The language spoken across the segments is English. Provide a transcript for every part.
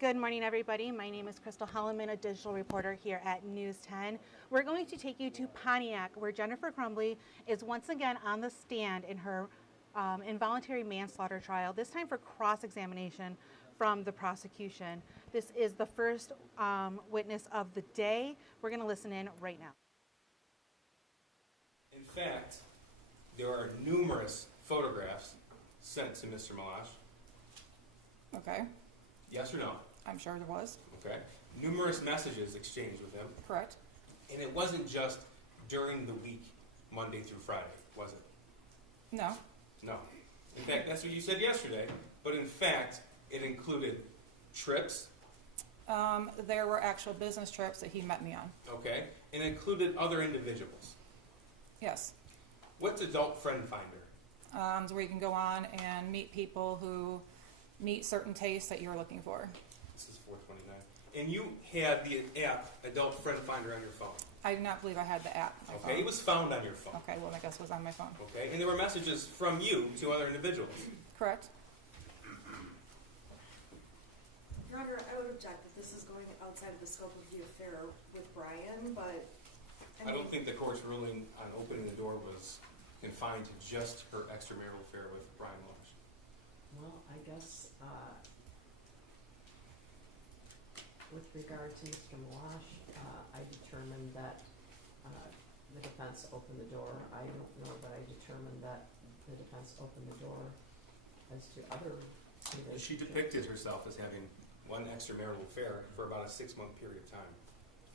Good morning, everybody. My name is Crystal Holloman, a digital reporter here at News 10. We're going to take you to Pontiac, where Jennifer Crumbley is once again on the stand in her involuntary manslaughter trial, this time for cross-examination from the prosecution. This is the first witness of the day. We're going to listen in right now. In fact, there are numerous photographs sent to Mr. Malash. Okay. Yes or no? I'm sure there was. Okay. Numerous messages exchanged with him. Correct. And it wasn't just during the week, Monday through Friday, was it? No. No. In fact, that's what you said yesterday. But in fact, it included trips. There were actual business trips that he met me on. Okay. And it included other individuals. Yes. What's Adult Friend Finder? So where you can go on and meet people who meet certain tastes that you're looking for. This is 429. And you had the app Adult Friend Finder on your phone. I do not believe I had the app on my Okay. phone. It was found on your phone. Okay, well, I guess it was on my phone. Okay. And there were messages from you to other individuals. Correct. Your Honor, I would object that this is going outside of the scope of the affair with Brian, but... I don't think the court's ruling on opening the door was confined to just her extramarital affair with Brian Losh. Well, I guess with regard to Mr. Malash, I determined that the defense opened the door. I don't know that I determined that the defense opened the door as to other relationships. She depicted herself as having one extramarital affair for about a 6-month period of time,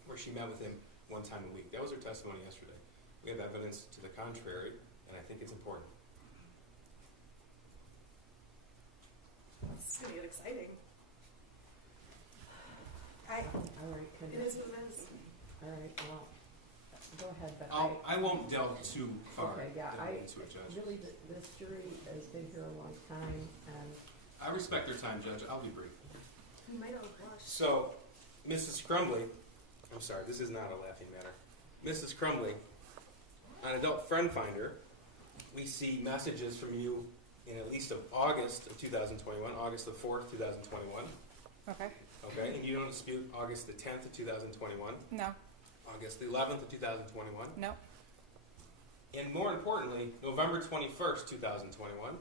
where she met with him one time a week. That was her testimony yesterday. We have evidence to the contrary, and I think it's important. This is going to get exciting. All right, It is what it is. all right, well, go ahead, but I won't delve too far okay, yeah, into it, Judge. really, this jury has been here a long time, and I respect their time, Judge. I'll be brief. You might not have blushed. So, Mrs. Crumbley, I'm sorry, this is not a laughing matter. Mrs. Crumbley, on Adult Friend Finder, we see messages from you in at least of August of 2021, August the 4th, 2021. Okay. Okay, and you don't dispute August the 10th of 2021, No. August the 11th of 2021, No. and more importantly, November 21st, 2021.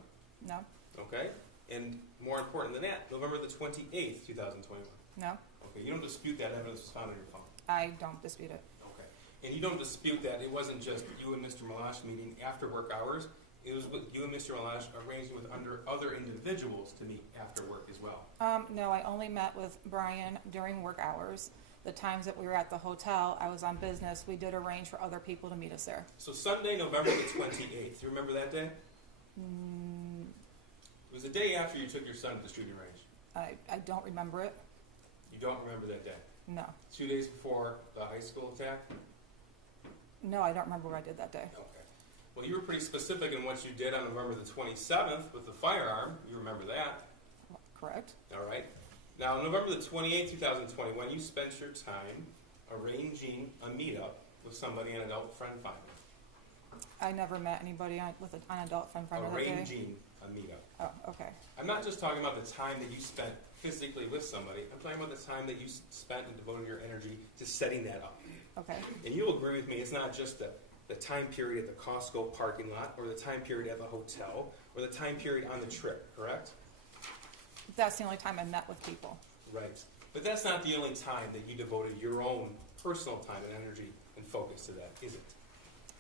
No. Okay, and more important than that, November the 28th, 2021. No. Okay, you don't dispute that evidence was found on your phone. I don't dispute it. Okay. And you don't dispute that it wasn't just you and Mr. Malash meeting after work hours. It was with you and Mr. Malash arranging with other individuals to meet after work as well. No, I only met with Brian during work hours. The times that we were at the hotel, I was on business. We did arrange for other people to meet us there. So Sunday, November the 28th. You remember that day? It was the day after you took your son to the shooting range. I don't remember it. You don't remember that day? No. 2 days before the high school attack? No, I don't remember what I did that day. Okay. Well, you were pretty specific in what you did on November the 27th with the firearm. You remember that. Correct. All right. Now, November the 28th, 2021, you spent your time arranging a meetup with somebody on Adult Friend Finder. I never met anybody on Adult Friend Finder that day. Arranging a meetup. Oh, okay. I'm not just talking about the time that you spent physically with somebody. I'm talking about the time that you spent and devoted your energy to setting that up. Okay. And you'll agree with me, it's not just the time period at the Costco parking lot or the time period at the hotel or the time period on the trip, correct? That's the only time I met with people. Right. But that's not the only time that you devoted your own personal time and energy and focus to that, is it?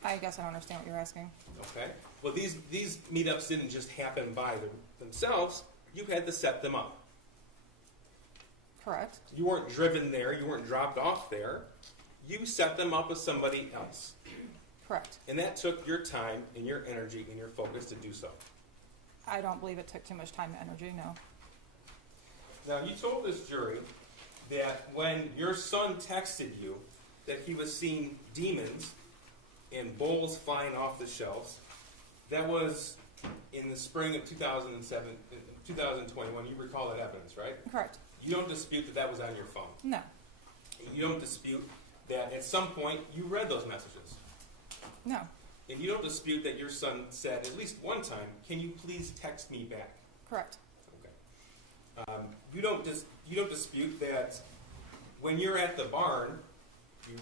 I guess I don't understand what you're asking. Okay. Well, these meetups didn't just happen by themselves. You had to set them up. Correct. You weren't driven there. You weren't dropped off there. You set them up with somebody else. Correct. And that took your time and your energy and your focus to do so. I don't believe it took too much time and energy, no. Now, you told this jury that when your son texted you that he was seeing demons and bowls flying off the shelves, that was in the spring of 2021. You recall that evidence, right? Correct. You don't dispute that that was on your phone. No. You don't dispute that at some point you read those messages. No. And you don't dispute that your son said at least one time, "Can you please text me back?" Correct. Okay. You don't dispute that when you're at the barn,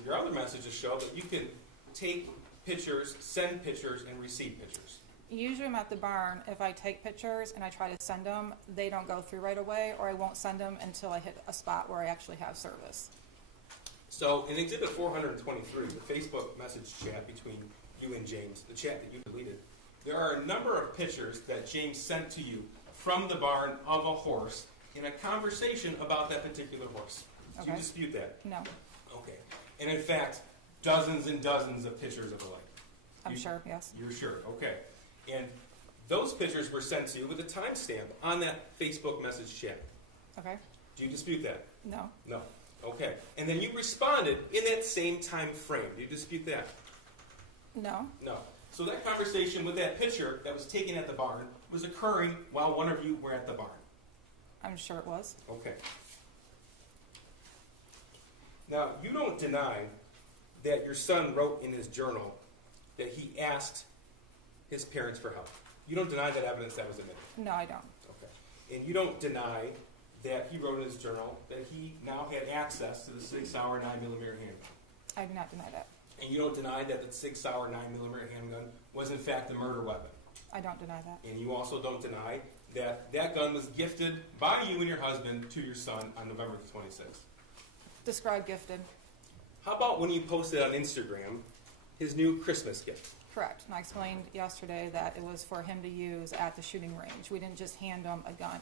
your other messages show that you can take pictures, send pictures, and receive pictures. Usually I'm at the barn, if I take pictures and I try to send them, they don't go through right away, or I won't send them until I hit a spot where I actually have service. So in Exhibit 423, the Facebook message chat between you and James, the chat that you deleted, there are a number of pictures that James sent to you from the barn of a horse in a conversation about that particular horse. Do you Okay. dispute that? No, Okay. And in fact, dozens and dozens of pictures of the lake. I'm You- sure, yes. You're sure, okay. And those pictures were sent to you with a timestamp on that Facebook message chat. Okay, Do you dispute that? no, No. Okay. And then you responded in that same time frame. Do you dispute that? no, No. So that conversation with that picture that was taken at the barn was occurring while one of you were at the barn. I'm sure it was. Okay. Now, you don't deny that your son wrote in his journal that he asked his parents for help. You don't deny that evidence that was admitted. No, I don't. Okay. And you don't deny that he wrote in his journal that he now had access to the 6-hour 9mm handgun. I do not deny that. And you don't deny that the 6-hour 9mm handgun was in fact a murder weapon. I don't deny that. And you also don't deny that that gun was gifted by you and your husband to your son on November the 26th. Describe gifted. How about when you posted on Instagram his new Christmas gift? Correct. And I explained yesterday that it was for him to use at the shooting range. We didn't just hand him a gun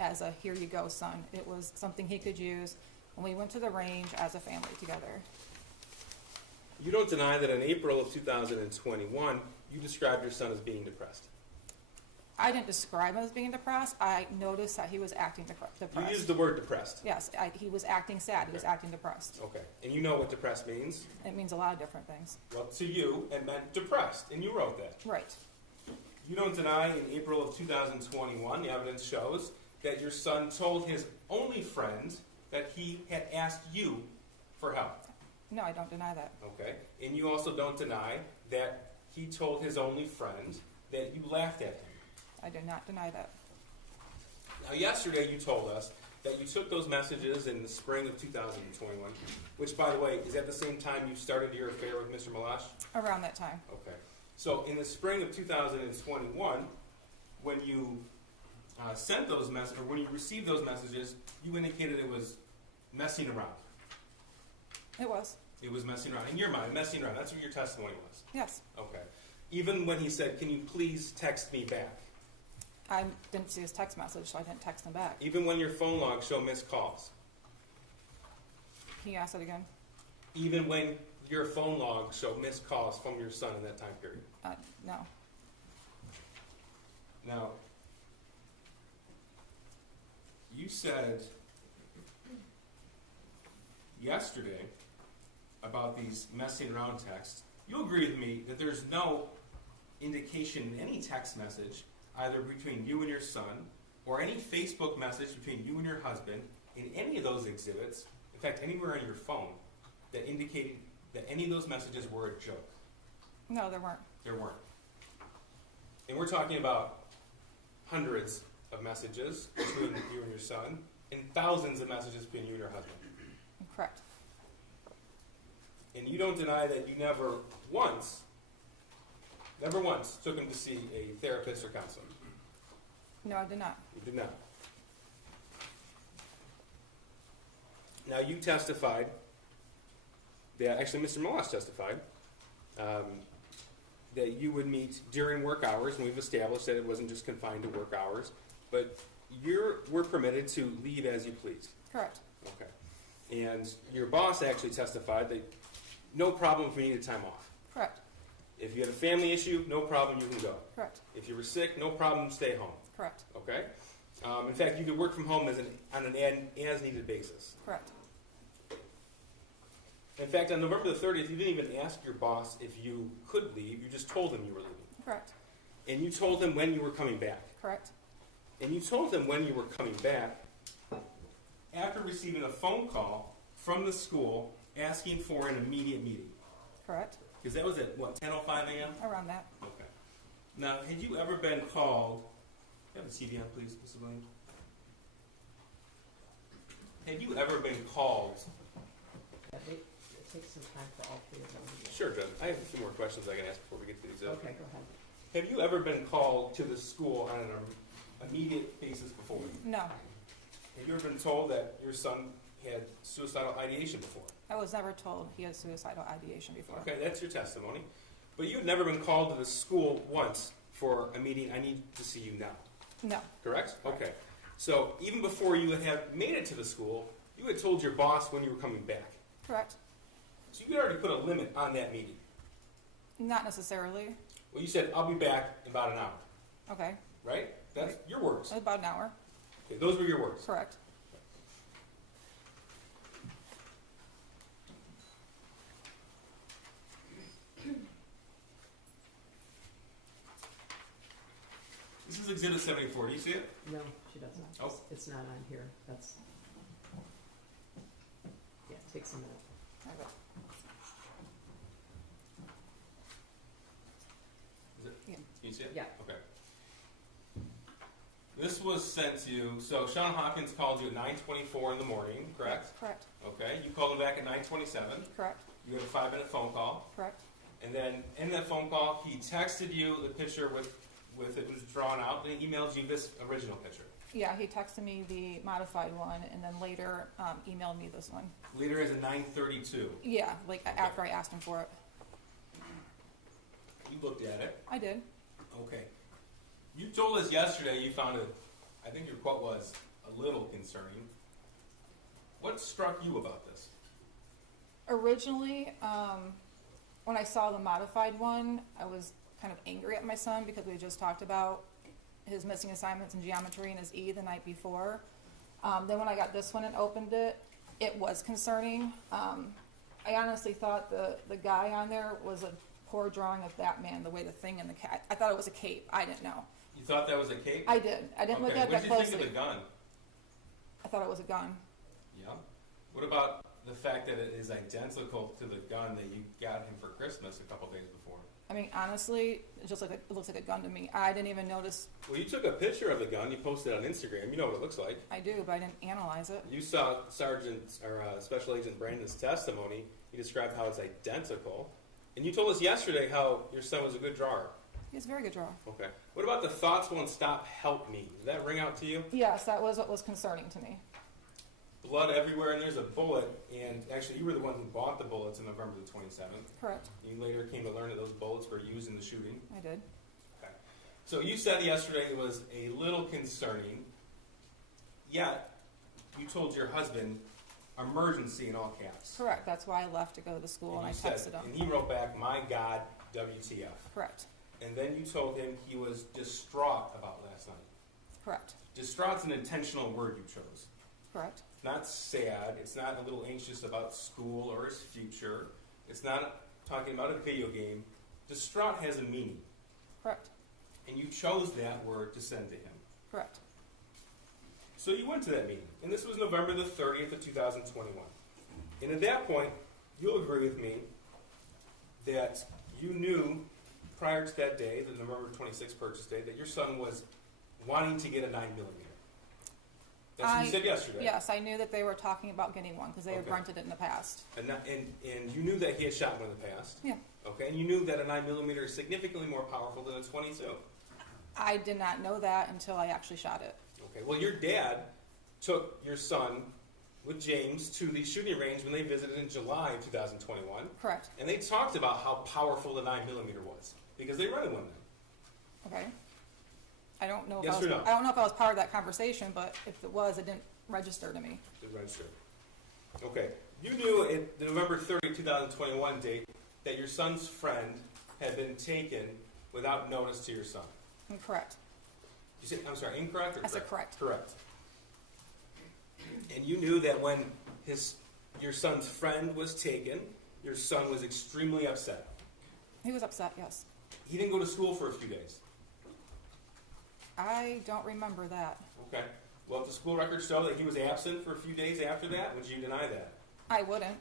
as a here you go, son. It was something he could use when we went to the range as a family together. You don't deny that in April of 2021, you described your son as being depressed. I didn't describe him as being depressed. I noticed that he was acting You depressed. used the word depressed. Yes, he was acting sad. He was acting depressed. Okay. And you know what depressed means? It means a lot of different things. Well, to you, it meant depressed, and you wrote that. Right. You don't deny in April of 2021, the evidence shows, that your son told his only friend that he had asked you for help. No, I don't deny that. Okay. And you also don't deny that he told his only friend that you laughed at him. I do not deny that. Now, yesterday you told us that you took those messages in the spring of 2021, which, by the way, is at the same time you started your affair with Mr. Malash? Around that time. Okay. So, in the spring of 2021, when you sent those messages, or when you received those messages, you indicated it was messing around. It was. It was messing around. In your mind, messing around. That's what your testimony was. Yes. Okay. Even when he said, "Can you please text me back?" I didn't see his text message, so I didn't text him back. Even when your phone logs show missed calls. Can you ask it again? Even when your phone logs show missed calls from your son in that time period. No. Now, you said yesterday about these messing around texts. You agree with me that there's no indication in any text message, either between you and your son, or any Facebook message between you and your husband, in any of those exhibits, in fact, anywhere on your phone, that indicated that any of those messages were a joke. No, there weren't. There weren't. And we're talking about hundreds of messages between you and your son, and thousands of messages between you and your husband. Correct. And you don't deny that you never once took him to see a therapist or counselor. No, I did not. You did not. Now, you testified that, actually, Mr. Moss testified, that you would meet during work hours, and we've established that it wasn't just confined to work hours, but you were permitted to leave as you please. Correct. Okay. And your boss actually testified that no problem if you needed time off. Correct. If you had a family issue, no problem, you can go. Correct. If you were sick, no problem, stay home. Correct. Okay? In fact, you could work from home on an as-needed basis. Correct. In fact, on November the 30th, you didn't even ask your boss if you could leave. You just told him you were leaving. Correct. And you told him when you were coming back. Correct. And you told him when you were coming back after receiving a phone call from the school asking for an immediate meeting. Correct. Because that was at, what, 10:05 a.m.? Around that. Okay. Now, had you ever been called... Have the CD on, please, Mr. Williams. Have you ever been called? Yeah, it takes some time for all three of them to get. Sure, Judge. I have a few more questions I can ask before we get to these. Okay, go ahead. Have you ever been called to the school on an immediate basis before? No, Have you ever been told that your son had suicidal ideation before? I was never told he had suicidal ideation before. Okay, that's your testimony. But you've never been called to the school once for a meeting, I need to see you now. No, Correct? Okay. So even before you had made it to the school, you had told your boss when you were coming back. correct. So you had already put a limit on that meeting. Not necessarily. Well, you said, I'll be back in about an hour, Okay, right? That's your words. about an hour. Okay, those were your words. Correct. This is Exhibit 74. Do you see it? No, she doesn't. Oh. It's not on here. That's, yeah, it takes a minute. Okay. Is it? Yeah. Can you see it? Yeah. Okay. This was sent to you, so Sean Hopkins called you at 9:24 in the morning, correct? Correct. Okay, you called him back at 9:27. Correct. You had a 5-minute phone call. Correct. And then in that phone call, he texted you the picture with it was drawn out, and he emailed you this original picture. Yeah, he texted me the modified one, and then later emailed me this one. Later as a 9:32. Yeah, like after I asked him for it. You looked at it. I did. Okay. You told us yesterday you found it, I think your quote was, a little concerning. What struck you about this? Originally, when I saw the modified one, I was kind of angry at my son because we had just talked about his missing assignments in geometry and his E the night before. Then when I got this one and opened it, it was concerning. I honestly thought the guy on there was a poor drawing of Batman, the way the thing in the cat. I thought it was a cape. I didn't know. You thought that was a cape? I did. I didn't look Okay, at what that did you closely. think of the gun? I thought it was a gun. Yeah. What about the fact that it is identical to the gun that you got him for Christmas a couple days before? I mean, honestly, it looks like a gun to me. I didn't even notice. Well, you took a picture of the gun. You posted it on Instagram. You know what it looks like. I do, but I didn't analyze it. You saw Special Agent Brandon's testimony. He described how it's identical. And you told us yesterday how your son was a good drawer. He's a very good drawer. Okay. What about the thoughts won't stop, help me? Did that ring out to you? Yes, that was what was concerning to me. Blood everywhere, and there's a bullet. And actually, you were the one who bought the bullets on November the 27th. Correct. You later came to learn that those bullets were used in the shooting. I did. Okay. So you said yesterday it was a little concerning, yet you told your husband emergency in all caps. Correct. That's why I left to go to the school, and I you texted said, him. and he wrote back, "My God, WTF." Correct. And then you told him he was distraught about last night. Correct. Distraught's an intentional word you chose. Correct. It's not sad. It's not a little anxious about school or his future. It's not talking about a video game. Distraught has a meaning. Correct. And you chose that word to send to him. Correct. So you went to that meeting. And this was November the 30th of 2021. And at that point, you'll agree with me that you knew prior to that day, the November 26th purchase date, that your son was wanting to get a 9mm. That's what you said yesterday. Yes, I knew that they were talking about getting one because they had Okay. rented it in the past. And you knew that he had shot one in the past. Yeah. Okay, and you knew that a 9mm is significantly more powerful than a 22. I did not know that until I actually shot it. Okay, well, your dad took your son with James to the shooting range when they visited in July of 2021. Correct. And they talked about how powerful the 9mm was because they rented one then. Okay. I don't know if Yes I was, or no? I don't know if I was part of that conversation, but if it was, it didn't register to me. To register. Okay, you knew at the November 30, 2021 date that your son's friend had been taken without notice to your son. Correct. You said, I'm sorry, incorrect or I said correct. Correct. And you knew that when your son's friend was taken, your son was extremely upset. He was upset, yes. He didn't go to school for a few days. I don't remember that. Okay. Well, if the school records show that he was absent for a few days after that, would you deny that? I wouldn't.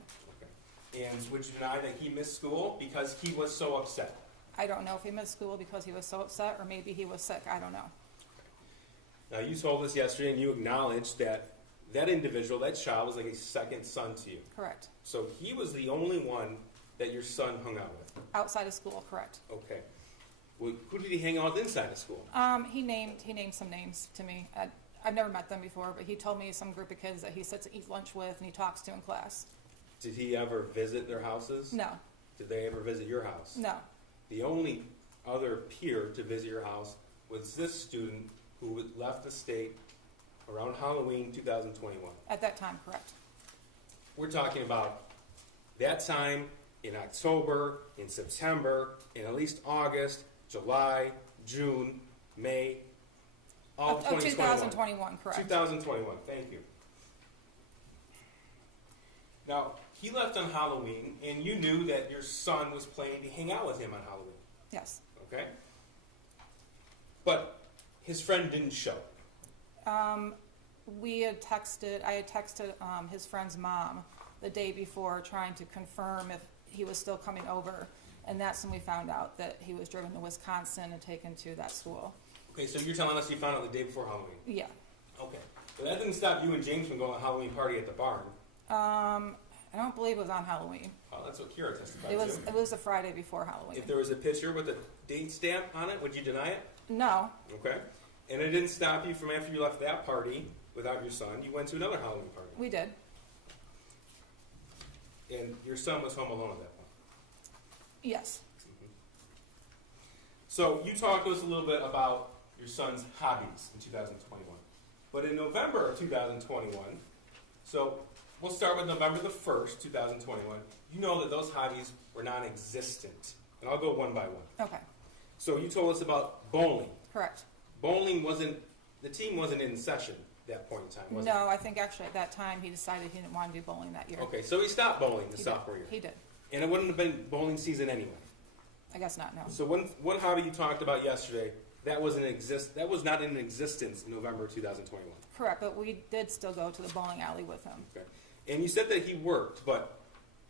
Okay. And would you deny that he missed school because he was so upset? I don't know if he missed school because he was so upset or maybe he was sick. I don't know. Now, you told us yesterday and you acknowledged that that individual, that child, was like a second son to you. Correct. So he was the only one that your son hung out with. Outside of school, correct. Okay. Well, who did he hang out with inside of school? He named some names to me. I've never met them before, but he told me some group of kids that he sits and eats lunch with and he talks to in class. Did he ever visit their houses? No. Did they ever visit your house? No. The only other peer to visit your house was this student who left the state around Halloween 2021. At that time, correct. We're talking about that time in October, in September, in at least August, July, June, May, all Of 2021. 2021, correct. 2021, thank you. Now, he left on Halloween, and you knew that your son was planning to hang out with him on Halloween, Yes. okay? But his friend didn't show. I had texted his friend's mom the day before trying to confirm if he was still coming over, and that's when we found out that he was driven to Wisconsin and taken to that school. Okay, so you're telling us you found out the day before Halloween. Yeah. Okay. But that didn't stop you and James from going to a Halloween party at the barn. I don't believe it was on Halloween. Oh, that's what Kira testified It was to. it was the Friday before Halloween. If there was a picture with a date stamp on it, would you deny it? No. Okay. And it didn't stop you from after you left that party without your son, you went to another Halloween party. We did. And your son was home alone at that point. Yes. So you talked to us a little bit about your son's hobbies in 2021. But in November of 2021, so we'll start with November the 1st, 2021, you know that those hobbies were non-existent. And I'll go one by one. Okay. So you told us about bowling. Correct. Bowling the team wasn't in session at that point in time, was it? No, I think actually at that time he decided he didn't want to do bowling that year. Okay, so he stopped bowling the He sophomore did. year. He did. And it wouldn't have been bowling season anyway. I guess not. No. So one hobby you talked about yesterday, that was not in existence in November 2021. Correct, but we did still go to the bowling alley with him. Okay. And you said that he worked, but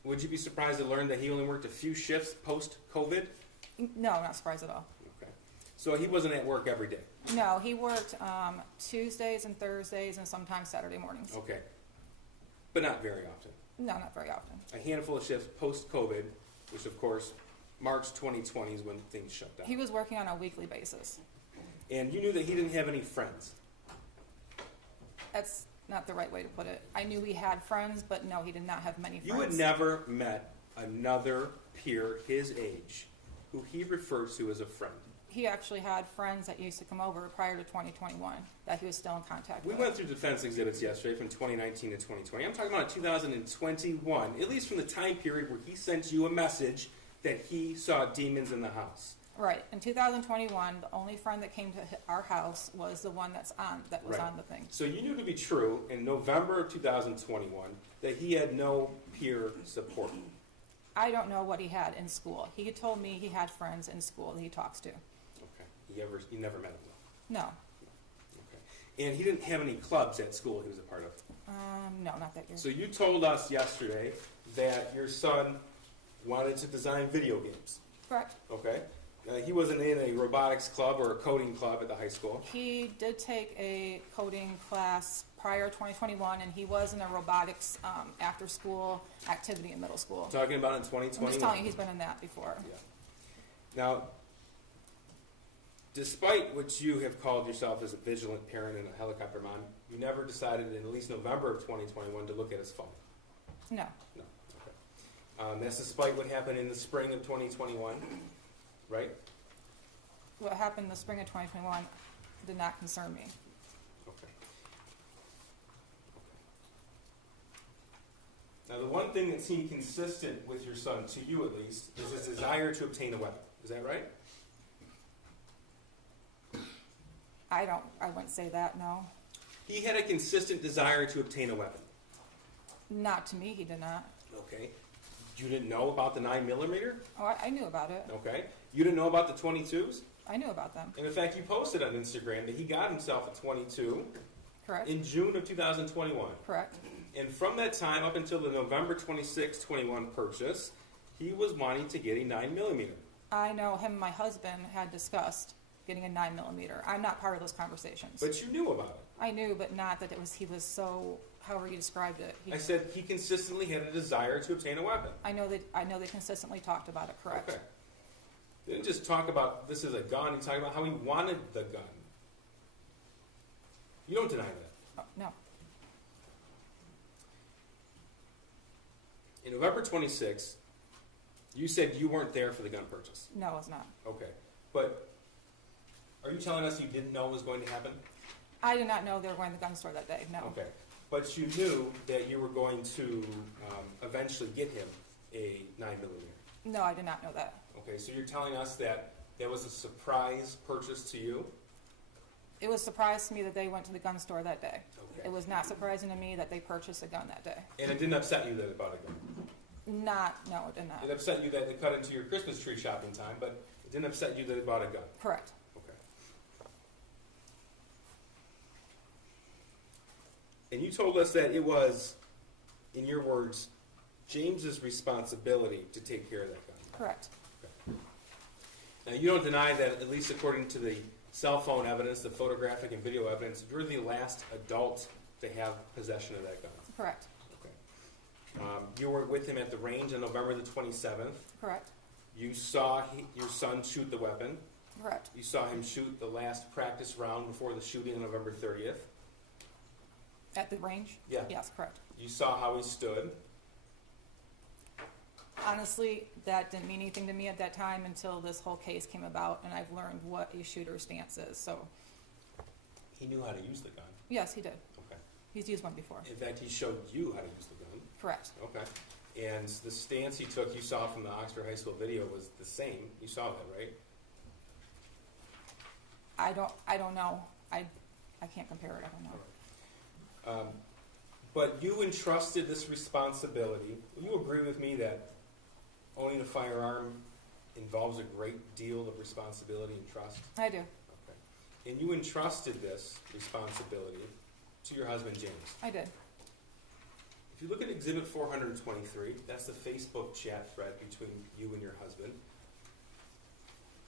would you be surprised to learn that he only worked a few shifts post-COVID? No, not surprised at all. Okay. So he wasn't at work every day. No, he worked Tuesdays and Thursdays and sometimes Saturday mornings. Okay. But not very often. No, not very often. A handful of shifts post-COVID, which of course March 2020 is when things shut down. He was working on a weekly basis. And you knew that he didn't have any friends. That's not the right way to put it. I knew he had friends, but no, he did not have many friends. You had never met another peer his age who he refers to as a friend. He actually had friends that used to come over prior to 2021 that he was still in contact We with. went through defense exhibits yesterday from 2019 to 2020. I'm talking about 2021, at least from the time period where he sent you a message that he saw demons in the house. Right. In 2021, the only friend that came to our house was the one that was Right. on the thing. So you knew to be true in November of 2021 that he had no peer support. I don't know what he had in school. He told me he had friends in school that he talks to. Okay. You never met him though. No. Okay. And he didn't have any clubs at school he was a part of. No, not that year. So you told us yesterday that your son wanted to design video games. Correct. Okay. He wasn't in a robotics club or a coding club at the high school. He did take a coding class prior to 2021, and he was in a robotics after-school activity in middle school. Talking about in 2021. I'm just telling you, he's been in that before. Yeah. Now, despite what you have called yourself as a vigilant parent and a helicopter mom, you never decided in at least November of 2021 to look at his phone. No. No. Okay. That's despite what happened in the spring of 2021, right? What happened in the spring of 2021 did not concern me. Okay. Now, the one thing that seemed consistent with your son, to you at least, is his desire to obtain a weapon. Is that right? I wouldn't say that, no. He had a consistent desire to obtain a weapon. Not to me, he did not. Okay. You didn't know about the 9mm? Oh, I knew about it. Okay. You didn't know about the 22s? I knew about them. And in fact, you posted on Instagram that he got himself a 22 Correct? in June of 2021. Correct. And from that time up until the November 26, 21 purchase, he was wanting to get a 9mm. I know him and my husband had discussed getting a 9mm. I'm not part of those conversations. But you knew about it. I knew, but not that he was so, however you described it. I said he consistently had a desire to obtain a weapon. I know they consistently talked about it, correct? Okay. They didn't just talk about this is a gun, he talked about how he wanted the gun. You don't deny that. Oh, no. In November 26th, you said you weren't there for the gun purchase. No, it's not. Okay. But are you telling us you didn't know it was going to happen? I did not know they were going to the gun store that day, no. Okay. But you knew that you were going to eventually get him a 9mm. No, I did not know that. Okay, so you're telling us that that was a surprise purchase to you? It was a surprise to me that they went to the gun store that day. Okay. It was not surprising to me that they purchased a gun that day. And it didn't upset you that it bought a gun? No, it did not. It upset you that it cut into your Christmas tree shopping time, but it didn't upset you that it bought a gun? Correct. Okay. And you told us that it was, in your words, James's responsibility to take care of that gun. Correct. Okay. Now, you don't deny that, at least according to the cell phone evidence, the photographic and video evidence, you're the last adult to have possession of that gun. Correct. Okay. You were with him at the range on November the 27th. Correct. You saw your son shoot the weapon. Correct. You saw him shoot the last practice round before the shooting on November 30th. At the range? Yeah. Yes, correct. You saw how he stood. Honestly, that didn't mean anything to me at that time until this whole case came about, and I've learned what a shooter's stance is. So, He knew how to use the gun. yes, he did. Okay. He's used one before. In fact, he showed you how to use the gun. Correct. Okay. And the stance he took, you saw from the Oxford High School video, was the same. You saw that, right? I don't know. I can't compare it. I don't know. But you entrusted this responsibility. Will you agree with me that owning a firearm involves a great deal of responsibility and trust? I do. Okay. And you entrusted this responsibility to your husband, James. I did. If you look at Exhibit 423, that's the Facebook chat thread between you and your husband.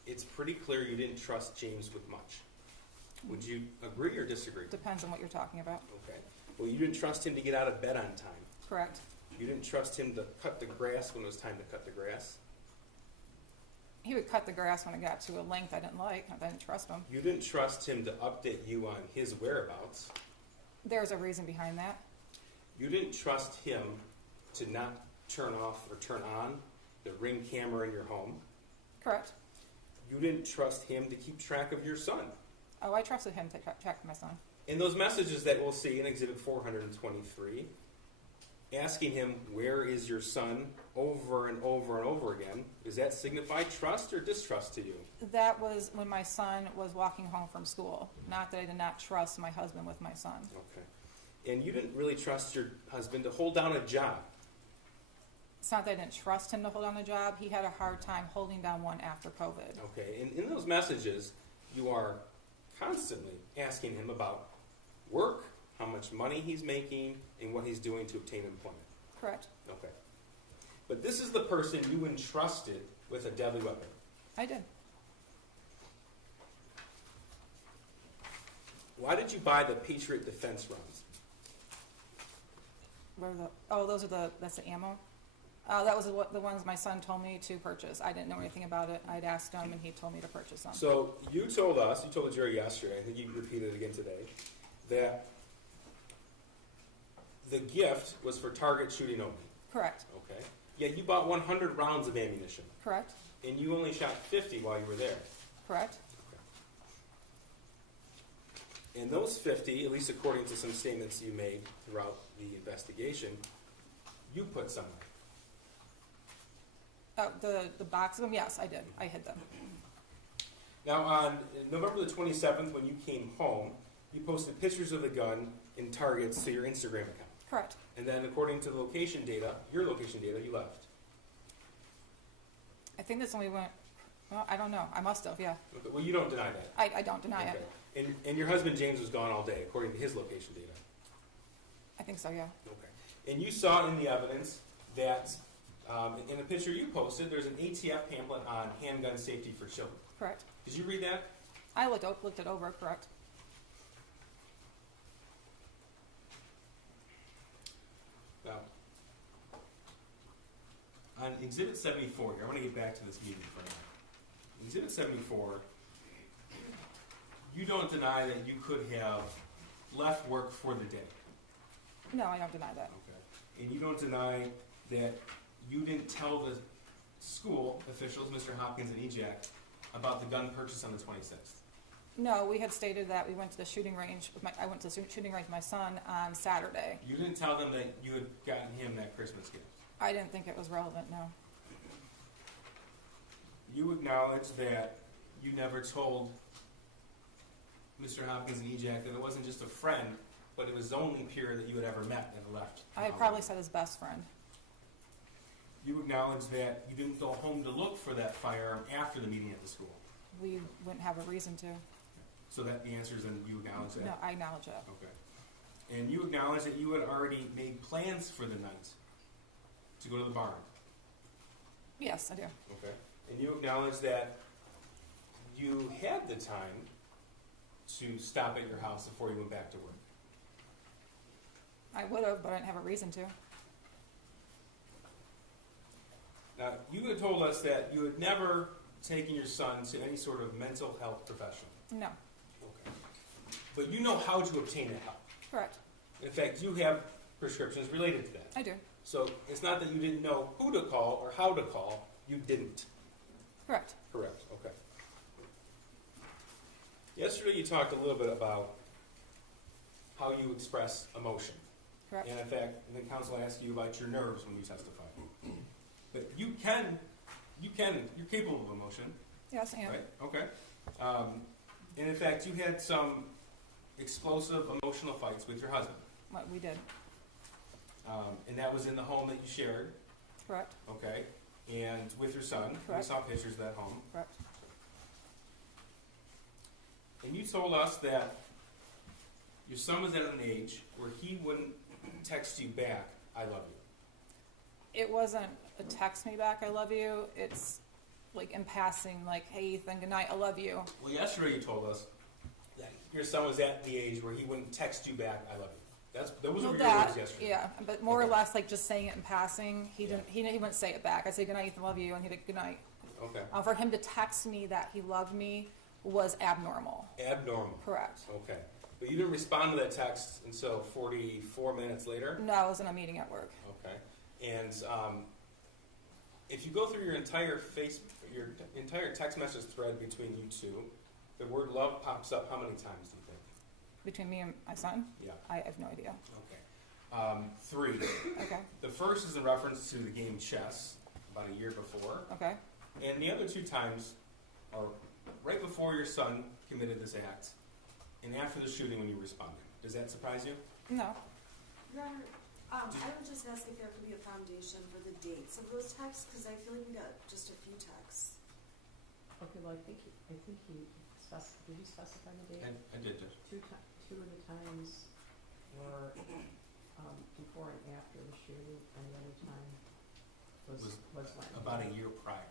It's pretty clear you didn't trust James with much. Would you agree or disagree? Depends on what you're talking about. Okay. Well, you didn't trust him to get out of bed on time. Correct. You didn't trust him to cut the grass when it was time to cut the grass. He would cut the grass when it got to a length I didn't like. I didn't trust him. You didn't trust him to update you on his whereabouts. There's a reason behind that. You didn't trust him to not turn off or turn on the Ring camera in your home. Correct. You didn't trust him to keep track of your son. Oh, I trusted him to check my son. In those messages that we'll see in Exhibit 423, asking him, where is your son, over and over and over again, does that signify trust or distrust to you? That was when my son was walking home from school. Not that I did not trust my husband with my son. Okay. And you didn't really trust your husband to hold down a job. It's not that I didn't trust him to hold down a job. He had a hard time holding down one after COVID. Okay. And in those messages, you are constantly asking him about work, how much money he's making, and what he's doing to obtain employment. Correct. Okay. But this is the person you entrusted with a deadly weapon. I did. Why did you buy the Patriot defense rounds? Where are that's the ammo? That was the ones my son told me to purchase. I didn't know anything about it. I'd asked him, and he told me to purchase them. So you told the jury yesterday, I think you repeated it again today, that the gift was for target shooting only. Correct. Okay. Yet you bought 100 rounds of ammunition, Correct. and you only shot 50 while you were there. Correct. Okay. And those 50, at least according to some statements you made throughout the investigation, you put somewhere. The box of them, yes, I did. I hid them. Now, on November the 27th, when you came home, you posted pictures of the gun and targets to your Instagram account. Correct. And then, according to the location data, your location data, you left. I think that's when we went. Well, I don't know. I must have. Yeah. Okay, well, you don't deny that. I don't deny Okay. it. And your husband James was gone all day, according to his location data. I think so. Yeah. Okay. And you saw in the evidence that in a picture you posted, there's an ATF pamphlet on handgun safety for children. Correct. Did you read that? I looked it over, correct? Now, on Exhibit 74 here, I want to get back to this meeting for a minute. Exhibit 74, you don't deny that you could have left work for the day. No, I don't deny that. Okay. And you don't deny that you didn't tell the school officials, Mr. Hopkins and EJAC, about the gun purchase on the 26th. No, we had stated that we went to the shooting range. I went to the shooting range with my son on Saturday. You didn't tell them that you had gotten him that Christmas gift. I didn't think it was relevant, no. You acknowledge that you never told Mr. Hopkins and EJAC that it wasn't just a friend, but it was the only peer that you had ever met and left. I had probably said his best friend. You acknowledge that you didn't go home to look for that firearm after the meeting at the school. We wouldn't have a reason to. So that the answer is, and you acknowledge that? No, I acknowledge that. Okay. And you acknowledge that you had already made plans for the night to go to the barn. Yes, I do. Okay. And you acknowledge that you had the time to stop at your house before you went back to work. I would have, but I didn't have a reason to. Now, you had told us that you had never taken your son to any sort of mental health professional. No. Okay. But you know how to obtain that help. Correct. In fact, you have prescriptions related to that. I do. So it's not that you didn't know who to call or how to call, you didn't. Correct. Correct, okay. Yesterday you talked a little bit about how you express emotion. Correct. And in fact, the council asked you about your nerves when you testified. But you're capable of emotion, Yes, I am. right? Okay. And in fact, you had some explosive emotional fights with your husband. What we did. And that was in the home that you shared, Correct. okay? And with your son. Correct. We saw pictures of that home. Correct. And you told us that your son was at an age where he wouldn't text you back, I love you. It wasn't a text me back, I love you. It's like in passing, like, hey, Ethan, good night, I love you. Well, yesterday you told us that your son was at the age where he wouldn't text you back, I love you. Those were your words yesterday. Yeah, but more or Okay. less like just saying it in passing. He Yeah. didn't. He wouldn't say it back. I'd say good night, Ethan, love you, and he'd be good night. Okay. For him to text me that he loved me was abnormal. Abnormal. Correct. Okay. But you didn't respond to that text until 44 minutes later? No, I was in a meeting at work. Okay. And if you go through your entire text message thread between you two, the word love pops up how many times do you think? Between me and my son, Yeah. I have no idea. Okay. 3. Okay. The first is in reference to the game chess about a year before. Okay. And the other 2 times are right before your son committed this act and after the shooting when you responded. Does that surprise you? No. Your Honor, I would just ask if there could be a foundation for the dates of those texts, because I feel like we got just a few texts. Okay, well, I think he did you specify the date? I did, Judge. Two of the times were before and after the shooting, and the other time was when? About a year prior.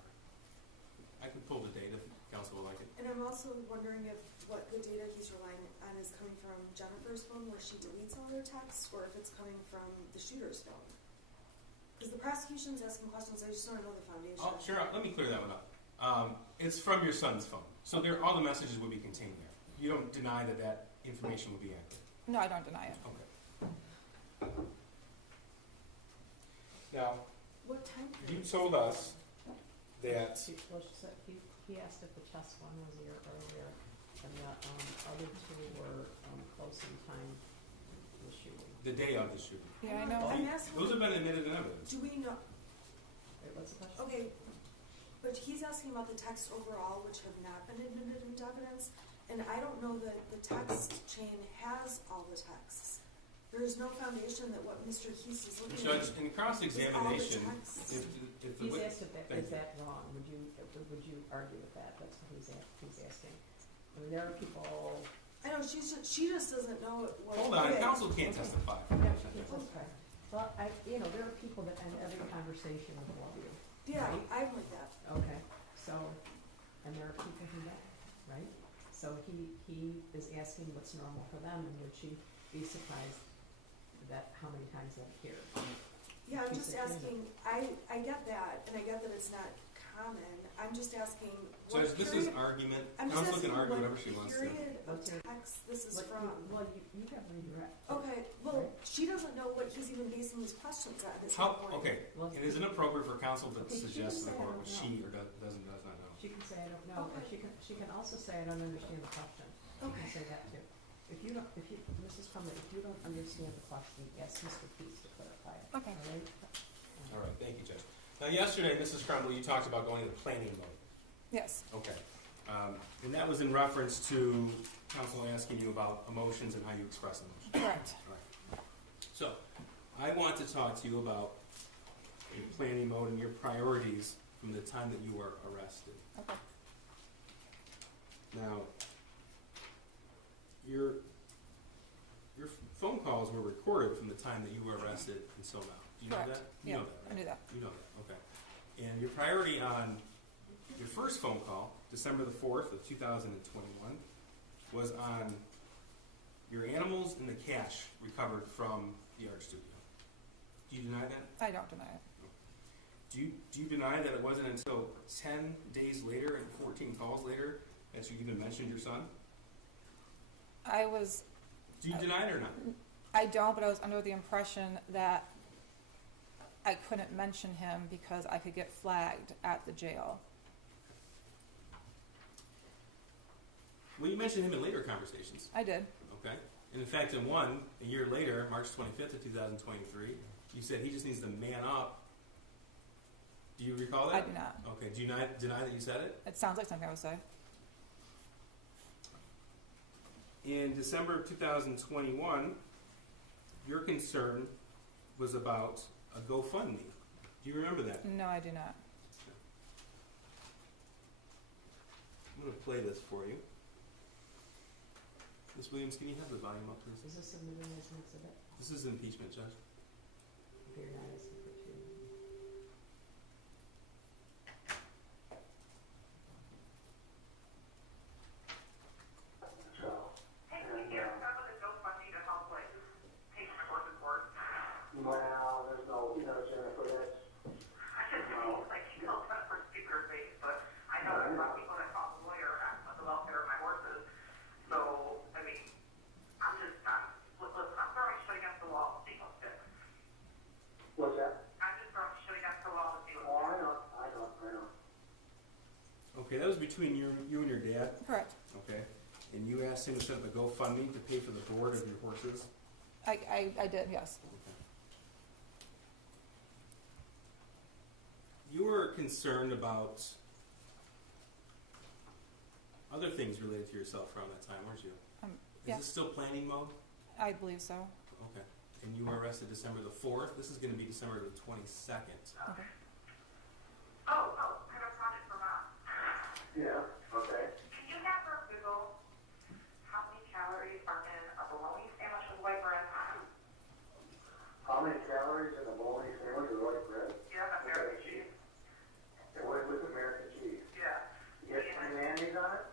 I could pull the date if council would like it. And I'm also wondering if what the data he's relying on is coming from Jennifer's phone where she deletes all her texts, or if it's coming from the shooter's phone. Because the prosecution's asking questions, I just want to know the foundation. Oh, sure. Let me clear that one up. It's from your son's phone. So all the messages would be contained there. You don't deny that information would be accurate. No, I don't deny it. Okay. Now, What time you period? told us that He asked if the chess one was a year earlier, and the other two were close in time to the shooting. the day of the shooting. Yeah, I know. I'm asking, Those have been admitted in evidence. do we know, Wait, what's the question? okay, but he's asking about the texts overall, which have not been admitted into evidence, and I don't know that the text chain has all the texts. There's no foundation that what Mr. Heese is looking at. Judge, in cross-examination, Is all the texts. if the He's wit- asked if that, Thank is you. that wrong? Would you argue with that? That's what he's asking. I mean, there are people. I know, she just doesn't know what. Hold on, it is. council can't testify. Yeah, she can't testify. Well, there are people that end every conversation with love you. Yeah, Right. I'm like that. Okay, so, and there are people who don't, right? So he is asking what's normal for them, and would she be surprised that how many times they appear? Yeah, I'm She's just a kid. asking, I get that, and I get that it's not common, I'm just asking what Judge, this is period, argument. I'm just Counsel can asking argue what whatever she wants to. period of Okay. text this is Well, from. you have redirect. Okay, well, Right. she doesn't know what he's even basing his questions on, is How, my point. okay, Well, it is inappropriate for counsel to Okay, she suggest to the can say, court I what don't she or does not know. She can say I don't know, or Okay. she can also say I don't understand the question. She Okay. can say that too. If you, Mrs. Crumbley, if you don't understand the question, ask Mr. Pease to clarify it. Okay. All right? All right, thank you, Judge. Now, yesterday, Mrs. Crumbley, you talked about going into planning mode. Yes, Okay. And that was in reference to counsel asking you about emotions and how you express emotions. correct. All right. So, I want to talk to you about your planning mode and your priorities from the time that you were arrested. Okay. Now, your phone calls were recorded from the time that you were arrested until now. Do you know Correct. that? You Yeah, know that, I right? knew that. You know that, okay. And your priority on your first phone call, December the 4th of 2021, was on your animals and the cash recovered from the art studio. Do you deny that? I don't deny it. Do you deny that it wasn't until 10 days later and 14 calls later that you even mentioned your son? I was, Do you deny it or not? I don't, but I was under the impression that I couldn't mention him because I could get flagged at the jail. Well, you mentioned him in later conversations, I did. okay? And in fact, in one, a year later, March 25th of 2023, you said he just needs to man up. Do you recall that? I do not. Okay, do you deny that you said it? It sounds like something I would say. In December of 2021, your concern was about a GoFundMe. Do you remember that? No, I do not. I'm going to play this for you. Ms. Williams, can you have the volume up, please? Is this submitted as an exhibit? This is impeachment, Judge. Okay, you're not asking for two. Well, there's no, Jennifer, that's, I just feel like she knows that for speaker face, but I know there's a lot of people that call the lawyer ask about the welfare of my horses. So, I mean, I'm just, listen, I'm throwing shit against the wall to see what's fixed. what's that? I'm just throwing shit against the wall to see what's Oh, fixed. I know. Okay, that was between you and your dad, Correct. okay? And you asked him to set up a GoFundMe to pay for the board of your horses? I did, yes. You were concerned about other things related to yourself around that time, weren't you? Is Yeah. this still planning mode? I believe so. Okay. And you were arrested December the 4th. This is going to be December the 22nd. Okay. Oh, I have a project for Mom. Yeah, okay. Can you have her Google how many calories are in a bologna sandwich with white bread? How many calories in a bologna sandwich with white bread? Yeah, American cheese. And what with American cheese? Yeah. You get some mayonnaise on it?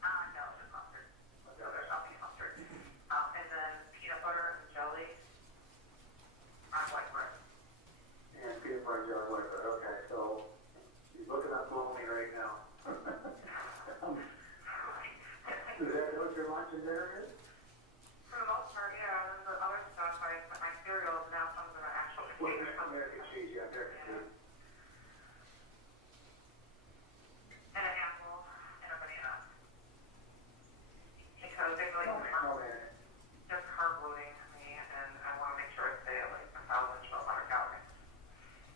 No, just mustard. So there's not beef mustard. And then peanut butter and jelly on white bread. And peanut butter and jelly white bread, okay, so you're looking up bologna right now. Is that what your lunch and dinner is? For the most part, yeah, and the other stuff, I put my cereals now comes in an actual Well, container. American cheese, yeah, American cheese. And an apple and a banana. Because they really Oh, man. just carb loading me, and I want to make sure I stay at like 1,000 to 1,200 calories.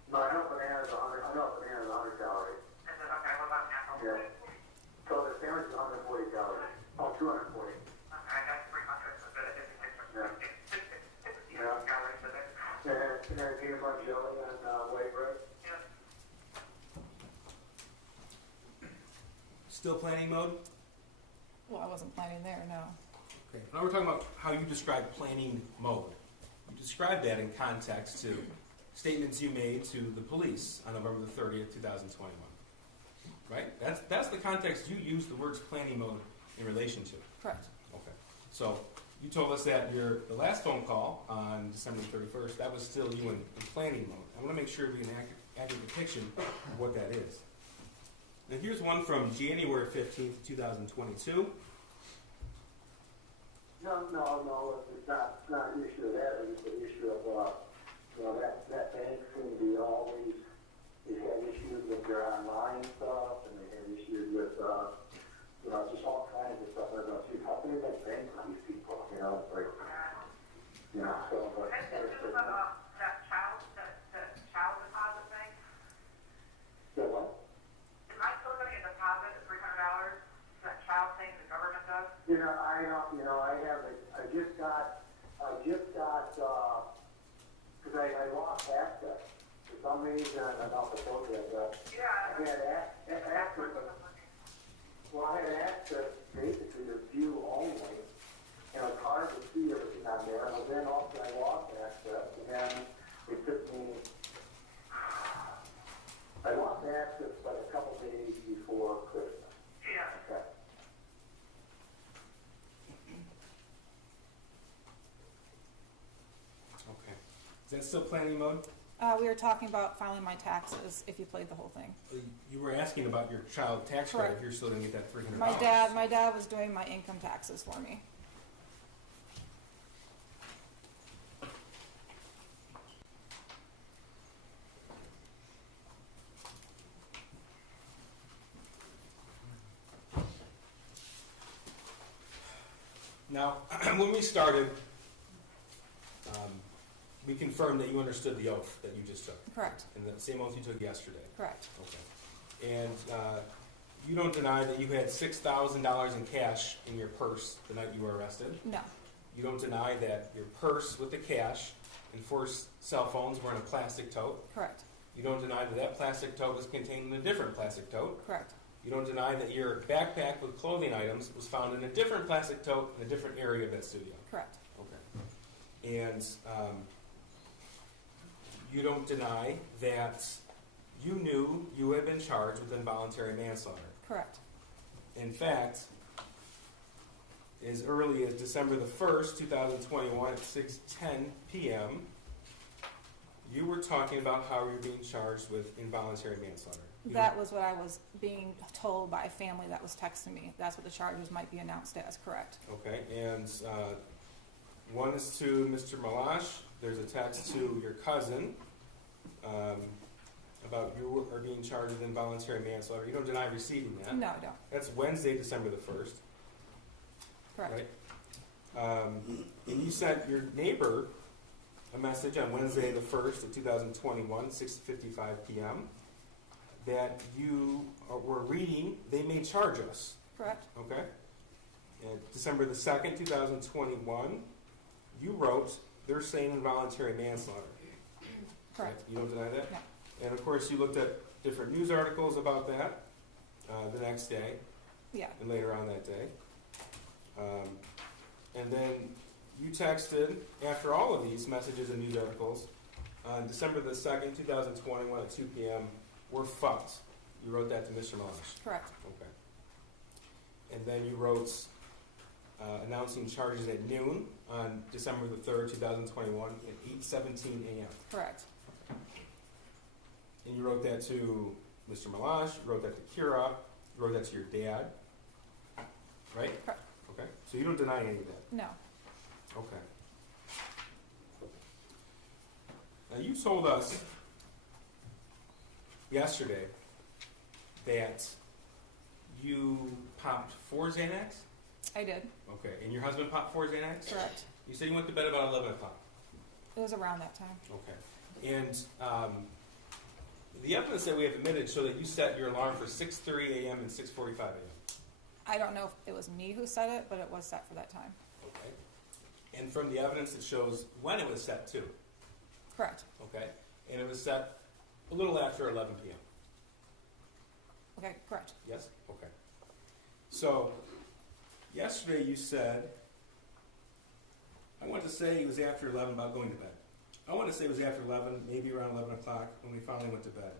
No, I know bananas 100 calories. Is it okay? What about an apple? Yeah. So the sandwich is 140 calories. Oh, 240. Okay, that's 300, so that it takes Yeah. 60 Yeah. calories a day. And then peanut butter and jelly and white bread. Yeah. Still planning mode? Well, I wasn't planning there, no. Okay. Now we're talking about how you describe planning mode. You described that in context to statements you made to the police on November the 30th, 2021. Right? That's the context you used the words planning mode in relation to. Correct. Okay. So you told us that the last phone call on December 31st, that was still you in planning mode. I want to make sure we get an accurate depiction of what that is. Now here's one from January 15th, 2022. No, it's not an issue of that, it's an issue of, that bank seemed to be always, they had issues with their online stuff, and they had issues with, just all kinds of stuff. I don't know, how can they bank with these people, it's like, so, but. Has to do with that child deposit thing? Yeah, what? Am I still getting a deposit of $300? That child thing the government does? Because I lost access. For some reason, I don't know if I told you that, Yeah. I had access, I had access basically to view only, and it's hard to see everything on there, but then also I lost access, and then it took me, I lost access like a couple days before Christmas. Yeah. Okay. Okay. Is that still planning mode? We were talking about filing my taxes if you played the whole thing. You were asking about your child tax Correct. credit, if you're still going to get that $300. My dad was doing my income taxes for me. Now, when we started, we confirmed that you understood the oath that you just took, Correct. and the same oath you took yesterday. Correct. Okay. And you don't deny that you had $6,000 in cash in your purse the night you were arrested. No. You don't deny that your purse with the cash and 4 cell phones were in a plastic tote. Correct. You don't deny that that plastic tote was contained in a different plastic tote. Correct. You don't deny that your backpack with clothing items was found in a different plastic tote in a different area of that studio. Correct. Okay. And you don't deny that you knew you had been charged with involuntary manslaughter. Correct. In fact, as early as December the 1st, 2021 at 6:10 p.m., you were talking about how you were being charged with involuntary manslaughter. That was what I was being told by a family that was texting me. That's what the charges might be announced as. Correct. Okay, and one is to Mr. Malash. There's a text to your cousin about you are being charged with involuntary manslaughter. You don't deny receiving that. No, I don't. That's Wednesday, December the 1st. Correct. Right? And you sent your neighbor a message on Wednesday the 1st of 2021, 6:55 p.m., that you were reading, they may charge us. Correct. Okay? And December the 2nd, 2021, you wrote, they're saying involuntary manslaughter. Correct. You don't deny that? No. And of course, you looked at different news articles about that the next day Yeah. and later on that day. And then you texted, after all of these messages and news articles, on December the 2nd, 2021 at 2 p.m., we're fucked. You wrote that to Mr. Malash. Correct. Okay. And then you wrote announcing charges at noon on December the 3rd, 2021 at 8:17 a.m. Correct. And you wrote that to Mr. Malash, you wrote that to Kira, you wrote that to your dad, right? Correct. Okay. So you don't deny any of that? No. Okay. Now you told us yesterday that you popped 4 Xanax? I did. Okay. And your husband popped 4 Xanax? Correct. You said you went to bed about 11 o'clock. It was around that time. Okay. And the evidence that we have admitted show that you set your alarm for 6:30 a.m. and 6:45 a.m. I don't know if it was me who set it, but it was set for that time. Okay. And from the evidence, it shows when it was set too. Correct. Okay. And it was set a little after 11 p.m. Okay, correct. Yes? Okay. So, yesterday you said, I want to say it was after 11 about going to bed. I want to say it was after 11, maybe around 11 o'clock when we finally went to bed.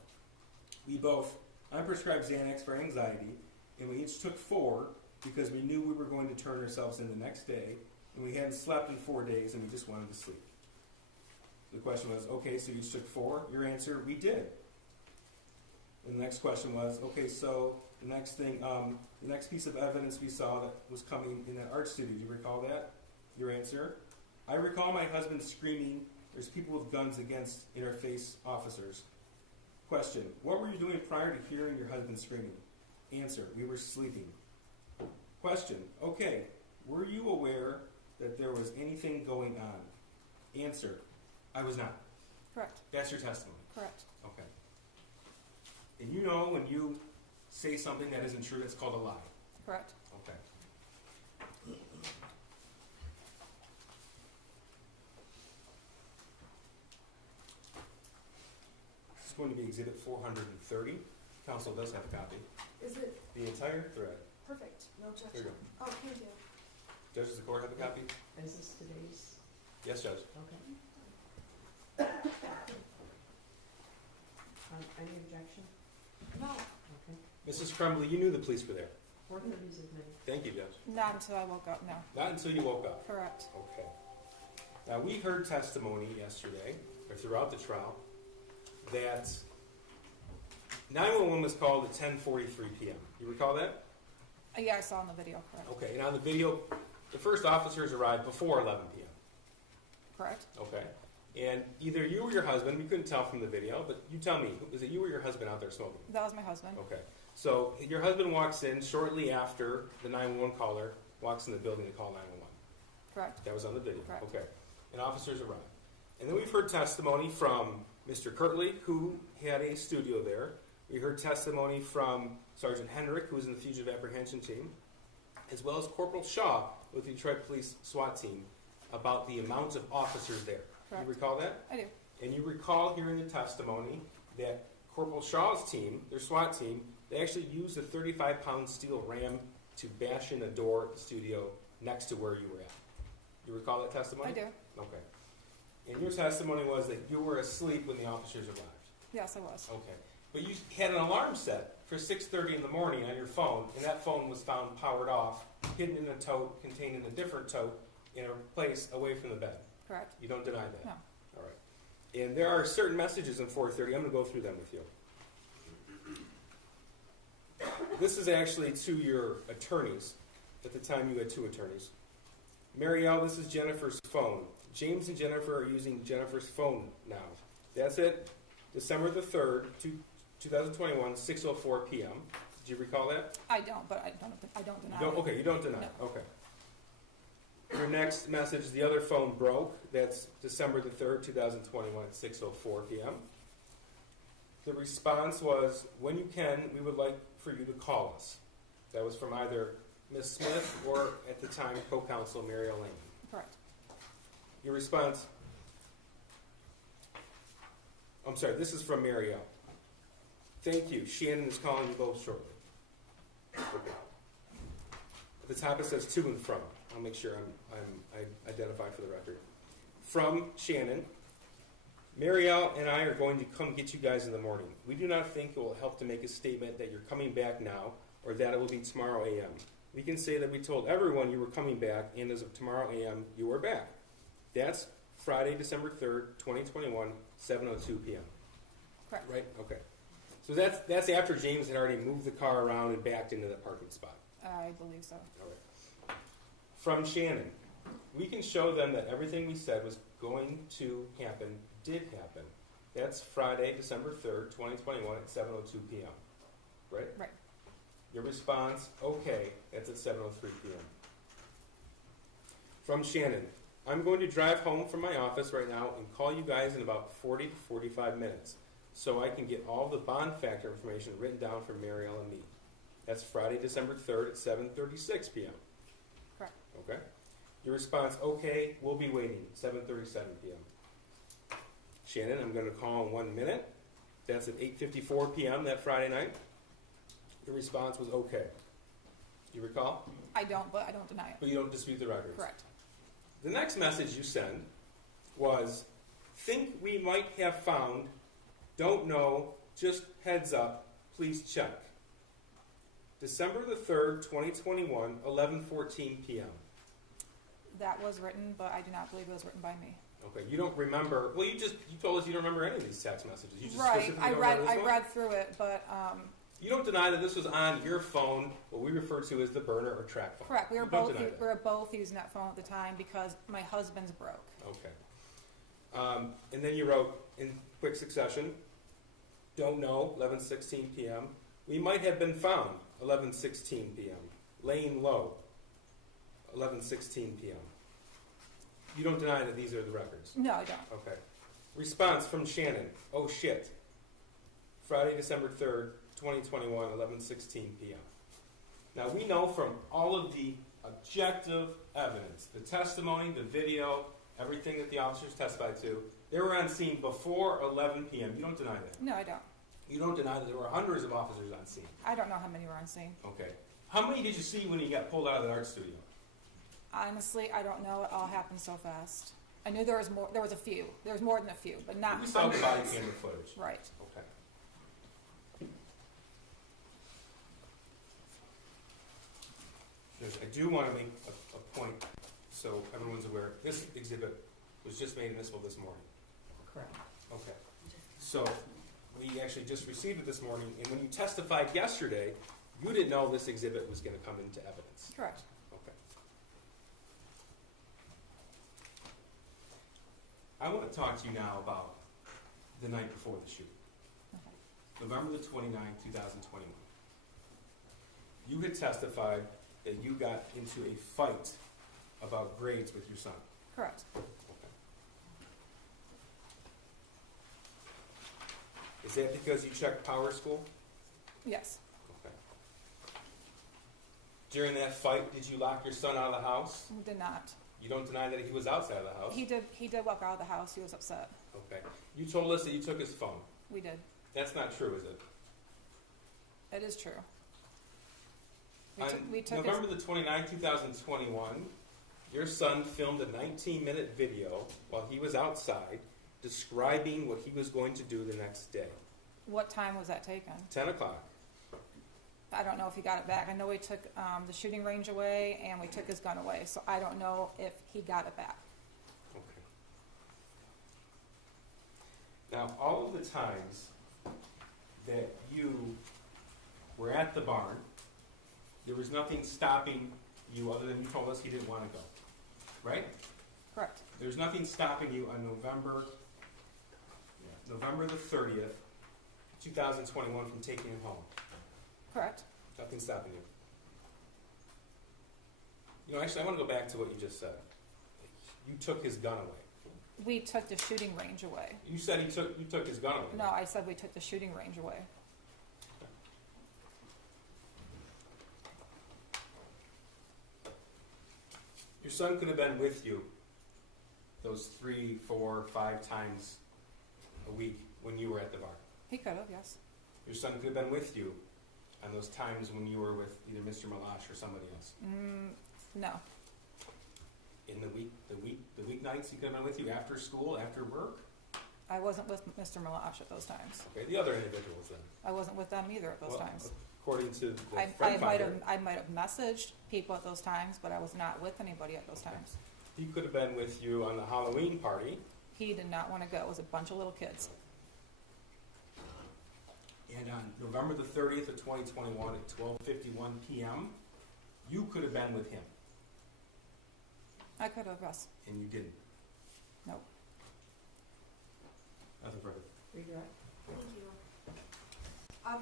We both, I prescribed Xanax for anxiety, and we each took 4 because we knew we were going to turn ourselves in the next day, and we hadn't slept in 4 days, and we just wanted to sleep. The question was, okay, so you took 4? Your answer, we did. And the next question was, okay, so the next thing, the next piece of evidence we saw that was coming in that art studio, do you recall that? Your answer? I recall my husband screaming, "There's people with guns against interface officers." Question, what were you doing prior to hearing your husband screaming? Answer, we were sleeping. Question, okay, were you aware that there was anything going on? Answer, I was not. Correct. That's your testimony. Correct. Okay. And you know when you say something that isn't true, it's called a lie. Correct. Okay. This is going to be Exhibit 430. Council does have a copy. Is it The entire thread. perfect? No There objection. you Oh, thank you. Judges of the court have a copy? Is this today's? Yes, Judge. Okay. Any objection? No. Okay. Mrs. Crumbley, you knew the police were there. 4:30 is admitted. Thank you, Judge. Not until I woke up, no. Not until you woke up. Correct. Okay. Now, we heard testimony yesterday, or throughout the trial, that 911 was called at 10:43 p.m. You recall that? Yeah, I saw in the video, correct. Okay, and on the video, the first officers arrived before 11 p.m. Correct. Okay. And either you or your husband, we couldn't tell from the video, but you tell me, was it you or your husband out there smoking? That was my husband. Okay. So your husband walks in shortly after the 911 caller walks in the building to call 911. Correct. That was on the video. Correct. Okay. And officers arrived. And then we've heard testimony from Mr. Kirtley, who had a studio there. We heard testimony from Sergeant Hendrick, who was in the fugitive apprehension team, as well as Corporal Shaw with the Detroit Police SWAT team about the amount of officers there. Correct. You recall that? I do. And you recall hearing the testimony that Corporal Shaw's team, their SWAT team, they actually used a 35-pound steel ram to bash in a door at the studio next to where you were at. You recall that testimony? I do. Okay. And your testimony was that you were asleep when the officers arrived. Yes, I was. Okay. But you had an alarm set for 6:30 in the morning on your phone, and that phone was found powered off, hidden in a tote, contained in a different tote, in a place away from the bed. Correct. You don't deny that? No. All right. And there are certain messages in 430. I'm going to go through them with you. This is actually to your attorneys. At the time, you had 2 attorneys. Marielle, this is Jennifer's phone. James and Jennifer are using Jennifer's phone now. That's it. December the 3rd, 2021, 6:04 p.m. Did you recall that? I don't, but I don't deny it. Okay, you don't deny it. No. Okay. Your next message, the other phone broke. That's December the 3rd, 2021 at 6:04 p.m. The response was, when you can, we would like for you to call us. That was from either Ms. Smith or, at the time, co-counsel Mary Elaine. Correct. Your response, I'm sorry, this is from Marielle. Thank you. Shannon is calling you both shortly. Okay. At the top it says to and from. I'll make sure I identify for the record. From Shannon, Marielle and I are going to come get you guys in the morning. We do not think it will help to make a statement that you're coming back now or that it will be tomorrow a.m. We can say that we told everyone you were coming back, and as of tomorrow a.m., you are back. That's Friday, December 3rd, 2021, 7:02 p.m. Correct. Right? Okay. So that's after James had already moved the car around and backed into the parking spot. I believe so. All right. From Shannon, we can show them that everything we said was going to happen did happen. That's Friday, December 3rd, 2021 at 7:02 p.m. Right? Right. Your response, okay, that's at 7:03 p.m. From Shannon, I'm going to drive home from my office right now and call you guys in about 40 to 45 minutes so I can get all the bond factor information written down for Marielle and me. That's Friday, December 3rd at 7:36 p.m. Correct. Okay? Your response, okay, we'll be waiting, 7:37 p.m. Shannon, I'm going to call in 1 minute. That's at 8:54 p.m. that Friday night. Your response was okay. You recall? I don't, but I don't deny it. But you don't dispute the records. Correct. The next message you send was, think we might have found, don't know, just heads up, please check. December the 3rd, 2021, 11:14 p.m. That was written, but I do not believe it was written by me. Okay, you don't remember. Well, you told us you don't remember any of these text messages. You just Right, specifically I don't read, remember I this one? read through it, but, You don't deny that this was on your phone, what we refer to as the burner or track phone. correct, we You were don't both, deny we that. were both using that phone at the time because my husband's broke. Okay. And then you wrote in quick succession, don't know, 11:16 p.m. We might have been found, 11:16 p.m. Laying low, 11:16 p.m. You don't deny that these are the records? No, I don't. Okay. Response from Shannon, oh shit. Friday, December 3rd, 2021, 11:16 p.m. Now we know from all of the objective evidence, the testimony, the video, everything that the officers testified to, they were on scene before 11 p.m. You don't deny that? No, I don't. You don't deny that there were hundreds of officers on scene? I don't know how many were on scene. Okay. How many did you see when you got pulled out of the art studio? Honestly, I don't know. It all happened so fast. I knew there was more. There was a few. There was more than a few, but not You saw the body hundreds. camera footage. Right. Okay. I do want to make a point so everyone's aware. This exhibit was just made admissible this morning. Correct. Okay. So we actually just received it this morning, and when you testified yesterday, you didn't know this exhibit was going to come into evidence. Correct. Okay. I want to talk to you now about the night before the shooting. Okay. November the 29th, 2021. You had testified that you got into a fight about grades with your son. Correct. Okay. Is that because you checked Power School? Yes. Okay. During that fight, did you lock your son out of the house? Did not. You don't deny that he was outside of the house? He did. He did walk out of the house. He was upset. Okay. You told us that you took his phone. We did. That's not true, is it? It is true. On We took November the 29th, 2021, your son filmed a 19-minute video while he was outside describing what he was going to do the next day. What time was that taken? 10 o'clock. I don't know if he got it back. I know we took the shooting range away and we took his gun away, so I don't know if he got it back. Okay. Now, all of the times that you were at the barn, there was nothing stopping you other than you told us he didn't want to go, right? Correct. There's nothing stopping you on November the 30th, 2021 from taking him home. Correct. Nothing stopping you. You know, actually, I want to go back to what you just said. You took his gun away. We took the shooting range away. You said you took his gun away. No, I said we took the shooting range away. Your son could have been with you those 3, 4, 5 times a week when you were at the bar. He could have, yes. Your son could have been with you on those times when you were with either Mr. Malash or somebody else. No. In the weeknights, he could have been with you after school, after work. I wasn't with Mr. Malash at those times. Okay, the other individuals then. I wasn't with them either at those Well, times. According to the I friend might finder, have messaged people at those times, but I was not with anybody at those times. he could have been with you on the Halloween party. He did not want to go. It was a bunch of little kids. And on November the 30th of 2021 at 12:51 p.m., you could have been with him, I could have, yes. and you didn't. Nope. Nothing further. Redirect. Thank you.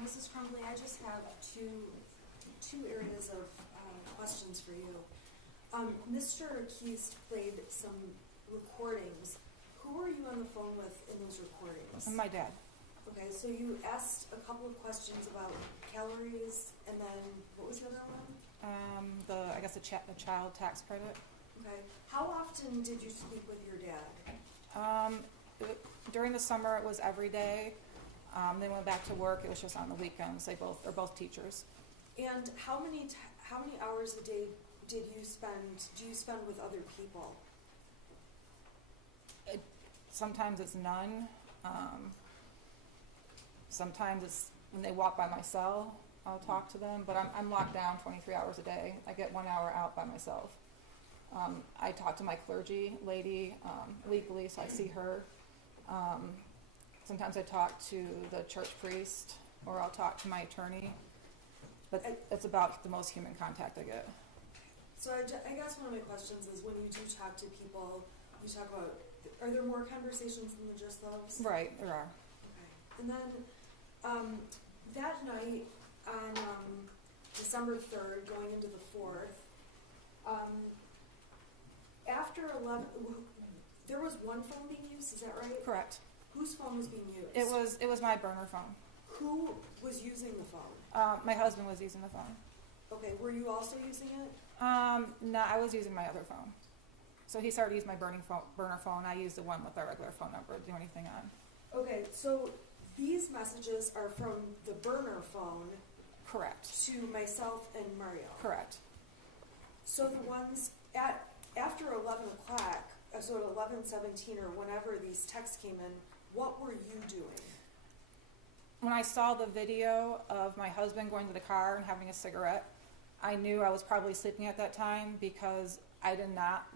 Mrs. Crumbley, I just have two areas of questions for you. Mr. Keast played some recordings. Who were you on the phone with in those recordings? And my dad. Okay, so you asked a couple of questions about calories, and then what was the other one? The child tax credit. Okay, how often did you speak with your dad? During the summer, it was every day. They went back to work. It was just on the weekends. They're both teachers. And how many hours a day do you spend with other people? Sometimes it's none. Sometimes it's when they walk by my cell. I'll talk to them, but I'm locked down 23 hours a day. I get 1 hour out by myself. I talk to my clergy lady weekly, so I see her. Sometimes I talk to the church priest, or I'll talk to my attorney. But it's about the most human contact I get. So I guess one of my questions is, when you do talk to people, you talk about, are there more conversations than just those? Right, there are. Okay. And then that night on December 3rd, going into the 4th, after 11, there was one phone being used, is that right? Correct. Whose phone was being used? It was my burner phone. Who was using the phone? My husband was using the phone. Okay, were you also using it? No, I was using my other phone. So he started using my burner phone. I used the one with our regular phone number to do anything on. Okay, so these messages are from the burner phone Correct. to myself and Mario. Correct. So the ones after 11 o'clock, so at 11:17 or whenever these texts came in, what were you doing? When I saw the video of my husband going to the car and having a cigarette, I knew I was probably sleeping at that time, because I did not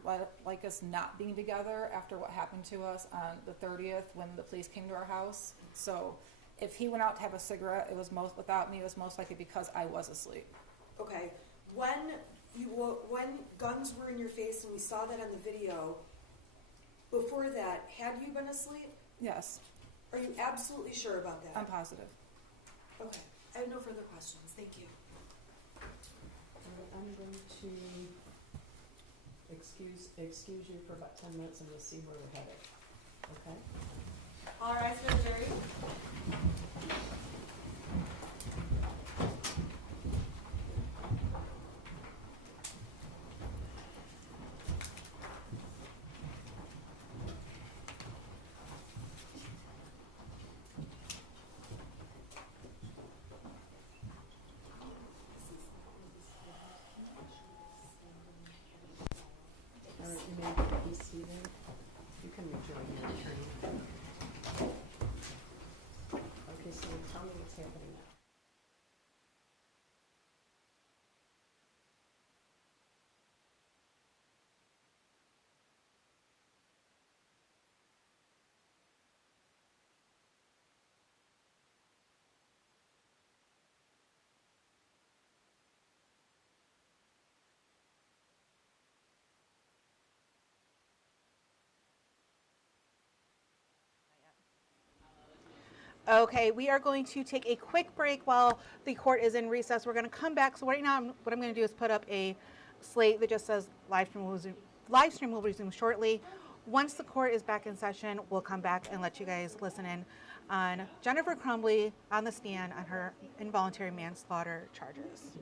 like us not being together after what happened to us on the 30th when the police came to our house. So if he went out to have a cigarette, without me, it was most likely because I was asleep. Okay, when guns were in your face and we saw that on the video, before that, had you been asleep? Yes, Are you absolutely sure about that? I'm positive. Okay, I have no further questions. Thank you. I'm going to excuse you for about 10 minutes, and we'll see where we're headed. Okay? All rise for the jury. All right, you may be seated. You can rejoin your attorney. Okay, so tell me what's happening now. Okay, we are going to take a quick break while the court is in recess. We're going to come back. So right now, what I'm going to do is put up a slate that just says live stream will resume shortly. Once the court is back in session, we'll come back and let you guys listen in on Jennifer Crumbley on the stand on her involuntary manslaughter charges.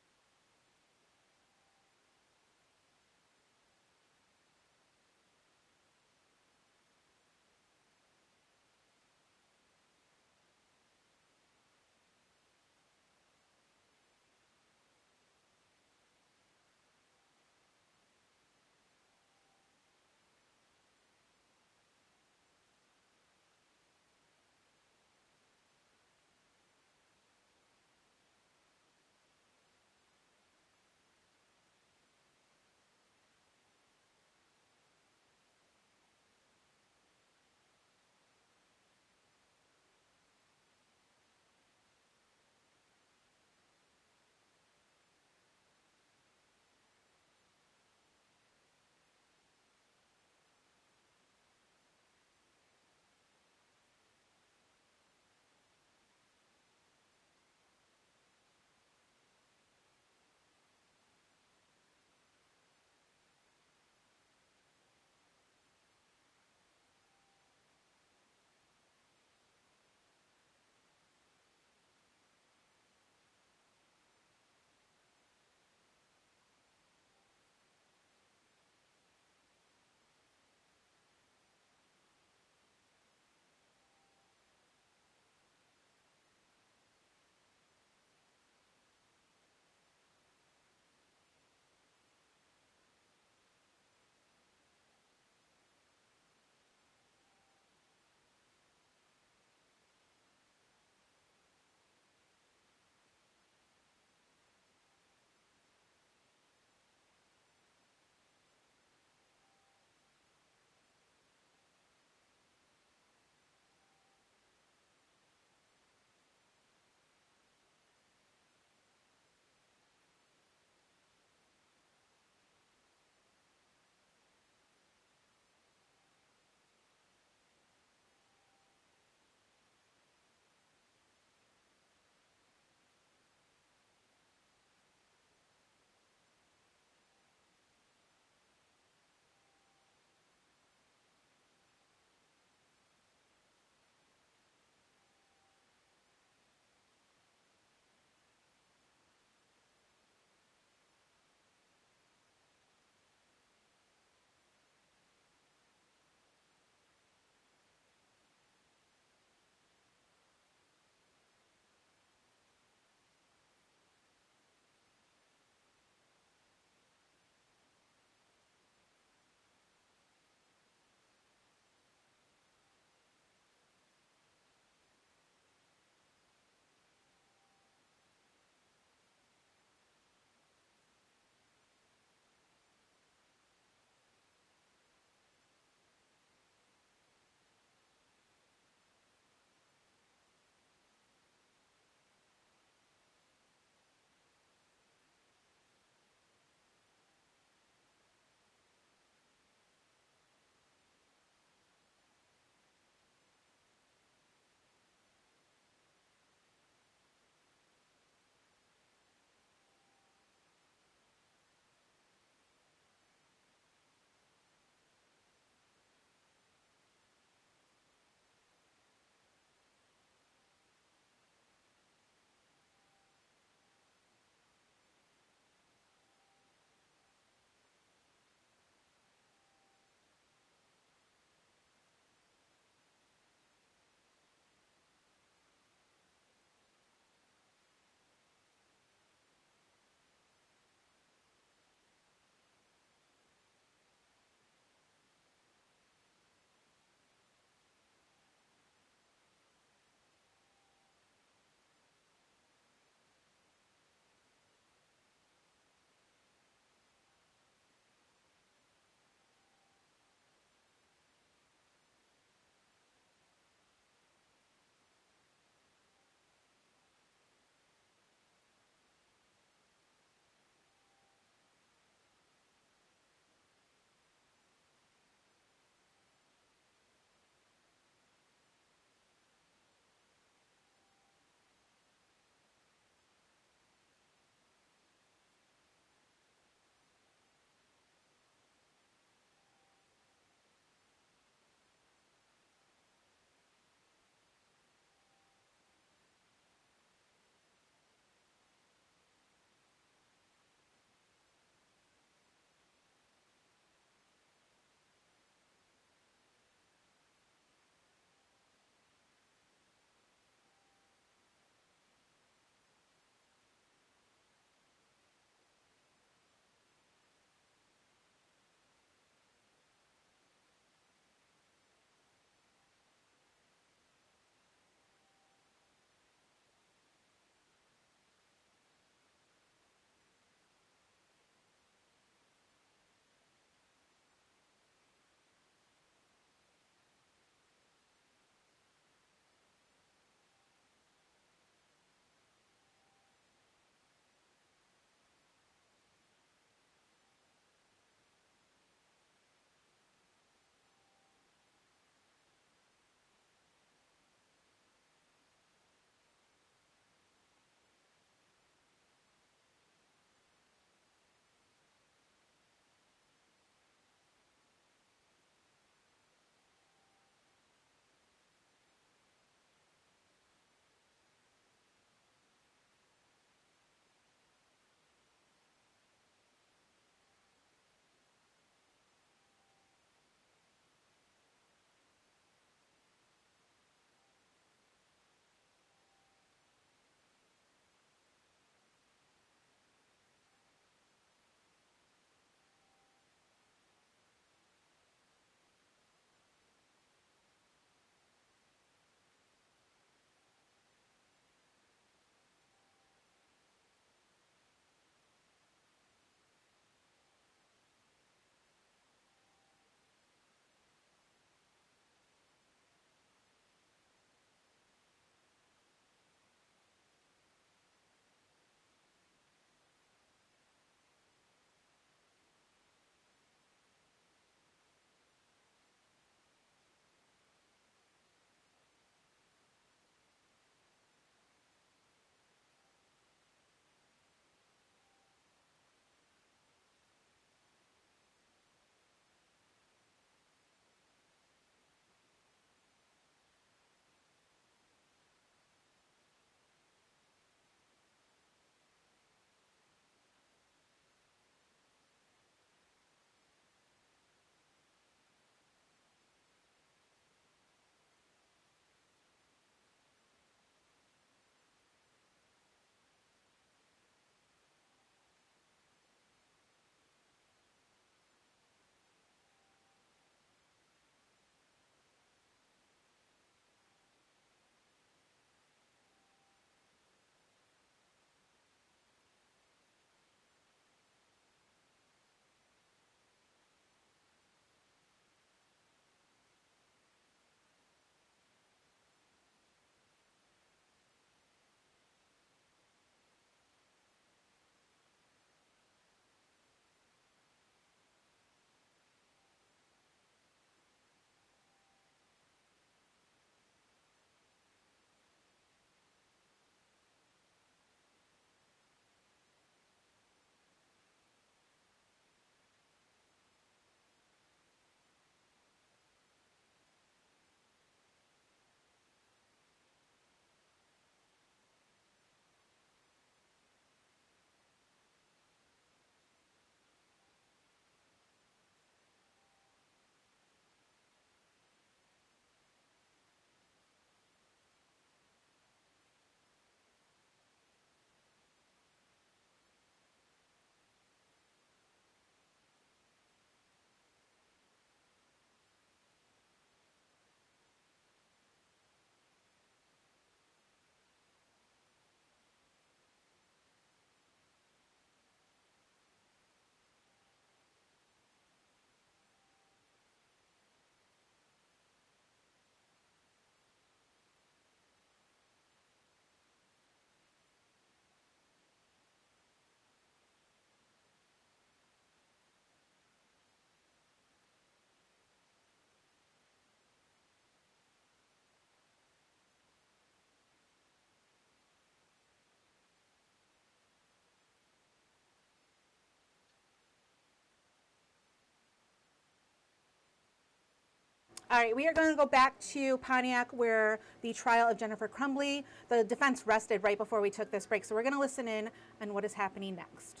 All right, we are going to go back to Pontiac where the trial of Jennifer Crumbley, the defense rested right before we took this break. So we're going to listen in on what is happening next.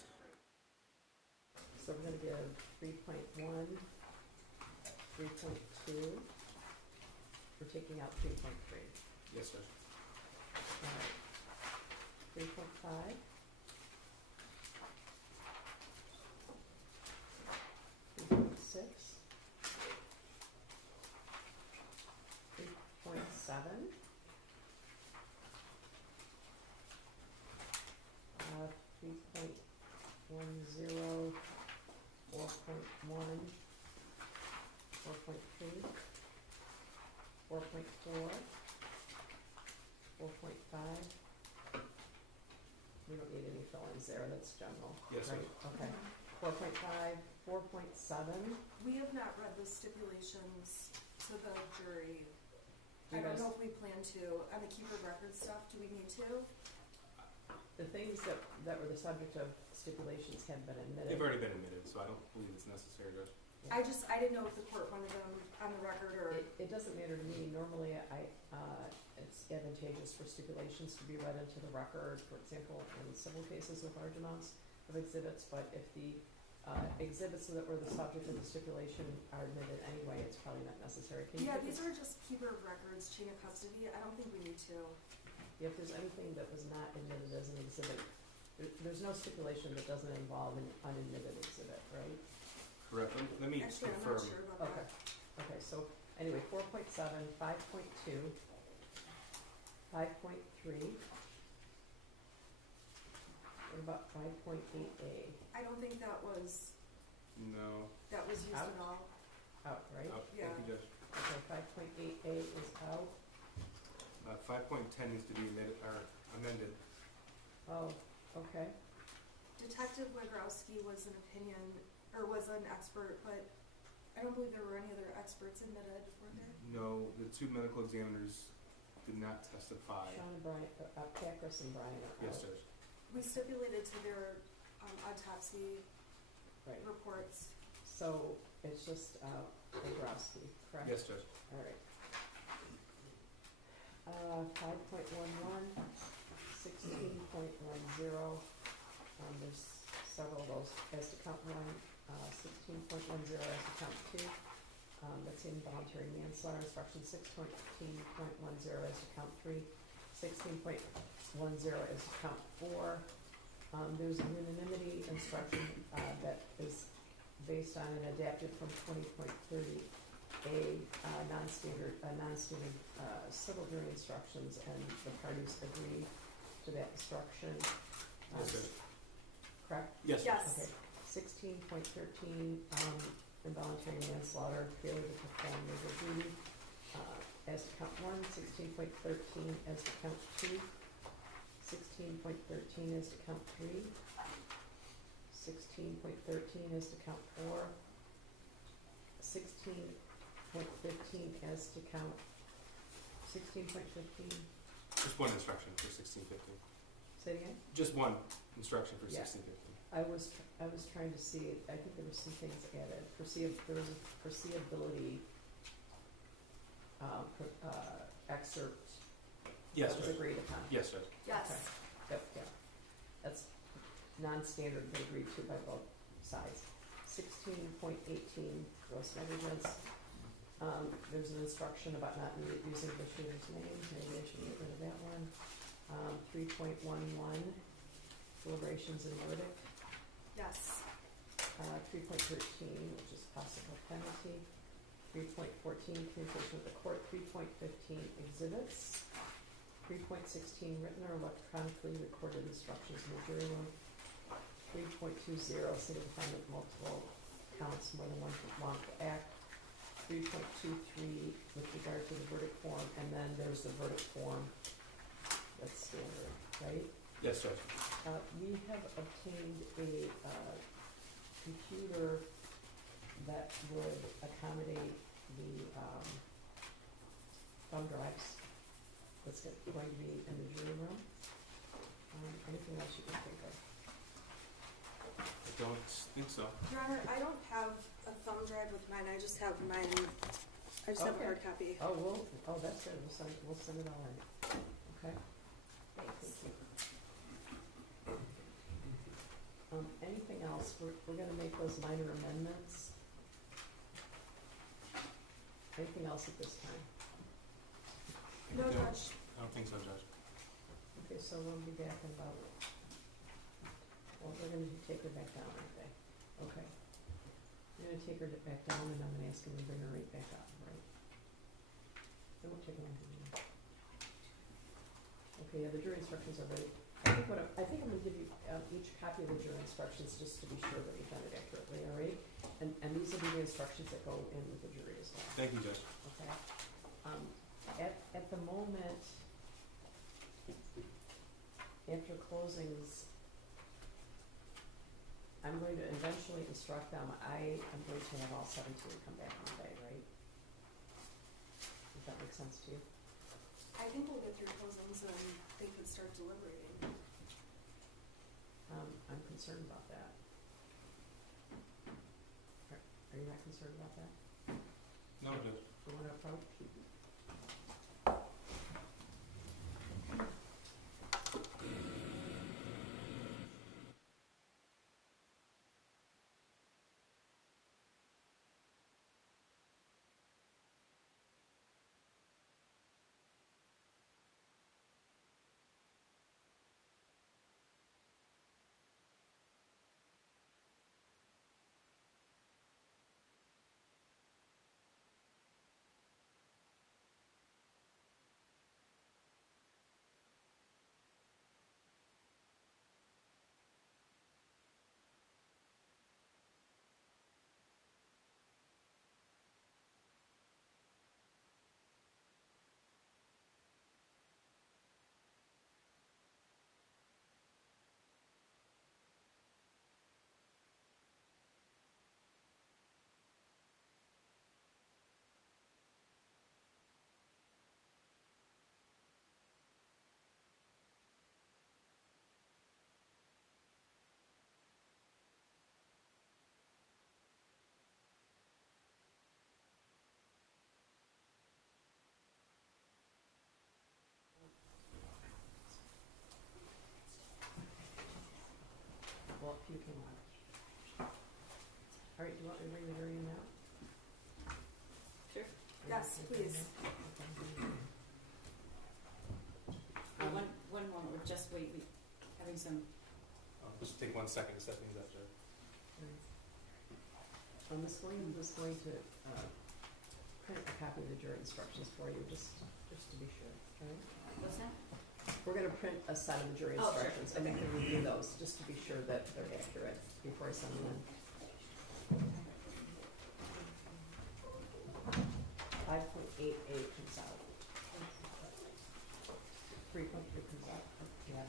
So we're gonna give 3.1, 3.2. We're taking out 3.3. Yes, Judge. All right. 3.5. 3.6. 3.7. 3.10. 4.1. 4.3. 4.4. 4.5. We don't need any fill-ins there, that's general. Yes, right? Okay. 4.5, 4.7. We have not read the stipulations to the jury. You I don't guys- know if we plan to. On the keeper of record stuff, do we need to? The things that were the subject of stipulations have been admitted. They've already been admitted, so I don't believe it's necessary, Judge. Yeah. I didn't know if the court wanted them on the record or. It doesn't matter to me. Normally, it's advantageous for stipulations to be read into the record, for example, in civil cases with large amounts of exhibits, but if the exhibits that were the subject of the stipulation are admitted anyway, it's probably not necessary. Can you Yeah, give these us- are just keeper of records, chain of custody. I don't think we need to. If there's anything that was not admitted as an exhibit, there's no stipulation that doesn't involve an unadmitted exhibit, right? Correct. Let me Actually, I'm confirm. not sure about Okay, that. okay, so anyway, 4.7, 5.2, 5.3. What about 5.8A? I don't think that was No. used Out. at all. Out, right? Oh, Yeah. Thank you, Judge. Okay, 5.8A is out. 5.10 needs to be amended. Oh, okay. Detective Wigorowski was an expert, but I don't believe there were any other experts admitted, were there? No, the two medical examiners did not testify. Sean and Brian, Pacris and Brian are out. Yes, Judge. We stipulated to their autopsy Right, reports. so it's just Wigorowski, correct? Yes, Judge. All right. 5.11, 16.10. There's several of those. As to count 1, 16.10 as to count 2. That's involuntary manslaughter. Instruction 16.10 as to count 3. 16.10 as to count 4. There's a unanimity instruction that is based on and adapted from 20.30A non-standard civil jury instructions, and the parties agree to that instruction. Yes, Judge. Correct? Yes, Judge. Yes. Okay. 16.13 involuntary manslaughter, failure to perform legal duty. As to count 1, 16.13 as to count 2. 16.13 as to count 3, 16.13 as to count 4, 16.15 as to count 16.15. Just one instruction for 1615. Say it again. Just one instruction for Yeah. 1615. I was trying to see. I think there were some things added. There was a foreseeability excerpt. Yes, that was Judge. agreed upon. Yes, Judge. Yes. Okay. Yep, yeah. That's non-standard, but agreed to by both sides. 16.18, gross negligence. There's an instruction about not using the shooter's name. Maybe I should get rid of that one. 3.11, deliberations and verdict. Yes. 3.13, which is possible penalty. 3.14, communication with the court. 3.15, exhibits. 3.16, written or electronically recorded instructions in the jury room. 3.20, single defendant, multiple counts, more than one wrongful act. 3.23, with regard to the verdict form, and then there's the verdict form that's standard, right? Yes, Judge. We have obtained a computer that would accommodate the thumb drives that's going to be in the jury room. Anything else you can think of? I don't think so. Your Honor, I don't have a thumb drive with mine. I just have mine I just have a Okay. hard copy. That's good, we'll send it all in, okay? Thank you. Anything else, we're gonna make those minor amendments. Anything else at this time? No, Judge. I don't think so, Judge. Okay, so we'll be back in about, we're gonna take her back down, aren't they? Okay. We're gonna take her back down and I'm gonna ask him to bring her right back up, right? It won't take long to do that. Okay, yeah, the jury instructions are ready. I think I'm gonna give you each copy of the jury instructions just to be sure that we've done it accurately, all right? And these will be the instructions that go in with the jury as well. Thank you, Judge. Okay. At the moment, after closings, I'm going to eventually instruct them, I am going to have all 17 come back on the day, right? Does that make sense to you? I think we'll get through closings and they could start deliberating. I'm concerned about that. Are you not concerned about that? No, Judge. You want to approach? Well, if you can watch. All right, do you want me to bring the jury in now? Sure. Yes, please. One moment, we're just waiting, having some, Just take 1 second to set things up, Judge. Miss Williams is going to print a copy of the jury instructions for you, just to be sure, all right? what's that? We're gonna print a set of the jury Oh, sure. instructions, and we can review those, just to be sure that they're accurate before I send them in. 5.88 comes out. 3.3 comes out, yeah.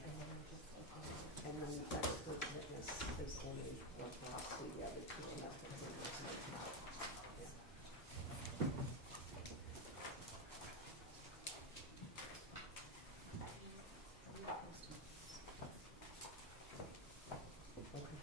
And then the expert witness is only one philosophy, the other two methods, and there's no come out. Yeah. Okay.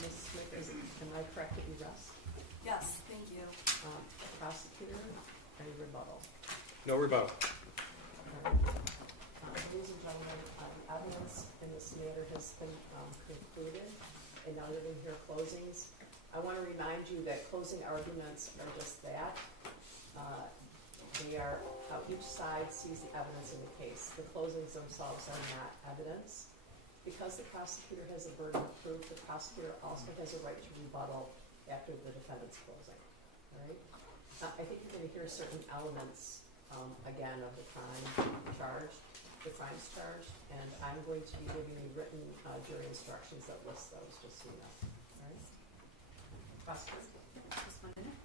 Ms. Smith, am I correct that you rest? Yes, thank you. Prosecutor, any rebuttal? No rebuttal. Ladies and gentlemen, evidence in this matter has been concluded, and now that we hear closings, I want to remind you that closing arguments are just that. They are, each side sees the evidence in the case. The closings themselves are not evidence. Because the prosecutor has a burden of proof, the prosecutor also has a right to rebuttal after the defendant's closing, right? I think you're going to hear certain elements, again, of the crime charged, the crimes charged, and I'm going to be giving you written jury instructions that list those, just so you know, all right? Prosecutor. Just 1 minute.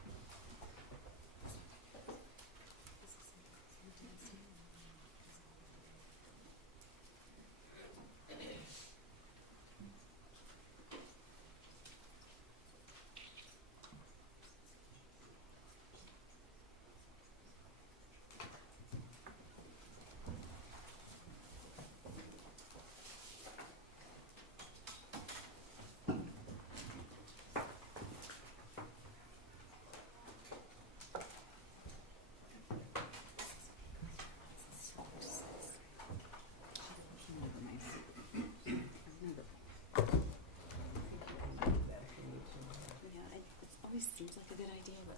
Seems like a good idea, but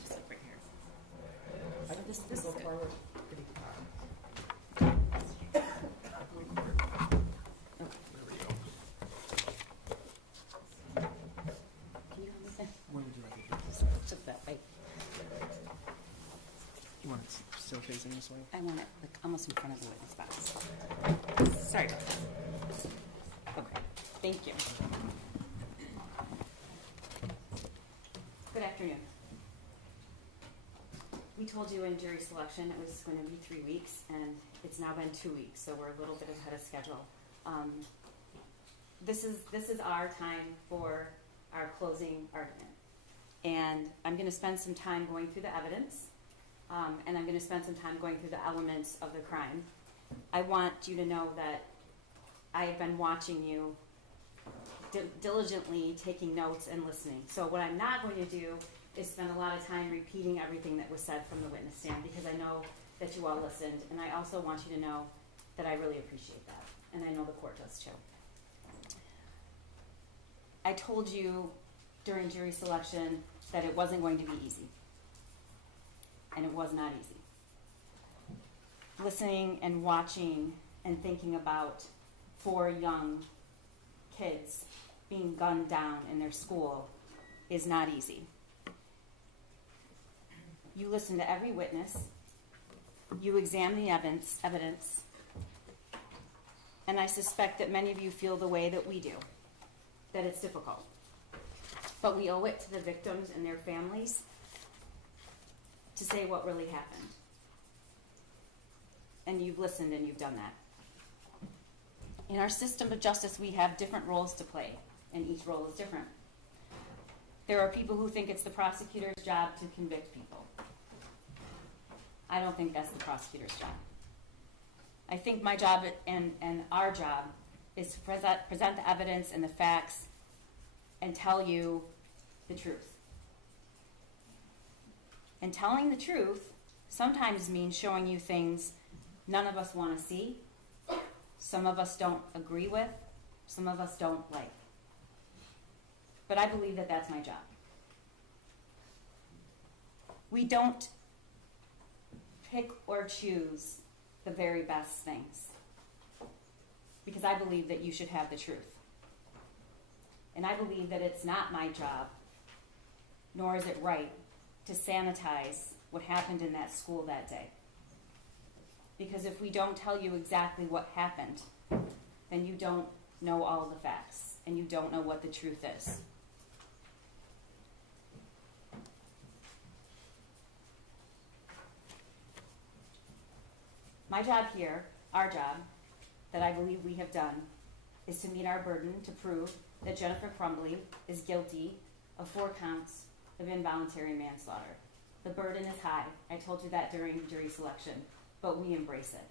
just like right here. This Go is good. forward pretty far. Can you help me there? Where would you like it? Just that way. You want it still facing this way? I want it like almost in front of the witness box. Sorry about that. Okay, thank you. Good afternoon. We told you in jury selection it was going to be 3 weeks, and it's now been 2 weeks, so we're a little bit ahead of schedule. This is our time for our closing argument, and I'm going to spend some time going through the evidence, and I'm going to spend some time going through the elements of the crime. I want you to know that I have been watching you diligently, taking notes and listening. So what I'm not going to do is spend a lot of time repeating everything that was said from the witness stand, because I know that you all listened, and I also want you to know that I really appreciate that, and I know the court does too. I told you during jury selection that it wasn't going to be easy, and it was not easy. Listening and watching and thinking about 4 young kids being gunned down in their school is not easy. You listen to every witness, you examine the evidence, and I suspect that many of you feel the way that we do, that it's difficult. But we owe it to the victims and their families to say what really happened. And you've listened and you've done that. In our system of justice, we have different roles to play, and each role is different. There are people who think it's the prosecutor's job to convict people. I don't think that's the prosecutor's job. I think my job and our job is to present the evidence and the facts and tell you the truth. And telling the truth sometimes means showing you things none of us want to see, some of us don't agree with, some of us don't like. But I believe that that's my job. We don't pick or choose the very best things, because I believe that you should have the truth. And I believe that it's not my job, nor is it right, to sanitize what happened in that school that day. Because if we don't tell you exactly what happened, then you don't know all the facts, and you don't know what the truth is. My job here, our job, that I believe we have done, is to meet our burden to prove that Jennifer Crumbley is guilty of 4 counts of involuntary manslaughter. The burden is high. I told you that during jury selection, but we embrace it.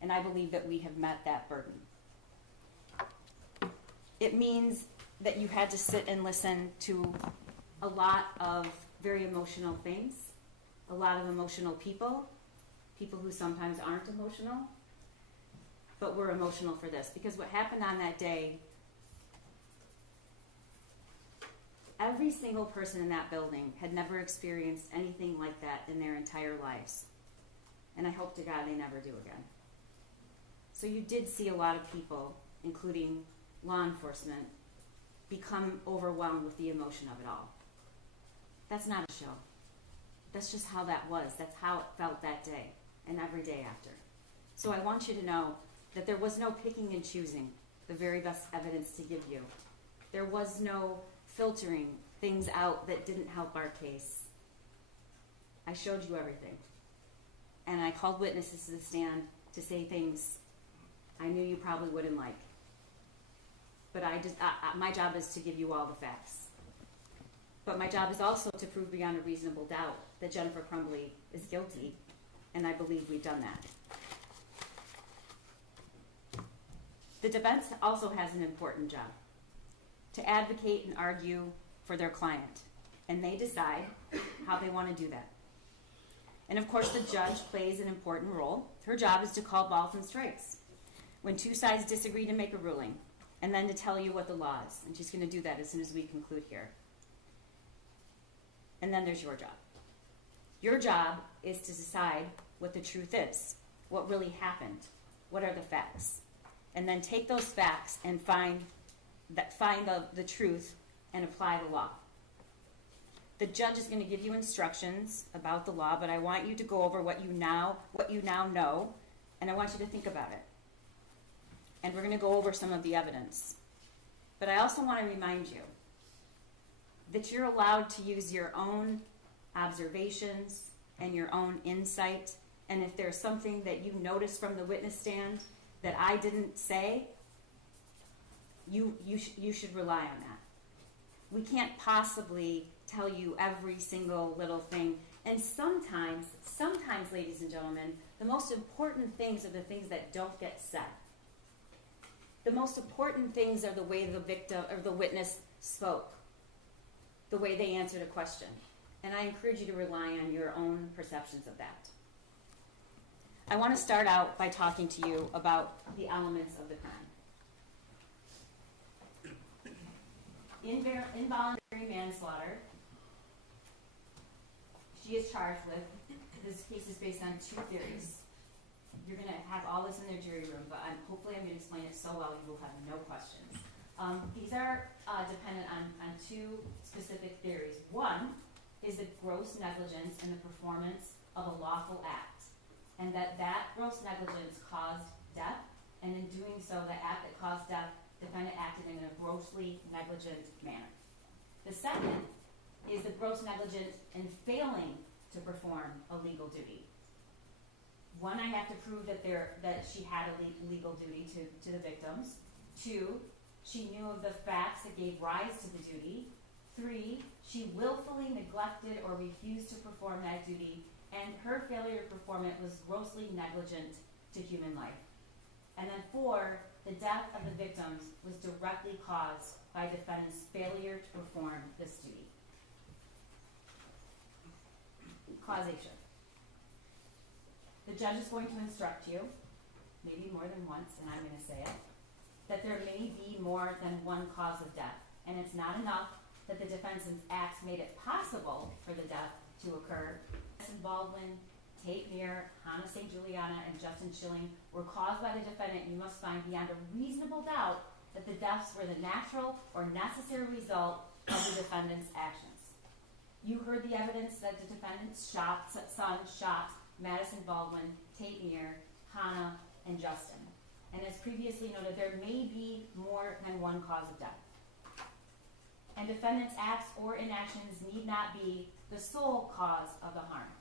And I believe that we have met that burden. It means that you had to sit and listen to a lot of very emotional things, a lot of emotional people who sometimes aren't emotional, but we're emotional for this. Because what happened on that day, every single person in that building had never experienced anything like that in their entire lives. And I hope to God they never do again. So you did see a lot of people, including law enforcement, become overwhelmed with the emotion of it all. That's not a show. That's just how that was. That's how it felt that day and every day after. So I want you to know that there was no picking and choosing the very best evidence to give you. There was no filtering things out that didn't help our case. I showed you everything. And I called witnesses to the stand to say things I knew you probably wouldn't like. But my job is to give you all the facts. But my job is also to prove beyond a reasonable doubt that Jennifer Crumbley is guilty, and I believe we've done that. The defense also has an important job, to advocate and argue for their client, and they decide how they want to do that. And of course, the judge plays an important role. Her job is to call balls and strikes when 2 sides disagree, to make a ruling, and then to tell you what the law is. And she's going to do that as soon as we conclude here. And then there's your job. Your job is to decide what the truth is, what really happened, what are the facts, and then take those facts and find the truth and apply the law. The judge is going to give you instructions about the law, but I want you to go over what you now know, and I want you to think about it. And we're going to go over some of the evidence. But I also want to remind you that you're allowed to use your own observations and your own insight. And if there's something that you notice from the witness stand that I didn't say, you should rely on that. We can't possibly tell you every single little thing. And sometimes, ladies and gentlemen, the most important things are the things that don't get said. The most important things are the way the victim or the witness spoke, the way they answered a question. And I encourage you to rely on your own perceptions of that. I want to start out by talking to you about the elements of the crime. Involuntary manslaughter. She is charged with. This case is based on 2 theories. You're going to have all this in their jury room, but hopefully I'm going to explain it so well you will have no questions. These are dependent on 2 specific theories. One is the gross negligence in the performance of a lawful act, and that gross negligence caused death, and in doing so, the act that caused death, defendant acted in a grossly negligent manner. The second is the gross negligence in failing to perform a legal duty. One, I have to prove that she had a legal duty to the victims. 2, she knew of the facts that gave rise to the duty. 3, she willfully neglected or refused to perform that duty, and her failure to perform it was grossly negligent to human life. And then 4, the death of the victims was directly caused by defendant's failure to perform this duty. Causation. The judge is going to instruct you, maybe more than once, and I'm going to say it, that there may be more than one cause of death. And it's not enough that the defendant's acts made it possible for the death to occur. Madison Baldwin, Tate Meir, Hannah St. Juliana, and Justin Schilling were caused by the defendant. You must find beyond a reasonable doubt that the deaths were the natural or necessary result of the defendant's actions. You heard the evidence that the defendant's son shot Madison Baldwin, Tate Meir, Hannah, and Justin. And as previously noted, there may be more than one cause of death. And defendant's acts or inactions need not be the sole cause of the harm.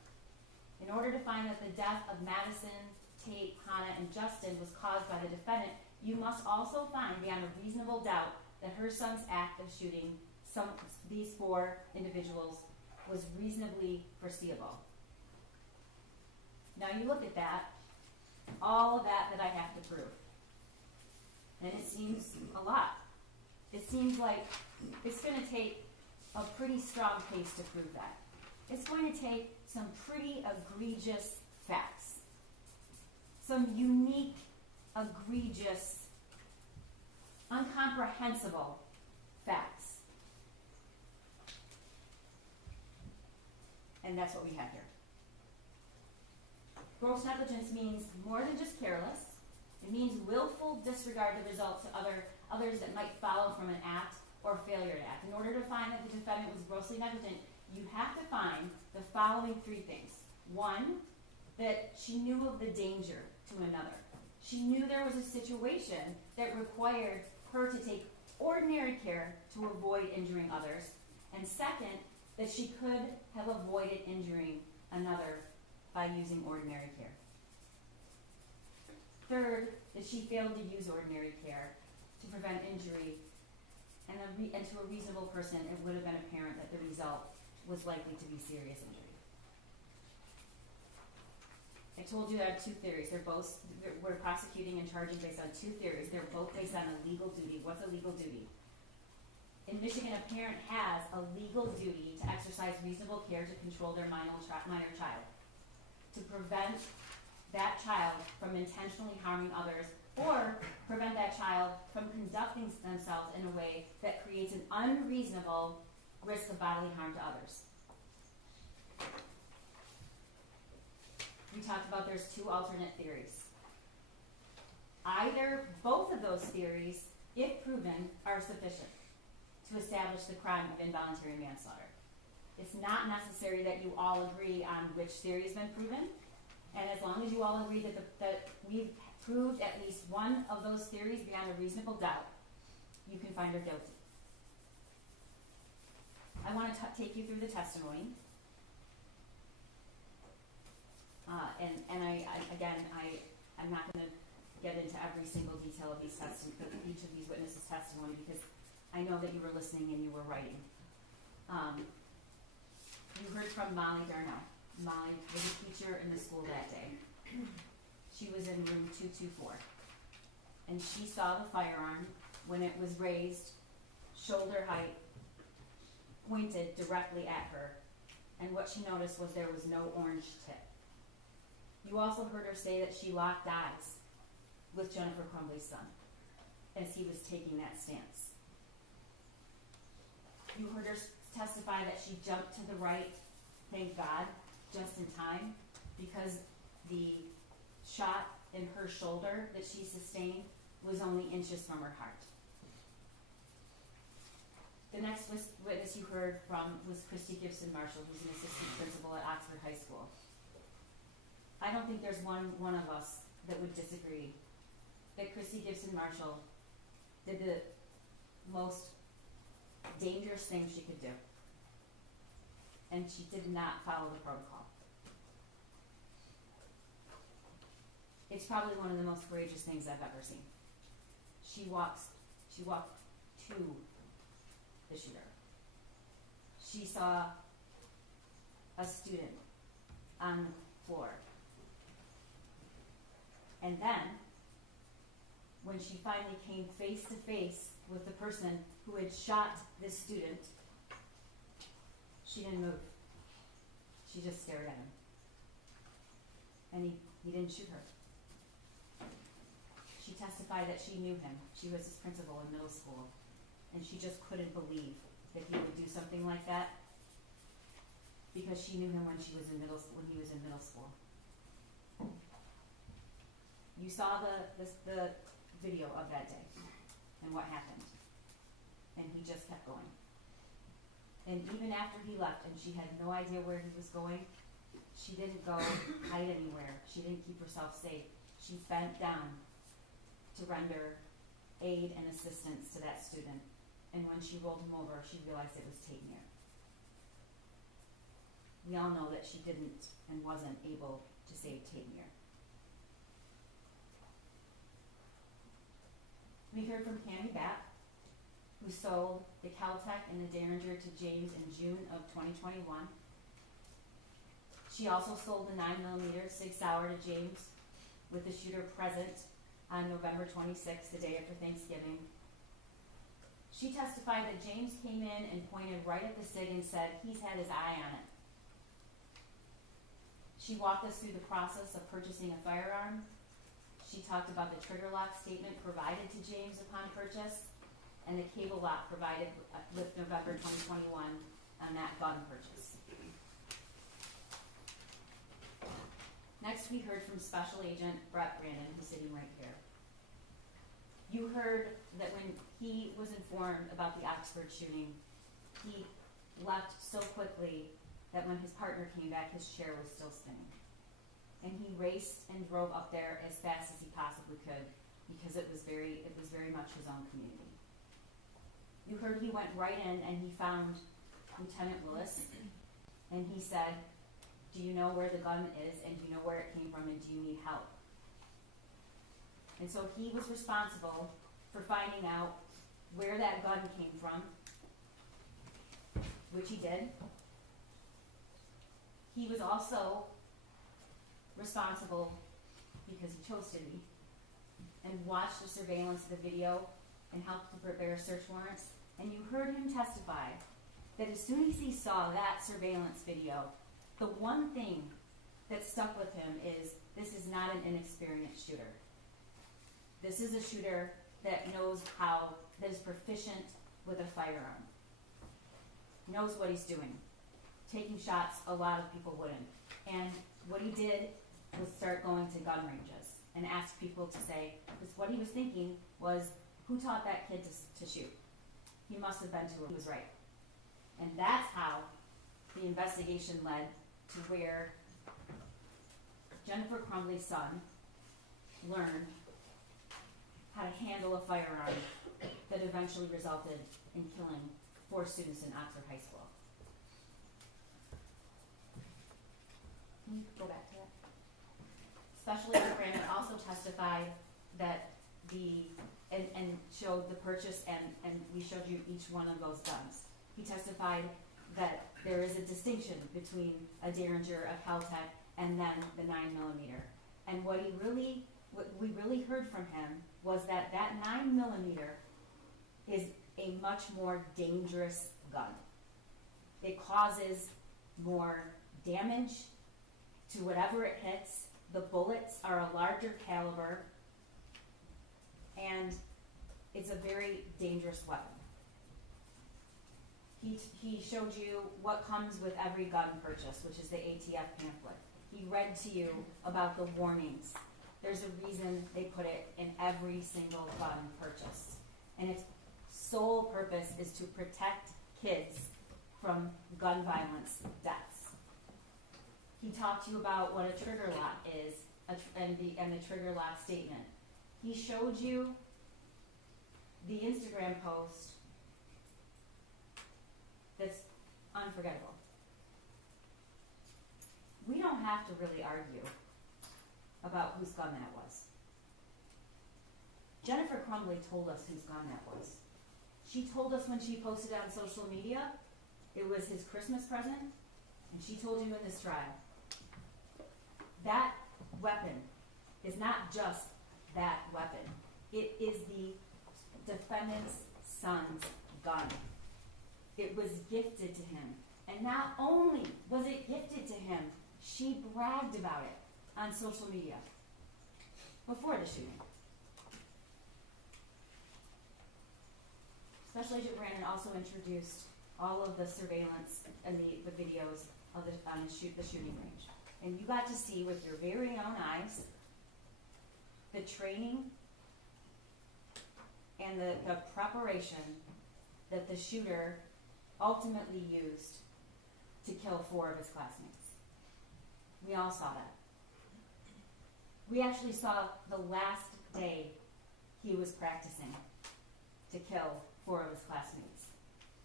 In order to find that the death of Madison, Tate, Hannah, and Justin was caused by the defendant, you must also find beyond a reasonable doubt that her son's act of shooting these 4 individuals was reasonably foreseeable. Now you look at that, all of that I have to prove. And it seems a lot. It seems like it's going to take a pretty strong case to prove that. It's going to take some pretty egregious facts. Some unique, egregious, incomprehensible facts. And that's what we have here. Gross negligence means more than just careless. It means willful disregard of the results to others that might follow from an act or failure to act. In order to find that the defendant was grossly negligent, you have to find the following 3 things. 1, that she knew of the danger to another. She knew there was a situation that required her to take ordinary care to avoid injuring others. And second, that she could have avoided injuring another by using ordinary care. Third, that she failed to use ordinary care to prevent injury, and to a reasonable person, it would have been apparent that the result was likely to be serious injury. I told you I have 2 theories. We're prosecuting and charging based on 2 theories. They're both based on a legal duty. What's a legal duty? In Michigan, a parent has a legal duty to exercise reasonable care to control their minor child, to prevent that child from intentionally harming others, or prevent that child from conducting themselves in a way that creates an unreasonable risk of bodily harm to others. We talked about there's 2 alternate theories. Both of those theories, if proven, are sufficient to establish the crime of involuntary manslaughter. It's not necessary that you all agree on which theory has been proven, and as long as you all agree that we've proved at least one of those theories beyond a reasonable doubt, you can find her guilty. I want to take you through the testimony. I'm not going to get into every single detail of each of these witnesses' testimony, because I know that you were listening and you were writing. You heard from Molly Darnell. Molly was a teacher in the school that day. She was in room 224. And she saw the firearm when it was raised, shoulder height, pointed directly at her. And what she noticed was there was no orange tip. You also heard her say that she locked eyes with Jennifer Crumbley's son as he was taking that stance. You heard her testify that she jumped to the right, thank God, just in time, because the shot in her shoulder that she sustained was only inches from her heart. The next witness you heard from was Christy Gibson Marshall, who's an assistant principal at Oxford High School. I don't think there's one of us that would disagree that Christy Gibson Marshall did the most dangerous thing she could do. And she did not follow the protocol. It's probably one of the most courageous things I've ever seen. She walked to the shooter. She saw a student on the floor. And then, when she finally came face to face with the person who had shot this student, she didn't move. She just stared at him. And he didn't shoot her. She testified that she knew him. She was his principal in middle school. And she just couldn't believe that he would do something like that, because she knew him when he was in middle school. You saw the video of that day and what happened. And he just kept going. And even after he left and she had no idea where he was going, she didn't go hide anywhere. She didn't keep herself safe. She bent down to render aid and assistance to that student. And when she rolled him over, she realized it was Tate Muir. We all know that she didn't and wasn't able to save Tate Muir. We heard from Cammy Batt, who sold the Caltech and the Derringer to James in June of 2021. She also sold the 9mm 6-hour to James with the shooter present on November 26th, the day after Thanksgiving. She testified that James came in and pointed right at the SIG and said he's had his eye on it. She walked us through the process of purchasing a firearm. She talked about the trigger lock statement provided to James upon purchase and the cable lock provided with November 2021 on that gun purchase. Next, we heard from Special Agent Brett Brandon, who's sitting right here. You heard that when he was informed about the Oxford shooting, he left so quickly that when his partner came back, his chair was still spinning. And he raced and drove up there as fast as he possibly could because it was very much his own community. You heard he went right in and he found Lieutenant Willis, and he said, do you know where the gun is, and do you know where it came from, and do you need help? And so he was responsible for finding out where that gun came from, which he did. He was also responsible, because he chose to be, and watched the surveillance of the video and helped to prepare search warrants. And you heard him testify that as soon as he saw that surveillance video, the one thing that stuck with him is this is not an inexperienced shooter. This is a shooter that is proficient with a firearm, knows what he's doing. Taking shots, a lot of people wouldn't. And what he did was start going to gun ranges and ask people to say, because what he was thinking was, who taught that kid to shoot? He must have been he was right. And that's how the investigation led to where Jennifer Crumbley's son learned how to handle a firearm that eventually resulted in killing 4 students in Oxford High School. Can you go back to that? Special Agent Brandon also testified that and showed the purchase, and we showed you each one of those guns. He testified that there is a distinction between a Derringer, a Caltech, and then the 9mm. And what we really heard from him was that 9mm is a much more dangerous gun. It causes more damage to whatever it hits. The bullets are a larger caliber, and it's a very dangerous weapon. He showed you what comes with every gun purchase, which is the ATF pamphlet. He read to you about the warnings. There's a reason they put it in every single gun purchase. And its sole purpose is to protect kids from gun violence deaths. He talked to you about what a trigger lock is and the trigger lock statement. He showed you the Instagram post that's unforgettable. We don't have to really argue about whose gun that was. Jennifer Crumbley told us whose gun that was. She told us when she posted on social media it was his Christmas present, and she told you in this trial. That weapon is not just that weapon. It is the defendant's son's gun. It was gifted to him. And not only was it gifted to him, she bragged about it on social media before the shooting. Special Agent Brandon also introduced all of the surveillance and the videos of the shooting range. And you got to see with your very own eyes the training and the preparation that the shooter ultimately used to kill 4 of his classmates. We all saw that. We actually saw the last day he was practicing to kill 4 of his classmates.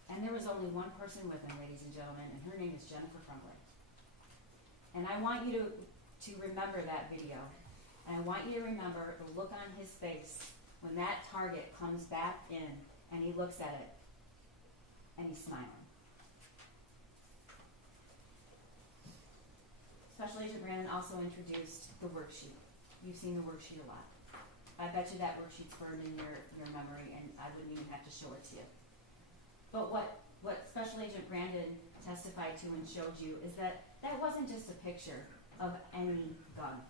And there was only one person with him, ladies and gentlemen, and her name is Jennifer Crumbley. And I want you to remember that video. And I want you to remember the look on his face when that target comes back in and he looks at it and he's smiling. Special Agent Brandon also introduced the worksheet. You've seen the worksheet a lot. I bet you that worksheet's burned in your memory, and I wouldn't even have to show it to you. But what Special Agent Brandon testified to and showed you is that that wasn't just a picture of any gun.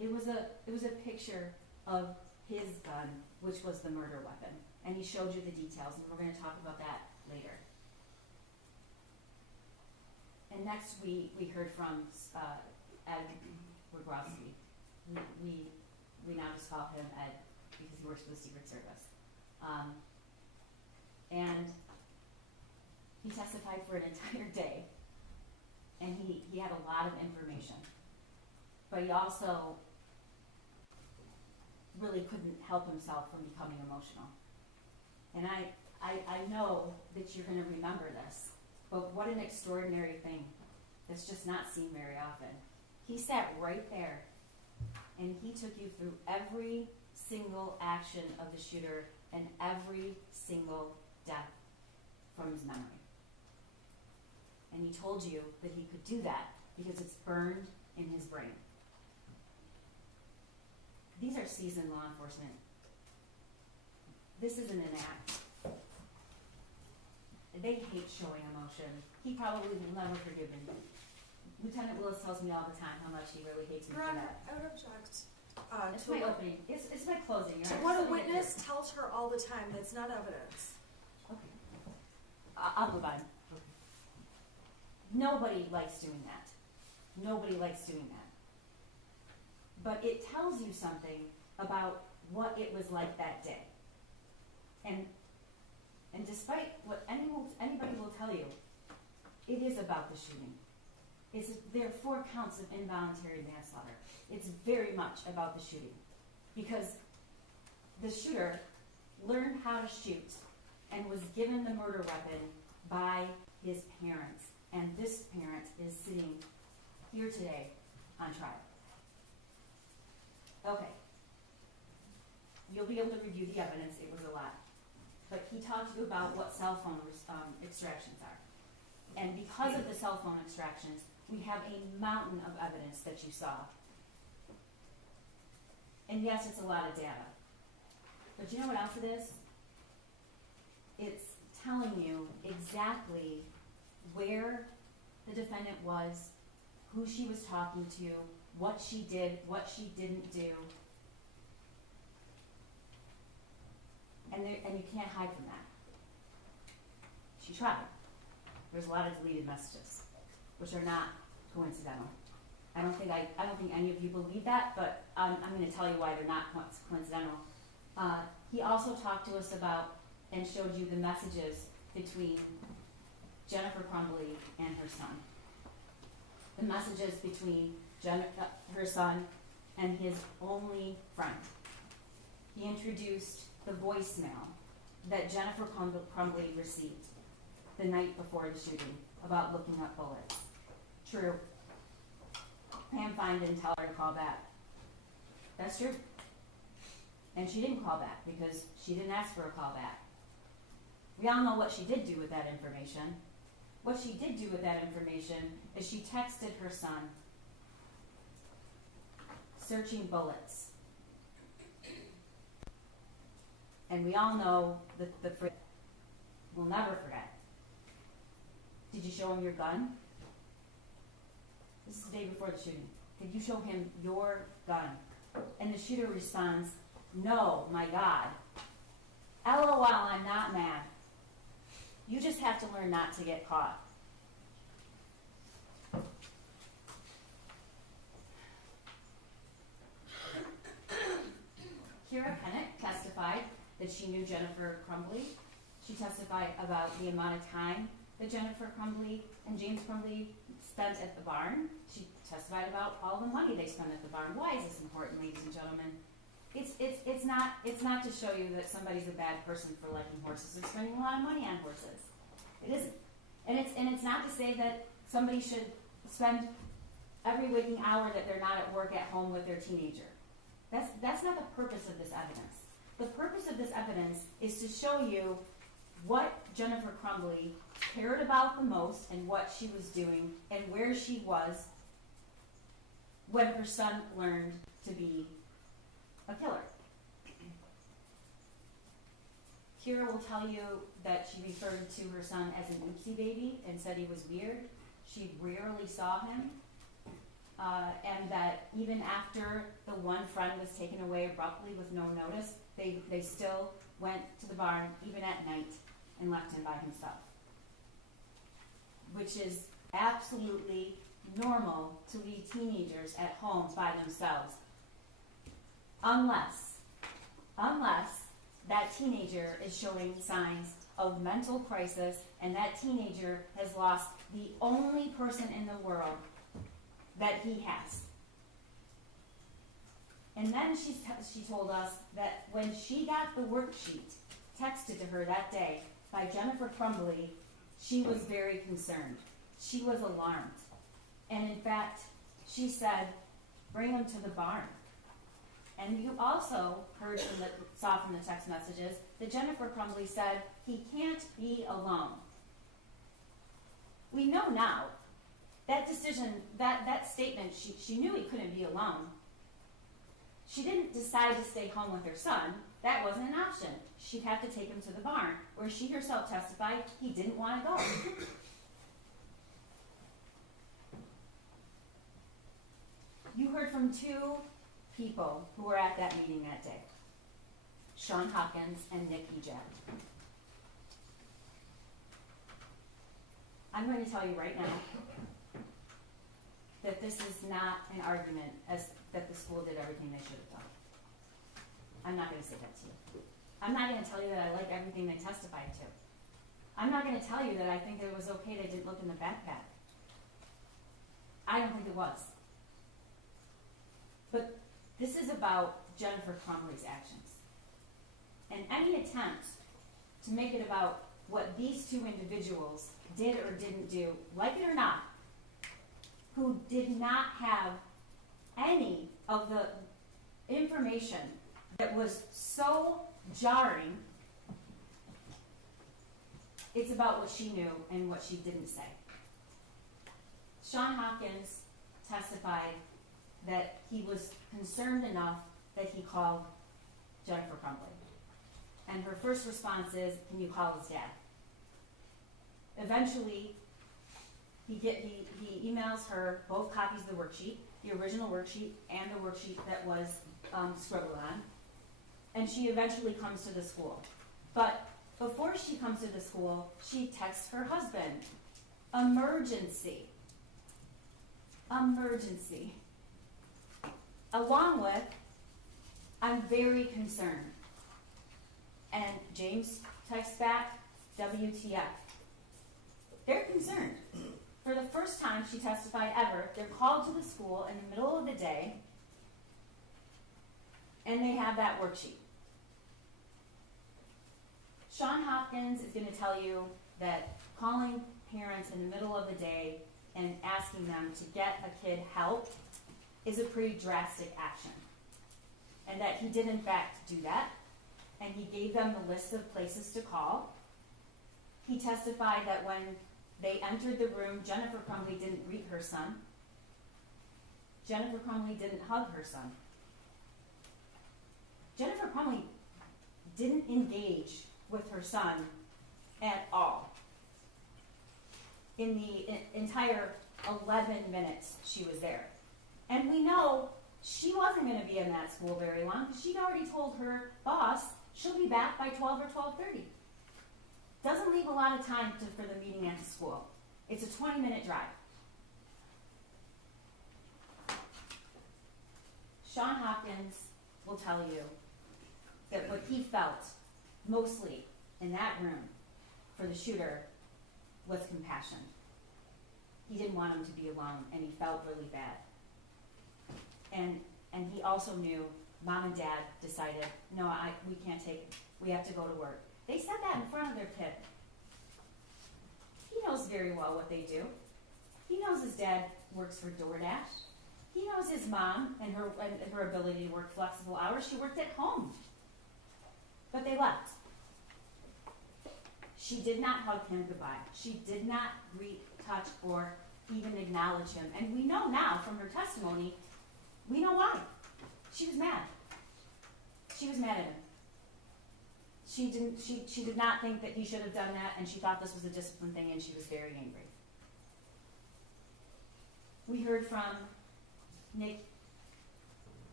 It was a picture of his gun, which was the murder weapon. And he showed you the details, and we're going to talk about that later. And next we heard from Ed Wigorowski. We now just call him Ed because he works for the Secret Service. And he testified for an entire day, and he had a lot of information. But he also really couldn't help himself from becoming emotional. And I know that you're going to remember this, but what an extraordinary thing that's just not seen very often. He sat right there, and he took you through every single action of the shooter and every single death from his memory. And he told you that he could do that because it's burned in his brain. These are seasoned law enforcement. This isn't an act. They hate showing emotion. He probably will never forgive me. Lieutenant Willis tells me all the time how much he really hates me for Veronica, that. I would object. It's my opening. It's my closing. To what a witness tells her all the time, that's not evidence. Okay. I'll move on. Nobody likes doing that. Nobody likes doing that. But it tells you something about what it was like that day. And despite what anybody will tell you, it is about the shooting. There are 4 counts of involuntary manslaughter. It's very much about the shooting. Because the shooter learned how to shoot and was given the murder weapon by his parents. And this parent is sitting here today on trial. Okay. You'll be able to review the evidence. It was a lot. But he talked to you about what cell phone extractions are. And because of the cell phone extractions, we have a mountain of evidence that you saw. And yes, it's a lot of data. But you know what else it is? It's telling you exactly where the defendant was, who she was talking to, what she did, what she didn't do. And you can't hide from that. She tried. There's a lot of deleted messages, which are not coincidental. I don't think any of you believe that, but I'm going to tell you why they're not coincidental. He also talked to us about and showed you the messages between Jennifer Crumbley and her son. The messages between her son and his only friend. He introduced the voicemail that Jennifer Crumbley received the night before the shooting about looking up bullets. True. Pam Fine didn't tell her to call back. That's true. And she didn't call back because she didn't ask for a call back. We all know what she did do with that information. What she did do with that information is she texted her son, searching bullets. And we all know the phrase, we'll never forget. Did you show him your gun? This is the day before the shooting. Did you show him your gun? And the shooter responds, no, my God. LOL, I'm not mad. You just have to learn not to get caught. Kira Kennett testified that she knew Jennifer Crumbley. She testified about the amount of time that Jennifer Crumbley and James Crumbley spent at the barn. She testified about all the money they spent at the barn. Why is this important, ladies and gentlemen? It's not to show you that somebody's a bad person for liking horses or spending a lot of money on horses. It isn't. And it's not to say that somebody should spend every waking hour that they're not at work at home with their teenager. That's not the purpose of this evidence. The purpose of this evidence is to show you what Jennifer Crumbley cared about the most and what she was doing and where she was when her son learned to be a killer. Kira will tell you that she referred to her son as an oopsie baby and said he was weird. She rarely saw him. And that even after the one friend was taken away abruptly with no notice, they still went to the barn, even at night, and left him by himself. Which is absolutely normal to leave teenagers at home by themselves. Unless that teenager is showing signs of mental crisis and that teenager has lost the only person in the world that he has. And then she told us that when she got the worksheet texted to her that day by Jennifer Crumbley, she was very concerned. She was alarmed. And in fact, she said, bring him to the barn. And you also saw from the text messages that Jennifer Crumbley said, he can't be alone. We know now, that decision, that statement, she knew he couldn't be alone. She didn't decide to stay home with her son. That wasn't an option. She'd have to take him to the barn, where she herself testified he didn't want to go. You heard from two people who were at that meeting that day, Sean Hopkins and Nick Ejab. I'm going to tell you right now that this is not an argument that the school did everything they should have done. I'm not going to say that to you. I'm not going to tell you that I like everything they testified to. I'm not going to tell you that I think it was okay they didn't look in the backpack. I don't think it was. But this is about Jennifer Crumbley's actions. And any attempt to make it about what these two individuals did or didn't do, like it or not, who did not have any of the information that was so jarring, it's about what she knew and what she didn't say. Sean Hopkins testified that he was concerned enough that he called Jennifer Crumbley. And her first response is, can you call his dad? Eventually, he emails her both copies of the worksheet, the original worksheet and the worksheet that was scribbled on, and she eventually comes to the school. But before she comes to the school, she texts her husband, emergency, along with, I'm very concerned. And James texts back, WTF. They're concerned. For the first time she testified ever, they're called to the school in the middle of the day, and they have that worksheet. Sean Hopkins is going to tell you that calling parents in the middle of the day and asking them to get a kid help is a pretty drastic action. And that he did in fact do that, and he gave them the list of places to call. He testified that when they entered the room, Jennifer Crumbley didn't greet her son. Jennifer Crumbley didn't hug her son. Jennifer Crumbley didn't engage with her son at all in the entire 11 minutes she was there. And we know she wasn't going to be in that school very long because she'd already told her boss she'll be back by 12 or 12:30. Doesn't leave a lot of time for the meeting at the school. It's a 20-minute drive. Sean Hopkins will tell you that what he felt mostly in that room for the shooter was compassion. He didn't want him to be alone, and he felt really bad. And he also knew mom and dad decided, no, we can't take it. We have to go to work. They said that in front of their kid. He knows very well what they do. He knows his dad works for DoorDash. He knows his mom and her ability to work flexible hours. She worked at home. but they left. She did not hug him goodbye. She did not greet, touch, or even acknowledge him. And we know now from her testimony, we know why. She was mad. She was mad at him. She did not think that he should have done that, and she thought this was a discipline thing, and she was very angry. We heard from Nick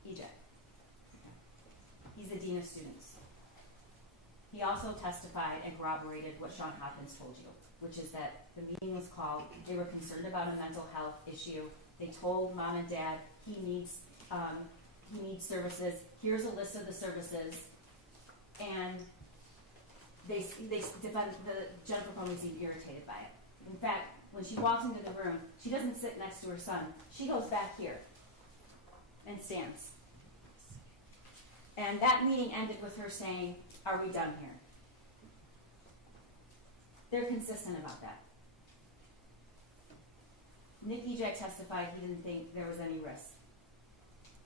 Ejek. He's the Dean of Students. He also testified and corroborated what Sean Hopkins told you, which is that the meeting was called, they were concerned about a mental health issue. They told mom and dad he needs services. Here's a list of the services. And Jennifer Crumbley seemed irritated by it. In fact, when she walks into the room, she doesn't sit next to her son. She goes back here and stands. And that meeting ended with her saying, "Are we done here?" They're consistent about that. Nick Ejek testified he didn't think there was any risk.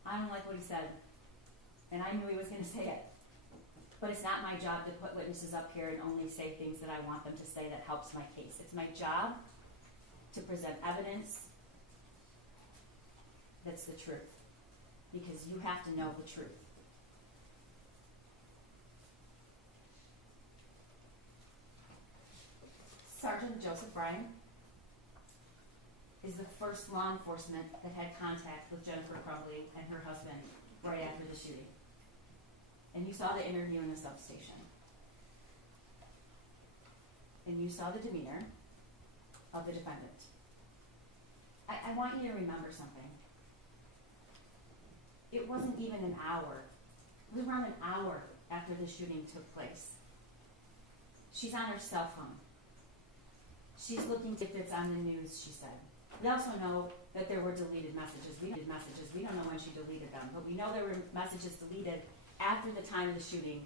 I don't like what he said, and I knew he was going to say it. But it's not my job to put witnesses up here and only say things that I want them to say that helps my case. It's my job to present evidence that's the truth, because you have to know the truth. Sergeant Joseph Bryan is the first law enforcement that had contact with Jennifer Crumbley and her husband right after the shooting. And you saw the interview in the substation. And you saw the demeanor of the defendant. I want you to remember something. It wasn't even an hour. It was around an hour after the shooting took place. She's on her cell phone. She's looking if it's on the news, she said. We also know that there were deleted messages. We don't know when she deleted them, but we know there were messages deleted after the time of the shooting,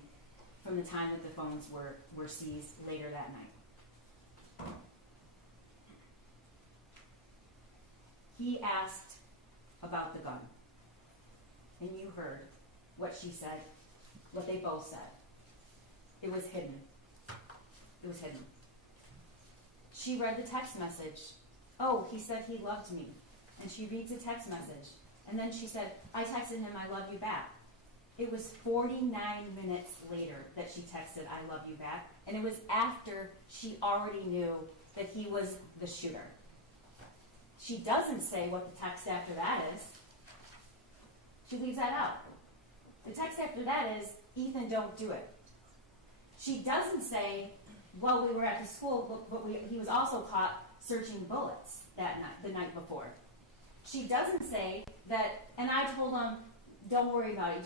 from the time that the phones were seized later that night. He asked about the gun, and you heard what she said, what they both said. It was hidden. It was hidden. She read the text message. "Oh, he said he loved me." And she reads the text message. And then she said, "I texted him, I love you back." It was 49 minutes later that she texted, "I love you back." And it was after she already knew that he was the shooter. She doesn't say what the text after that is. She leaves that out. The text after that is, "Ethan, don't do it." She doesn't say, "Well, we were at the school, but he was also caught searching bullets that night, the night before." She doesn't say that, "And I told him, don't worry about it,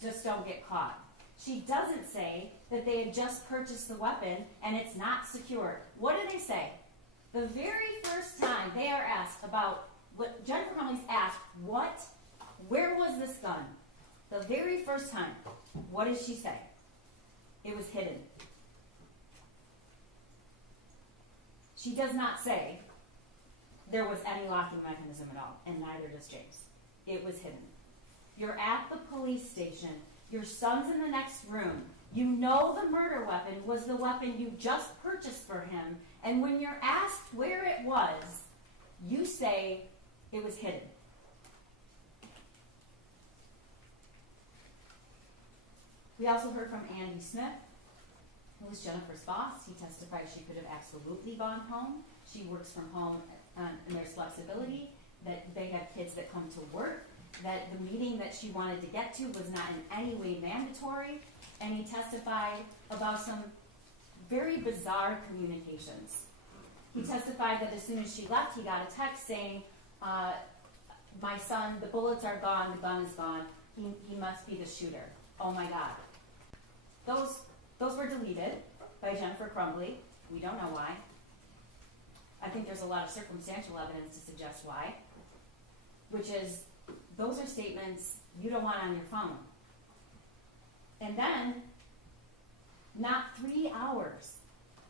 just don't get caught." She doesn't say that they had just purchased the weapon and it's not secured. What do they say? The very first time they are asked about what Jennifer Crumbley's asked, where was this gun? The very first time, what does she say? It was hidden. She does not say there was any locking mechanism at all, and neither does James. It was hidden. You're at the police station. Your son's in the next room. You know the murder weapon was the weapon you just purchased for him, and when you're asked where it was, you say it was hidden. We also heard from Andy Smith, who was Jennifer's boss. He testified she could have absolutely gone home. She works from home, and there's flexibility, that they have kids that come to work, that the meeting that she wanted to get to was not in any way mandatory, and he testified about some very bizarre communications. He testified that as soon as she left, he got a text saying, "My son, the bullets are gone, the gun is gone, he must be the shooter." Oh my God. Those were deleted by Jennifer Crumbley. We don't know why. I think there's a lot of circumstantial evidence to suggest why, which is those are statements you don't want on your phone. And then, not 3 hours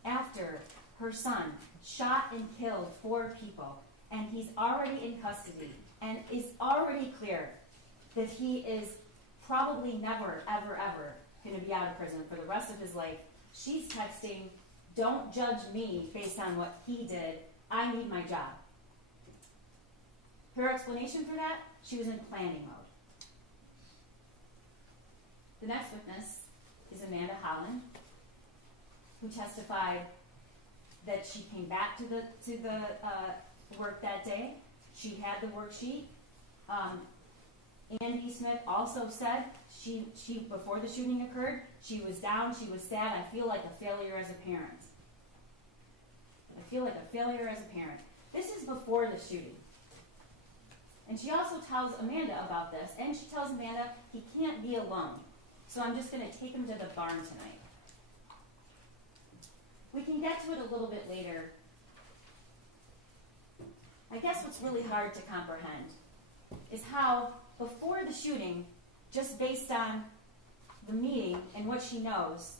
after her son shot and killed 4 people, and he's already in custody, and it's already clear that he is probably never, ever, ever going to be out of prison for the rest of his life. She's texting, don't judge me based on what he did. I need my job. Her explanation for that, she was in planning mode. The next witness is Amanda Holland, who testified that she came back to the work that day. She had the worksheet. Andy Smith also said she before the shooting occurred, she was down, she was sad. I feel like a failure as a parent. I feel like a failure as a parent. This is before the shooting. And she also tells Amanda about this, and she tells Amanda he can't be alone. So I'm just going to take him to the barn tonight. We can get to it a little bit later. I guess what's really hard to comprehend is how before the shooting, just based on the meeting and what she knows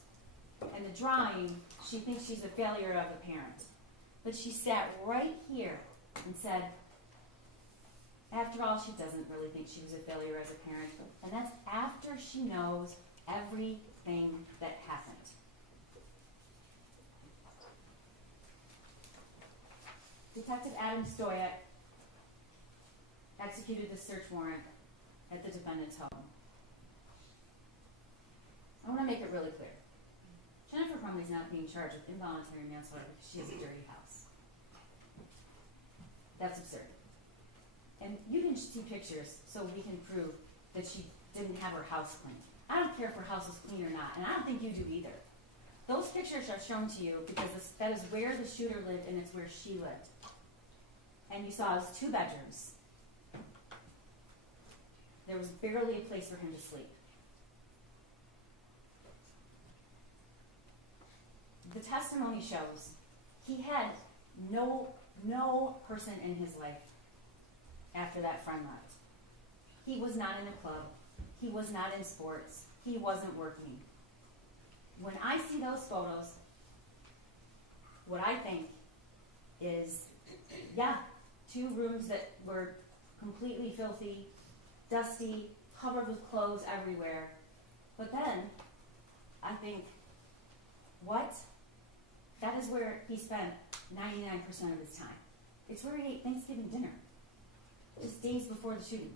and the drawing, she thinks she's a failure of a parent. But she sat right here and said, after all, she doesn't really think she was a failure as a parent. And that's after she knows everything that happened. Detective Adam Stoyak executed the search warrant at the defendant's home. I want to make it really clear. Jennifer Crumbley's not being charged with involuntary manslaughter because she has a dirty house. That's absurd. And you can see pictures so we can prove that she didn't have her house clean. I don't care if her house is clean or not, and I don't think you do either. Those pictures are shown to you because that is where the shooter lived and it's where she lived. And you saw his 2 bedrooms. There was barely a place for him to sleep. The testimony shows he had no person in his life after that friend left. He was not in a club. He was not in sports. He wasn't working. When I see those photos, what I think is, yeah, 2 rooms that were completely filthy, dusty, covered with clothes everywhere. But then, I think, what? That is where he spent 99% of his time. It's where he ate Thanksgiving dinner, just days before the shooting.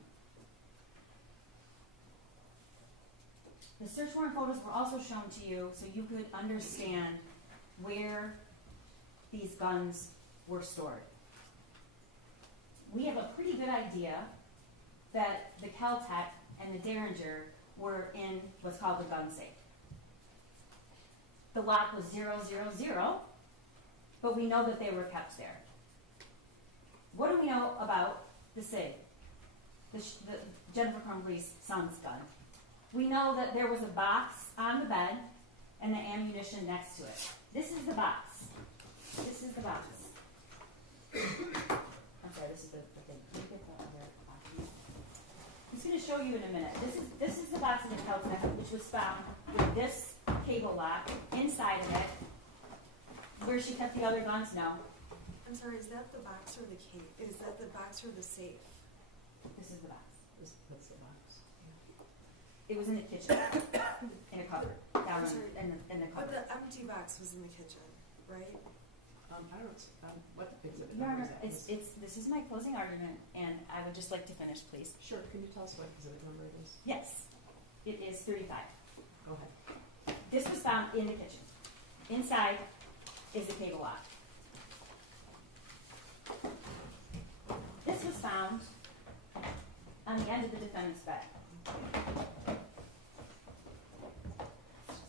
The search warrant photos were also shown to you so you could understand where these guns were stored. We have a pretty good idea that the Kel-Tec and the Derringer were in what's called the gun safe. The lock was 000, but we know that they were kept there. What do we know about the SIG, the Jennifer Crumbley's son's gun? We know that there was a box on the bed and the ammunition next to it. This is the box. This is the box. I'm sorry, this is the thing. Let me get that other box. I'm just going to show you in a minute. This is the box of the Kel-Tec, which was found with this cable lock inside of it. Where she kept the other guns? No. I'm sorry, is that the box or the cake? Is that the box or the safe? This is the box. What's the box? It was in the kitchen, in a cupboard, down in the But cupboard. the empty box was in the kitchen, right? I don't, what exhibit Your number Honor, is that? this is my closing argument, and I would just like to finish, please. Sure, can you tell us what exhibit number it is? Yes, it is 35. Go ahead. This was found in the kitchen. Inside is the cable lock. This was found on the end of the defendant's bed.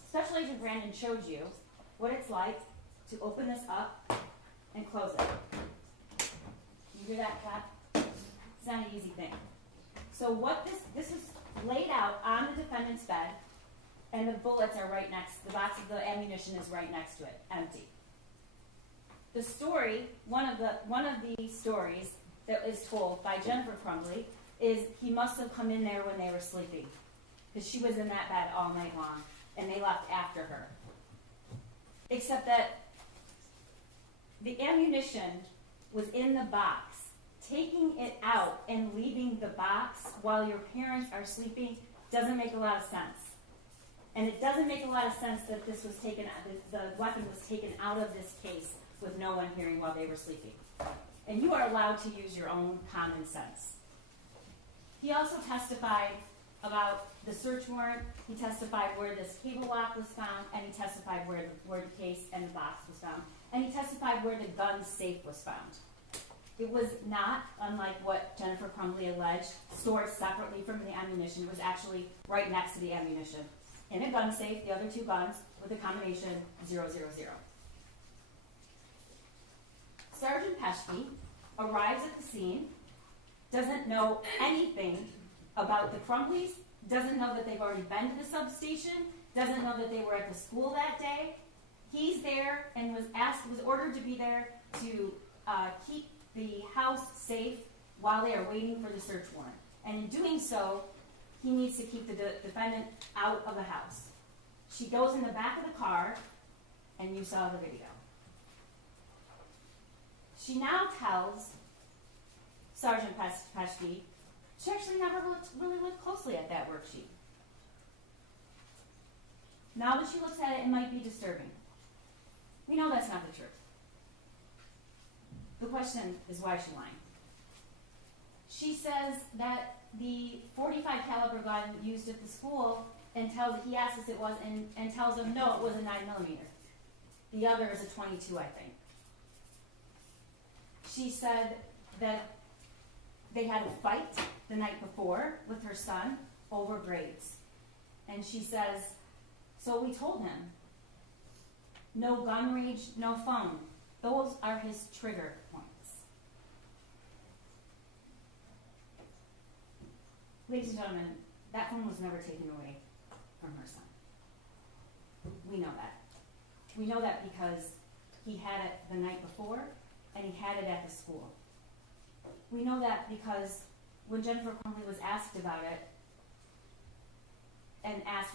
Special Agent Brandon showed you what it's like to open this up and close it. You hear that clap? It's not an easy thing. So what this is laid out on the defendant's bed, and the bullets are right next, the box of the ammunition is right next to it, empty. The story, one of the stories that is told by Jennifer Crumbley is he must have come in there when they were sleeping, because she was in that bed all night long, and they left after her. Except that the ammunition was in the box. Taking it out and leaving the box while your parents are sleeping doesn't make a lot of sense. And it doesn't make a lot of sense that this was taken, the weapon was taken out of this case with no one hearing while they were sleeping. And you are allowed to use your own common sense. He also testified about the search warrant. He testified where this cable lock was found, and he testified where the case and the box was found, and he testified where the gun safe was found. It was not, unlike what Jennifer Crumbley alleged, stored separately from the ammunition. It was actually right next to the ammunition. In a gun safe, the other two guns with a combination 000. Sergeant Peschke arrives at the scene, doesn't know anything about the Crumbleys, doesn't know that they've already been to the substation, doesn't know that they were at the school that day. He's there and was ordered to be there to keep the house safe while they are waiting for the search warrant. And in doing so, he needs to keep the defendant out of the house. She goes in the back of the car, and you saw the video. She now tells Sergeant Peschke she actually never really looked closely at that worksheet. Now that she looks at it, it might be disturbing. We know that's not the truth. The question is, why is she lying? She says that the .45 caliber gun used at the school, and he asks us it was, and tells him no, it was a 9mm. The other is a 22, I think. She said that they had a fight the night before with her son over grades. And she says, so we told him, no gun range, no phone. Those are his trigger points. Ladies and gentlemen, that phone was never taken away from her son. We know that. We know that because he had it the night before, and he had it at the school. We know that because when Jennifer Crumbley was asked about it, and asked,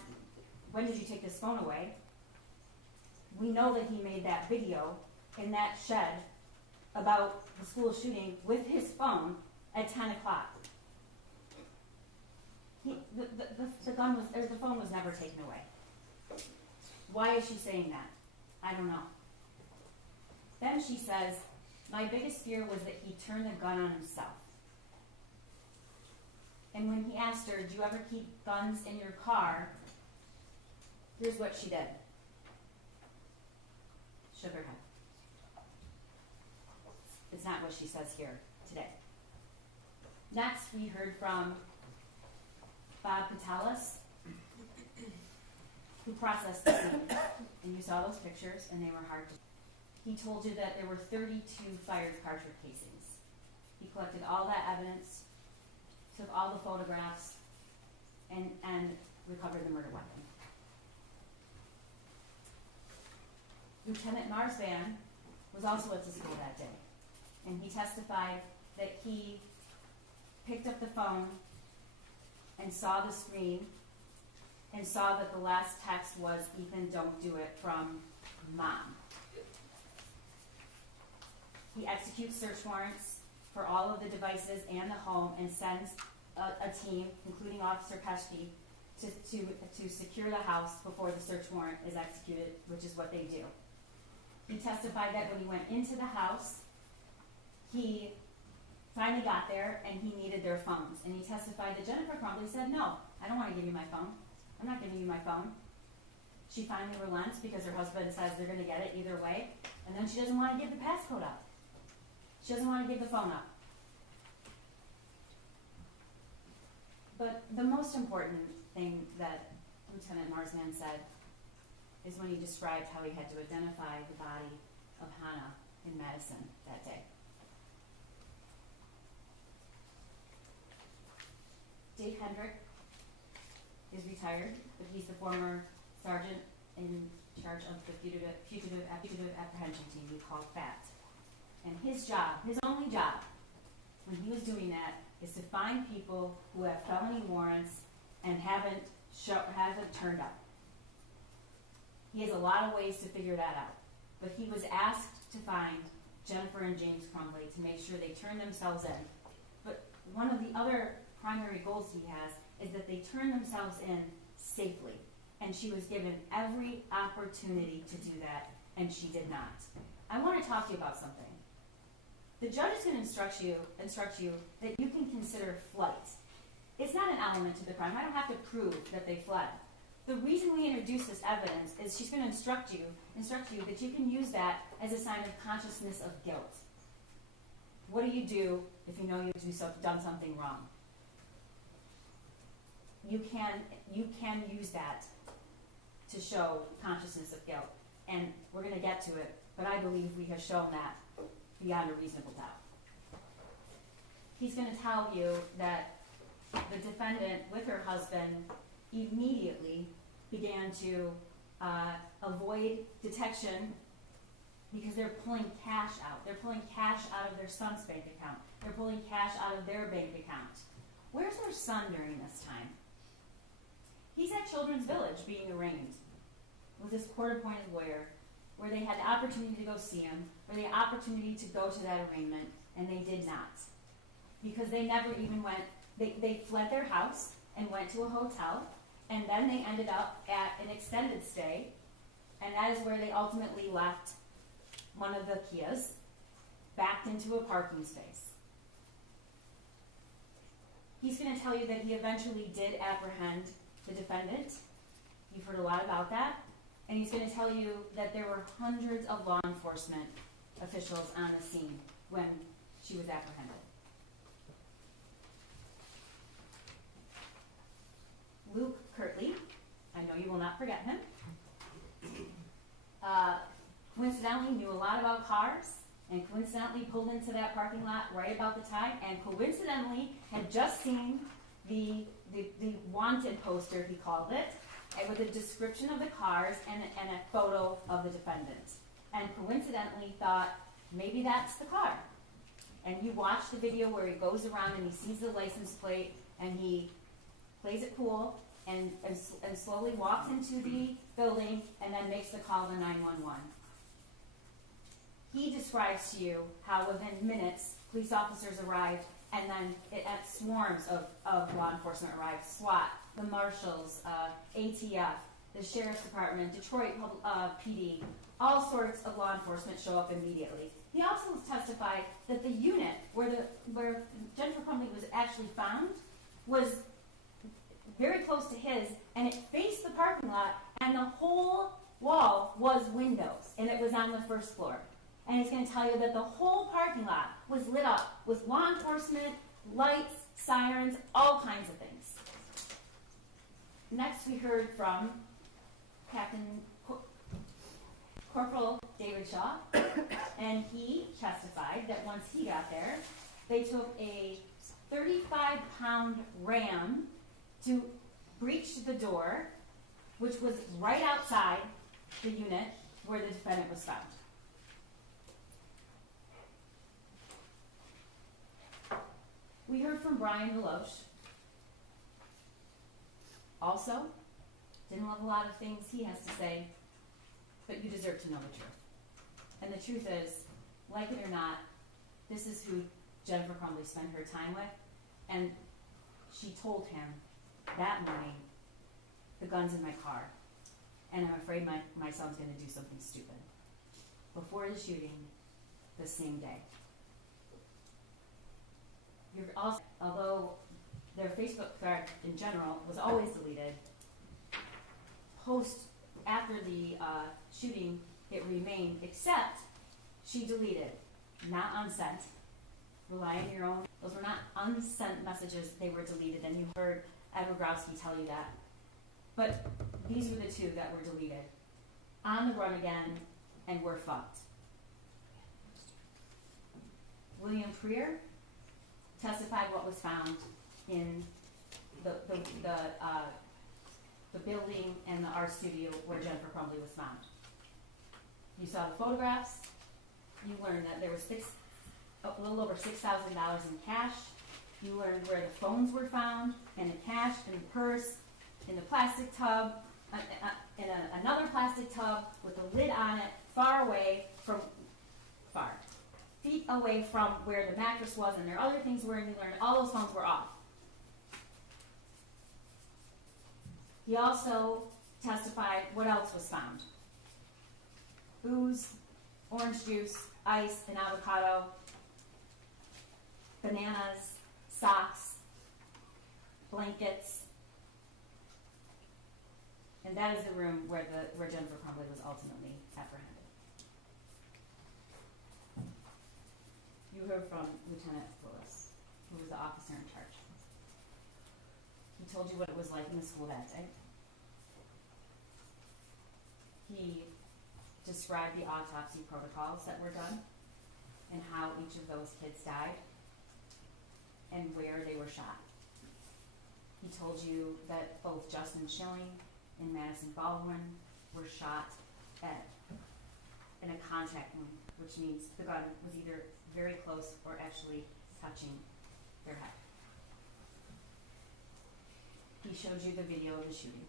when did you take this phone away? We know that he made that video in that shed about the school shooting with his phone at 10 o'clock. The phone was never taken away. Why is she saying that? I don't know. Then she says, my biggest fear was that he turned the gun on himself. And when he asked her, do you ever keep guns in your car? Here's what she did. Shook her head. It's not what she says here today. Next, we heard from Bob Patelis, who processed the scene. And you saw those pictures, and they were hard to. He told you that there were 32 fired cartridge casings. He collected all that evidence, took all the photographs, and recovered the murder weapon. Lieutenant Marsvan was also at the school that day, and he testified that he picked up the phone and saw the screen and saw that the last text was, Ethan, don't do it, from Mom. He executes search warrants for all of the devices and the home and sends a team, including Officer Peschke, to secure the house before the search warrant is executed, which is what they do. He testified that when he went into the house, he finally got there and he needed their phones. And he testified that Jennifer Crumbley said, no, I don't want to give you my phone. I'm not giving you my phone. She finally relents because her husband says they're going to get it either way. And then she doesn't want to give the passcode up. She doesn't want to give the phone up. But the most important thing that Lieutenant Marsman said is when he described how he had to identify the body of Hannah in Madison that day. Dave Hendrick is retired, but he's the former sergeant in charge of the fugitive apprehension team we call FAT. And his job, his only job, when he was doing that, is to find people who have felony warrants and haven't turned up. He has a lot of ways to figure that out. But he was asked to find Jennifer and James Crumbley to make sure they turn themselves in. But one of the other primary goals he has is that they turn themselves in safely. and she was given every opportunity to do that, and she did not. I want to talk to you about something. The judge is going to instruct you that you can consider flight. It's not an element to the crime. I don't have to prove that they fled. The reason we introduce this evidence is she's going to instruct you that you can use that as a sign of consciousness of guilt. What do you do if you know you've done something wrong? You can use that to show consciousness of guilt. And we're going to get to it, but I believe we have shown that beyond a reasonable doubt. He's going to tell you that the defendant, with her husband, immediately began to avoid detection because they're pulling cash out. They're pulling cash out of their son's bank account. They're pulling cash out of their bank account. Where's their son during this time? He's at Children's Village being arraigned with this court-appointed lawyer, where they had the opportunity to go see him, or the opportunity to go to that arraignment, and they did not. Because they never even went, they fled their house and went to a hotel, and then they ended up at an extended stay, and that is where they ultimately left one of the Kias, backed into a parking space. He's going to tell you that he eventually did apprehend the defendant. You've heard a lot about that. And he's going to tell you that there were hundreds of law enforcement officials on the scene when she was apprehended. Luke Kirtley, I know you will not forget him, coincidentally knew a lot about cars, and coincidentally pulled into that parking lot right about the time, and coincidentally had just seen the wanted poster, he called it, and with a description of the cars and a photo of the defendant. And coincidentally thought, maybe that's the car. And you watch the video where he goes around and he sees the license plate and he plays it cool and slowly walks into the building and then makes the call to 911. He describes to you how within minutes police officers arrived, and then swarms of law enforcement arrived, SWAT, the marshals, ATF, the sheriff's department, Detroit PD, all sorts of law enforcement show up immediately. He also testified that the unit where Jennifer Crumbley was actually found was very close to his, and it faced the parking lot, and the whole wall was windows, and it was on the first floor. And he's going to tell you that the whole parking lot was lit up with law enforcement, lights, sirens, all kinds of things. Next, we heard from Corporal David Shaw, and he testified that once he got there, they took a 35-pound ram to breach the door, which was right outside the unit where the defendant was found. We heard from Brian Deloche. Also, didn't love a lot of things he has to say, but you deserve to know the truth. And the truth is, like it or not, this is who Jennifer Crumbley spent her time with, and she told him that morning, the gun's in my car, and I'm afraid my son's going to do something stupid. Before the shooting, the same day. Although their Facebook thread in general was always deleted, after the shooting, it remained, except she deleted, not unsent. Rely on your own. Those were not unsent messages, they were deleted, and you heard Ed Rogrowski tell you that. But these were the two that were deleted. On the run again, and we're fucked. William Freer testified what was found in the building and the art studio where Jennifer Crumbley was found. You saw the photographs. You learned that there was a little over $6,000 in cash. You learned where the phones were found, and the cash, and the purse, in the plastic tub, in another plastic tub with a lid on it, feet away from where the mattress was, and there are other things where you learned all those phones were off. He also testified what else was found. Booze, orange juice, ice, and avocado, bananas, socks, blankets. And that is the room where Jennifer Crumbley was ultimately apprehended. You heard from Lieutenant Willis, who was the officer in charge. He told you what it was like in the school that day. He described the autopsy protocols that were done and how each of those kids died and where they were shot. He told you that both Justin Schilling and Madison Baldwin were shot in a contact wound, which means the gun was either very close or actually touching their head. He showed you the video of the shooting.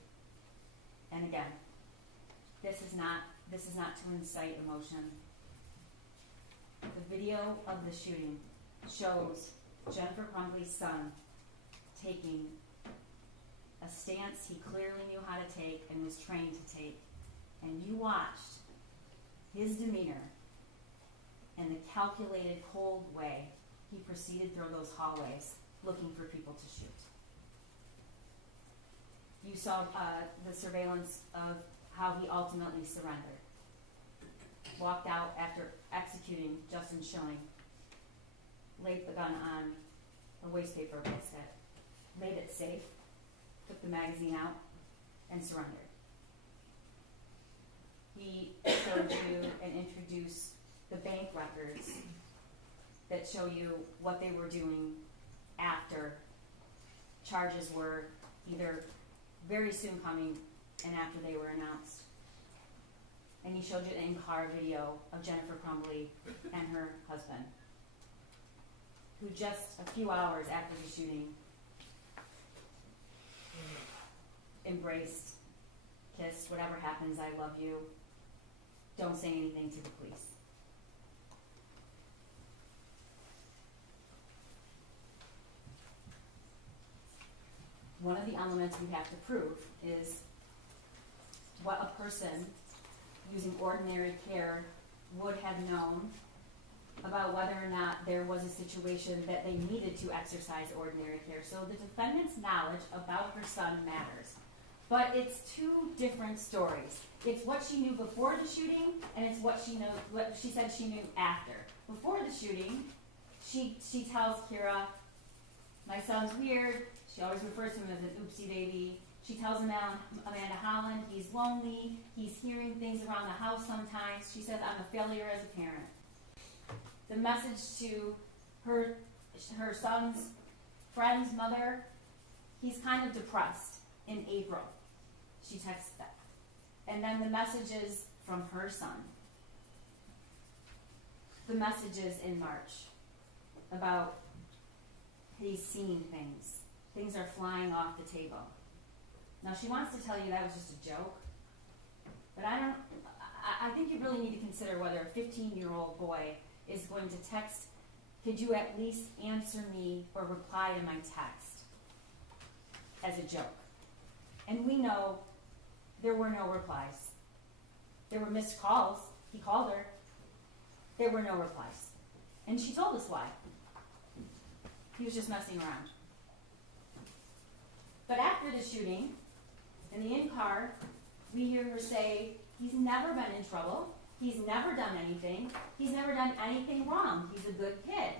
And again, this is not to incite emotion. The video of the shooting shows Jennifer Crumbley's son taking a stance he clearly knew how to take and was trained to take. And you watched his demeanor and the calculated, cold way he proceeded through those hallways looking for people to shoot. You saw the surveillance of how he ultimately surrendered. Walked out after executing Justin Schilling, laid the gun on a wastepaper basket, laid it safe, took the magazine out, and surrendered. He showed you and introduced the bank records that show you what they were doing after charges were either very soon coming and after they were announced. And he showed you an in-car video of Jennifer Crumbley and her husband, who just a few hours after the shooting embraced, kissed, whatever happens, I love you, don't say anything to the police. One of the elements we have to prove is what a person using ordinary care would have known about whether or not there was a situation that they needed to exercise ordinary care. So the defendant's knowledge about her son matters. But it's two different stories. It's what she knew before the shooting, and it's what she said she knew after. Before the shooting, she tells Kira, my son's weird. She always refers to him as an oopsie baby. She tells Amanda Holland he's lonely, he's hearing things around the house sometimes. She says, I'm a failure as a parent. The message to her son's friend's mother, he's kind of depressed in April. She texts that. And then the messages from her son. The messages in March about he's seeing things. Things are flying off the table. Now she wants to tell you that was just a joke, but I think you really need to consider whether a 15-year-old boy is going to text, could you at least answer me or reply to my text, as a joke. And we know there were no replies. There were missed calls. He called her. There were no replies. And she told us why. He was just messing around. But after the shooting, in the in-car, we hear her say, he's never been in trouble. He's never done anything. He's never done anything wrong. He's a good kid.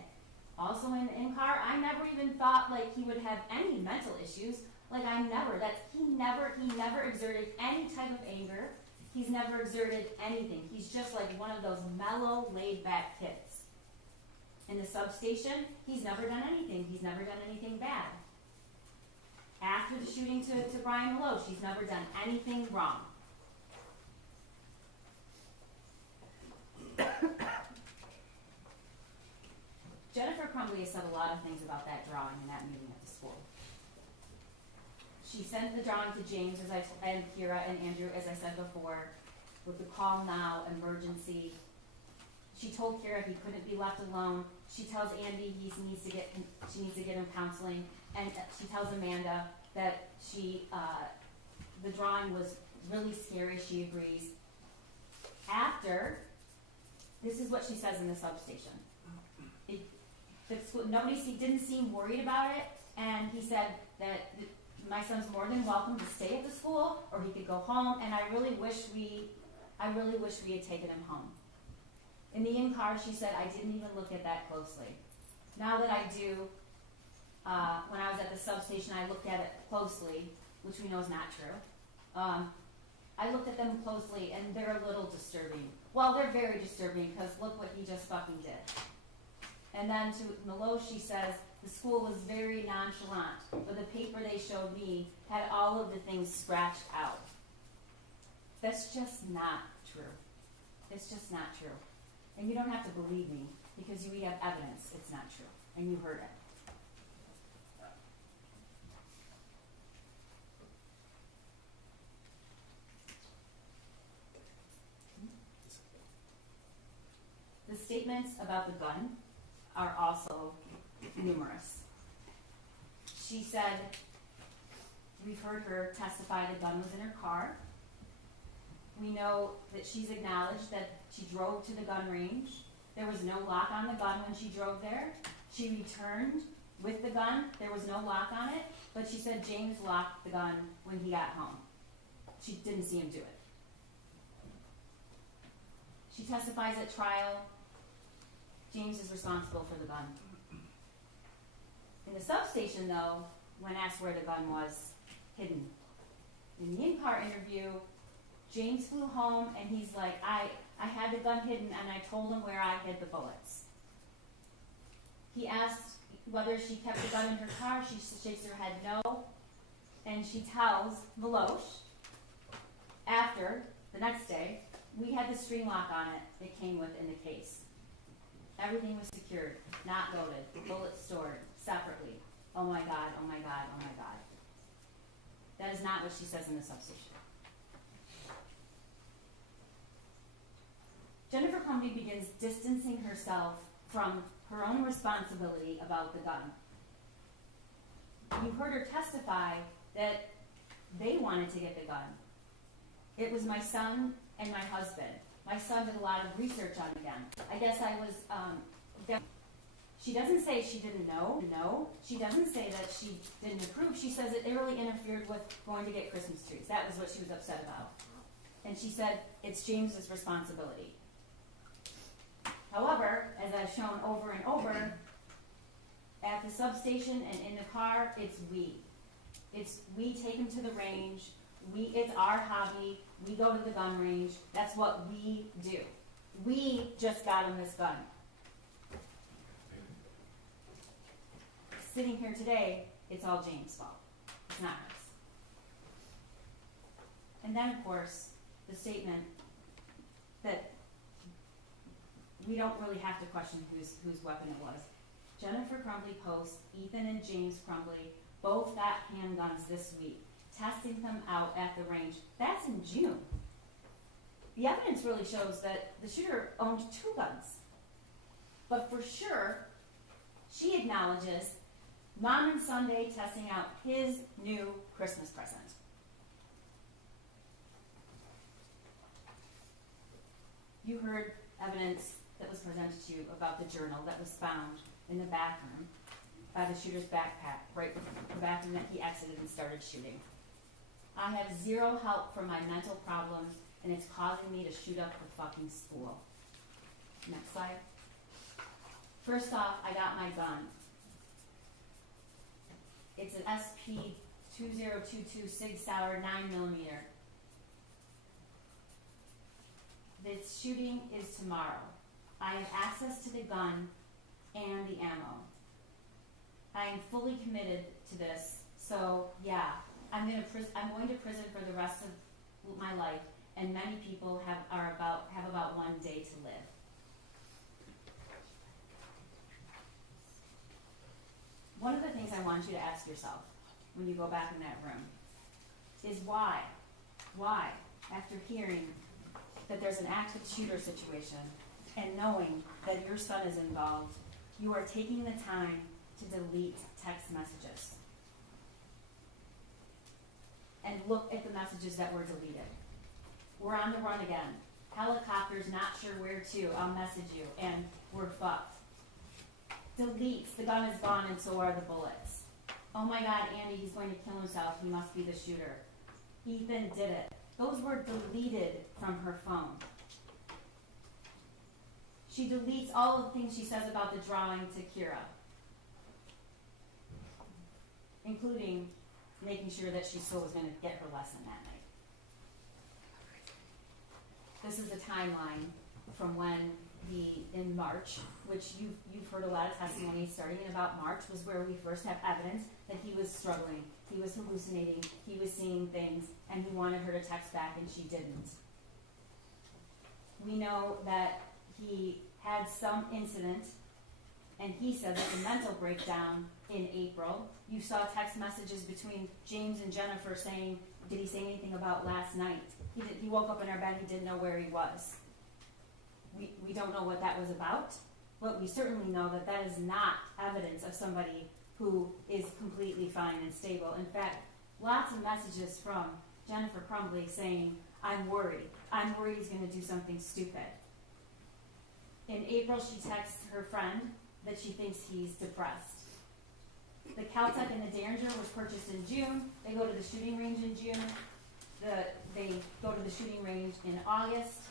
Also in the in-car, I never even thought like he would have any mental issues. Like he never exerted any type of anger. He's never exerted anything. He's just like one of those mellow, laid-back kids. In the substation, he's never done anything. He's never done anything bad. After the shooting to Brian Lowe, she's never done anything wrong. Jennifer Crumbley has said a lot of things about that drawing and that meeting at the school. She sent the drawing to James and Kira and Andrew, as I said before, with the call now, emergency. She told Kira he couldn't be left alone. She tells Andy she needs to get him counseling, and she tells Amanda that the drawing was really scary, she agrees. After, this is what she says in the substation. Didn't seem worried about it, and he said that my son's more than welcome to stay at the school, or he could go home, and I really wish we had taken him home. In the in-car, she said, I didn't even look at that closely. Now that I do, when I was at the substation, I looked at it closely, which we know is not true. I looked at them closely, and they're a little disturbing. Well, they're very disturbing, because look what he just fucking did. And then to Meloche, she says, the school was very nonchalant, but the paper they showed me had all of the things scratched out. That's just not true. It's just not true. And you don't have to believe me, because we have evidence it's not true, and you heard it. The statements about the gun are also numerous. She said, we've heard her testify the gun was in her car. We know that she's acknowledged that she drove to the gun range. There was no lock on the gun when she drove there. She returned with the gun. There was no lock on it, but she said James locked the gun when he got home. She didn't see him do it. She testifies at trial. James is responsible for the gun. In the substation, though, when asked where the gun was, hidden. In the in-car interview, James flew home and he's like, I had the gun hidden and I told him where I hid the bullets. He asked whether she kept the gun in her car. She shakes her head no. And she tells Meloche, after, the next day, we had the string lock on it. It came with in the case. Everything was secured, not loaded, bullets stored separately. Oh my God, oh my God, oh my God. That is not what she says in the substation. Jennifer Crumbley begins distancing herself from her own responsibility about the gun. You heard her testify that they wanted to get the gun. It was my son and my husband. My son did a lot of research on the gun. I guess I was, she doesn't say she didn't know. No. She doesn't say that she didn't approve. She says it really interfered with going to get Christmas trees. That was what she was upset about. And she said it's James's responsibility. However, as I've shown over and over, at the substation and in the car, it's we. It's we take him to the range. It's our hobby. We go to the gun range. That's what we do. We just got him this gun. Sitting here today, it's all James' fault. It's not hers. And then, of course, the statement that we don't really have to question whose weapon it was. Jennifer Crumbley posts, Ethan and James Crumbley both got handguns this week, testing them out at the range. That's in June. The evidence really shows that the shooter owned 2 guns. But for sure, she acknowledges Mom and Sunday testing out his new Christmas present. You heard evidence that was presented to you about the journal that was found in the bathroom by the shooter's backpack, right before the bathroom that he exited and started shooting. I have zero help for my mental problems, and it's causing me to shoot up the fucking school. Next slide. First off, I got my gun. It's an SP-2022 Sig Sauer 9mm. The shooting is tomorrow. I have access to the gun and the ammo. I am fully committed to this, so yeah, I'm going to prison for the rest of my life, and many people have about 1 day to live. One of the things I want you to ask yourself when you go back in that room is why, after hearing that there's an active shooter situation and knowing that your son is involved, you are taking the time to delete text messages. And and look at the messages that were deleted. We're on the run again. Helicopters, not sure where to, I'll message you, and we're fucked. Deletes, the gun is gone and so are the bullets. Oh my God, Andy, he's going to kill himself, he must be the shooter. Ethan did it. Those were deleted from her phone. She deletes all of the things she says about the drawing to Kira, including making sure that she still was going to get her lesson that night. This is the timeline from when in March, which you've heard a lot of testimony starting in about March, was where we first have evidence that he was struggling, he was hallucinating, he was seeing things, and he wanted her to text back and she didn't. We know that he had some incident, and he says it's a mental breakdown in April. You saw text messages between James and Jennifer saying, did he say anything about last night? He woke up in our bed, he didn't know where he was. We don't know what that was about, but we certainly know that that is not evidence of somebody who is completely fine and stable. In fact, lots of messages from Jennifer Crumbley saying, I'm worried he's going to do something stupid. In April, she texts her friend that she thinks he's depressed. The Caltech and the Derringer was purchased in June. They go to the shooting range in June. They go to the shooting range in August.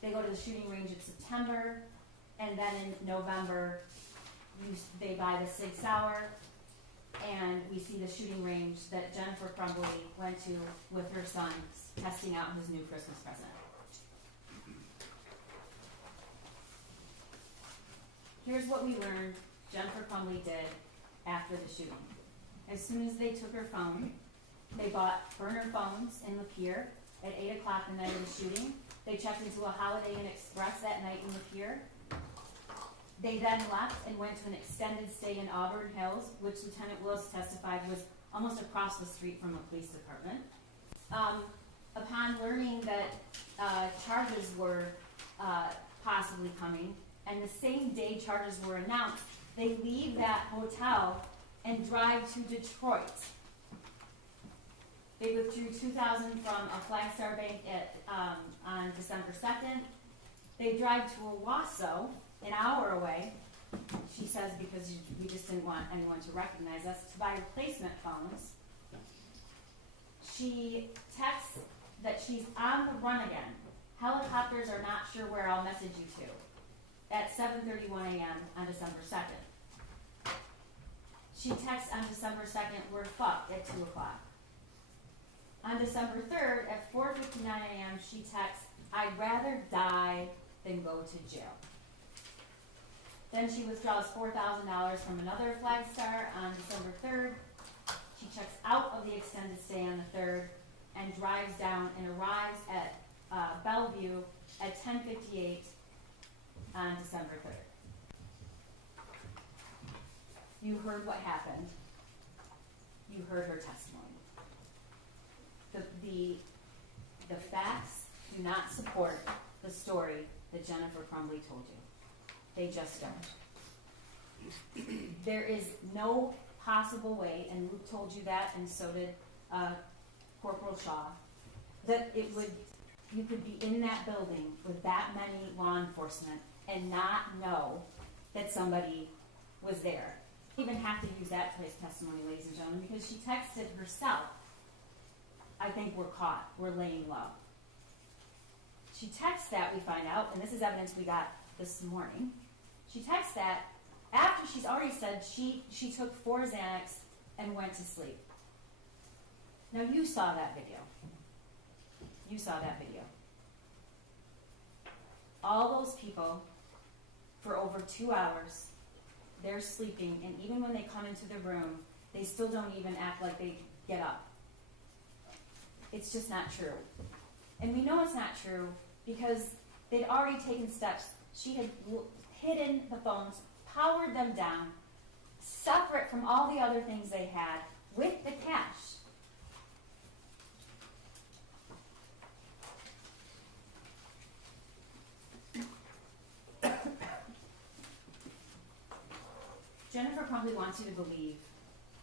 They go to the shooting range in September. And then in November, they buy the Sig Sauer. And we see the shooting range that Jennifer Crumbley went to with her son, testing out his new Christmas present. Here's what we learned Jennifer Crumbley did after the shooting. As soon as they took her phone, they bought burner phones in Lapeer at 8 o'clock the night of the shooting. They checked into a Holiday Inn Express that night in Lapeer. They then left and went to an extended stay in Auburn Hills, which Lieutenant Willis testified was almost across the street from the police department. Upon learning that charges were possibly coming, and the same day charges were announced, they leave that hotel and drive to Detroit. They withdrew $2,000 from a Flagstar Bank on December 2nd. They drive to Owasso, an hour away, she says, because we just didn't want anyone to recognize us, to buy replacement phones. She texts that she's on the run again. Helicopters are not sure where, I'll message you to, at 7:31 a.m. on December 2nd. She texts on December 2nd, we're fucked, at 2 o'clock. On December 3rd, at 4:59 a.m., she texts, I'd rather die than go to jail. Then she withdraws $4,000 from another Flagstar on December 3rd. She checks out of the extended stay on the 3rd and drives down and arrives at Bellevue at 10:58 on December 3rd. You heard what happened. You heard her testimony. The facts do not support the story that Jennifer Crumbley told you. They just don't. There is no possible way, and Luke told you that, and so did Corporal Shaw, that you could be in that building with that many law enforcement and not know that somebody was there. Even have to use that to his testimony, ladies and gentlemen, because she texted herself, I think we're caught, we're laying low. She texts that, we find out, and this is evidence we got this morning. She texts that after she's already said she took 4 Xanax and went to sleep. Now you saw that video. You saw that video. All those people, for over 2 hours, they're sleeping, and even when they come into the room, they still don't even act like they get up. It's just not true. And we know it's not true because they'd already taken steps. She had hidden the phones, powered them down, separate from all the other things they had, with the cash. Jennifer probably wants you to believe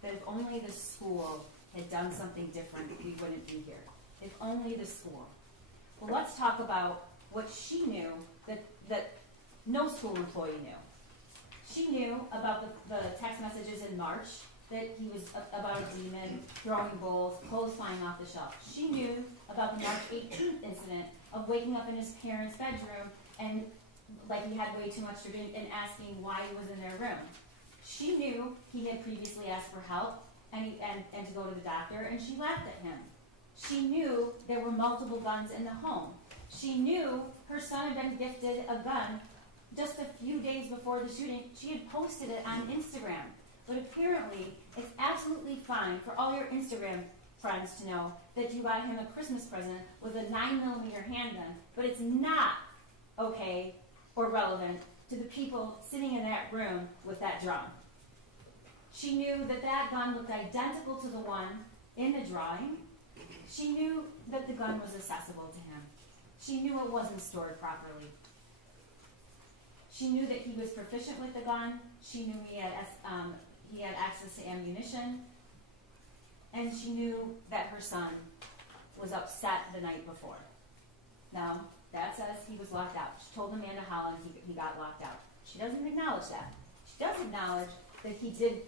that if only the school had done something different, we wouldn't be here. If only the school. Well, let's talk about what she knew that no school employee knew. She knew about the text messages in March that he was about a demon, throwing bowls, clothes flying off the shelf. She knew about the March 18th incident of waking up in his parents' bedroom and like he had way too much to drink and asking why he was in their room. She knew he had previously asked for help and to go to the doctor, and she laughed at him. She knew there were multiple guns in the home. She knew her son had been gifted a gun just a few days before the shooting. She had posted it on Instagram. But apparently, it's absolutely fine for all your Instagram friends to know that you got him a Christmas present with a 9mm handgun, but it's not okay or relevant to the people sitting in that room with that drum. She knew that that gun looked identical to the one in the drawing. She knew that the gun was accessible to him. She knew it wasn't stored properly. She knew that he was proficient with the gun. She knew he had access to ammunition. And she knew that her son was upset the night before. Now, that says he was locked out. She told Amanda Holland he got locked out. She doesn't acknowledge that. She does acknowledge that he did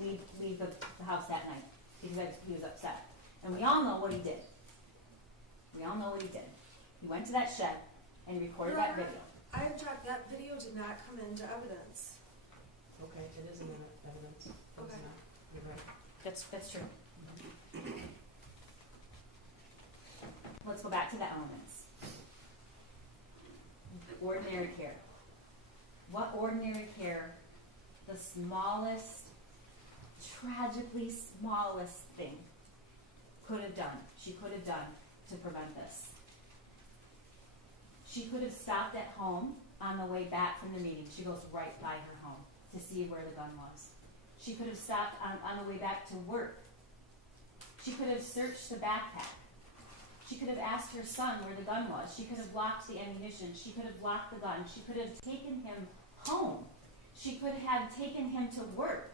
leave the house that night because he was upset. And we all know what he did. We all know what he did. He went to that shed and recorded that video. I object, that video did not come into evidence. Okay, it is in evidence. It's Okay. not. You're right. That's true. Let's go back to the elements. Ordinary care. What ordinary care, the smallest, tragically smallest thing she could have done to prevent this? She could have stopped at home on the way back from the meeting. She goes right by her home to see where the gun was. She could have stopped on the way back to work. She could have searched the backpack. She could have asked her son where the gun was. She could have locked the ammunition. She could have locked the gun. She could have taken him home. She could have taken him to work.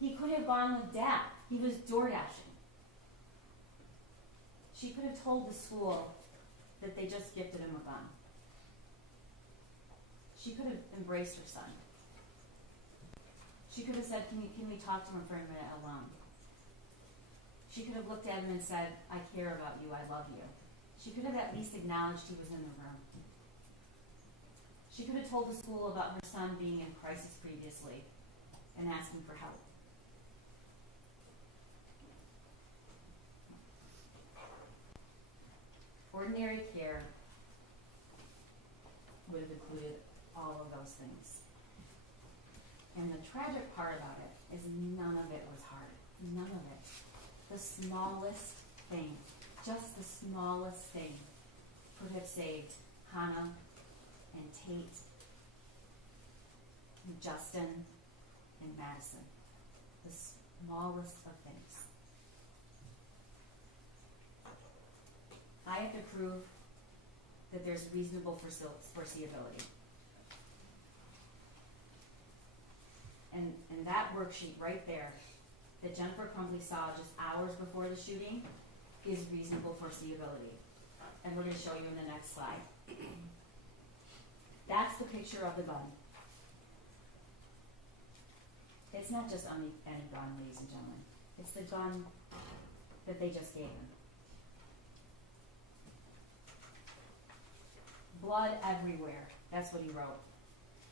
He could have gone with Dad. He was door dashing. She could have told the school that they just gifted him a gun. She could have embraced her son. She could have said, can we talk to him for a minute alone? She could have looked at him and said, I care about you, I love you. She could have at least acknowledged he was in the room. She could have told the school about her son being in crisis previously and asking for help. Ordinary care would have included all of those things. And the tragic part about it is none of it was hard. None of it. The smallest thing, just the smallest thing, could have saved Hannah and Tate and Justin and Madison. The smallest of things. I have to prove that there's reasonable foreseeability. And that worksheet right there that Jennifer Crumbley saw just hours before the shooting is reasonable foreseeability. And we're going to show you in the next slide. That's the picture of the gun. It's not just any gun, ladies and gentlemen. It's the gun that they just gave him. Blood everywhere. That's what he wrote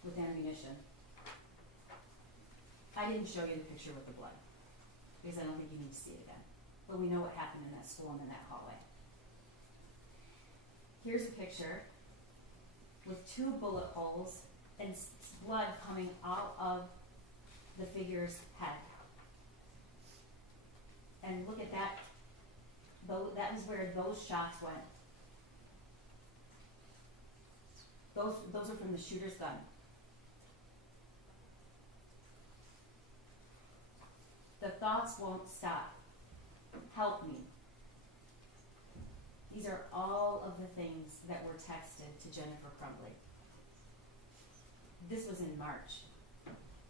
with ammunition. I didn't show you the picture with the blood because I don't think you need to see it again. But we know what happened in that school and in that hallway. Here's a picture with 2 bullet holes and blood coming out of the figure's head. And look at that. That is where those shots went. Those are from the shooter's gun. The thoughts won't stop. Help me. These are all of the things that were texted to Jennifer Crumbley. This was in March.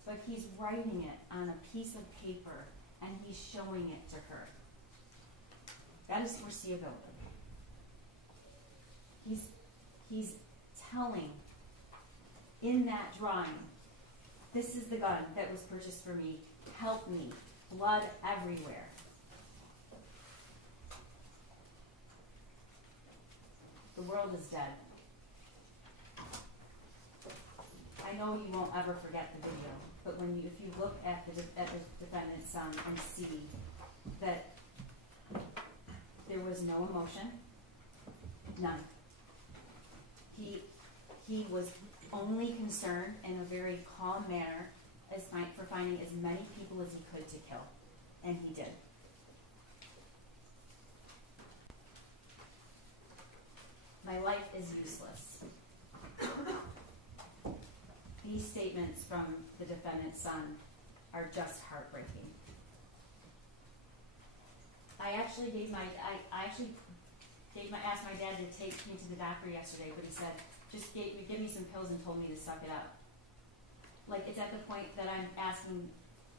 But he's writing it on a piece of paper and he's showing it to her. That is foreseeability. He's telling in that drawing, this is the gun that was purchased for me. Help me. Blood everywhere. The world is dead. I know you won't ever forget the video, but if you look at the defendant's son and see that there was no emotion, none. He was only concerned in a very calm manner for finding as many people as he could to kill, and he did. My life is useless. These statements from the defendant's son are just heartbreaking. I actually asked my dad to take me to the doctor yesterday, but he said, just give me some pills and told me to suck it up. Like, it's at the point that I'm asking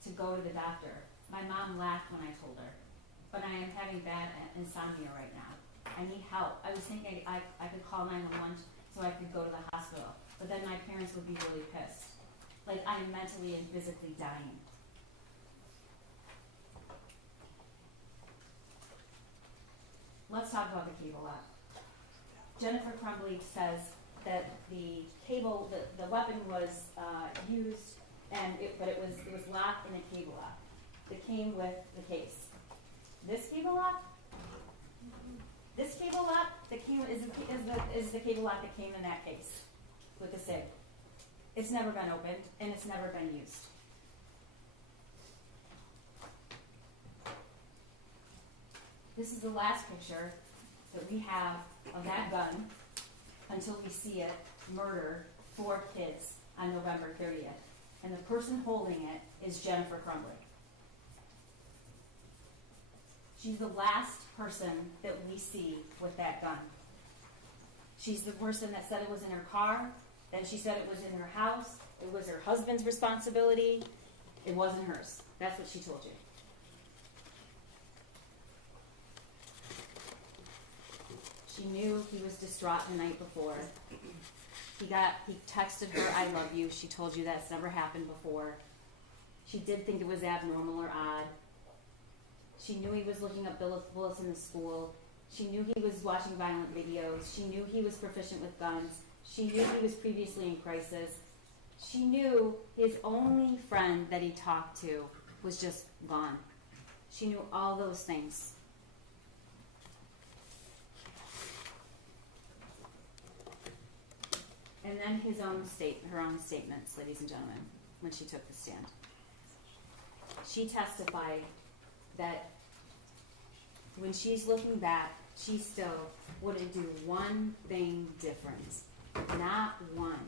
to go to the doctor. My mom laughed when I told her, but I am having bad insomnia right now. I need help. I was thinking I could call 911 so I could go to the hospital, but then my parents would be really pissed. Like, I am mentally and physically dying. Let's talk about the cable lock. Jennifer Crumbley says that the weapon was used, but it was locked in a cable lock that came with the case. This cable lock that came is the cable lock that came in that case with the SIG. It's never been opened and it's never been used. This is the last picture that we have of that gun until we see it murder 4 kids on November 30th. And the person holding it is Jennifer Crumbley. She's the last person that we see with that gun. She's the person that said it was in her car, then she said it was in her house, it was her husband's responsibility, it wasn't hers. That's what she told you. She knew he was distraught the night before. He texted her, I love you. She told you that's never happened before. She did think it was abnormal or odd. She knew he was looking up bullets in the school. She knew he was watching violent videos. She knew he was proficient with guns. She knew he was previously in crisis. She knew his only friend that he talked to was just gone. She knew all those things. And then her own statements, ladies and gentlemen, when she took the stand. She testified that when she's looking back, she still wouldn't do one thing different. Not one.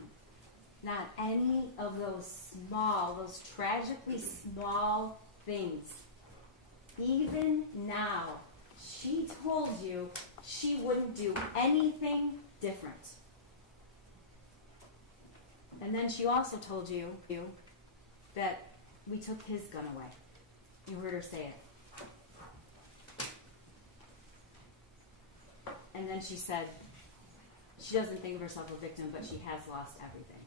Not any of those tragically small things. Even now, she told you she wouldn't do anything different. And then she also told you that we took his gun away. You heard her say it. And then she said she doesn't think of herself a victim, but she has lost everything.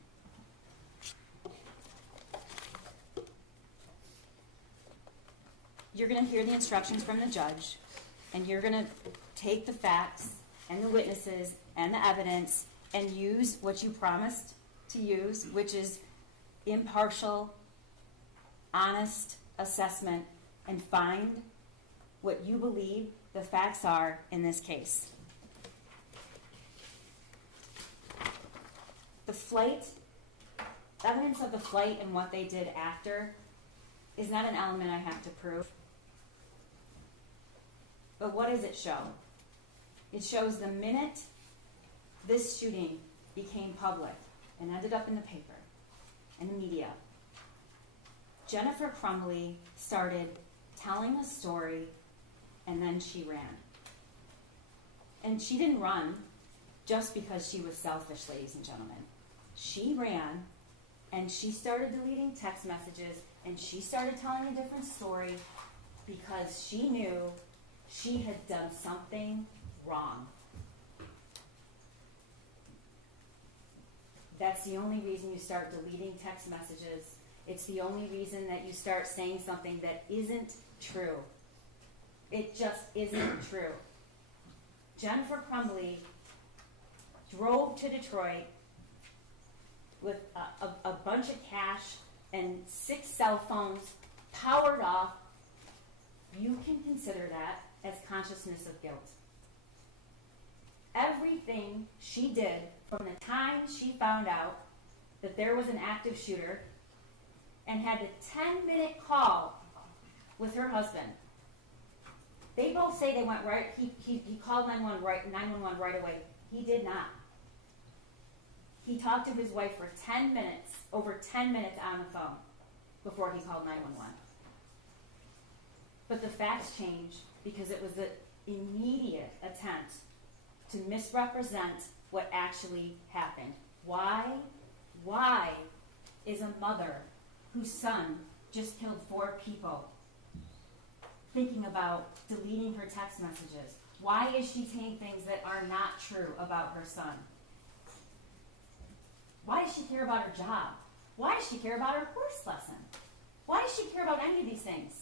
You're going to hear the instructions from the judge, and you're going to take the facts and the witnesses and the evidence and use what you promised to use, which is impartial, honest assessment, and find what you believe the facts are in this case. The flight, evidence of the flight and what they did after is not an element I have to prove. But what does it show? It shows the minute this shooting became public and ended up in the paper and the media, Jennifer Crumbley started telling a story, and then she ran. And she didn't run just because she was selfish, ladies and gentlemen. She ran, and she started deleting text messages, and she started telling a different story, because she knew she had done something wrong. That's the only reason you start deleting text messages. It's the only reason that you start saying something that isn't true. It just isn't true. Jennifer Crumbley drove to Detroit with a bunch of cash and 6 cell phones powered off. You can consider that as consciousness of guilt. Everything she did from the time she found out that there was an active shooter and had a 10-minute call with her husband. They both say they went right, he called 911 right away. He did not. He talked to his wife for 10 minutes, over 10 minutes on the phone before he called 911. But the facts changed because it was an immediate attempt to misrepresent what actually happened. Why is a mother whose son just killed 4 people thinking about deleting her text messages? Why is she saying things that are not true about her son? Why does she care about her job? Why does she care about her horse lesson? Why does she care about any of these things?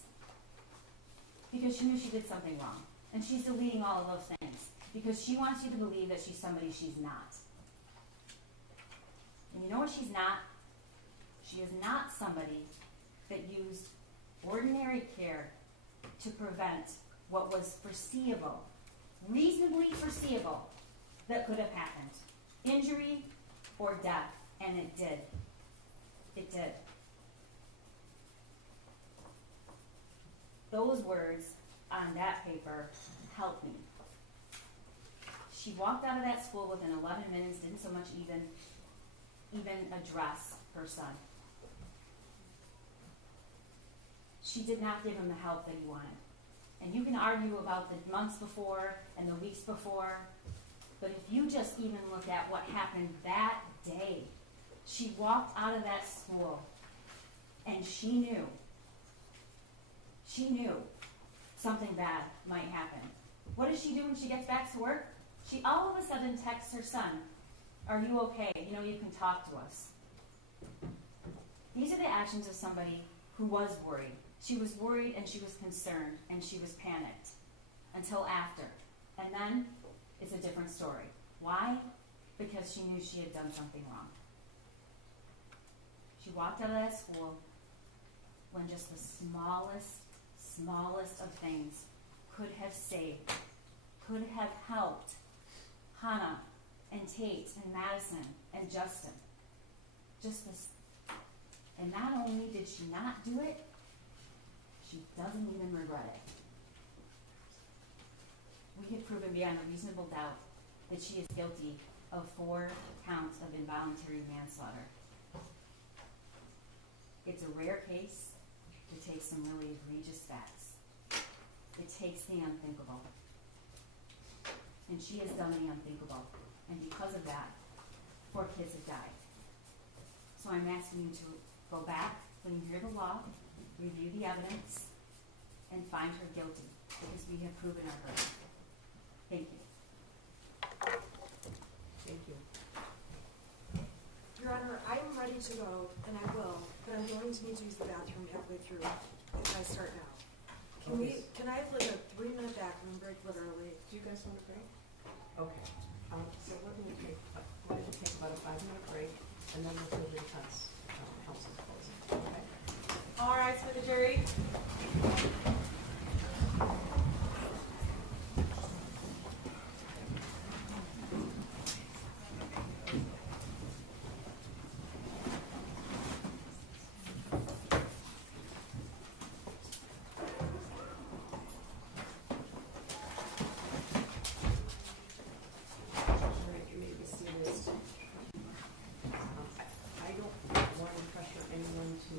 Because she knew she did something wrong. And she's deleting all of those things because she wants you to believe that she's somebody she's not. And you know what she's not? She is not somebody that used ordinary care to prevent what was foreseeable, reasonably foreseeable, that could have happened. Injury or death. And it did. It did. Those words on that paper helped me. She walked out of that school within 11 minutes, didn't so much even address her son. She did not give him the help that he wanted. And you can argue about the months before and the weeks before, but if you just even look at what happened that day, she walked out of that school and she knew something bad might happen. What does she do when she gets back to work? She all of a sudden texts her son, "Are you okay? You know, you can talk to us." These are the actions of somebody who was worried. She was worried and she was concerned and she was panicked until after. And then it's a different story. Why? Because she knew she had done something wrong. She walked out of that school when just the smallest of things could have saved, could have helped Hannah and Tate and Madison and Justin. Just this. And not only did she not do it, she doesn't even regret it. We have proven beyond a reasonable doubt that she is guilty of 4 counts of involuntary manslaughter. It's a rare case. It takes some really egregious facts. It takes the unthinkable. And she has done the unthinkable. And because of that, 4 kids have died. So I'm asking you to go back when you hear the law, review the evidence, and find her guilty, because we have proven her guilty. Thank you. Thank you. Your Honor, I'm ready to go, and I will, but I'm going to need to use the bathroom halfway through if I start now. Can I have like a 3-minute bathroom break, literally? Do you guys want a break? Okay. So we're going to take about a 5-minute break, and then we'll do the defense counsel closing. Okay. All right, for the jury. You may be seated. I don't want to pressure anyone to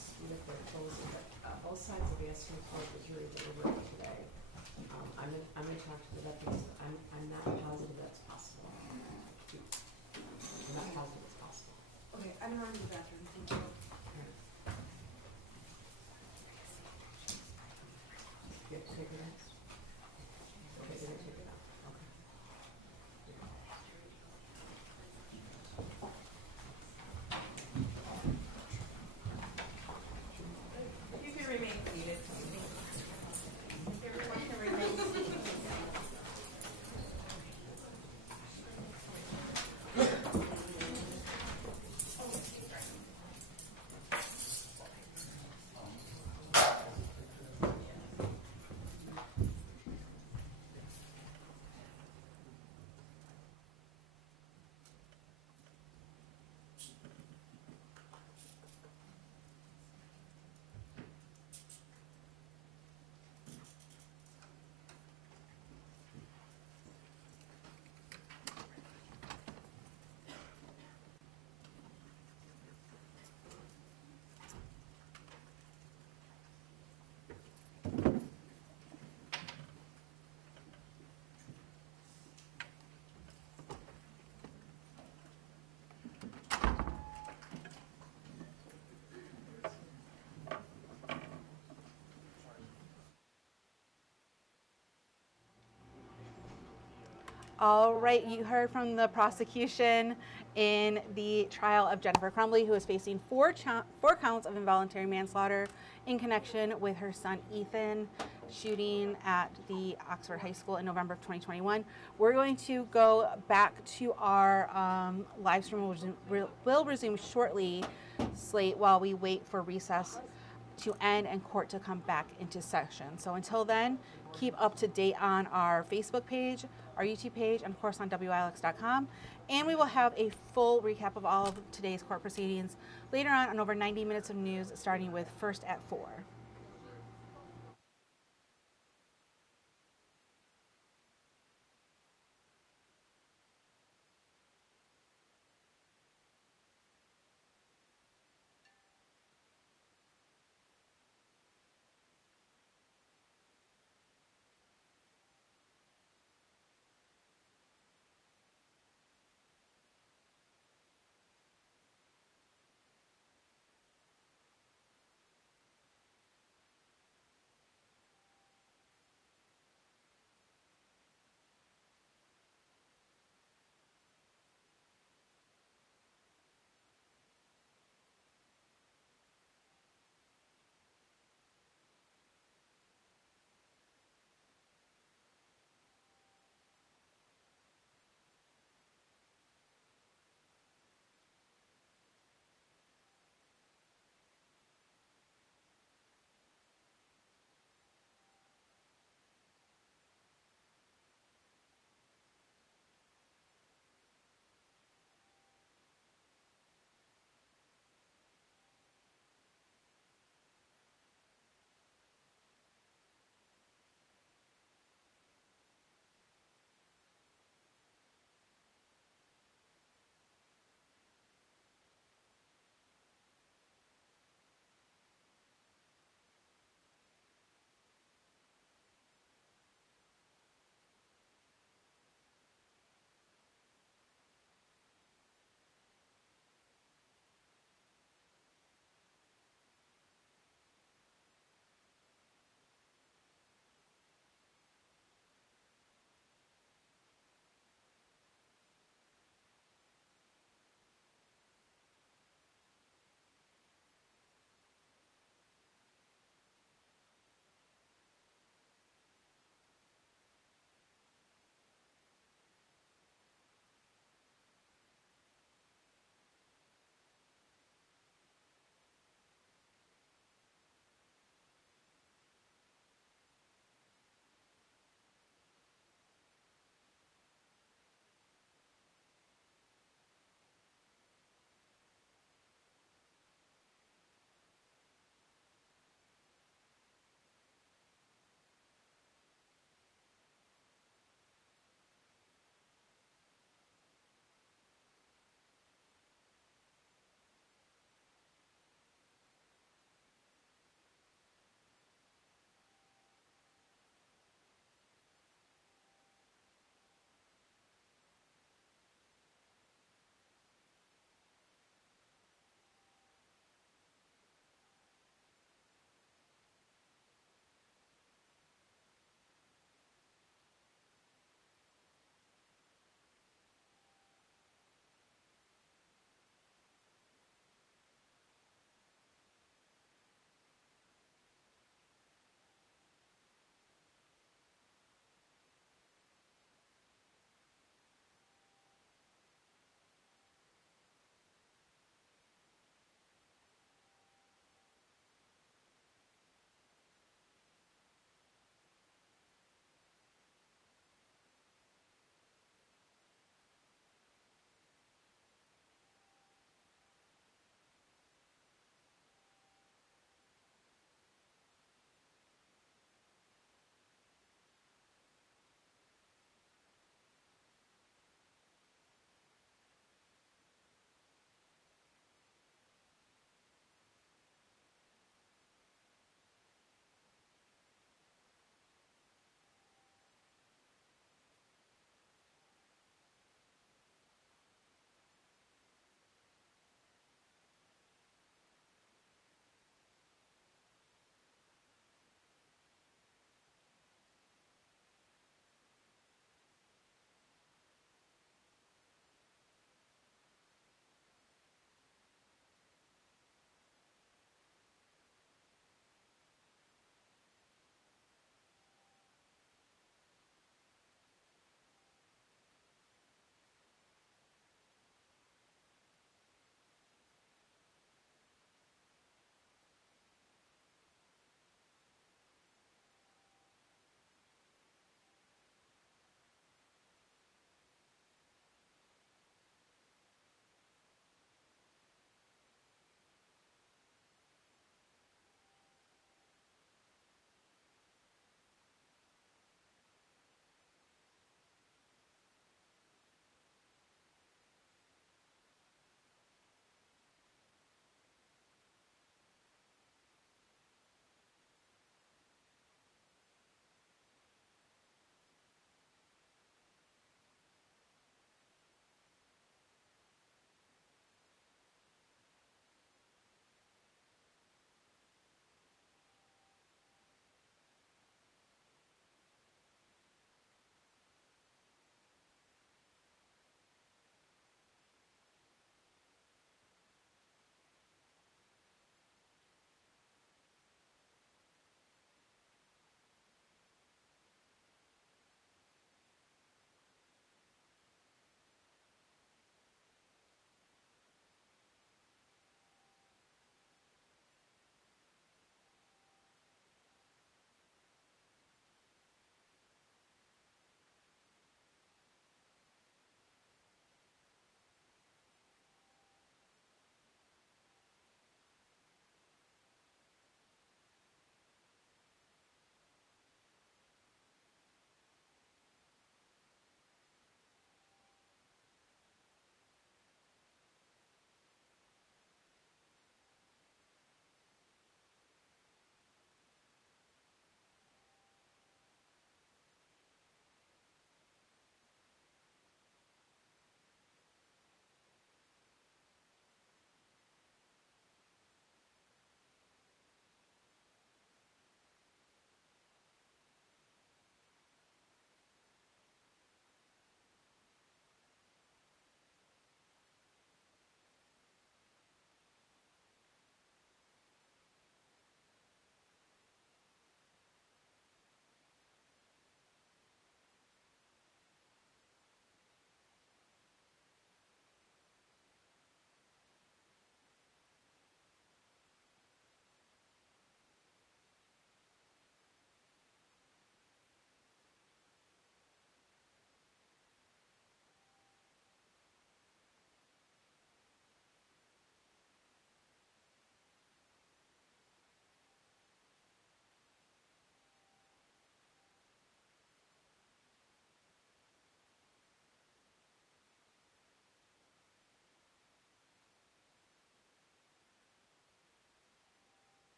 speed up their closing, but both sides have asked me for the jury deliberate today. I'm going to talk to the deputies. I'm not positive that's possible. I'm not positive it's possible. Okay, I'm running to the bathroom, thank you. All right, you heard from the prosecution in the trial of Jennifer Crumbley, who is facing four counts of involuntary manslaughter in connection with her son Ethan shooting at the Oxford High School in November of 2021. We're going to go back to our live stream, which will resume shortly, Slate, while we wait for recess to end and court to come back into session. So until then, keep up to date on our Facebook page, our YouTube page, and of course on WILX.com. And we will have a full recap of all of today's court proceedings later on over 90 minutes of news, starting with First at 4.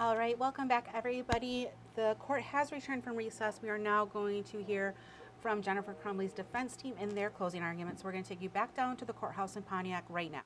All right, welcome back, everybody. The court has returned from recess. We are now going to hear from Jennifer Crumbley's defense team in their closing arguments. We're going to take you back down to the courthouse in Pontiac right now.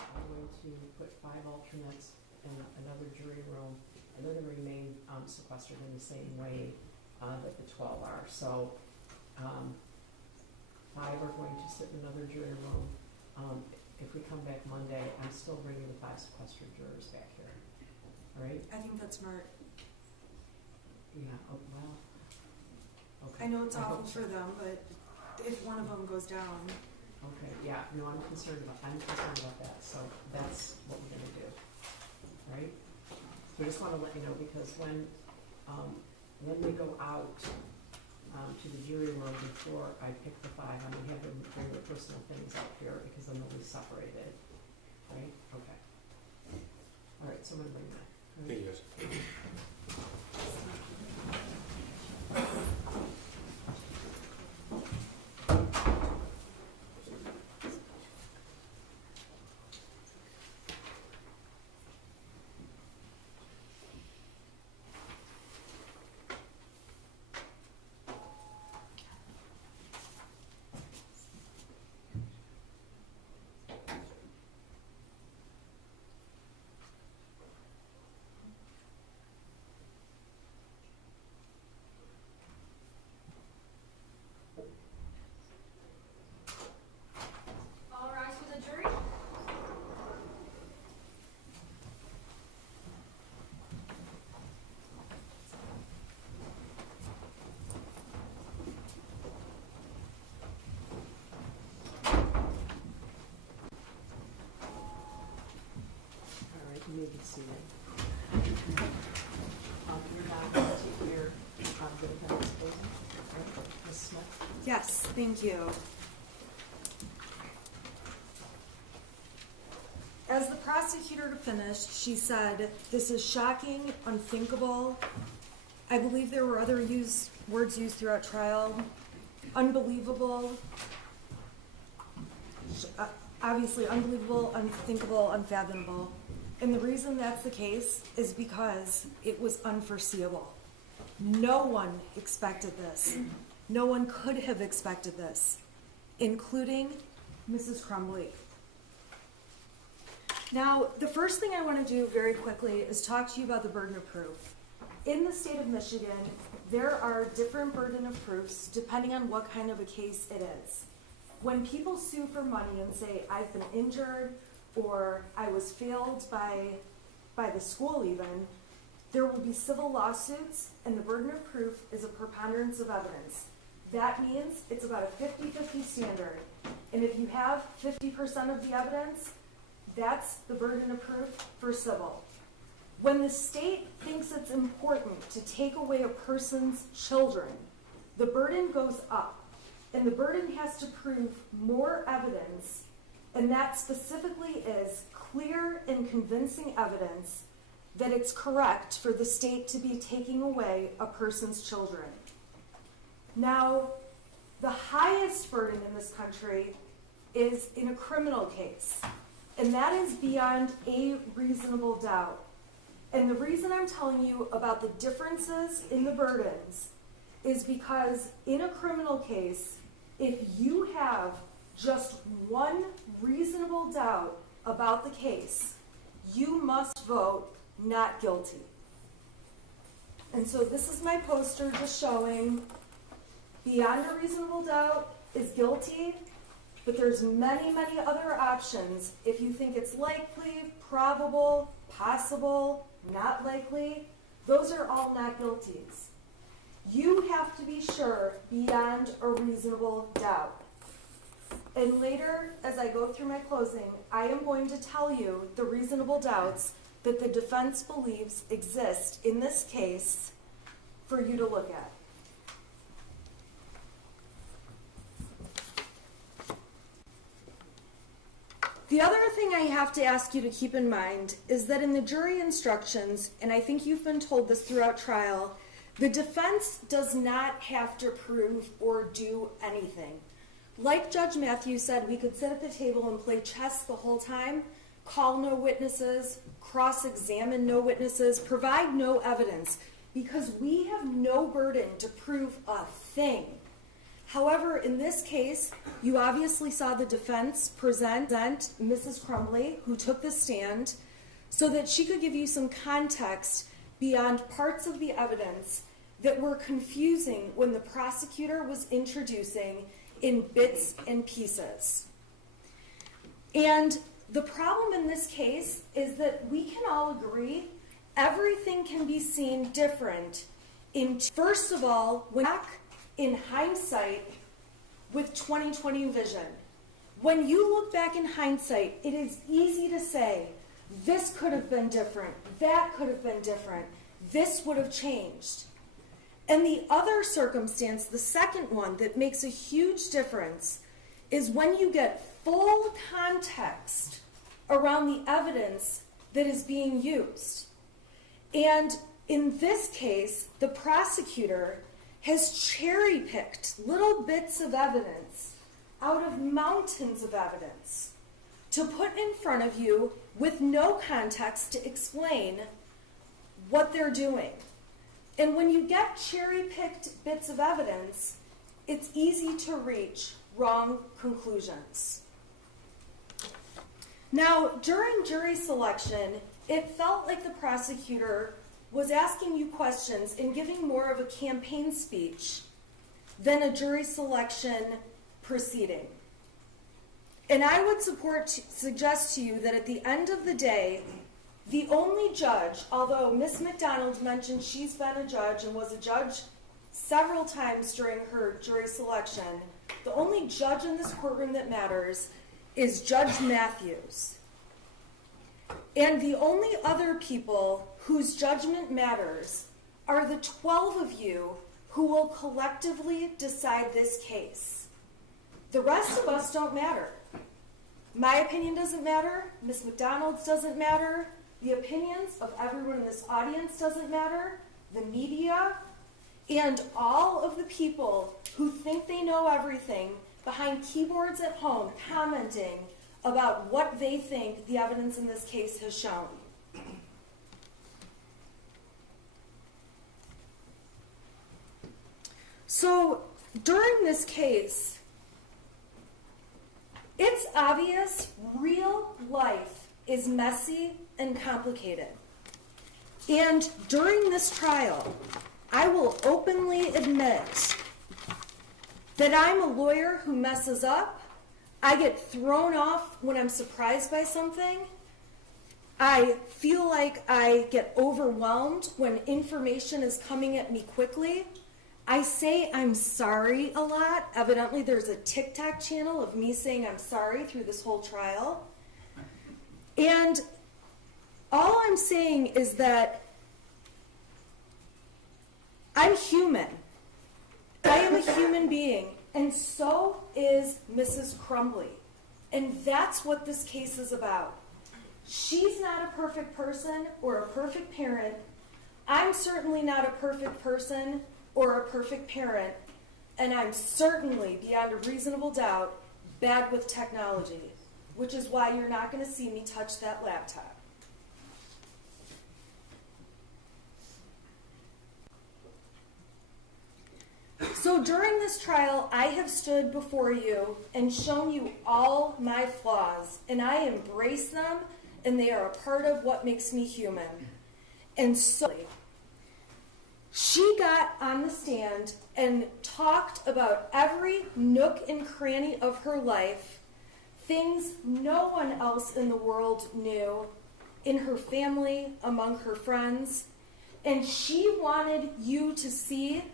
I'm going to put 5 alternates in another jury room, and they're gonna remain sequestered in the same way that the 12 are. So 5 are going to sit in another jury room. If we come back Monday, I'm still bringing the 5 sequestered jurors back here. All right? I think that's smart. Yeah, oh, well, okay. I know it's awful hope for them, but if one of them goes down, Okay, yeah, no, I'm concerned about that, so that's what we're gonna do, right? So I just wanna let you know, because when they go out, to the jury room before I pick the 5, I'm gonna have them bring their personal things out here, because then they'll be separated, right? Okay. All right, so I'm gonna bring that. All right. Yes. All rise for the jury. All right, you may be seated. You're now going to hear the defendant's closing, right? Ms. Smith? yes, thank you. As the prosecutor finished, she said, "This is shocking, unthinkable." I believe there were other words used throughout trial. Unbelievable. Obviously, unbelievable, unthinkable, unfathomable. And the reason that's the case is because it was unforeseeable. No one expected this. No one could have expected this, including Mrs. Crumbley. Now, the first thing I want to do very quickly is talk to you about the burden of proof. In the state of Michigan, there are different burden of proofs depending on what kind of a case it is. When people sue for money and say, I've been injured, or I was failed by the school even, there will be civil lawsuits, and the burden of proof is a preponderance of evidence. That means it's about a 50-50 standard. And if you have 50% of the evidence, that's the burden of proof for civil. When the state thinks it's important to take away a person's children, the burden goes up. And the burden has to prove more evidence, and that specifically is clear and convincing evidence that it's correct for the state to be taking away a person's children. Now, the highest burden in this country is in a criminal case, and that is beyond a reasonable doubt. And the reason I'm telling you about the differences in the burdens is because in a criminal case, if you have just one reasonable doubt about the case, you must vote not guilty. And so this is my poster just showing beyond a reasonable doubt is guilty, but there's many, many other options. If you think it's likely, probable, possible, not likely, those are all not guilties. You have to be sure beyond a reasonable doubt. And later, as I go through my closing, I am going to tell you the reasonable doubts that the defense believes exist in this case for you to look at. The other thing I have to ask you to keep in mind is that in the jury instructions, and I think you've been told this throughout trial, the defense does not have to prove or do anything. Like Judge Matthews said, we could sit at the table and play chess the whole time, call no witnesses, cross-examine no witnesses, provide no evidence, because we have no burden to prove a thing. However, in this case, you obviously saw the defense present Mrs. Crumbley, who took the stand, so that she could give you some context beyond parts of the evidence that were confusing when the prosecutor was introducing in bits and pieces. And the problem in this case is that we can all agree everything can be seen different. First of all, when back in hindsight with 20/20 vision. When you look back in hindsight, it is easy to say, this could have been different, that could have been different, this would have changed. And the other circumstance, the second one that makes a huge difference, is when you get full context around the evidence that is being used. And in this case, the prosecutor has cherry-picked little bits of evidence out of mountains of evidence to put in front of you with no context to explain what they're doing. And when you get cherry-picked bits of evidence, it's easy to reach wrong conclusions. Now, during jury selection, it felt like the prosecutor was asking you questions and giving more of a campaign speech than a jury selection proceeding. And I would suggest to you that at the end of the day, the only judge, although Ms. McDonald mentioned she's been a judge and was a judge several times during her jury selection, the only judge in this courtroom that matters is Judge Matthews. And the only other people whose judgment matters are the 12 of you who will collectively decide this case. The rest of us don't matter. My opinion doesn't matter. Ms. McDonald's doesn't matter. The opinions of everyone in this audience doesn't matter. The media and all of the people who think they know everything behind keyboards at home commenting about what they think the evidence in this case has shown. So during this case, it's obvious real life is messy and complicated. And during this trial, I will openly admit that I'm a lawyer who messes up. I get thrown off when I'm surprised by something. I feel like I get overwhelmed when information is coming at me quickly. I say I'm sorry a lot. Evidently, there's a TikTok channel of me saying I'm sorry through this whole trial. And all I'm saying is that I'm human. I am a human being, and so is Mrs. Crumbley. And that's what this case is about. She's not a perfect person or a perfect parent. I'm certainly not a perfect person or a perfect parent, and I'm certainly, beyond a reasonable doubt, bad with technology, which is why you're not going to see me touch that laptop. So during this trial, I have stood before you and shown you all my flaws, and I embrace them, and they are a part of what makes me human. And so she got on the stand and talked about every nook and cranny of her life, things no one else in the world knew, in her family, among her friends, and she wanted you to see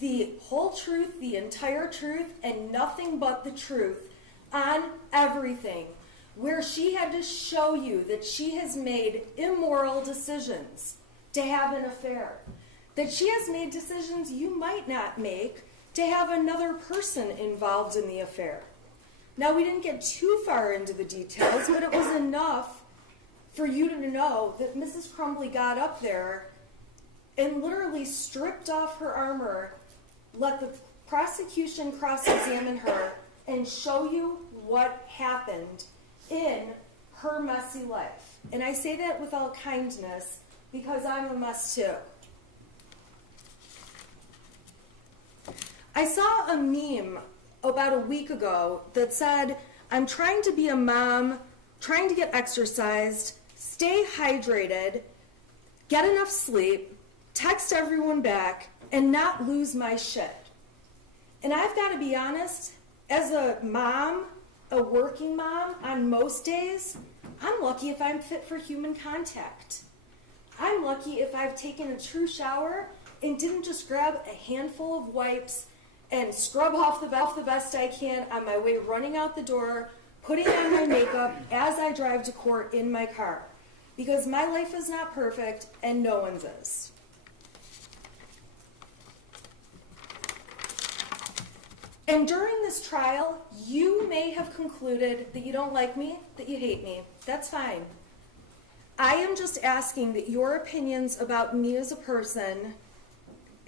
the whole truth, the entire truth, and nothing but the truth on everything. where she had to show you that she has made immoral decisions to have an affair, that she has made decisions you might not make to have another person involved in the affair. Now, we didn't get too far into the details, but it was enough for you to know that Mrs. Crumbley got up there and literally stripped off her armor, let the prosecution cross-examine her, and show you what happened in her messy life. And I say that with all kindness because I'm a mess too. I saw a meme about a week ago that said, I'm trying to be a mom, trying to get exercised, stay hydrated, get enough sleep, text everyone back, and not lose my shit. And I've got to be honest, as a mom, a working mom, on most days, I'm lucky if I'm fit for human contact. I'm lucky if I've taken a true shower and didn't just grab a handful of wipes and scrub off the best I can on my way running out the door, putting on my makeup as I drive to court in my car. Because my life is not perfect and no one's is. And during this trial, you may have concluded that you don't like me, that you hate me. That's fine. I am just asking that your opinions about me as a person,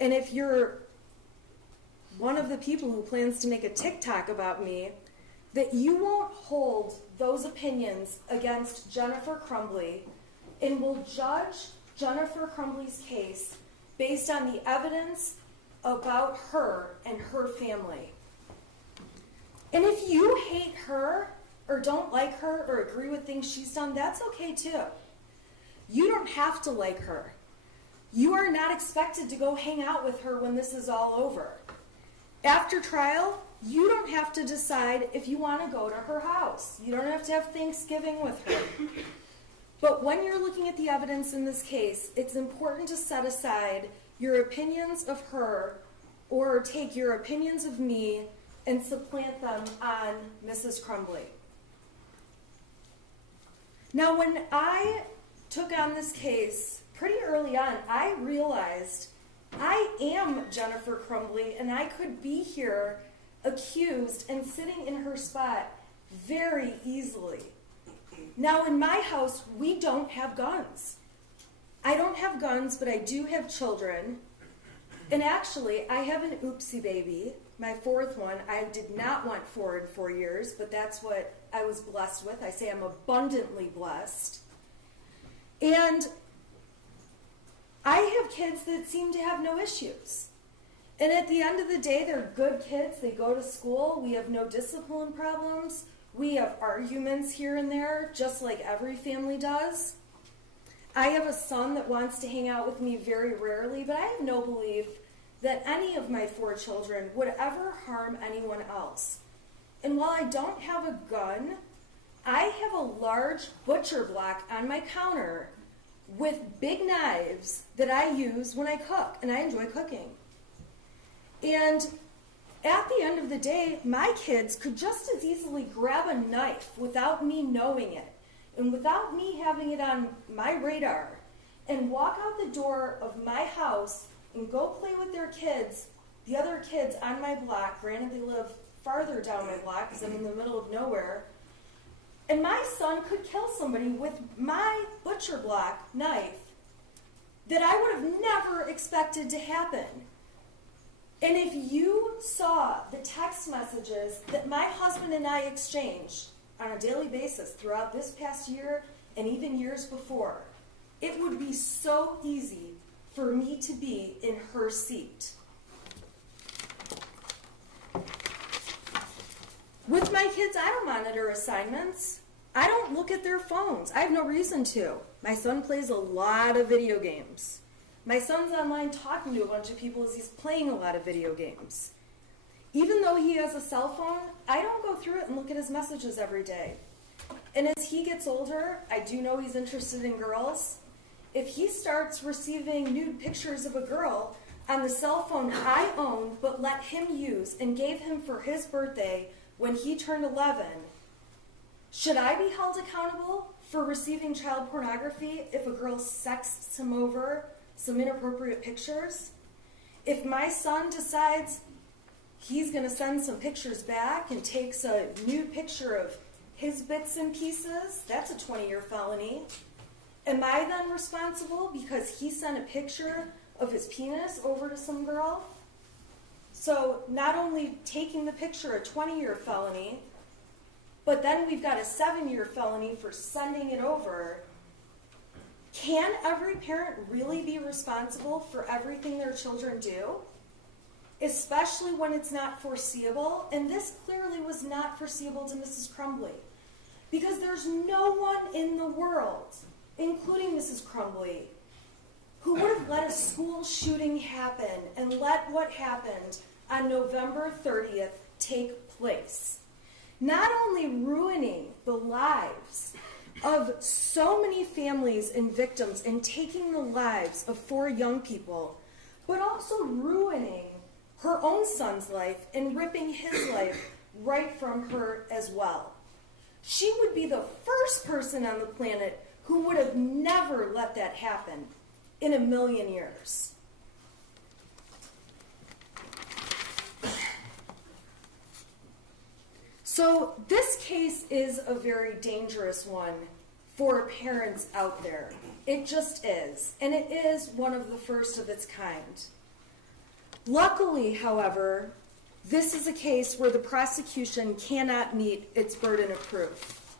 and if you're one of the people who plans to make a TikTok about me, that you won't hold those opinions against Jennifer Crumbley and will judge Jennifer Crumbley's case based on the evidence about her and her family. And if you hate her or don't like her or agree with things she's done, that's okay too. You don't have to like her. You are not expected to go hang out with her when this is all over. After trial, you don't have to decide if you want to go to her house. You don't have to have Thanksgiving with her. But when you're looking at the evidence in this case, it's important to set aside your opinions of her or take your opinions of me and supplant them on Mrs. Crumbley. Now, when I took on this case pretty early on, I realized I am Jennifer Crumbley, and I could be here accused and sitting in her spot very easily. Now, in my house, we don't have guns. I don't have guns, but I do have children. And actually, I have an oopsie baby, my fourth one. I did not want 4 in 4 years, but that's what I was blessed with. I say I'm abundantly blessed. And I have kids that seem to have no issues. And at the end of the day, they're good kids. They go to school. We have no discipline problems. We have arguments here and there, just like every family does. I have a son that wants to hang out with me very rarely, but I have no belief that any of my 4 children would ever harm anyone else. And while I don't have a gun, I have a large butcher block on my counter with big knives that I use when I cook, and I enjoy cooking. And at the end of the day, my kids could just as easily grab a knife without me knowing it, and without me having it on my radar, and walk out the door of my house and go play with their kids, the other kids on my block. Granted, they live farther down my block because I'm in the middle of nowhere. And my son could kill somebody with my butcher block knife that I would have never expected to happen. And if you saw the text messages that my husband and I exchanged on a daily basis throughout this past year and even years before, it would be so easy for me to be in her seat. With my kids, I don't monitor assignments. I don't look at their phones. I have no reason to. My son plays a lot of video games. My son's online talking to a bunch of people as he's playing a lot of video games. Even though he has a cell phone, I don't go through it and look at his messages every day. And as he gets older, I do know he's interested in girls. If he starts receiving nude pictures of a girl on the cell phone I owned but let him use and gave him for his birthday when he turned 11, Should I be held accountable for receiving child pornography if a girl sexts him over some inappropriate pictures? If my son decides he's going to send some pictures back and takes a nude picture of his bits and pieces, that's a 20-year felony. Am I then responsible because he sent a picture of his penis over to some girl? So not only taking the picture, a 20-year felony, but then we've got a 7-year felony for sending it over. Can every parent really be responsible for everything their children do? Especially when it's not foreseeable, and this clearly was not foreseeable to Mrs. Crumbley, because there's no one in the world, including Mrs. Crumbley, who would have let a school shooting happen and let what happened on November 30th take place. Not only ruining the lives of so many families and victims and taking the lives of 4 young people, but also ruining her own son's life and ripping his life right from her as well. She would be the first person on the planet who would have never let that happen in a million years. So this case is a very dangerous one for parents out there. It just is. And it is one of the first of its kind. Luckily, however, this is a case where the prosecution cannot meet its burden of proof.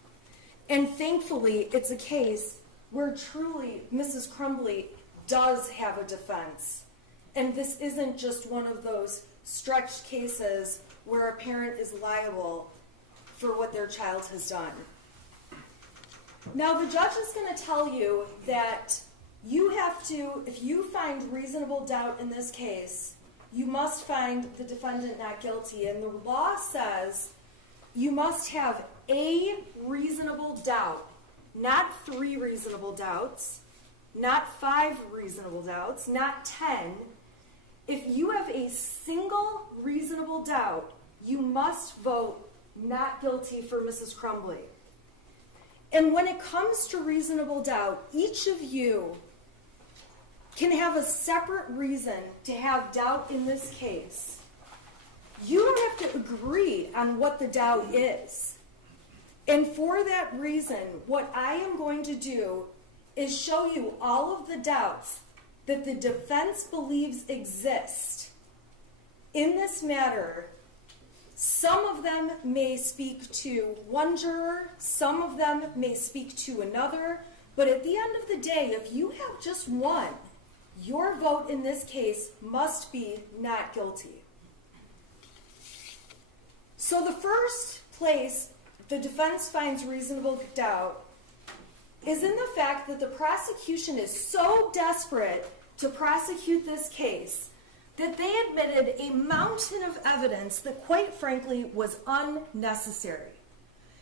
And thankfully, it's a case where truly Mrs. Crumbley does have a defense. And this isn't just one of those stretched cases where a parent is liable for what their child has done. Now, the judge is going to tell you that you have to, if you find reasonable doubt in this case, you must find the defendant not guilty. And the law says you must have a reasonable doubt, not 3 reasonable doubts, not 5 reasonable doubts, not 10. If you have a single reasonable doubt, you must vote not guilty for Mrs. Crumbley. And when it comes to reasonable doubt, each of you can have a separate reason to have doubt in this case. You don't have to agree on what the doubt is. And for that reason, what I am going to do is show you all of the doubts that the defense believes exist in this matter. Some of them may speak to one juror, some of them may speak to another, but at the end of the day, if you have just one, your vote in this case must be not guilty. So the first place the defense finds reasonable doubt is in the fact that the prosecution is so desperate to prosecute this case that they admitted a mountain of evidence that, quite frankly, was unnecessary.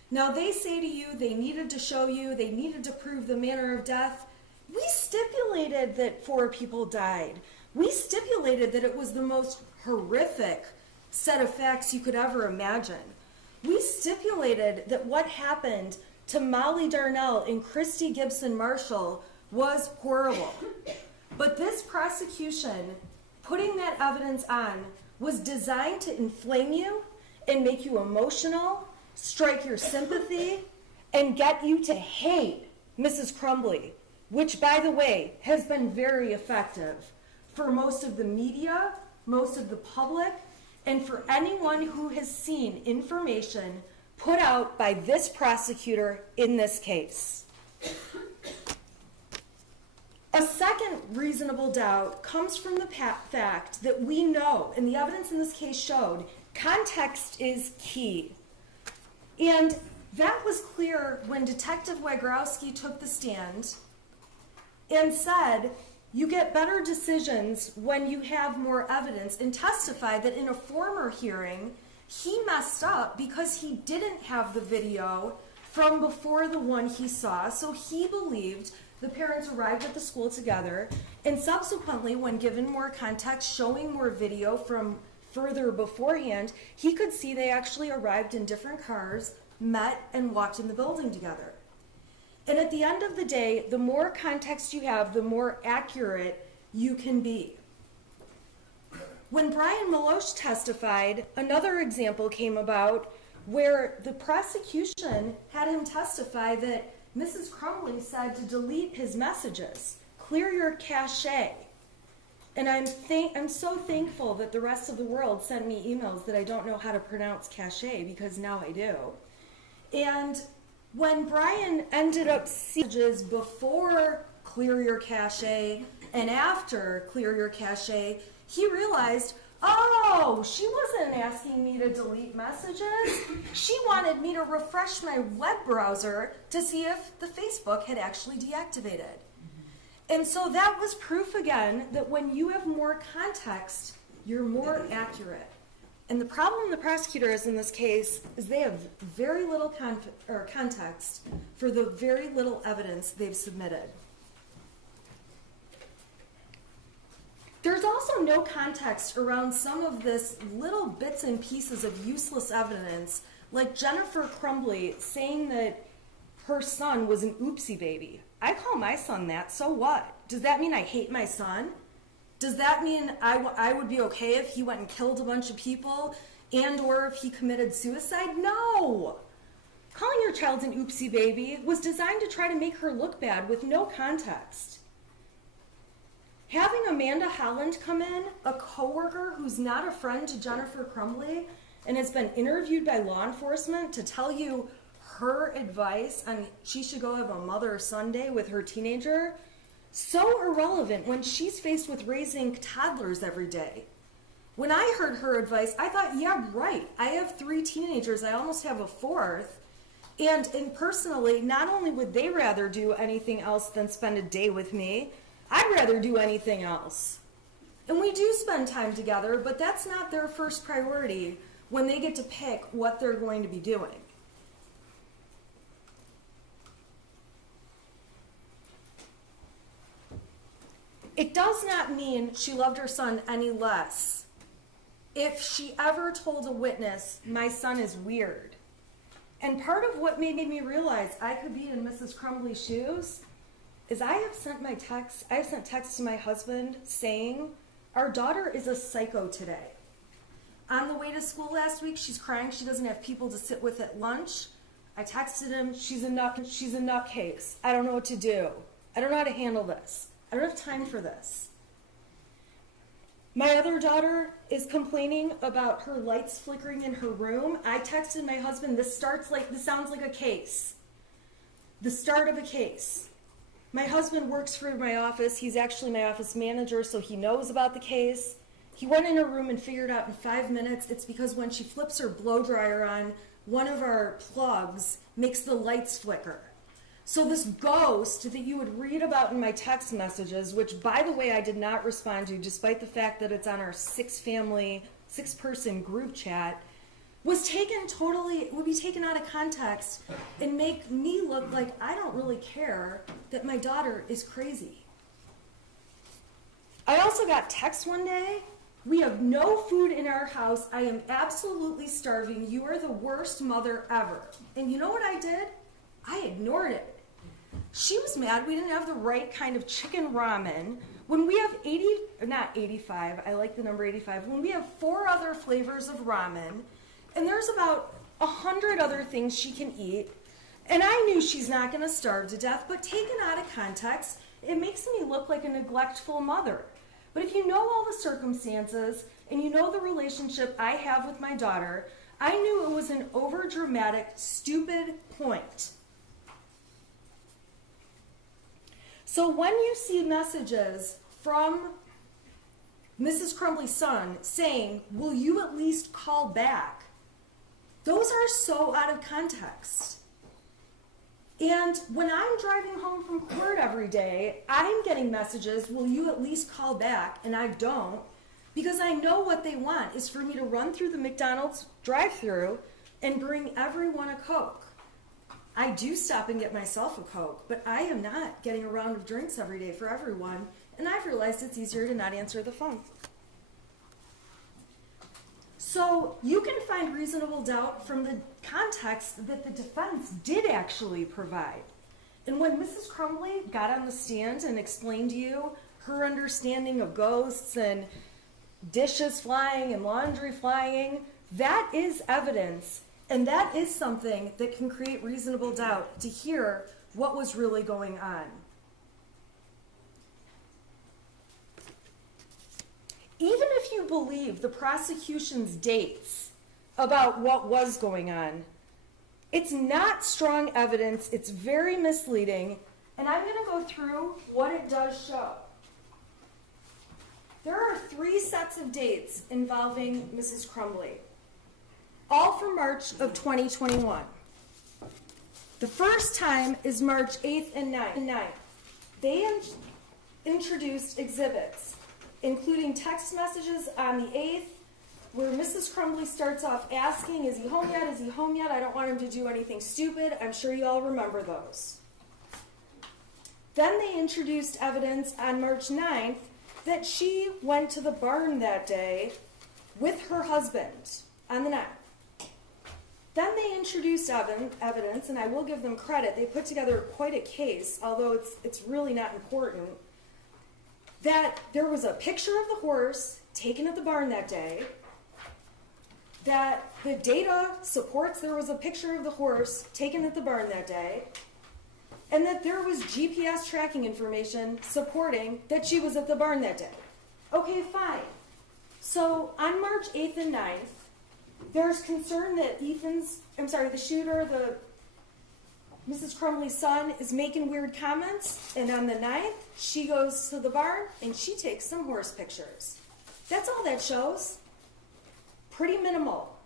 Now, they say to you they needed to show you, they needed to prove the manner of death. We stipulated that 4 people died. We stipulated that it was the most horrific set of facts you could ever imagine. We stipulated that what happened to Molly Darnell and Christy Gibson Marshall was horrible. But this prosecution, putting that evidence on, was designed to inflame you and make you emotional, strike your sympathy, and get you to hate Mrs. Crumbley, which, by the way, has been very effective for most of the media, most of the public, and for anyone who has seen information put out by this prosecutor in this case. A second reasonable doubt comes from the fact that we know, and the evidence in this case showed, context is key. And that was clear when Detective Wagrowski took the stand and said, you get better decisions when you have more evidence, and testified that in a former hearing, he messed up because he didn't have the video from before the one he saw, so he believed the parents arrived at the school together, and subsequently, when given more context, showing more video from further beforehand, he could see they actually arrived in different cars met and walked in the building together. And at the end of the day, the more context you have, the more accurate you can be. When Brian Maloche testified, another example came about where the prosecution had him testify that Mrs. Crumbley said to delete his messages, clear your cache. And I'm so thankful that the rest of the world sent me emails that I don't know how to pronounce cache, because now I do. And when Brian ended up seeing messages before clear your cache and after clear your cache, he realized, oh, she wasn't asking me to delete messages. She wanted me to refresh my web browser to see if the Facebook had actually deactivated. And so that was proof again that when you have more context, you're more accurate. And the problem the prosecutor has in this case is they have very little context for the very little evidence they've submitted. There's also no context around some of this little bits and pieces of useless evidence, like Jennifer Crumbley saying that her son was an oopsie baby. I call my son that, so what? Does that mean I hate my son? Does that mean I would be okay if he went and killed a bunch of people and or if he committed suicide? No! Calling your child an oopsie baby was designed to try to make her look bad with no context. Having Amanda Holland come in, a coworker who's not a friend to Jennifer Crumbley and has been interviewed by law enforcement to tell you her advice on she should go have a mother-son day with her teenager, so irrelevant when she's faced with raising toddlers every day. When I heard her advice, I thought, yeah, right. I have 3 teenagers. I almost have a 4th. And personally, not only would they rather do anything else than spend a day with me, I'd rather do anything else. And we do spend time together, but that's not their first priority when they get to pick what they're going to be doing. It does not mean she loved her son any less if she ever told a witness, my son is weird. And part of what made me realize I could be in Mrs. Crumbley's shoes is I have sent texts to my husband saying, our daughter is a psycho today. On the way to school last week, she's crying she doesn't have people to sit with at lunch. I texted him, she's a nutcase. I don't know what to do. I don't know how to handle this. I don't have time for this. My other daughter is complaining about her lights flickering in her room. I texted my husband, this sounds like a case. The start of a case. My husband works for my office. He's actually my office manager, so he knows about the case. He went in her room and figured out in 5 minutes it's because when she flips her blow dryer on, one of our plugs makes the lights flicker. So this ghost that you would read about in my text messages, which by the way I did not respond to despite the fact that it's on our 6-person group chat, would be taken out of context and make me look like I don't really care that my daughter is crazy. I also got text one day, we have no food in our house, I am absolutely starving, you are the worst mother ever. And you know what I did? I ignored it. She was mad we didn't have the right kind of chicken ramen when we have 85, I like the number 85, when we have 4 other flavors of ramen, and there's about 100 other things she can eat, and I knew she's not going to starve to death, but taken out of context, it makes me look like a neglectful mother. But if you know all the circumstances, and you know the relationship I have with my daughter, I knew it was an overdramatic, stupid point. So when you see messages from Mrs. Crumbley's son saying, will you at least call back? Those are so out of context. And when I'm driving home from court every day, I'm getting messages, will you at least call back? And I don't, because I know what they want is for me to run through the McDonald's drive-thru and bring everyone a Coke. I do stop and get myself a Coke, but I am not getting a round of drinks every day for everyone, and I've realized it's easier to not answer the phone. So you can find reasonable doubt from the context that the defense did actually provide. And when Mrs. Crumbley got on the stand and explained to you her understanding of ghosts and dishes flying and laundry flying, that is evidence, and that is something that can create reasonable doubt to hear what was really going on. Even if you believe the prosecution's dates about what was going on, it's not strong evidence, it's very misleading, and I'm going to go through what it does show. There are 3 sets of dates involving Mrs. Crumbley, all from March of 2021. The first time is March 8th and 9th. They introduced exhibits, including text messages on the 8th, where Mrs. Crumbley starts off asking, is he home yet? Is he home yet? I don't want him to do anything stupid. I'm sure you all remember those. Then they introduced evidence on March 9th that she went to the barn that day with her husband on the 9th. Then they introduced evidence, and I will give them credit, they put together quite a case, although it's really not important, that there was a picture of the horse taken at the barn that day, that the data supports there was a picture of the horse taken at the barn that day, and that there was GPS tracking information supporting that she was at the barn that day. Okay, fine. So on March 8th and 9th, there's concern that the shooter, Mrs. Crumbley's son, is making weird comments, and on the 9th, she goes to the barn and she takes some horse pictures. That's all that shows. Pretty minimal.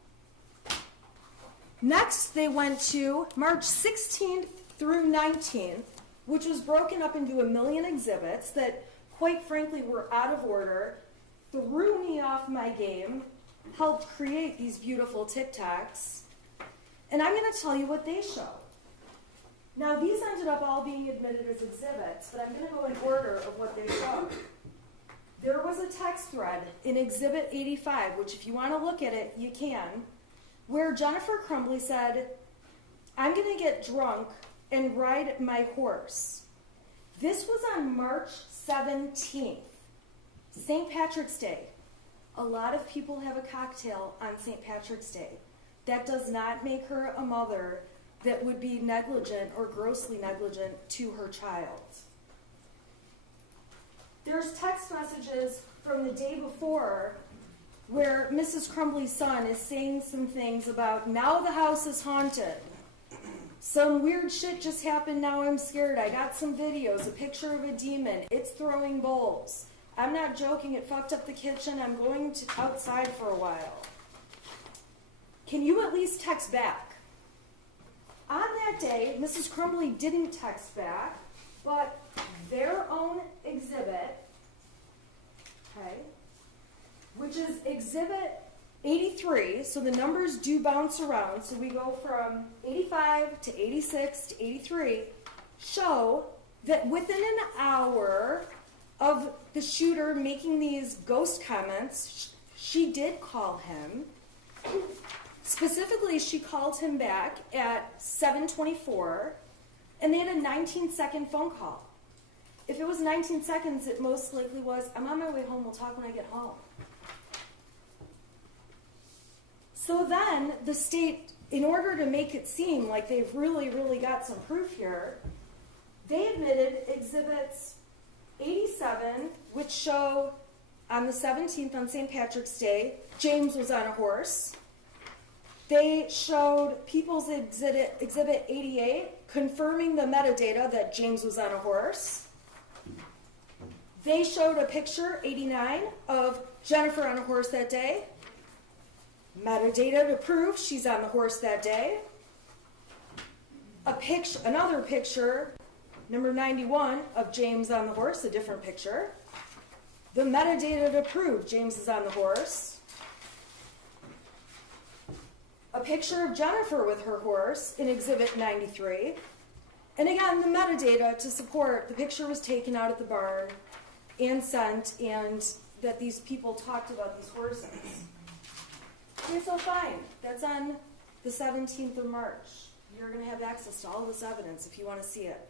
Next, they went to March 16th through 19th, which was broken up into 1 million exhibits that, quite frankly, were out of order, threw me off my game, helped create these beautiful TikToks, and I'm going to tell you what they show. Now, these ended up all being admitted as exhibits, but I'm going to go in order of what they show. There was a text thread in Exhibit 85, which if you want to look at it, you can, where Jennifer Crumbley said, I'm going to get drunk and ride my horse. This was on March 17th, St. Patrick's Day. A lot of people have a cocktail on St. Patrick's Day. That does not make her a mother that would be negligent or grossly negligent to her child. There's text messages from the day before where Mrs. Crumbley's son is saying some things about, now the house is haunted. Some weird shit just happened, now I'm scared. I got some videos, a picture of a demon. It's throwing bowls. I'm not joking, it fucked up the kitchen. I'm going outside for a while. Can you at least text back? On that day, Mrs. Crumbley didn't text back, but their own exhibit, okay, which is Exhibit 83, so the numbers do bounce around, so we go from 85 to 86 to 83, show that within an hour of the shooter making these ghost comments, she did call him. Specifically, she called him back at 7:24, and they had a 19-second phone call. If it was 19 seconds, it most likely was, I'm on my way home, we'll talk when I get home. So then, the state, in order to make it seem like they've really, really got some proof here, they admitted exhibits 87, which show on the 17th on St. Patrick's Day, James was on a horse. They showed People's Exhibit 88, confirming the metadata that James was on a horse. They showed a picture, 89, of Jennifer on a horse that day. Metadata to prove she's on the horse that day. Another picture, number 91, of James on the horse, a different picture. The metadata to prove James is on the horse. A picture of Jennifer with her horse in Exhibit 93. And again, the metadata to support the picture was taken out at the barn and sent, and that these people talked about these horses. Okay, so fine. That's on the 17th of March. You're going to have access to all this evidence if you want to see it.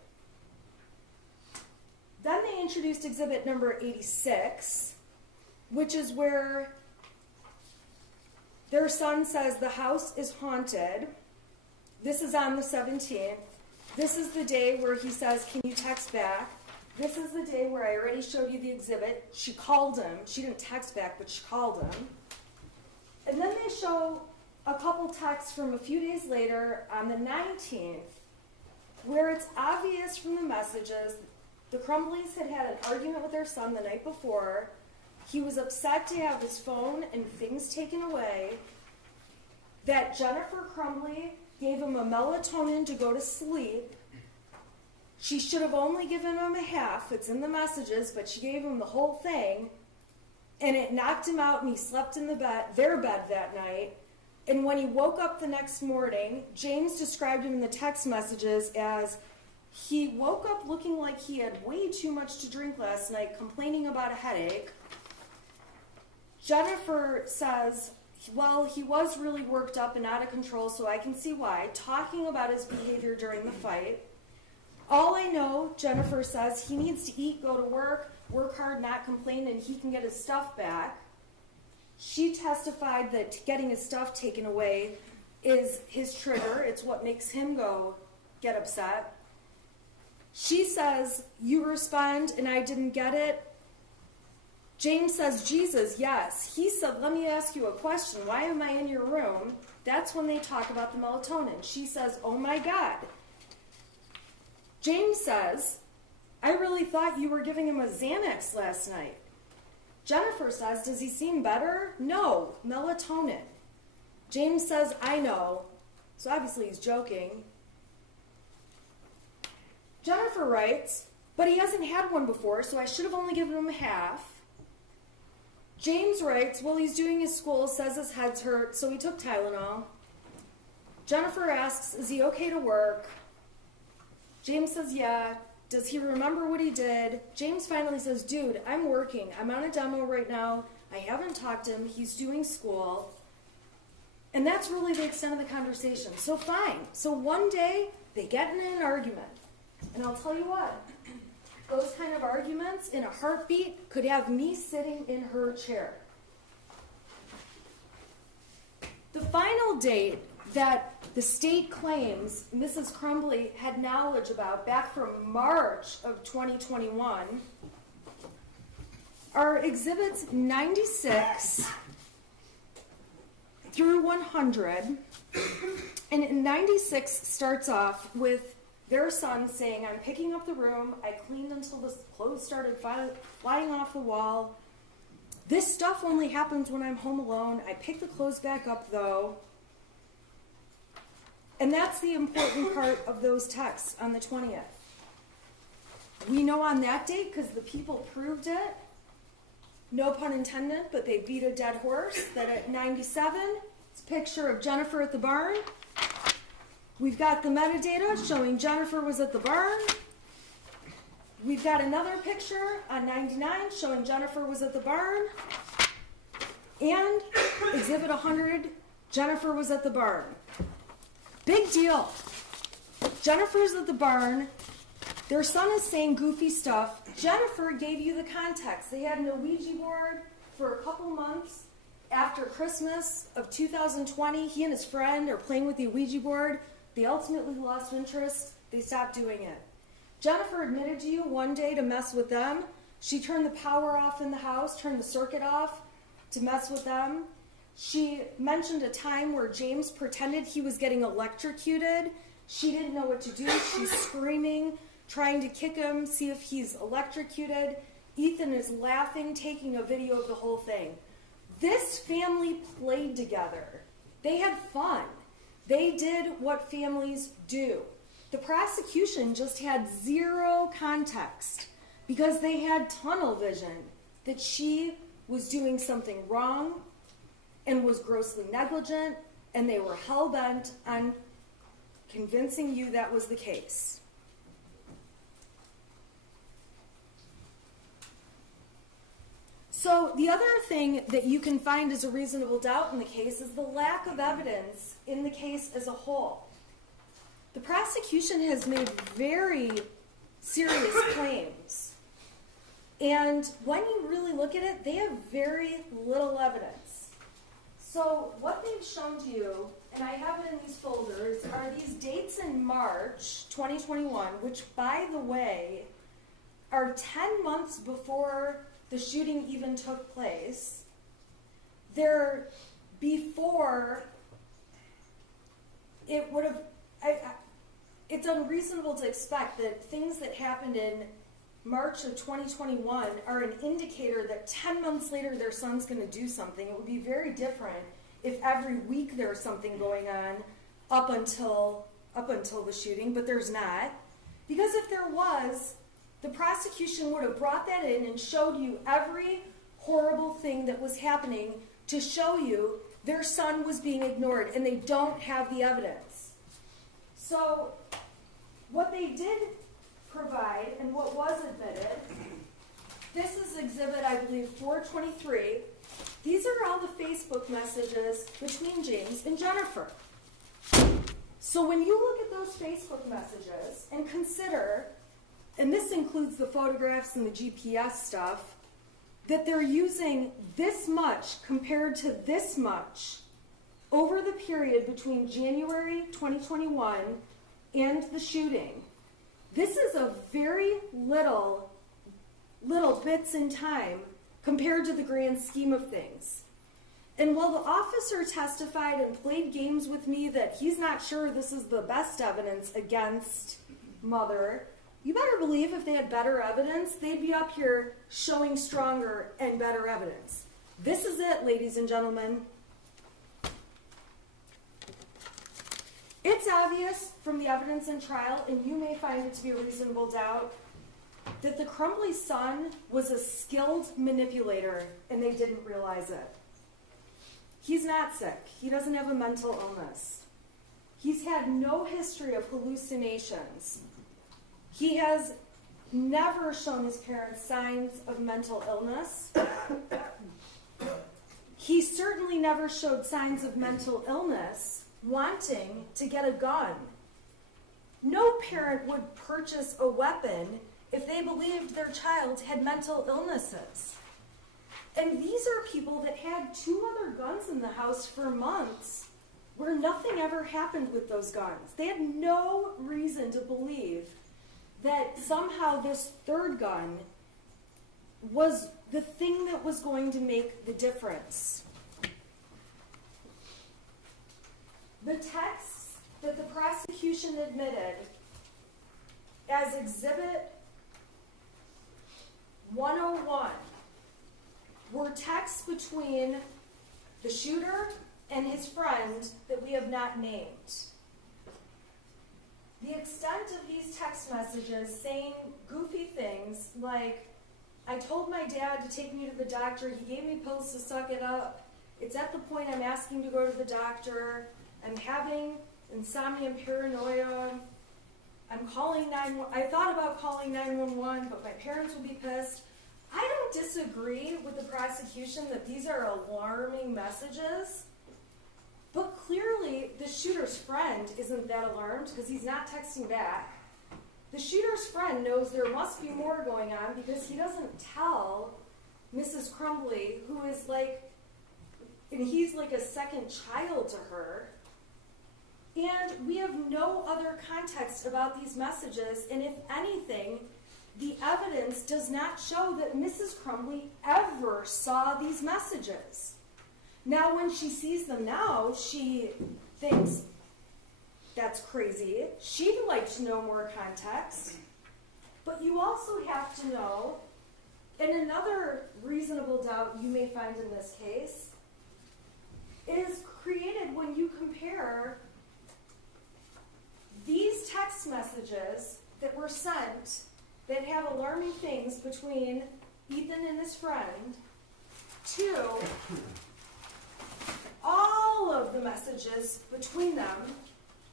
Then they introduced exhibit number 86, which is where their son says the house is haunted. This is on the 17th. This is the day where he says, can you text back? This is the day where I already showed you the exhibit. She called him. She didn't text back, but she called him. And then they show a couple texts from a few days later on the 19th, where it's obvious from the messages the Crumbleys had had an argument with their son the night before. He was upset to have his phone and things taken away. That Jennifer Crumbley gave him a melatonin to go to sleep. She should have only given him a half. It's in the messages, but she gave him the whole thing. And it knocked him out, and he slept in their bed that night. And when he woke up the next morning, James described him in the text messages as he woke up looking like he had way too much to drink last night, complaining about a headache. Jennifer says, well, he was really worked up and out of control, so I can see why, talking about his behavior during the fight. All I know, Jennifer says, he needs to eat, go to work hard, not complain, and he can get his stuff back. She testified that getting his stuff taken away is his trigger. It's what makes him get upset. She says, you respond and I didn't get it. James says, Jesus, yes. He said, let me ask you a question. Why am I in your room? That's when they talk about the melatonin. She says, oh my God. James says, I really thought you were giving him a Xanax last night. Jennifer says, does he seem better? No, melatonin. James says, I know. So obviously he's joking. Jennifer writes, but he hasn't had one before, so I should have only given him half. James writes, well, he's doing his school, says his head's hurt, so he took Tylenol. Jennifer asks, is he okay to work? James says, yeah. Does he remember what he did? James finally says, dude, I'm working. I'm on a demo right now. I haven't talked to him. He's doing school. And that's really the extent of the conversation. So fine. So one day, they get in an argument. And I'll tell you what, those kind of arguments in a heartbeat could have me sitting in her chair. The final date that the state claims Mrs. Crumbley had knowledge about back from March of 2021 are exhibits 96 through 100. And 96 starts off with their son saying, I'm picking up the room. I cleaned until the clothes started flying off the wall. This stuff only happens when I'm home alone. I pick the clothes back up, though. And that's the important part of those texts on the 20th. We know on that date, because the people proved it, no pun intended, but they beat a dead horse, that at 97, it's a picture of Jennifer at the barn. We've got the metadata showing Jennifer was at the barn. We've got another picture on 99 showing Jennifer was at the barn. And exhibit 100, Jennifer was at the barn. Big deal. Jennifer's at the barn. Their son is saying goofy stuff. Jennifer gave you the context. They had an Ouija board for a couple months after Christmas of 2020. He and his friend are playing with the Ouija board. They ultimately lost interest. They stopped doing it. Jennifer admitted to you one day to mess with them. She turned the power off in the house, turned the circuit off to mess with them. She mentioned a time where James pretended he was getting electrocuted. She didn't know what to do. She's screaming, trying to kick him, see if he's electrocuted. Ethan is laughing, taking a video of the whole thing. This family played together. They had fun. They did what families do. The prosecution just had zero context because they had tunnel vision that she was doing something wrong and was grossly negligent, and they were hell-bent on convincing you that was the case. So the other thing that you can find as a reasonable doubt in the case is the lack of evidence in the case as a whole. The prosecution has made very serious claims. And when you really look at it, they have very little evidence. So what they've shown to you, and I have it in these folders, are these dates in March 2021, which, by the way, are 10 months before the shooting even took place. They're before it would have... it's unreasonable to expect that things that happened in March of 2021 are an indicator that 10 months later their son's going to do something. It would be very different if every week there's something going on up until the shooting, but there's not. Because if there was, the prosecution would have brought that in and showed you every horrible thing that was happening to show you their son was being ignored, and they don't have the evidence. So what they did provide and what was admitted, this is exhibit, I believe, 423. These are all the Facebook messages between James and Jennifer. So when you look at those Facebook messages and consider, and this includes the photographs and the GPS stuff, that they're using this much compared to this much over the period between January 2021 and the shooting. This is a very little bits in time compared to the grand scheme of things. And while the officer testified and played games with me that he's not sure this is the best evidence against Mother, you better believe if they had better evidence, they'd be up here showing stronger and better evidence. This is it, ladies and gentlemen. It's obvious from the evidence in trial, and you may find it to be a reasonable doubt, that the Crumbley son was a skilled manipulator, and they didn't realize it. He's not sick. He doesn't have a mental illness. He's had no history of hallucinations. He has never shown his parents signs of mental illness. He certainly never showed signs of mental illness wanting to get a gun. No parent would purchase a weapon if they believed their child had mental illnesses. And these are people that had 2 other guns in the house for months where nothing ever happened with those guns. They had no reason to believe that somehow this third gun was the thing that was going to make the difference. The texts that the prosecution admitted as Exhibit 101 were texts between the shooter and his friend that we have not named. The extent of these text messages saying goofy things like, I told my dad to take me to the doctor, he gave me pills to suck it up, it's at the point I'm asking to go to the doctor, I'm having insomnia and paranoia, I'm calling 911, I thought about calling 911, but my parents would be pissed. I don't disagree with the prosecution that these are alarming messages, but clearly the shooter's friend isn't that alarmed because he's not texting back. The shooter's friend knows there must be more going on because he doesn't tell Mrs. Crumbley, who is like, and he's like a second child to her. And we have no other context about these messages, and if anything, the evidence does not show that Mrs. Crumbley ever saw these messages. Now, when she sees them now, she thinks, that's crazy. She'd like to know more context. But you also have to know, and another reasonable doubt you may find in this case, is created when you compare these text messages that were sent that have alarming things between Ethan and his friend to all of the messages between them,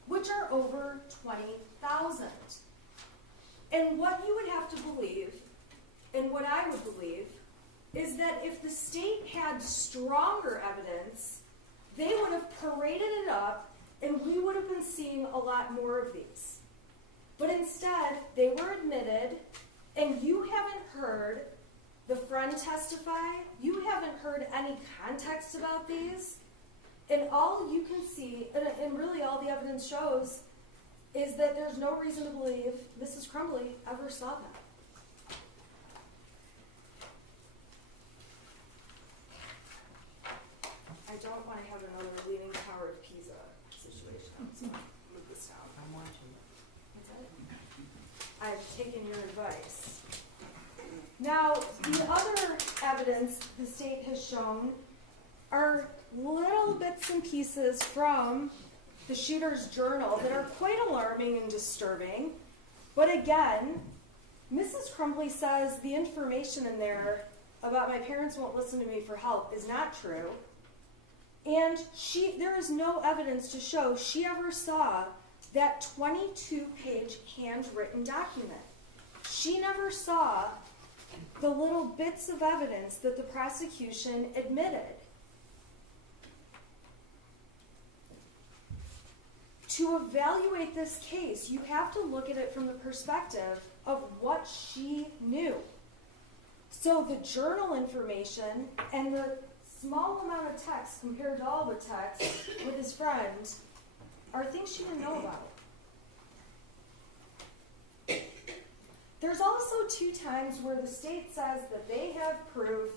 which are over 20,000. And what you would have to believe, and what I would believe, is that if the state had stronger evidence, they would have paraded it up and we would have been seeing a lot more of these. But instead, they were admitted, and you haven't heard the friend testify, you haven't heard any context about these, and all you can see, and really all the evidence shows, is that there's no reason to believe Mrs. Crumbley ever saw that. I don't want to have another Leaning Tower of Pisa situation. Move this down. I'm watching. That's it. I've taken your advice. Now, the other evidence the state has shown are little bits and pieces from the shooter's journal that are quite alarming and disturbing. But again, Mrs. Crumbley says the information in there about my parents won't listen to me for help is not true. And there is no evidence to show she ever saw that 22-page handwritten document. She never saw the little bits of evidence that the prosecution admitted. To evaluate this case, you have to look at it from the perspective of what she knew. So the journal information and the small amount of text compared to all the text with his friend are things she didn't know about. There's also 2 times where the state says that they have proof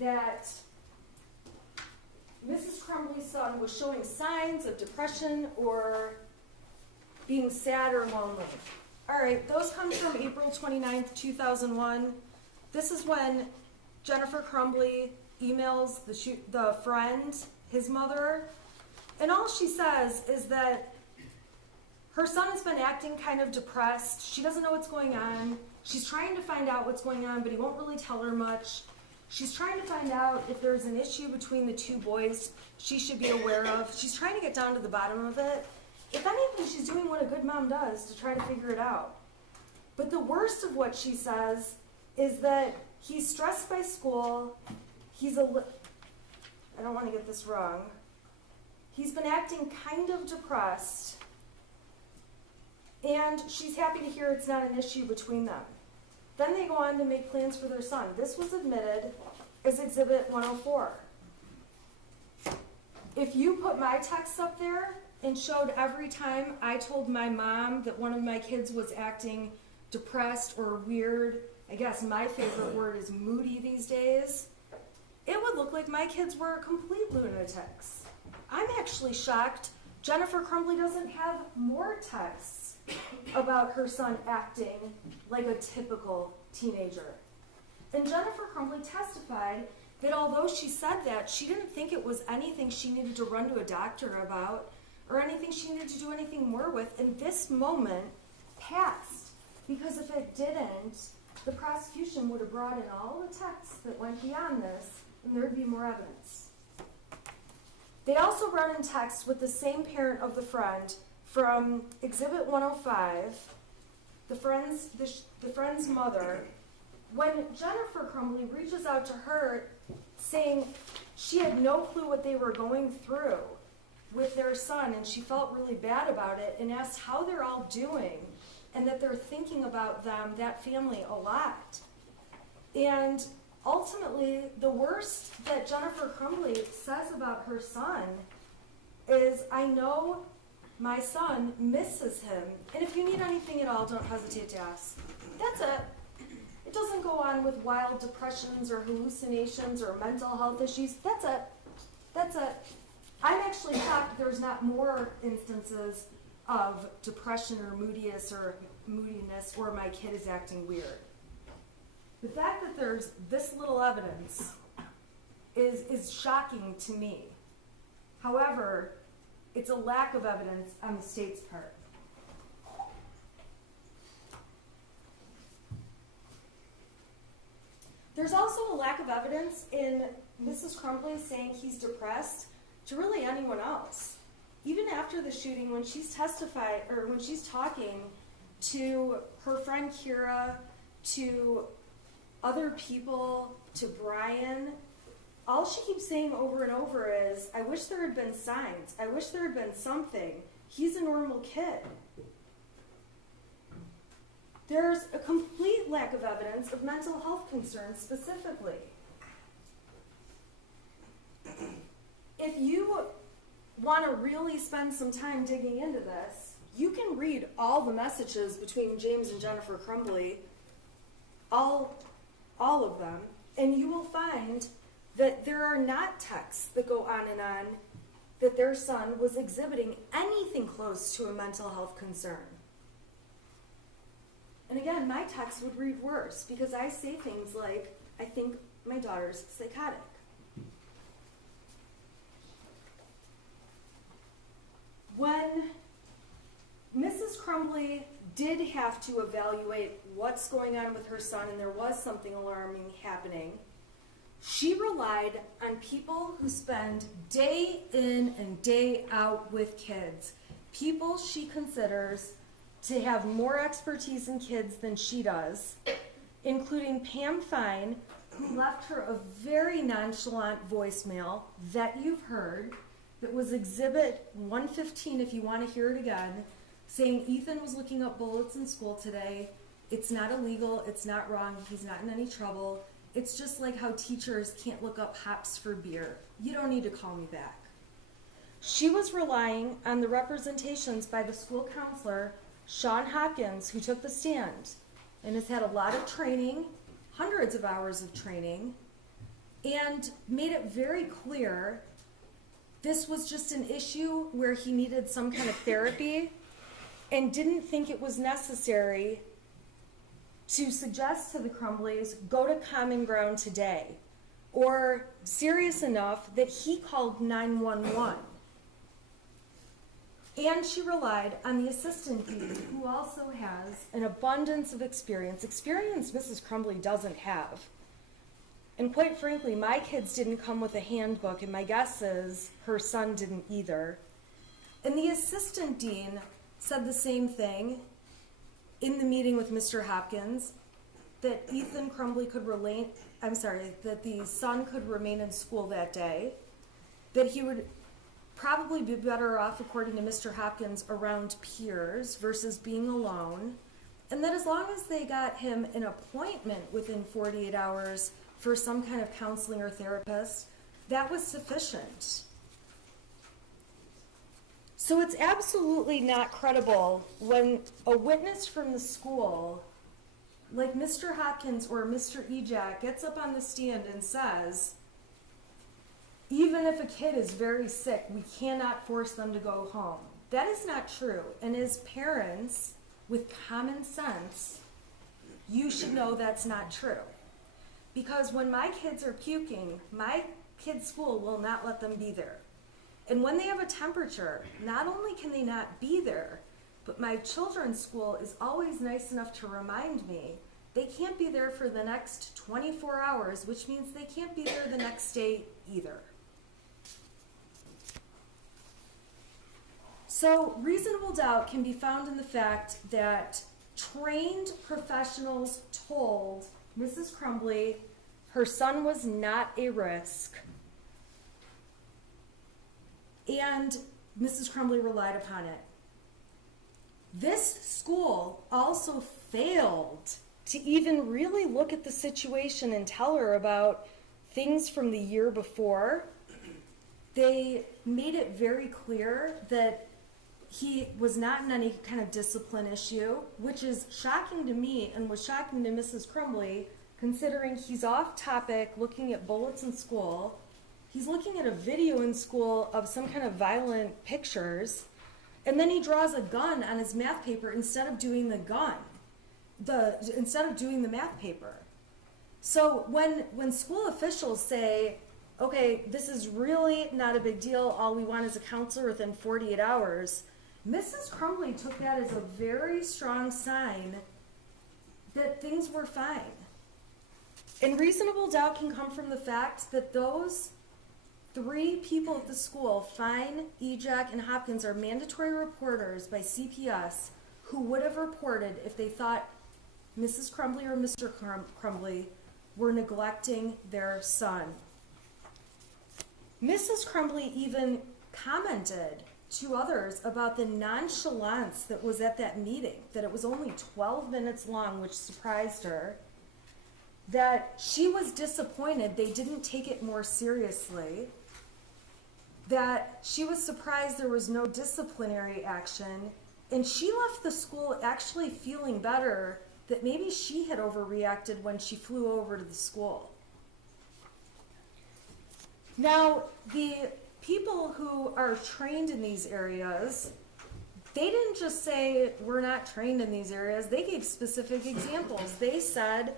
that Mrs. Crumbley's son was showing signs of depression or being sad or lonely. All right, those come from April 29th, 2001. This is when Jennifer Crumbley emails the friend, his mother, and all she says is that her son has been acting kind of depressed. She doesn't know what's going on. She's trying to find out what's going on, but he won't really tell her much. She's trying to find out if there's an issue between the 2 boys she should be aware of. She's trying to get down to the bottom of it. If anything, she's doing what a good mom does to try to figure it out. But the worst of what she says is that he's stressed by school. I don't want to get this wrong. He's been acting kind of depressed. And she's happy to hear it's not an issue between them. Then they go on to make plans for their son. This was admitted as Exhibit 104. If you put my texts up there and showed every time I told my mom that one of my kids was acting depressed or weird, I guess my favorite word is moody these days, it would look like my kids were complete lunatics. I'm actually shocked Jennifer Crumbley doesn't have more texts about her son acting like a typical teenager. And Jennifer Crumbley testified that although she said that, she didn't think it was anything she needed to run to a doctor about or anything she needed to do anything more with. And this moment passed, because if it didn't, the prosecution would have brought in all the texts that went beyond this, and there would be more evidence. They also run in text with the same parent of the friend from Exhibit 105, the friend's mother, when Jennifer Crumbley reaches out to her saying she had no clue what they were going through with their son, and she felt really bad about it, and asked how they're all doing, and that they're thinking about them, that family, a lot. And ultimately, the worst that Jennifer Crumbley says about her son is, I know my son misses him, and if you need anything at all, don't hesitate to ask. That's it. It doesn't go on with wild depressions or hallucinations or mental health issues. That's it. That's it. I'm actually shocked there's not more instances of depression or moodiness or my kid is acting weird. The fact that there's this little evidence is shocking to me. However, it's a lack of evidence on the state's part. There's also a lack of evidence in Mrs. Crumbley saying he's depressed to really anyone else. Even after the shooting, when she's when she's talking to her friend Kira, to other people to Brian, all she keeps saying over and over is, I wish there had been signs. I wish there had been something. He's a normal kid. There's a complete lack of evidence of mental health concerns specifically. If you want to really spend some time digging into this, you can read all the messages between James and Jennifer Crumbley, all of them, and you will find that there are not texts that go on and on that their son was exhibiting anything close to a mental health concern. And again, my text would read worse because I say things like, I think my daughter's psychotic. When Mrs. Crumbley did have to evaluate what's going on with her son and there was something alarming happening, she relied on people who spend day in and day out with kids, people she considers to have more expertise in kids than she does, including Pam Fine, who left her a very nonchalant voicemail that you've heard, that was Exhibit 115 if you want to hear it again, saying Ethan was looking up bullets in school today. It's not illegal, it's not wrong, he's not in any trouble. It's just like how teachers can't look up hops for beer. You don't need to call me back. She was relying on the representations by the school counselor, Sean Hopkins, who took the stand and has had a lot of training, hundreds of hours of training, and made it very clear this was just an issue where he needed some kind of therapy and didn't think it was necessary to suggest to the Crumbleys, go to Common Ground today, or serious enough that he called 911. And she relied on the assistant dean, who also has an abundance of experience Mrs. Crumbley doesn't have. And quite frankly, my kids didn't come with a handbook, and my guess is her son didn't either. And the assistant dean said the same thing in the meeting with Mr. Hopkins, that Ethan Crumbley that the son could remain in school that day, that he would probably be better off, according to Mr. Hopkins, around peers versus being alone, and that as long as they got him an appointment within 48 hours for some kind of counseling or therapist, that was sufficient. So it's absolutely not credible when a witness from the school, like Mr. Hopkins or Mr. Ejak, gets up on the stand and says, even if a kid is very sick, we cannot force them to go home. That is not true. And as parents, with common sense, you should know that's not true. Because when my kids are puking, my kid's school will not let them be there. And when they have a temperature, not only can they not be there, but my children's school is always nice enough to remind me they can't be there for the next 24 hours, which means they can't be there the next day either. So reasonable doubt can be found in the fact that trained professionals told Mrs. Crumbley her son was not a risk, and Mrs. Crumbley relied upon it. This school also failed to even really look at the situation and tell her about things from the year before. They made it very clear that he was not in any kind of discipline issue, which is shocking to me and was shocking to Mrs. Crumbley, considering he's off topic looking at bullets in school. He's looking at a video in school of some kind of violent pictures, and then he draws a gun on his math paper instead of doing the math paper. So when school officials say, okay, this is really not a big deal, all we want is a counselor within 48 hours, Mrs. Crumbley took that as a very strong sign that things were fine. And reasonable doubt can come from the fact that those three people at the school, Fine, Ejak, and Hopkins, are mandatory reporters by CPS who would have reported if they thought Mrs. Crumbley or Mr. Crumbley were neglecting their son. Mrs. Crumbley even commented to others about the nonchalance that was at that meeting, that it was only 12 minutes long, which surprised her, that she was disappointed they didn't take it more seriously, that she was surprised there was no disciplinary action, and she left the school actually feeling better that maybe she had overreacted when she flew over to the school. Now, the people who are trained in these areas, they didn't just say, we're not trained in these areas. They gave specific examples. They said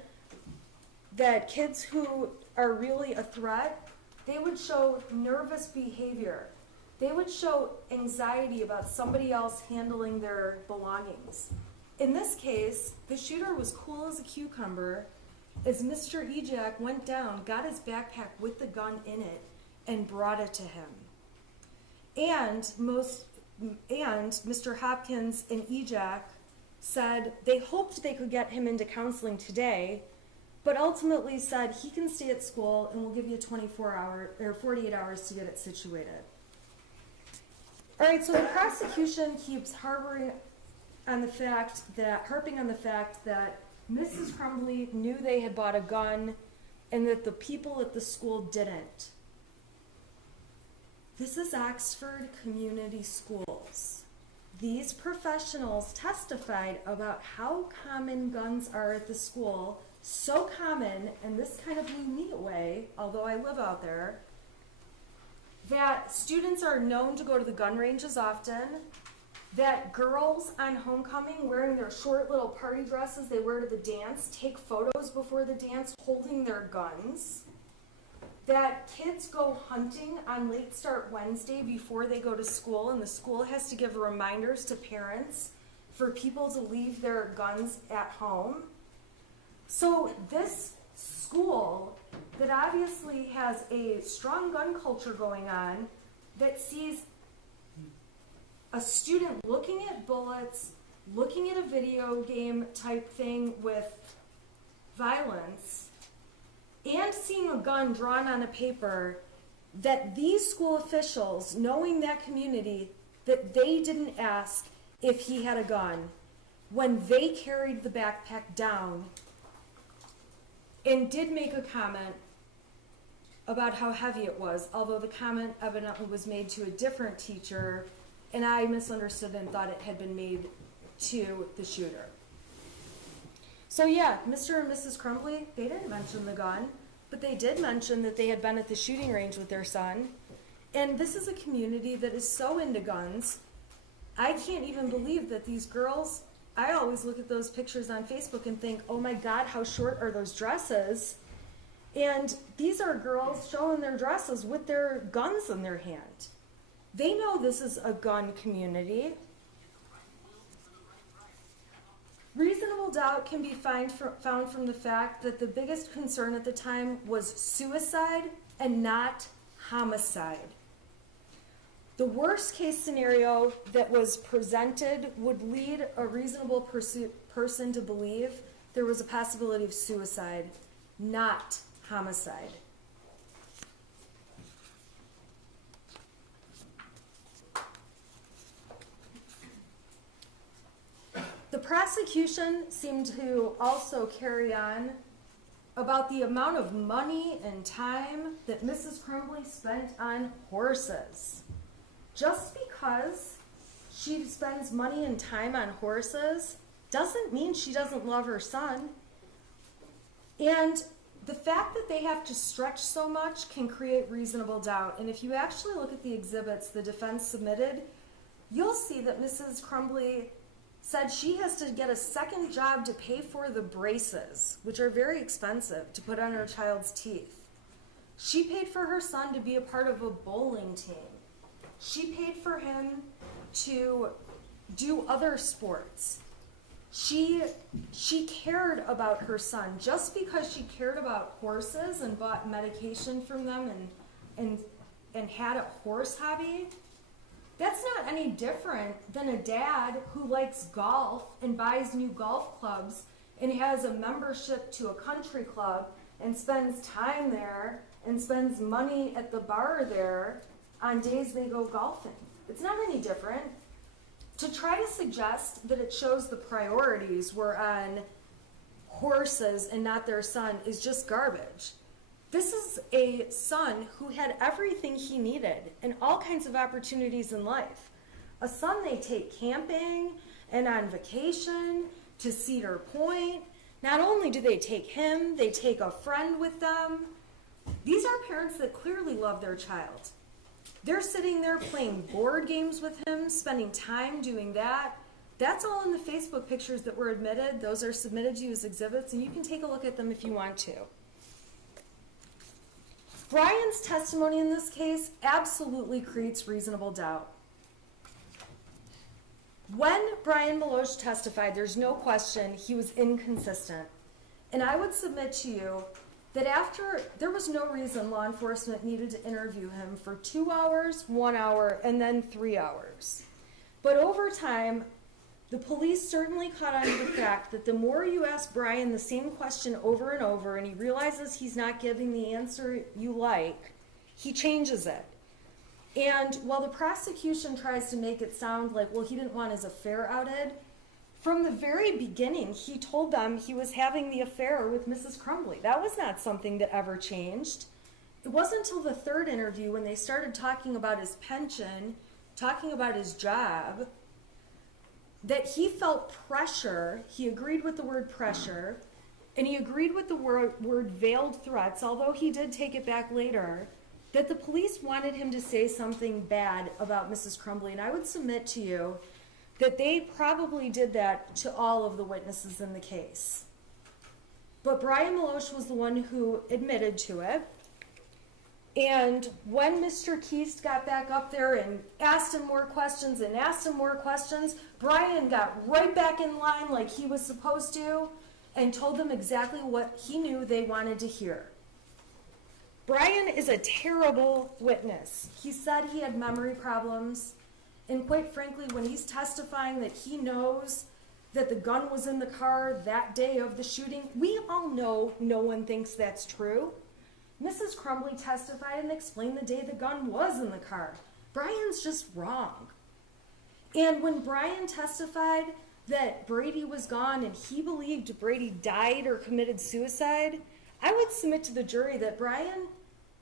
that kids who are really a threat, they would show nervous behavior. They would show anxiety about somebody else handling their belongings. In this case, the shooter was cool as a cucumber as Mr. Ejak went down, got his backpack with the gun in it, and brought it to him. And Mr. Hopkins and Ejak said they hoped they could get him into counseling today, but ultimately said he can stay at school and we'll give you 48 hours to get it situated. All right, so the prosecution keeps harping on the fact that Mrs. Crumbley knew they had bought a gun and that the people at the school didn't. This is Oxford Community Schools. These professionals testified about how common guns are at the school, so common, and this kind of blew me away, although I live out there, that students are known to go to the gun ranges often, that girls on homecoming wearing their short little party dresses they wear to the dance take photos before the dance holding their guns, that kids go hunting on Late Start Wednesday before they go to school, and the school has to give reminders to parents for people to leave their guns at home. So this school that obviously has a strong gun culture going on, that sees a student looking at bullets, looking at a video game type thing with violence, and seeing a gun drawn on a paper, that these school officials, knowing that community, that they didn't ask if he had a gun when they carried the backpack down and did make a comment about how heavy it was, although the comment evidently was made to a different teacher, and I misunderstood and thought it had been made to the shooter. So yeah, Mr. and Mrs. Crumbley, they didn't mention the gun, but they did mention that they had been at the shooting range with their son. And this is a community that is so into guns. I can't even believe that these girls, I always look at those pictures on Facebook and think, oh my God, how short are those dresses? And these are girls showing their dresses with their guns in their hand. They know this is a gun community. Reasonable doubt can be found from the fact that the biggest concern at the time was suicide and not homicide. The worst case scenario that was presented would lead a reasonable person to believe there was a possibility of suicide, not homicide. The prosecution seemed to also carry on about the amount of money and time that Mrs. Crumbley spent on horses. Just because she spends money and time on horses doesn't mean she doesn't love her son. And the fact that they have to stretch so much can create reasonable doubt. And if you actually look at the exhibits the defense submitted, you'll see that Mrs. Crumbley said she has to get a second job to pay for the braces, which are very expensive to put on her child's teeth. She paid for her son to be a part of a bowling team. She paid for him to do other sports. She cared about her son. Just because she cared about horses and bought medication from them and had a horse hobby, that's not any different than a dad who likes golf and buys new golf clubs and has a membership to a country club and spends time there and spends money at the bar there on days they go golfing. It's not any different. To try to suggest that it shows the priorities were on horses and not their son is just garbage. This is a son who had everything he needed and all kinds of opportunities in life. A son they take camping and on vacation to Cedar Point. Not only do they take him, they take a friend with them. These are parents that clearly love their child. They're sitting there playing board games with him, spending time doing that. That's all in the Facebook pictures that were admitted. Those are submitted to you as exhibits, and you can take a look at them if you want to. Brian's testimony in this case absolutely creates reasonable doubt. When Brian Meloche testified, there's no question he was inconsistent. And I would submit to you that there was no reason law enforcement needed to interview him for 2 hours, 1 hour, and then 3 hours. But over time, the police certainly caught on to the fact that the more you ask Brian the same question over and over and he realizes he's not giving the answer you like, he changes it. And while the prosecution tries to make it sound like, well, he didn't want his affair outed, from the very beginning, he told them he was having the affair with Mrs. Crumbley. That was not something that ever changed. It wasn't until the third interview when they started talking about his pension, talking about his job, that he felt pressure. He agreed with the word pressure, and he agreed with the word veiled threats, although he did take it back later, that the police wanted him to say something bad about Mrs. Crumbley. And I would submit to you that they probably did that to all of the witnesses in the case. But Brian Meloche was the one who admitted to it. And when Mr. Keast got back up there and asked him more questions and asked him more questions, Brian got right back in line like he was supposed to and told them exactly what he knew they wanted to hear. Brian is a terrible witness. He said he had memory problems. And quite frankly, when he's testifying that he knows that the gun was in the car that day of the shooting, we all know no one thinks that's true. Mrs. Crumbley testified and explained the day the gun was in the car. Brian's just wrong. And when Brian testified that Brady was gone and he believed Brady died or committed suicide, I would submit to the jury that Brian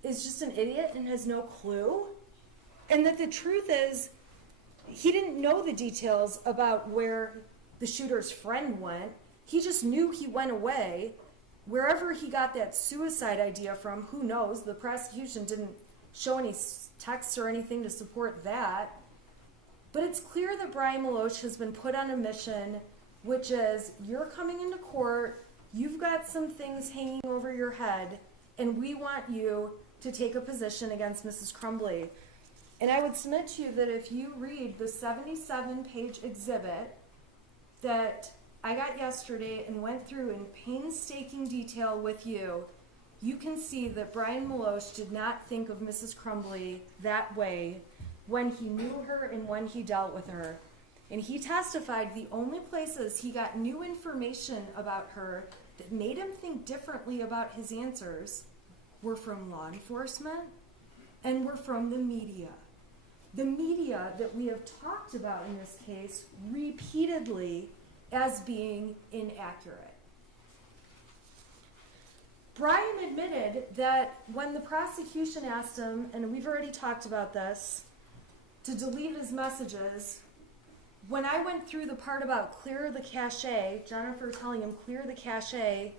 is just an idiot and has no clue. And that the truth is, he didn't know the details about where the shooter's friend went. He just knew he went away. Wherever he got that suicide idea from, who knows? The prosecution didn't show any texts or anything to support that. But it's clear that Brian Meloche has been put on a mission, which is, you're coming into court, you've got some things hanging over your head, and we want you to take a position against Mrs. Crumbley. And I would submit to you that if you read the 77-page exhibit that I got yesterday and went through in painstaking detail with you, you can see that Brian Meloche did not think of Mrs. Crumbley that way when he knew her and when he dealt with her. And he testified the only places he got new information about her that made him think differently about his answers were from law enforcement and were from the media. The media that we have talked about in this case repeatedly as being inaccurate. Brian admitted that when the prosecution asked him, and we've already talked about this, to delete his messages, when I went through the part about clear the cache, Jennifer telling him clear the cache,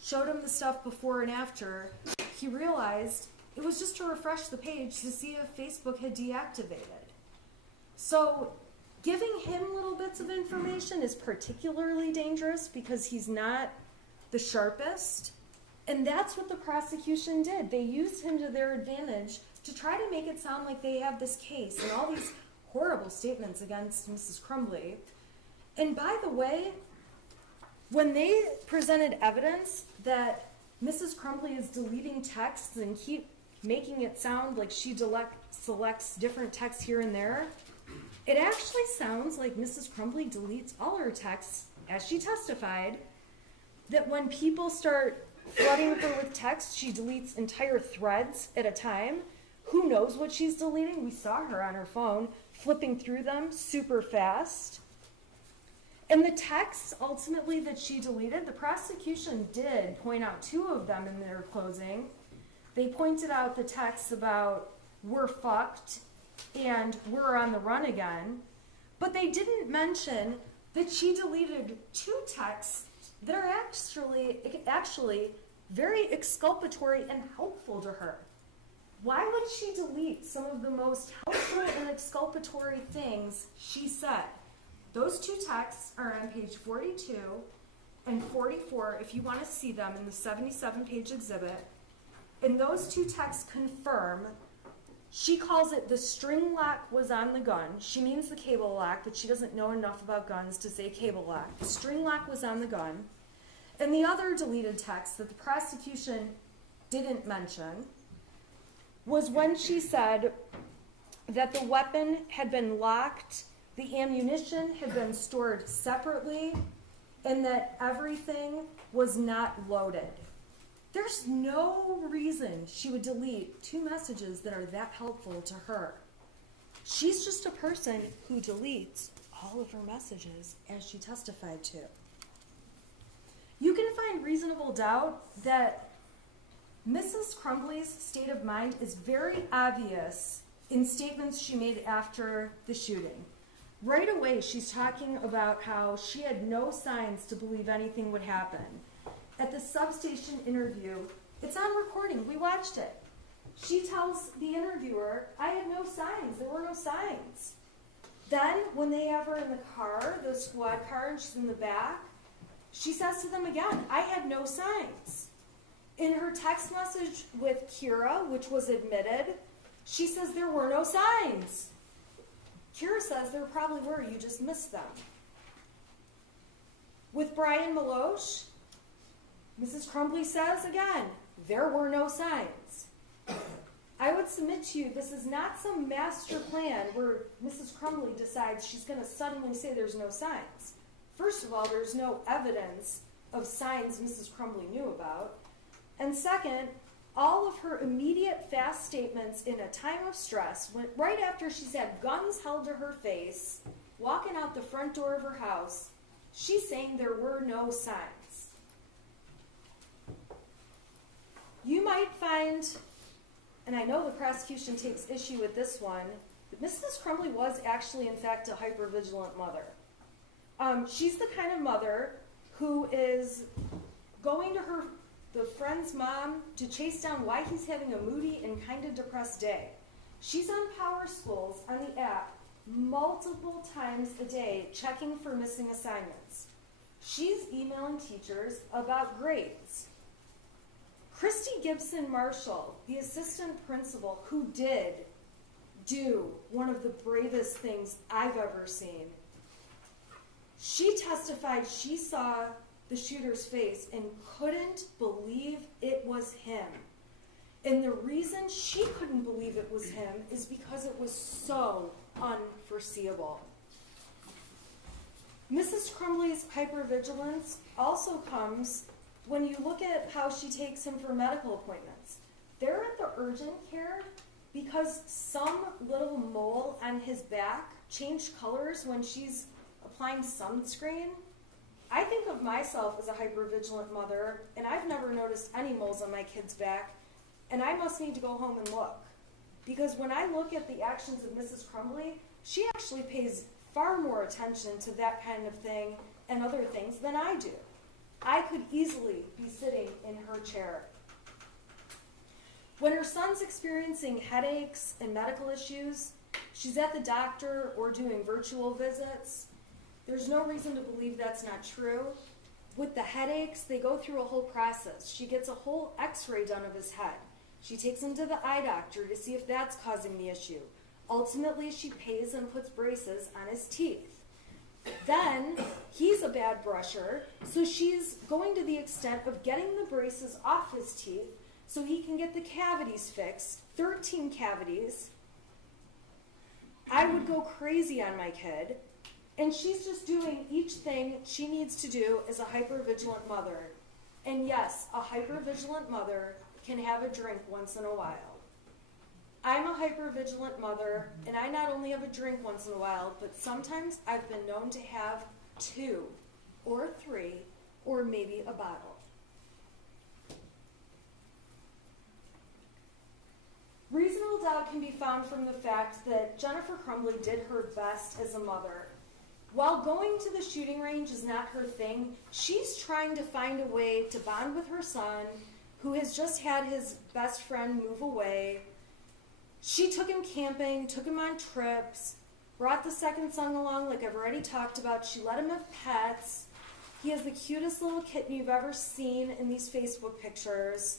showed him the stuff before and after, he realized it was just to refresh the page to see if Facebook had deactivated. So giving him little bits of information is particularly dangerous because he's not the sharpest. And that's what the prosecution did. They used him to their advantage to try to make it sound like they have this case and all these horrible statements against Mrs. Crumbley. And by the way, when they presented evidence that Mrs. Crumbley is deleting texts and keep making it sound like she selects different texts here and there, it actually sounds like Mrs. Crumbley deletes all her texts, as she testified, that when people start flooding her with text. She deletes entire threads at a time. Who knows what she's deleting? We saw her on her phone flipping through them super fast. And the texts ultimately that she deleted, the prosecution did point out 2 of them in their closing. They pointed out the texts about "we're fucked" and "we're on the run again," but they didn't mention that she deleted 2 texts that are actually very exculpatory and helpful to her. Why would she delete some of the most helpful and exculpatory things she said? Those 2 texts are on page 42 and 44 if you want to see them in the 77-page exhibit. And those 2 texts confirm, she calls it the string lock was on the gun. She means the cable lock, but she doesn't know enough about guns to say cable lock. The string lock was on the gun. And the other deleted text that the prosecution didn't mention was when she said that the weapon had been locked, the ammunition had been stored separately, and that everything was not loaded. There's no reason she would delete 2 messages that are that helpful to her. She's just a person who deletes all of her messages, as she testified to. You can find reasonable doubt that Mrs. Crumbley's state of mind is very obvious in statements she made after the shooting. Right away, she's talking about how she had no signs to believe anything would happen. At the substation interview, it's on recording, we watched it. She tells the interviewer, "I had no signs, there were no signs." Then, when they have her in the car, the squad car, and she's in the back, she says to them again, "I had no signs." In her text message with Kira, which was admitted, she says there were no signs. Kira says there probably were, you just missed them. With Brian Maloche, Mrs. Crumbley says again, there were no signs. I would submit to you, this is not some master plan where Mrs. Crumbley decides she's going to suddenly say there's no signs. First of all, there's no evidence of signs Mrs. Crumbley knew about. And second, all of her immediate fast statements in a time of stress, right after she's had guns held to her face, walking out the front door of her house, she's saying there were no signs. You might find, and I know the prosecution takes issue with this one, but Mrs. Crumbley was actually, in fact, a hypervigilant mother. She's the kind of mother who is going to the friend's mom to chase down why he's having a moody and kind of depressed day. She's on Power Schools on the app multiple times a day checking for missing assignments. She's emailing teachers about grades. Christy Gibson Marshall, the assistant principal, who did do one of the bravest things I've ever seen, she testified she saw the shooter's face and couldn't believe it was him. And the reason she couldn't believe it was him is because it was so unforeseeable. Mrs. Crumbley's hypervigilance also comes when you look at how she takes him for medical appointments. They're at the urgent care because some little mole on his back changed colors when she's applying sunscreen. I think of myself as a hypervigilant mother, and I've never noticed any moles on my kid's back, and I must need to go home and look. Because when I look at the actions of Mrs. Crumbley, she actually pays far more attention to that kind of thing and other things than I do. I could easily be sitting in her chair. When her son's experiencing headaches and medical issues, she's at the doctor or doing virtual visits. There's no reason to believe that's not true. With the headaches, they go through a whole process. She gets a whole x-ray done of his head. She takes him to the eye doctor to see if that's causing the issue. Ultimately, she pays and puts braces on his teeth. Then, he's a bad brusher, so she's going to the extent of getting the braces off his teeth so he can get the cavities fixed, 13 cavities. I would go crazy on my kid. And she's just doing each thing she needs to do as a hypervigilant mother. And yes, a hypervigilant mother can have a drink once in a while. I'm a hypervigilant mother, and I not only have a drink once in a while, but sometimes I've been known to have 2 or 3 or maybe a bottle. Reasonable doubt can be found from the fact that Jennifer Crumbley did her best as a mother. While going to the shooting range is not her thing, she's trying to find a way to bond with her son, who has just had his best friend move away. She took him camping, took him on trips, brought the second son along like I've already talked about. She let him have pets. He has the cutest little kitten you've ever seen in these Facebook pictures.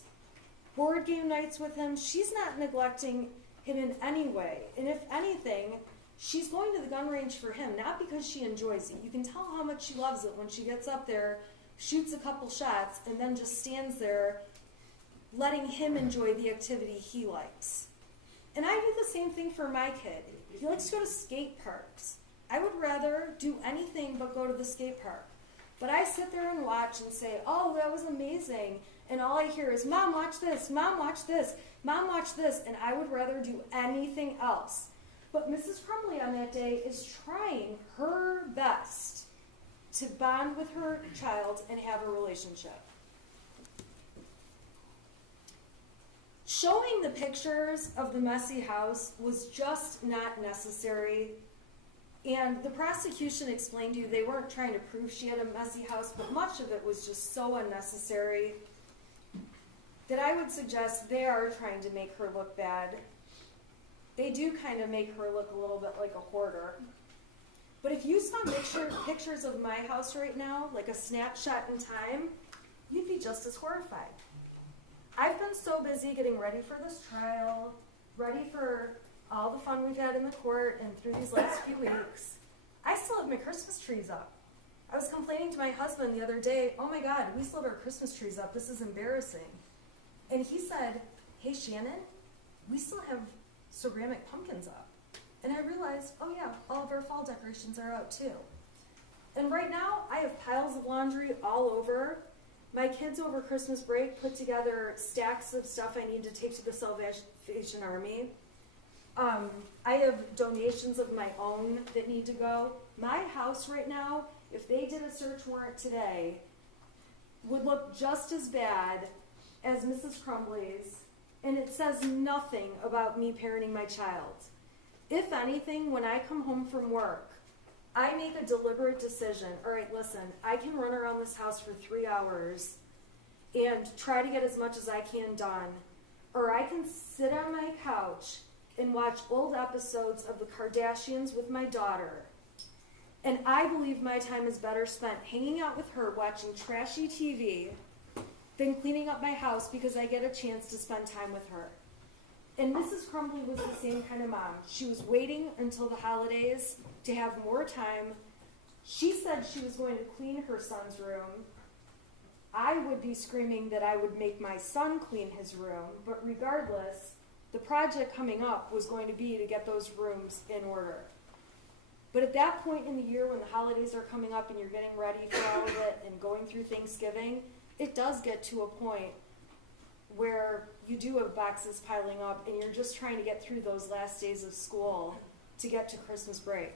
Board game nights with him. She's not neglecting him in any way. And if anything, she's going to the gun range for him, not because she enjoys it. You can tell how much she loves it when she gets up there, shoots a couple shots, and then just stands there letting him enjoy the activity he likes. And I do the same thing for my kid. He likes to go to skate parks. I would rather do anything but go to the skate park. But I sit there and watch and say, oh, that was amazing. And all I hear is, Mom, watch this, Mom, watch this, Mom, watch this. And I would rather do anything else. But Mrs. Crumbley on that day is trying her best to bond with her child and have a relationship. Showing the pictures of the messy house was just not necessary. And the prosecution explained to you they weren't trying to prove she had a messy house, but much of it was just so unnecessary that I would suggest they are trying to make her look bad. They do kind of make her look a little bit like a hoarder. But if you saw pictures of my house right now, like a snapshot in time, you'd be just as horrified. I've been so busy getting ready for this trial, ready for all the fun we've had in the court and through these last few weeks. I still have my Christmas trees up. I was complaining to my husband the other day, oh my God, we still have our Christmas trees up. This is embarrassing. And he said, hey Shannon, we still have ceramic pumpkins up. And I realized, oh yeah, all of our fall decorations are out too. And right now, I have piles of laundry all over. My kids over Christmas break put together stacks of stuff I need to take to the Salvation Army. I have donations of my own that need to go. My house right now, if they did a search warrant today, would look just as bad as Mrs. Crumbley's, and it says nothing about me parenting my child. If anything, when I come home from work, I make a deliberate decision. All right, listen, I can run around this house for 3 hours and try to get as much as I can done, or I can sit on my couch and watch old episodes of the Kardashians with my daughter. And I believe my time is better spent hanging out with her watching trashy TV than cleaning up my house because I get a chance to spend time with her. And Mrs. Crumbley was the same kind of mom. She was waiting until the holidays to have more time. She said she was going to clean her son's room. I would be screaming that I would make my son clean his room, but regardless, the project coming up was going to be to get those rooms in order. But at that point in the year when the holidays are coming up and you're getting ready for all of it and going through Thanksgiving, it does get to a point where you do have boxes piling up and you're just trying to get through those last days of school to get to Christmas break.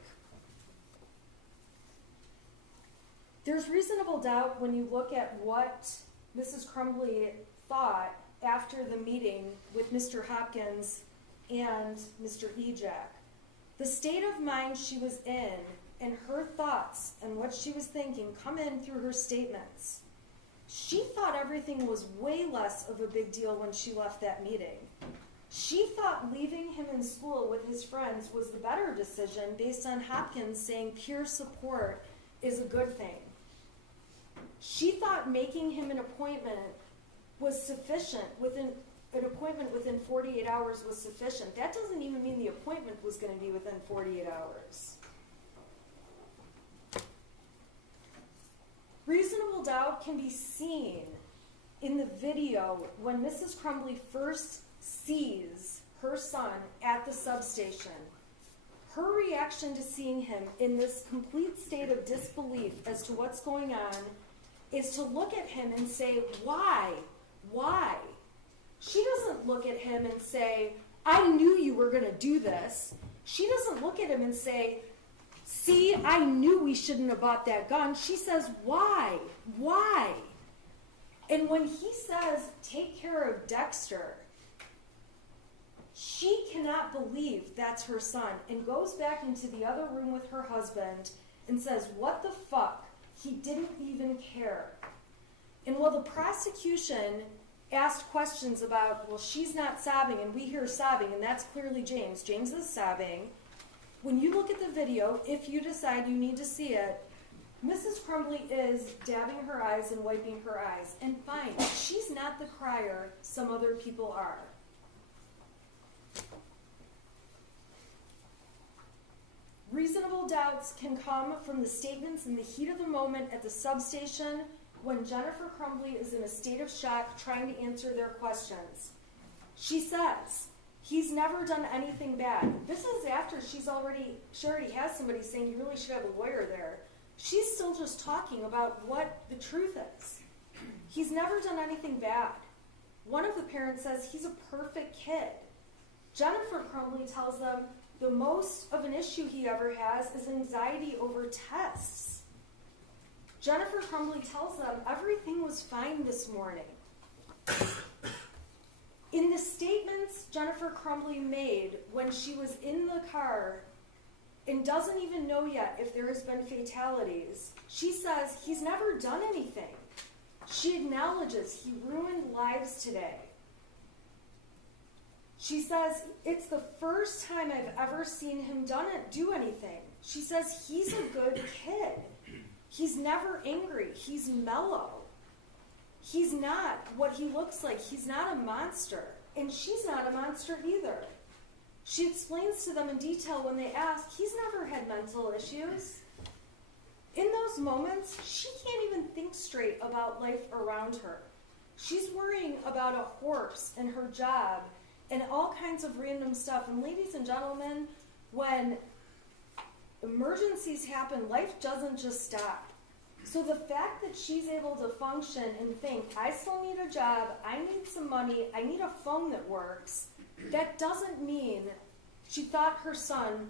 There's reasonable doubt when you look at what Mrs. Crumbley thought after the meeting with Mr. Hopkins and Mr. Ejak. The state of mind she was in and her thoughts and what she was thinking come in through her statements. She thought everything was way less of a big deal when she left that meeting. She thought leaving him in school with his friends was the better decision based on Hopkins saying peer support is a good thing. She thought making him an appointment was sufficient, an appointment within 48 hours was sufficient. That doesn't even mean the appointment was going to be within 48 hours. Reasonable doubt can be seen in the video when Mrs. Crumbley first sees her son at the substation. Her reaction to seeing him in this complete state of disbelief as to what's going on is to look at him and say, why? Why? She doesn't look at him and say, I knew you were going to do this. She doesn't look at him and say, see, I knew we shouldn't have bought that gun. She says, why? Why? And when he says, take care of Dexter, she cannot believe that's her son and goes back into the other room with her husband and says, what the fuck? He didn't even care. And while the prosecution asked questions about, well, she's not sobbing, and we hear sobbing, and that's clearly James. James is sobbing. When you look at the video, if you decide you need to see it, Mrs. Crumbley is dabbing her eyes and wiping her eyes. And fine, she's not the crier some other people are. Reasonable doubts can come from the statements in the heat of the moment at the substation when Jennifer Crumbley is in a state of shock trying to answer their questions. She says, he's never done anything bad. This is after she already has somebody saying you really should have a lawyer there. She's still just talking about what the truth is. He's never done anything bad. One of the parents says he's a perfect kid. Jennifer Crumbley tells them the most of an issue he ever has is anxiety over tests. Jennifer Crumbley tells them everything was fine this morning. In the statements Jennifer Crumbley made when she was in the car and doesn't even know yet if there has been fatalities, she says he's never done anything. She acknowledges he ruined lives today. She says, it's the first time I've ever seen him do anything. She says, he's a good kid. He's never angry. He's mellow. He's not what he looks like. He's not a monster. And she's not a monster either. She explains to them in detail when they ask, he's never had mental issues. In those moments, she can't even think straight about life around her. She's worrying about a horse and her job and all kinds of random stuff. And ladies and gentlemen, when emergencies happen, life doesn't just stop. So the fact that she's able to function and think, I still need a job, I need some money, I need a phone that works, that doesn't mean she thought her son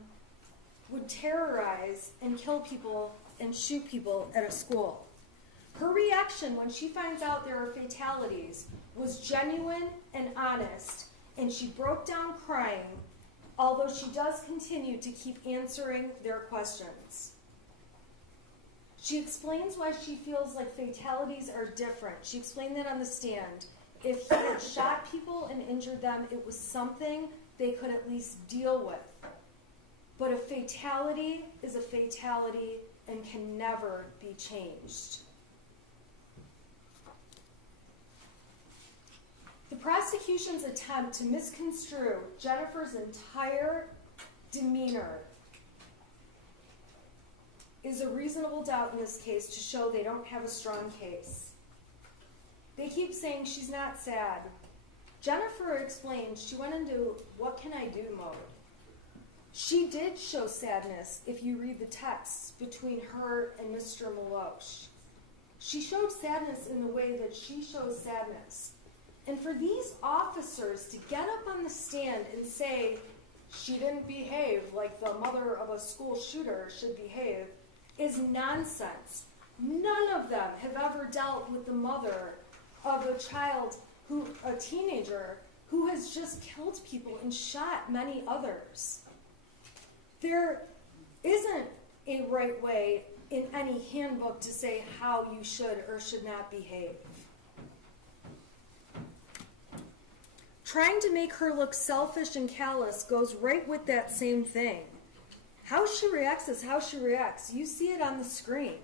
would terrorize and kill people and shoot people at a school. Her reaction when she finds out there are fatalities was genuine and honest, and she broke down crying, although she does continue to keep answering their questions. She explains why she feels like fatalities are different. She explained that on the stand. If he had shot people and injured them, it was something they could at least deal with. But a fatality is a fatality and can never be changed. The prosecution's attempt to misconstrue Jennifer's entire demeanor is a reasonable doubt in this case to show they don't have a strong case. They keep saying she's not sad. Jennifer explained she went into what can I do mode. She did show sadness if you read the texts between her and Mr. Maloche. She showed sadness in the way that she shows sadness. And for these officers to get up on the stand and say she didn't behave like the mother of a school shooter should behave is nonsense. None of them have ever dealt with the mother of a child, a teenager, who has just killed people and shot many others. There isn't a right way in any handbook to say how you should or should not behave. Trying to make her look selfish and callous goes right with that same thing. How she reacts is how she reacts. You see it on the screen.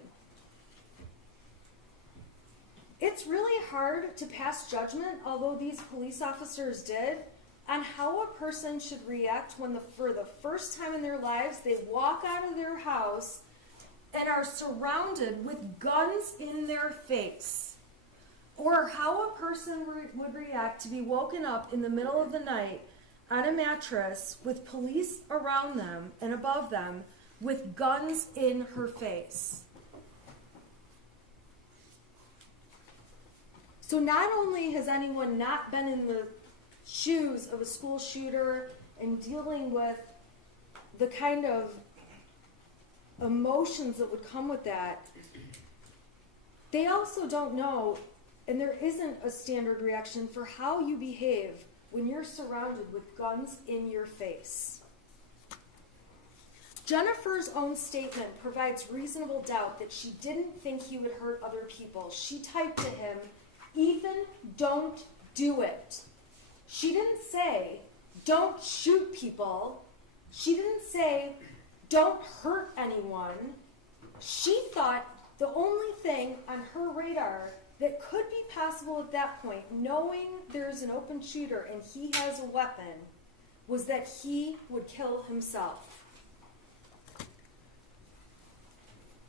It's really hard to pass judgment, although these police officers did, on how a person should react when for the first time in their lives they walk out of their house and are surrounded with guns in their face. Or how a person would react to be woken up in the middle of the night on a mattress with police around them and above them with guns in her face. So not only has anyone not been in the shoes of a school shooter and dealing with the kind of emotions that would come with that, they also don't know, and there isn't a standard reaction for how you behave when you're surrounded with guns in your face. Jennifer's own statement provides reasonable doubt that she didn't think he would hurt other people. She typed to him, "Ethan, don't do it." She didn't say, "Don't shoot people." She didn't say, "Don't hurt anyone." She thought the only thing on her radar that could be possible at that point, knowing there's an open shooter and he has a weapon, was that he would kill himself.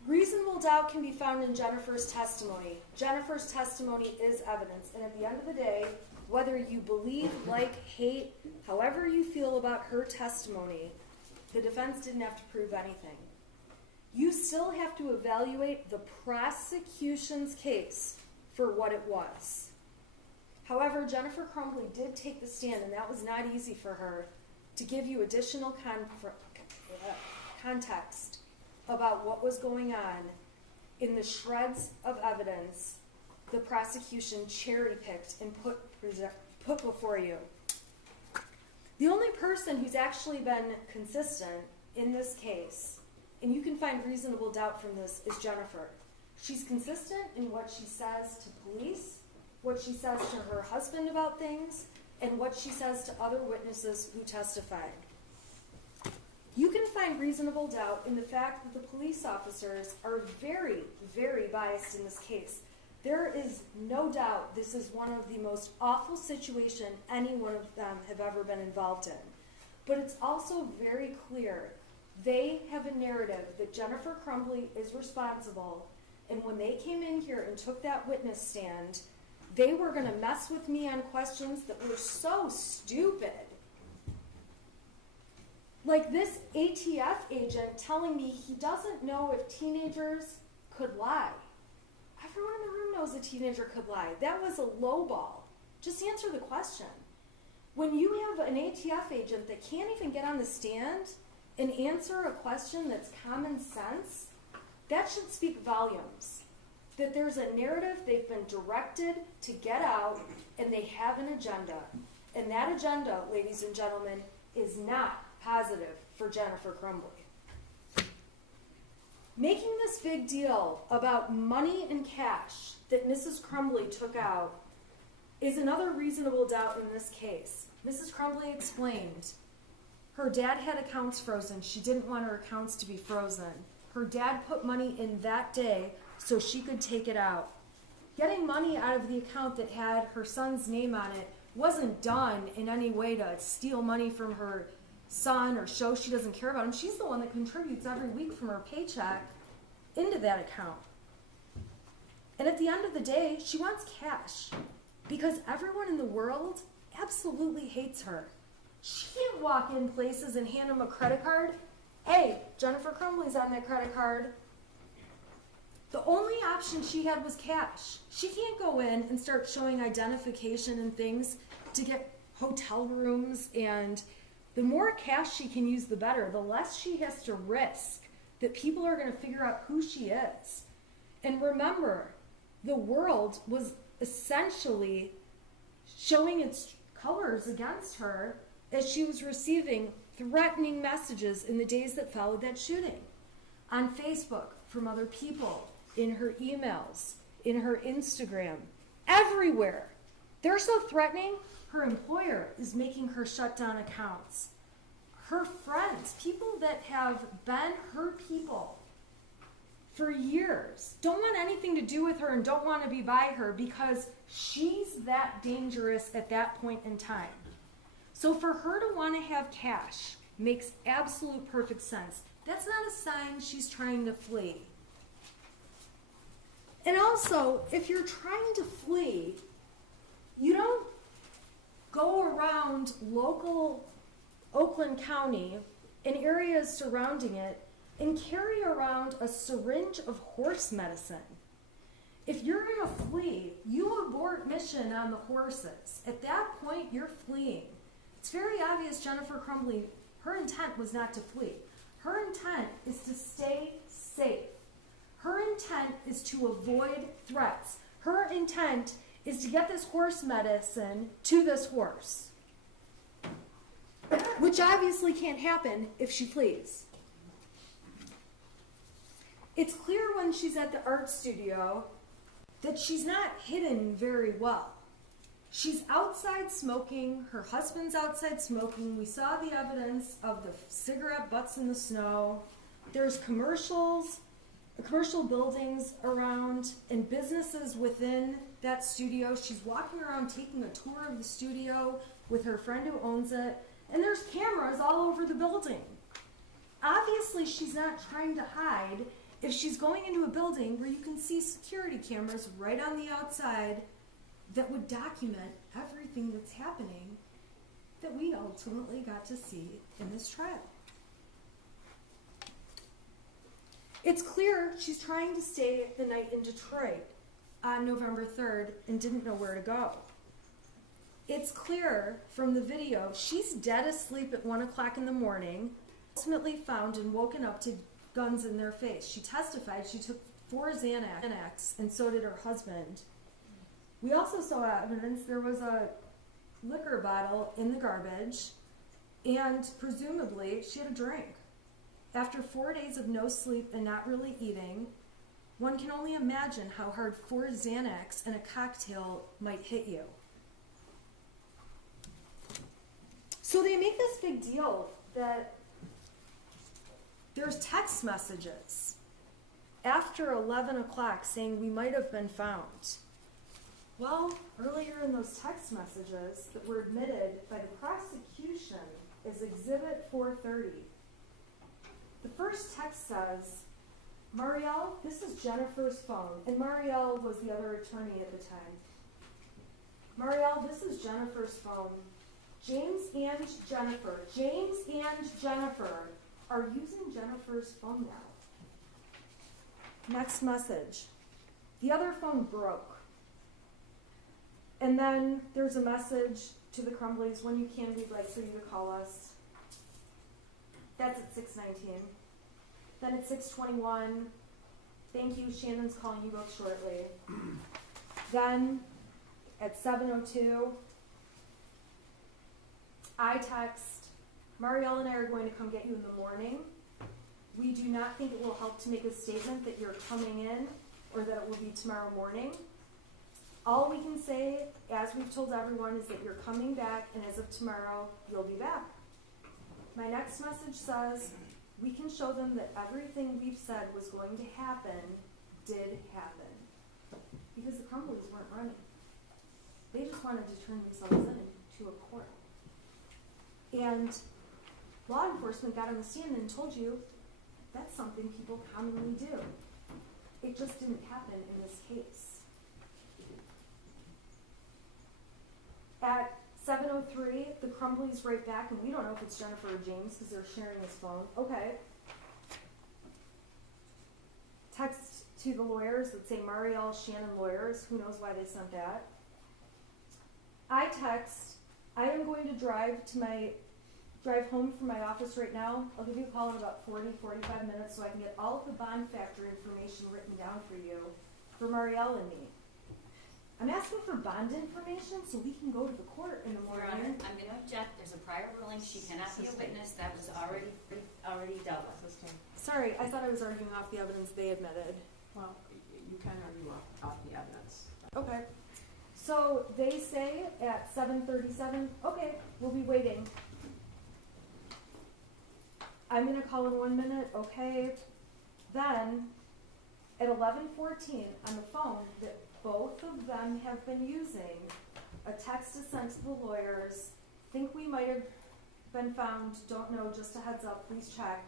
Reasonable doubt can be found in Jennifer's testimony. Jennifer's testimony is evidence, and at the end of the day, whether you believe, like, hate, however you feel about her testimony, the defense didn't have to prove anything. You still have to evaluate the prosecution's case for what it was. However, Jennifer Crumbley did take the stand, and that was not easy for her, to give you additional context about what was going on in the shreds of evidence the prosecution cherry-picked and put before you. The only person who's actually been consistent in this case, and you can find reasonable doubt from this, is Jennifer. She's consistent in what she says to police, what she says to her husband about things, and what she says to other witnesses who testified. You can find reasonable doubt in the fact that the police officers are very, very biased in this case. There is no doubt this is one of the most awful situations any one of them have ever been involved in. But it's also very clear they have a narrative that Jennifer Crumbley is responsible, and when they came in here and took that witness stand, they were going to mess with me on questions that were so stupid. Like this ATF agent telling me he doesn't know if teenagers could lie. Everyone in the room knows a teenager could lie. That was a low ball. Just answer the question. When you have an ATF agent that can't even get on the stand and answer a question that's common sense, that should speak volumes. That there's a narrative they've been directed to get out, and they have an agenda. And that agenda, ladies and gentlemen, is not positive for Jennifer Crumbley. Making this big deal about money and cash that Mrs. Crumbley took out is another reasonable doubt in this case. Mrs. Crumbley explained her dad had accounts frozen. She didn't want her accounts to be frozen. Her dad put money in that day so she could take it out. Getting money out of the account that had her son's name on it wasn't done in any way to steal money from her son or show she doesn't care about him. She's the one that contributes every week from her paycheck into that account. And at the end of the day, she wants cash because everyone in the world absolutely hates her. She can't walk in places and hand them a credit card. Hey, Jennifer Crumbley's on that credit card. The only option she had was cash. She can't go in and start showing identification and things to get hotel rooms, and the more cash she can use, the better. The less she has to risk that people are going to figure out who she is. And remember, the world was essentially showing its colors against her as she was receiving threatening messages in the days that followed that shooting. On Facebook, from other people, in her emails, in her Instagram, everywhere. They're so threatening, her employer is making her shut down accounts. Her friends, people that have been her people for years, don't want anything to do with her and don't want to be by her because she's that dangerous at that point in time. So for her to want to have cash makes absolute perfect sense. That's not a sign she's trying to flee. And also, if you're trying to flee, you don't go around local Oakland County and areas surrounding it and carry around a syringe of horse medicine. If you're gonna flee, you abort mission on the horses. At that point, you're fleeing. It's very obvious Jennifer Crumbley, her intent was not to flee. Her intent is to stay safe. Her intent is to avoid threats. Her intent is to get this horse medicine to this horse. Which obviously can't happen if she flees. It's clear when she's at the art studio that she's not hidden very well. She's outside smoking, her husband's outside smoking. We saw the evidence of the cigarette butts in the snow. There's commercial buildings around and businesses within that studio. She's walking around taking a tour of the studio with her friend who owns it, and there's cameras all over the building. Obviously, she's not trying to hide if she's going into a building where you can see security cameras right on the outside that would document everything that's happening that we ultimately got to see in this trial. It's clear she's trying to stay the night in Detroit on November 3rd and didn't know where to go. It's clear from the video she's dead asleep at 1 o'clock in the morning, ultimately found and woken up to guns in their face. She testified she took 4 Xanax, and so did her husband. We also saw evidence there was a liquor bottle in the garbage, and presumably she had a drink. After 4 days of no sleep and not really eating, one can only imagine how hard 4 Xanax and a cocktail might hit you. So they make this big deal that there's text messages after 11 o'clock saying we might have been found. Well, earlier in those text messages that were admitted by the prosecution as Exhibit 430, the first text says, Marielle, this is Jennifer's phone. And Marielle was the other attorney at the time. Marielle, this is Jennifer's phone. James and Jennifer are using Jennifer's phone now. Next message. The other phone broke. And then there's a message to the Crumbleys, when you can, we'd like for you to call us. That's at 6:19. Then at 6:21, thank you, Shannon's calling you both shortly. Then at 7:02, I text, Marielle and I are going to come get you in the morning. We do not think it will help to make a statement that you're coming in or that it will be tomorrow morning. All we can say, as we've told everyone, is that you're coming back, and as of tomorrow, you'll be back. My next message says, we can show them that everything we've said was going to happen did happen. Because the Crumbleys weren't running. They just wanted to turn themselves into a court. And law enforcement got on the stand and told you that's something people commonly do. It just didn't happen in this case. At 7:03, the Crumbleys write back, and we don't know if it's Jennifer or James because they're sharing his phone. Okay. Text to the lawyers that say Marielle Shannon lawyers. Who knows why they sent that? I text, I am going to drive home from my office right now. I'll give you a call in about 45 minutes so I can get all of the bond factor information written down for you, for Marielle and me. I'm asking for bond information so we can go to the court in the Your morning. Honor, I'm going to object. There's a prior ruling. She cannot be a witness. That was already dealt with. Sorry, I thought I was arguing off the evidence they admitted. Well, you can argue off the evidence. Okay. So they say at 7:37, okay, we'll be waiting. I'm going to call in 1 minute, okay. Then at 11:14 on the phone that both of them have been using, a text is sent to the lawyers, think we might have been found, don't know, just a heads up, please check.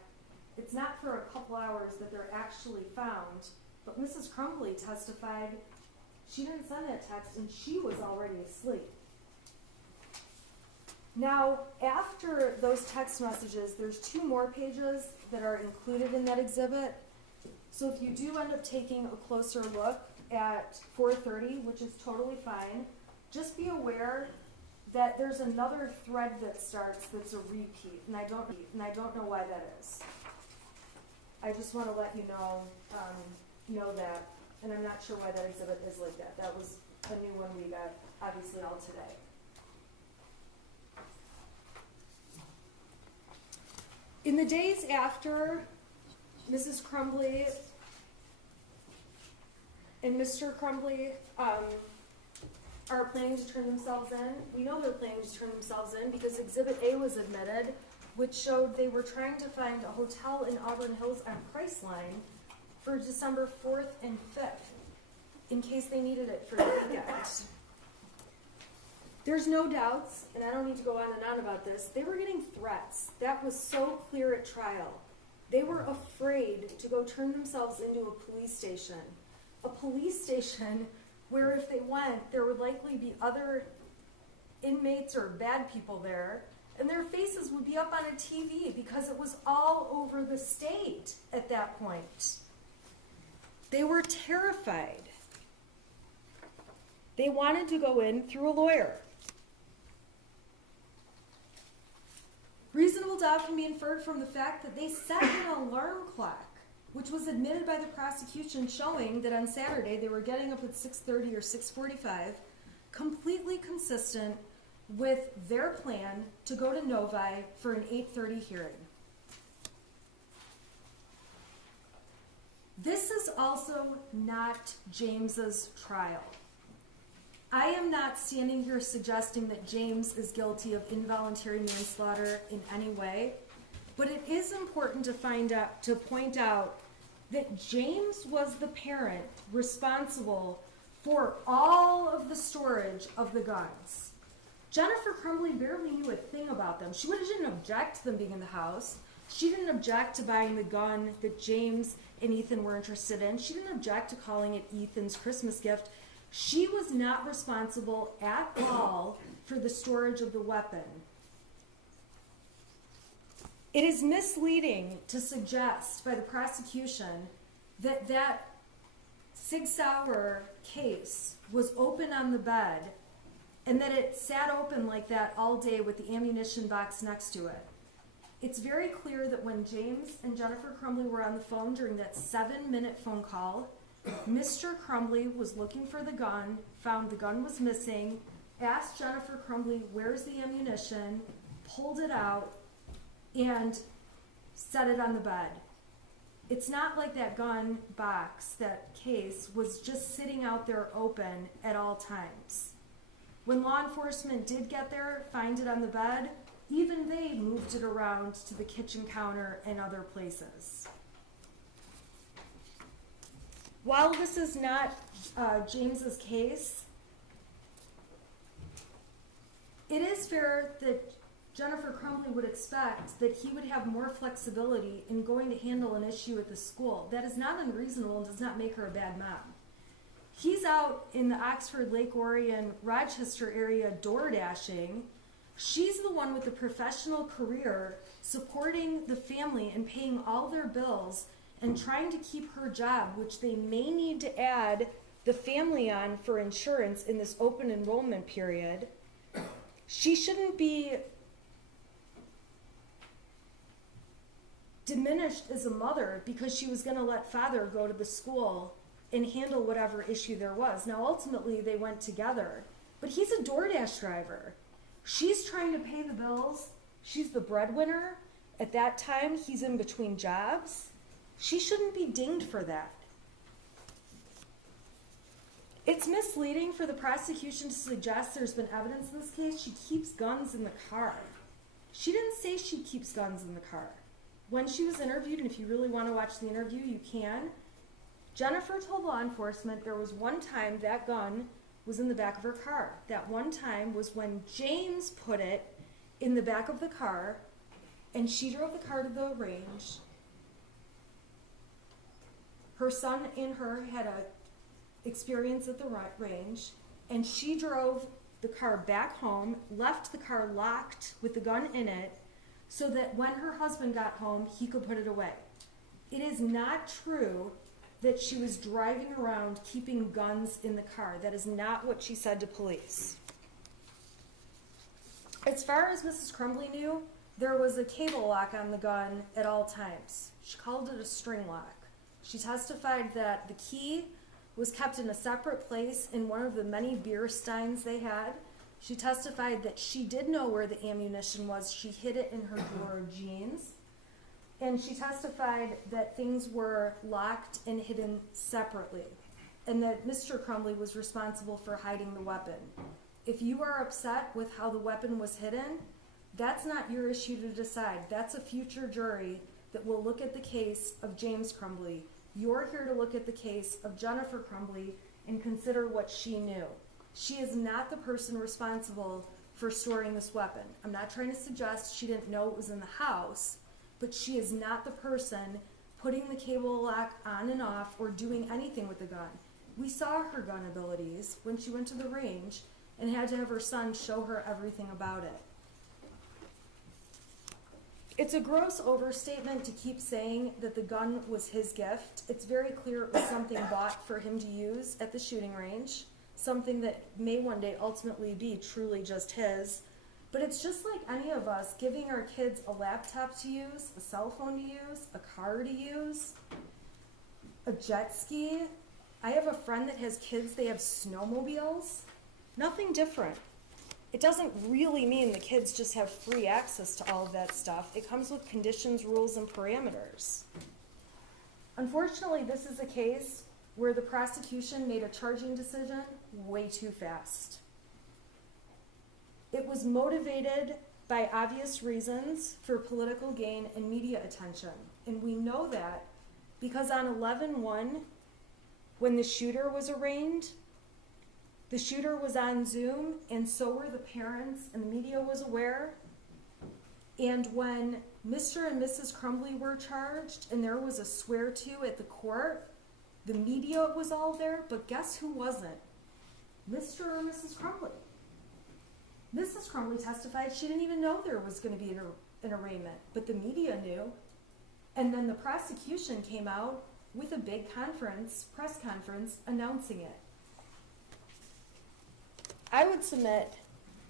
It's not for a couple hours that they're actually found, but Mrs. Crumbley testified she didn't send that text and she was already asleep. Now, after those text messages, there's 2 more pages that are included in that exhibit. So if you do end up taking a closer look at 4:30, which is totally fine. Just be aware that there's another thread that starts that's a repeat, and I don't know why that is. I just want to let you know that, and I'm not sure why that exhibit is like that. That was a new one we got, obviously, all today. In the days after Mrs. Crumbley and Mr. Crumbley are planning to turn themselves in, we know they're planning to turn themselves in because Exhibit A was admitted, which showed they were trying to find a hotel in Auburn Hills on Priceline for December 4th and 5th, in case they needed it for the weekend. There's no doubts, and I don't need to go on and on about this, they were getting threats. That was so clear at trial. They were afraid to go turn themselves into a police station. A police station where if they went, there would likely be other inmates or bad people there, and their faces would be up on a TV because it was all over the state at that point. They were terrified. They wanted to go in through a lawyer. Reasonable doubt can be inferred from the fact that they set an alarm clock, which was admitted by the prosecution, showing that on Saturday they were getting up at 6:30 or 6:45, completely consistent with their plan to go to Novi for an 8:30 hearing. This is also not James's trial. I am not standing here suggesting that James is guilty of involuntary manslaughter in any way, but it is important to point out that James was the parent responsible for all of the storage of the guns. Jennifer Crumbley barely knew a thing about them. She didn't object to them being in the house. She didn't object to buying the gun that James and Ethan were interested in. She didn't object to calling it Ethan's Christmas gift. She was not responsible at all for the storage of the weapon. It is misleading to suggest by the prosecution that that Sig Sauer case was open on the bed and that it sat open like that all day with the ammunition box next to it. It's very clear that when James and Jennifer Crumbley were on the phone during that 7-minute phone call, Mr. Crumbley was looking for the gun, found the gun was missing, asked Jennifer Crumbley, where's the ammunition, pulled it out, and set it on the bed. It's not like that gun box, that case, was just sitting out there open at all times. When law enforcement did get there, find it on the bed, even they moved it around to the kitchen counter and other places. While this is not James's case, it is fair that Jennifer Crumbley would expect that he would have more flexibility in going to handle an issue at the school. That is not unreasonable and does not make her a bad mom. He's out in the Oxford, Lake Orion, Rochester area door dashing. She's the one with the professional career supporting the family and paying all their bills and trying to keep her job, which they may need to add the family on for insurance in this open enrollment period. She shouldn't be diminished as a mother because she was going to let father go to the school and handle whatever issue there was. Now, ultimately, they went together. But he's a DoorDash driver. She's trying to pay the bills. She's the breadwinner. At that time, he's in between jobs. She shouldn't be dinged for that. It's misleading for the prosecution to suggest there's been evidence in this case. She keeps guns in the car. She didn't say she keeps guns in the car. When she was interviewed, and if you really want to watch the interview, you can, Jennifer told law enforcement there was one time that gun was in the back of her car. That one time was when James put it in the back of the car, and she drove the car to the range. Her son and her had a experience at the range, and she drove the car back home, left the car locked with the gun in it, so that when her husband got home, he could put it away. It is not true that she was driving around keeping guns in the car. That is not what she said to police. As far as Mrs. Crumbley knew, there was a cable lock on the gun at all times. She called it a string lock. She testified that the key was kept in a separate place in one of the many beer steins they had. She testified that she did know where the ammunition was. She hid it in her drawer of jeans. And she testified that things were locked and hidden separately, and that Mr. Crumbley was responsible for hiding the weapon. If you are upset with how the weapon was hidden, that's not your issue to decide. That's a future jury that will look at the case of James Crumbley. You're here to look at the case of Jennifer Crumbley and consider what she knew. She is not the person responsible for storing this weapon. I'm not trying to suggest she didn't know it was in the house, but she is not the person putting the cable lock on and off or doing anything with the gun. We saw her gun abilities when she went to the range and had to have her son show her everything about it. It's a gross overstatement to keep saying that the gun was his gift. It's very clear it was something bought for him to use at the shooting range, something that may one day ultimately be truly just his. But it's just like any of us giving our kids a laptop to use, a cell phone to use, a car to use, a jet ski. I have a friend that has kids, they have snowmobiles. Nothing different. It doesn't really mean the kids just have free access to all of that stuff. It comes with conditions, rules, and parameters. Unfortunately, this is a case where the prosecution made a charging decision way too fast. It was motivated by obvious reasons for political gain and media attention. And we know that because on 11/1, when the shooter was arraigned, the shooter was on Zoom, and so were the parents, and the media was aware. And when Mr. and Mrs. Crumbley were charged, and there was a swear-to at the court, the media was all there, but guess who wasn't? Mr. or Mrs. Crumbley. Mrs. Crumbley testified she didn't even know there was going to be an arraignment, but the media knew. And then the prosecution came out with a big press conference, announcing it. I would submit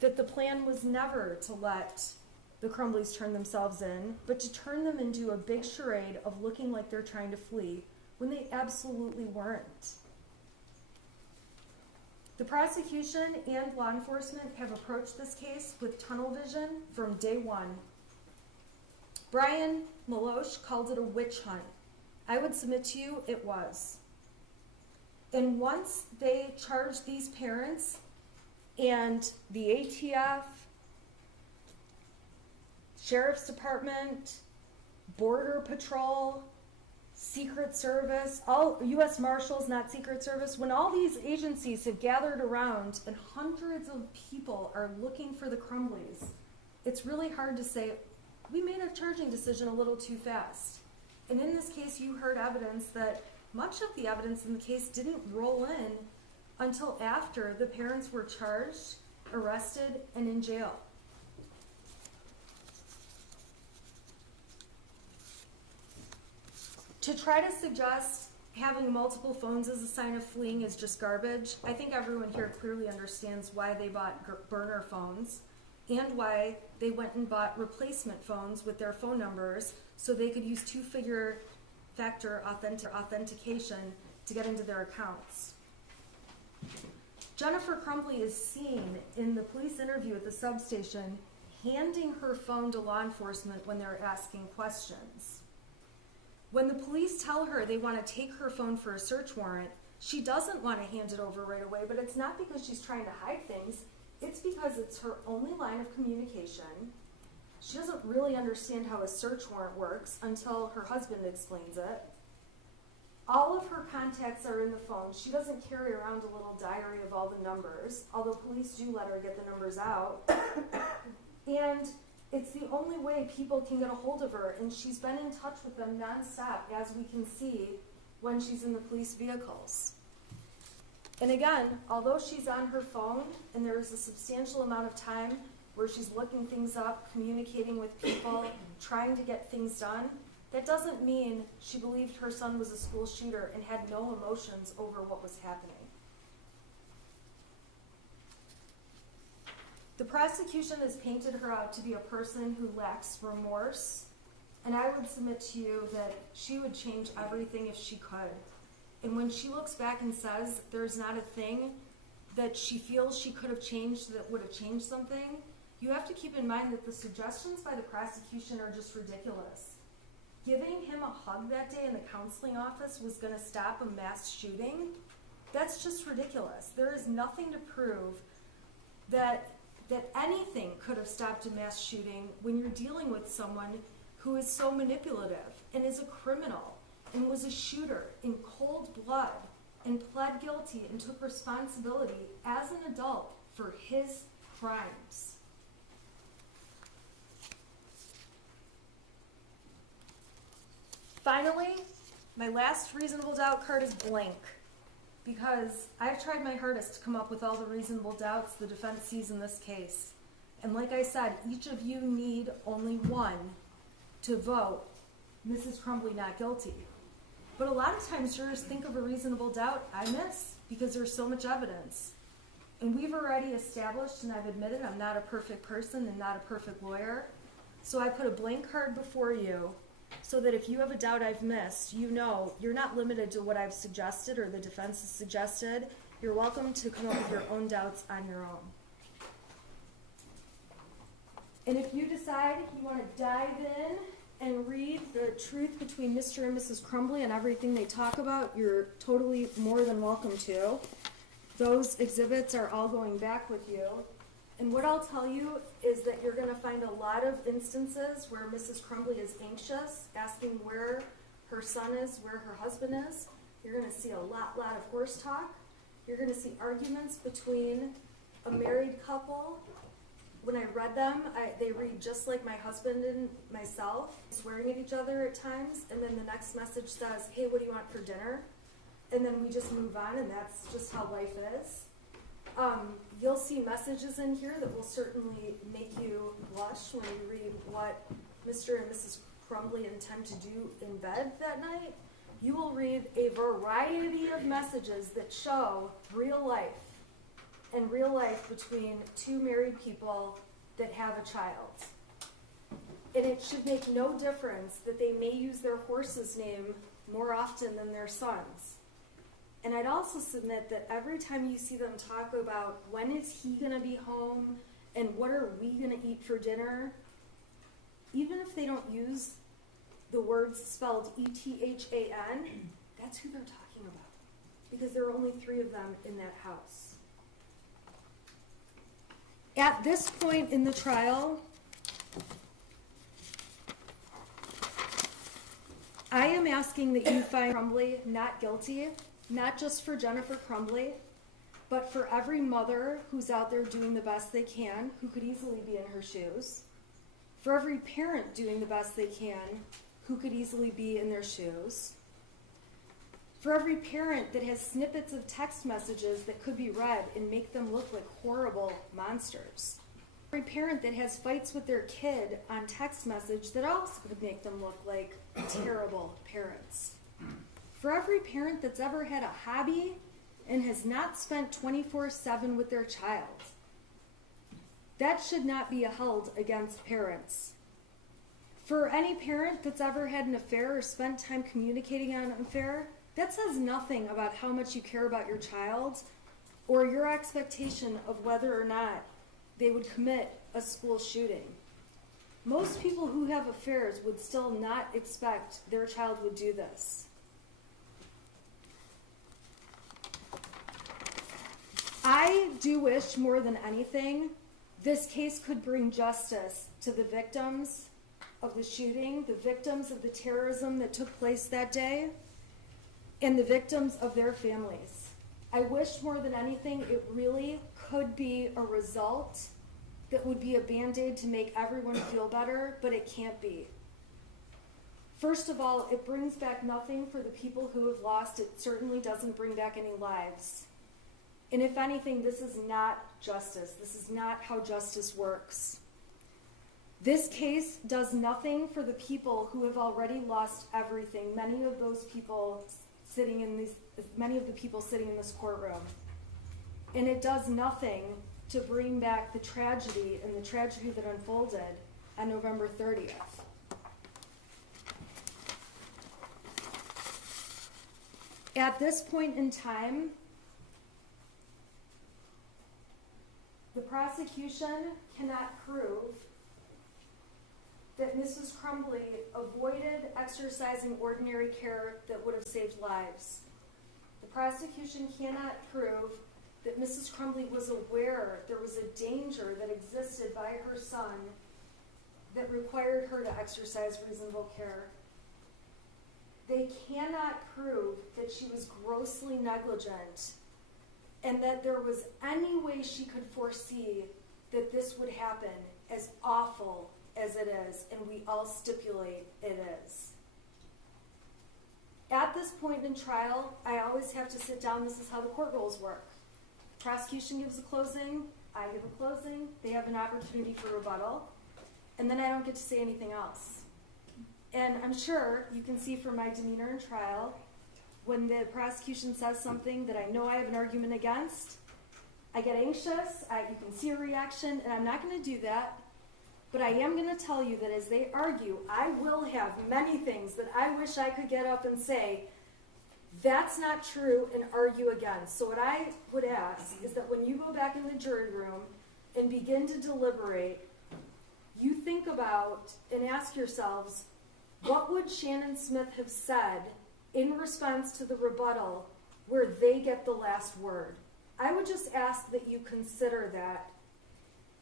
that the plan was never to let the Crumbleys turn themselves in, but to turn them into a big charade of looking like they're trying to flee when they absolutely weren't. The prosecution and law enforcement have approached this case with tunnel vision from day one. Brian Maloche called it a witch hunt. I would submit to you it was. And once they charged these parents and the ATF, Sheriff's Department, Border Patrol, Secret Service, all U.S. Marshals, not Secret Service, when all these agencies have gathered around and hundreds of people are looking for the Crumbleys, it's really hard to say, we made a charging decision a little too fast. And in this case, you heard evidence that much of the evidence in the case didn't roll in until after the parents were charged, arrested, and in jail. To try to suggest having multiple phones as a sign of fleeing is just garbage. I think everyone here clearly understands why they bought burner phones and why they went and bought replacement phones with their phone numbers so they could use two-factor authentication to get into their accounts. Jennifer Crumbley is seen in the police interview at the substation handing her phone to law enforcement when they're asking questions. When the police tell her they want to take her phone for a search warrant, she doesn't want to hand it over right away, but it's not because she's trying to hide things. It's because it's her only line of communication. She doesn't really understand how a search warrant works until her husband explains it. All of her contacts are in the phone. She doesn't carry around a little diary of all the numbers, although police do let her get the numbers out. And it's the only way people can get a hold of her, and she's been in touch with them nonstop, as we can see when she's in the police vehicles. And again, although she's on her phone, and there is a substantial amount of time where she's looking things up, communicating with people, trying to get things done, That doesn't mean she believed her son was a school shooter and had no emotions over what was happening. The prosecution has painted her out to be a person who lacks remorse, and I would submit to you that she would change everything if she could. And when she looks back and says there's not a thing that she feels she could have changed that would have changed something, you have to keep in mind that the suggestions by the prosecution are just ridiculous. Giving him a hug that day in the counseling office was going to stop a mass shooting? That's just ridiculous. There is nothing to prove that anything could have stopped a mass shooting when you're dealing with someone who is so manipulative and is a criminal and was a shooter in cold blood and pled guilty and took responsibility as an adult for his crimes. Finally, my last reasonable doubt card is blank, because I've tried my hardest to come up with all the reasonable doubts the defense sees in this case. And like I said, each of you need only one to vote Mrs. Crumbley not guilty. But a lot of times jurors think of a reasonable doubt I miss because there's so much evidence. And we've already established, and I've admitted I'm not a perfect person and not a perfect lawyer, so I put a blank card before you so that if you have a doubt I've missed, you know you're not limited to what I've suggested or the defense has suggested. You're welcome to come up with your own doubts on your own. And if you decide you want to dive in and read the truth between Mr. and Mrs. Crumbley and everything they talk about, you're totally more than welcome to. Those exhibits are all going back with you. And what I'll tell you is that you're going to find a lot of instances where Mrs. Crumbley is anxious, asking where her son is, where her husband is. You're going to see a lot of horse talk. You're going to see arguments between a married couple. When I read them, they read just like my husband and myself, swearing at each other at times, and then the next message says, hey, what do you want for dinner? And then we just move on, and that's just how life is. You'll see messages in here that will certainly make you blush when you read what Mr. and Mrs. Crumbley intend to do in bed that night. You will read a variety of messages that show real life and real life between two married people that have a child. And it should make no difference that they may use their horse's name more often than their son's. And I'd also submit that every time you see them talk about when is he going to be home and what are we going to eat for dinner, even if they don't use the words spelled E-T-H-A-N, that's who they're talking about, because there are only 3 of them in that house. At this point in the trial, I am asking that you find Crumbley not guilty, not just for Jennifer Crumbley, but for every mother who's out there doing the best they can, who could easily be in her shoes, for every parent doing the best they can, who could easily be in their shoes, for every parent that has snippets of text messages that could be read and make them look like horrible monsters, every parent that has fights with their kid on text message that also could make them look like terrible parents, for every parent that's ever had a hobby and has not spent 24/7 with their child. That should not be held against parents. For any parent that's ever had an affair or spent time communicating on an affair, that says nothing about how much you care about your child or your expectation of whether or not they would commit a school shooting. Most people who have affairs would still not expect their child would do this. I do wish more than anything this case could bring justice to the victims of the shooting, the victims of the terrorism that took place that day, and the victims of their families. I wish more than anything it really could be a result that would be a Band-Aid to make everyone feel better, but it can't be. First of all, it brings back nothing for the people who have lost. It certainly doesn't bring back any lives. And if anything, this is not justice. This is not how justice works. This case does nothing for the people who have already lost everything. Many of the people sitting in this courtroom. And it does nothing to bring back the tragedy that unfolded on November 30th. At this point in time, the prosecution cannot prove that Mrs. Crumbley avoided exercising ordinary care that would have saved lives. The prosecution cannot prove that Mrs. Crumbley was aware there was a danger that existed by her son that required her to exercise reasonable care. They cannot prove that she was grossly negligent and that there was any way she could foresee that this would happen, as awful as it is, and we all stipulate it is. At this point in trial, I always have to sit down. This is how the court rules work. Prosecution gives a closing, I give a closing, they have an opportunity for rebuttal, and then I don't get to say anything else. And I'm sure you can see from my demeanor in trial, when the prosecution says something that I know I have an argument against, I get anxious, you can see a reaction, and I'm not going to do that. But I am going to tell you that as they argue, I will have many things that I wish I could get up and say, that's not true, and argue against. So what I would ask is that when you go back in the jury room and begin to deliberate, you think about and ask yourselves, what would Shannon Smith have said in response to the rebuttal where they get the last word? I would just ask that you consider that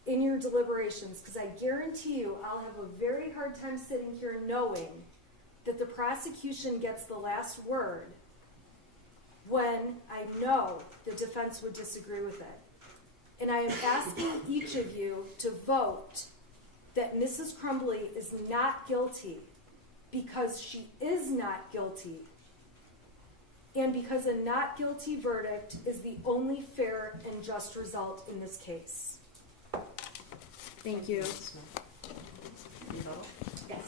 in your deliberations, because I guarantee you I'll have a very hard time sitting here knowing that the prosecution gets the last word when I know the defense would disagree with it. And I am asking each of you to vote that Mrs. Crumbley is not guilty, because she is not guilty, and because a not guilty verdict is the only fair and just result in this case. Thank you. You vote? Yes.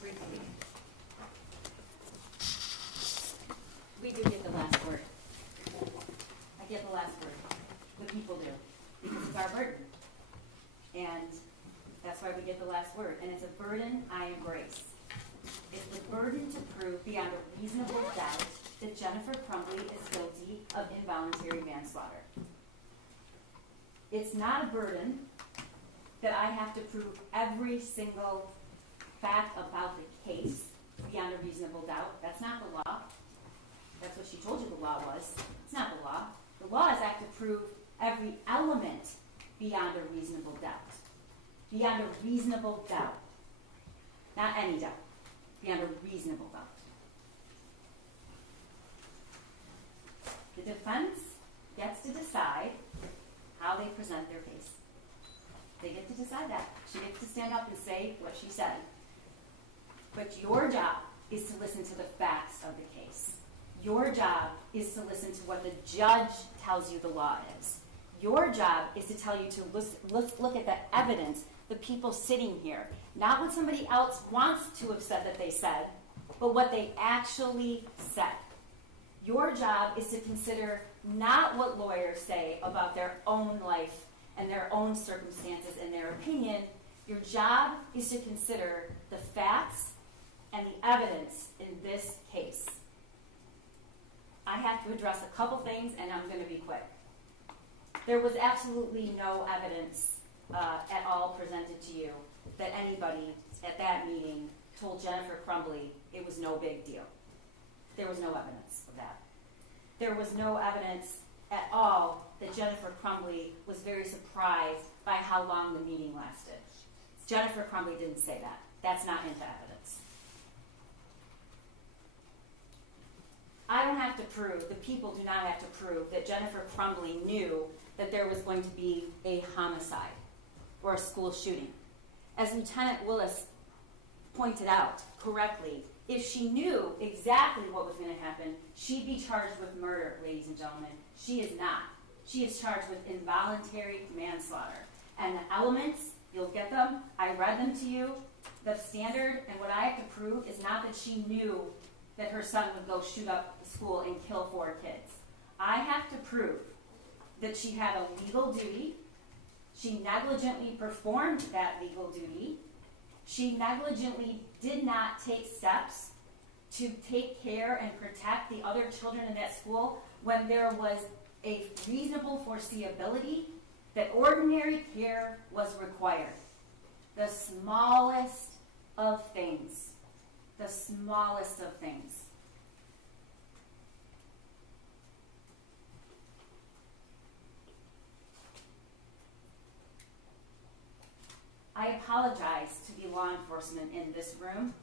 Briefly. We do get the last word. I get the last word. The people do. Because it's our burden. And that's why we get the last word. And it's a burden I embrace. It's the burden to prove beyond a reasonable doubt that Jennifer Crumbley is guilty of involuntary manslaughter. It's not a burden that I have to prove every single fact about the case beyond a reasonable doubt. That's not the law. That's what she told you the law was. It's not the law. The law is I have to prove every element beyond a reasonable doubt. Beyond a reasonable doubt. Not any doubt. Beyond a reasonable doubt. The defense gets to decide how they present their case. They get to decide that. She gets to stand up and say what she said. But your job is to listen to the facts of the case. Your job is to listen to what the judge tells you the law is. Your job is to tell you to look at the evidence, the people sitting here. Not what somebody else wants to have said that they said, but what they actually said. Your job is to consider not what lawyers say about their own life and their own circumstances and their opinion. Your job is to consider the facts and the evidence in this case. I have to address a couple things, and I'm going to be quick. There was absolutely no evidence at all presented to you that anybody at that meeting told Jennifer Crumbley it was no big deal. There was no evidence of that. There was no evidence at all that Jennifer Crumbley was very surprised by how long the meeting lasted. Jennifer Crumbley didn't say that. That's not into evidence. I don't have to prove, the people do not have to prove that Jennifer Crumbley knew that there was going to be a homicide or a school shooting. As Lieutenant Willis pointed out correctly, if she knew exactly what was going to happen, she'd be charged with murder, ladies and gentlemen. She is not. She is charged with involuntary manslaughter. And the elements You'll get them. I read them to you. The standard and what I have to prove is not that she knew that her son would go shoot up the school and kill 4 kids. I have to prove that she had a legal duty. She negligently performed that legal duty. She negligently did not take steps to take care and protect the other children in that school when there was a reasonable foreseeability that ordinary care was required. The smallest of things. The smallest of things. I apologize to the law enforcement in this room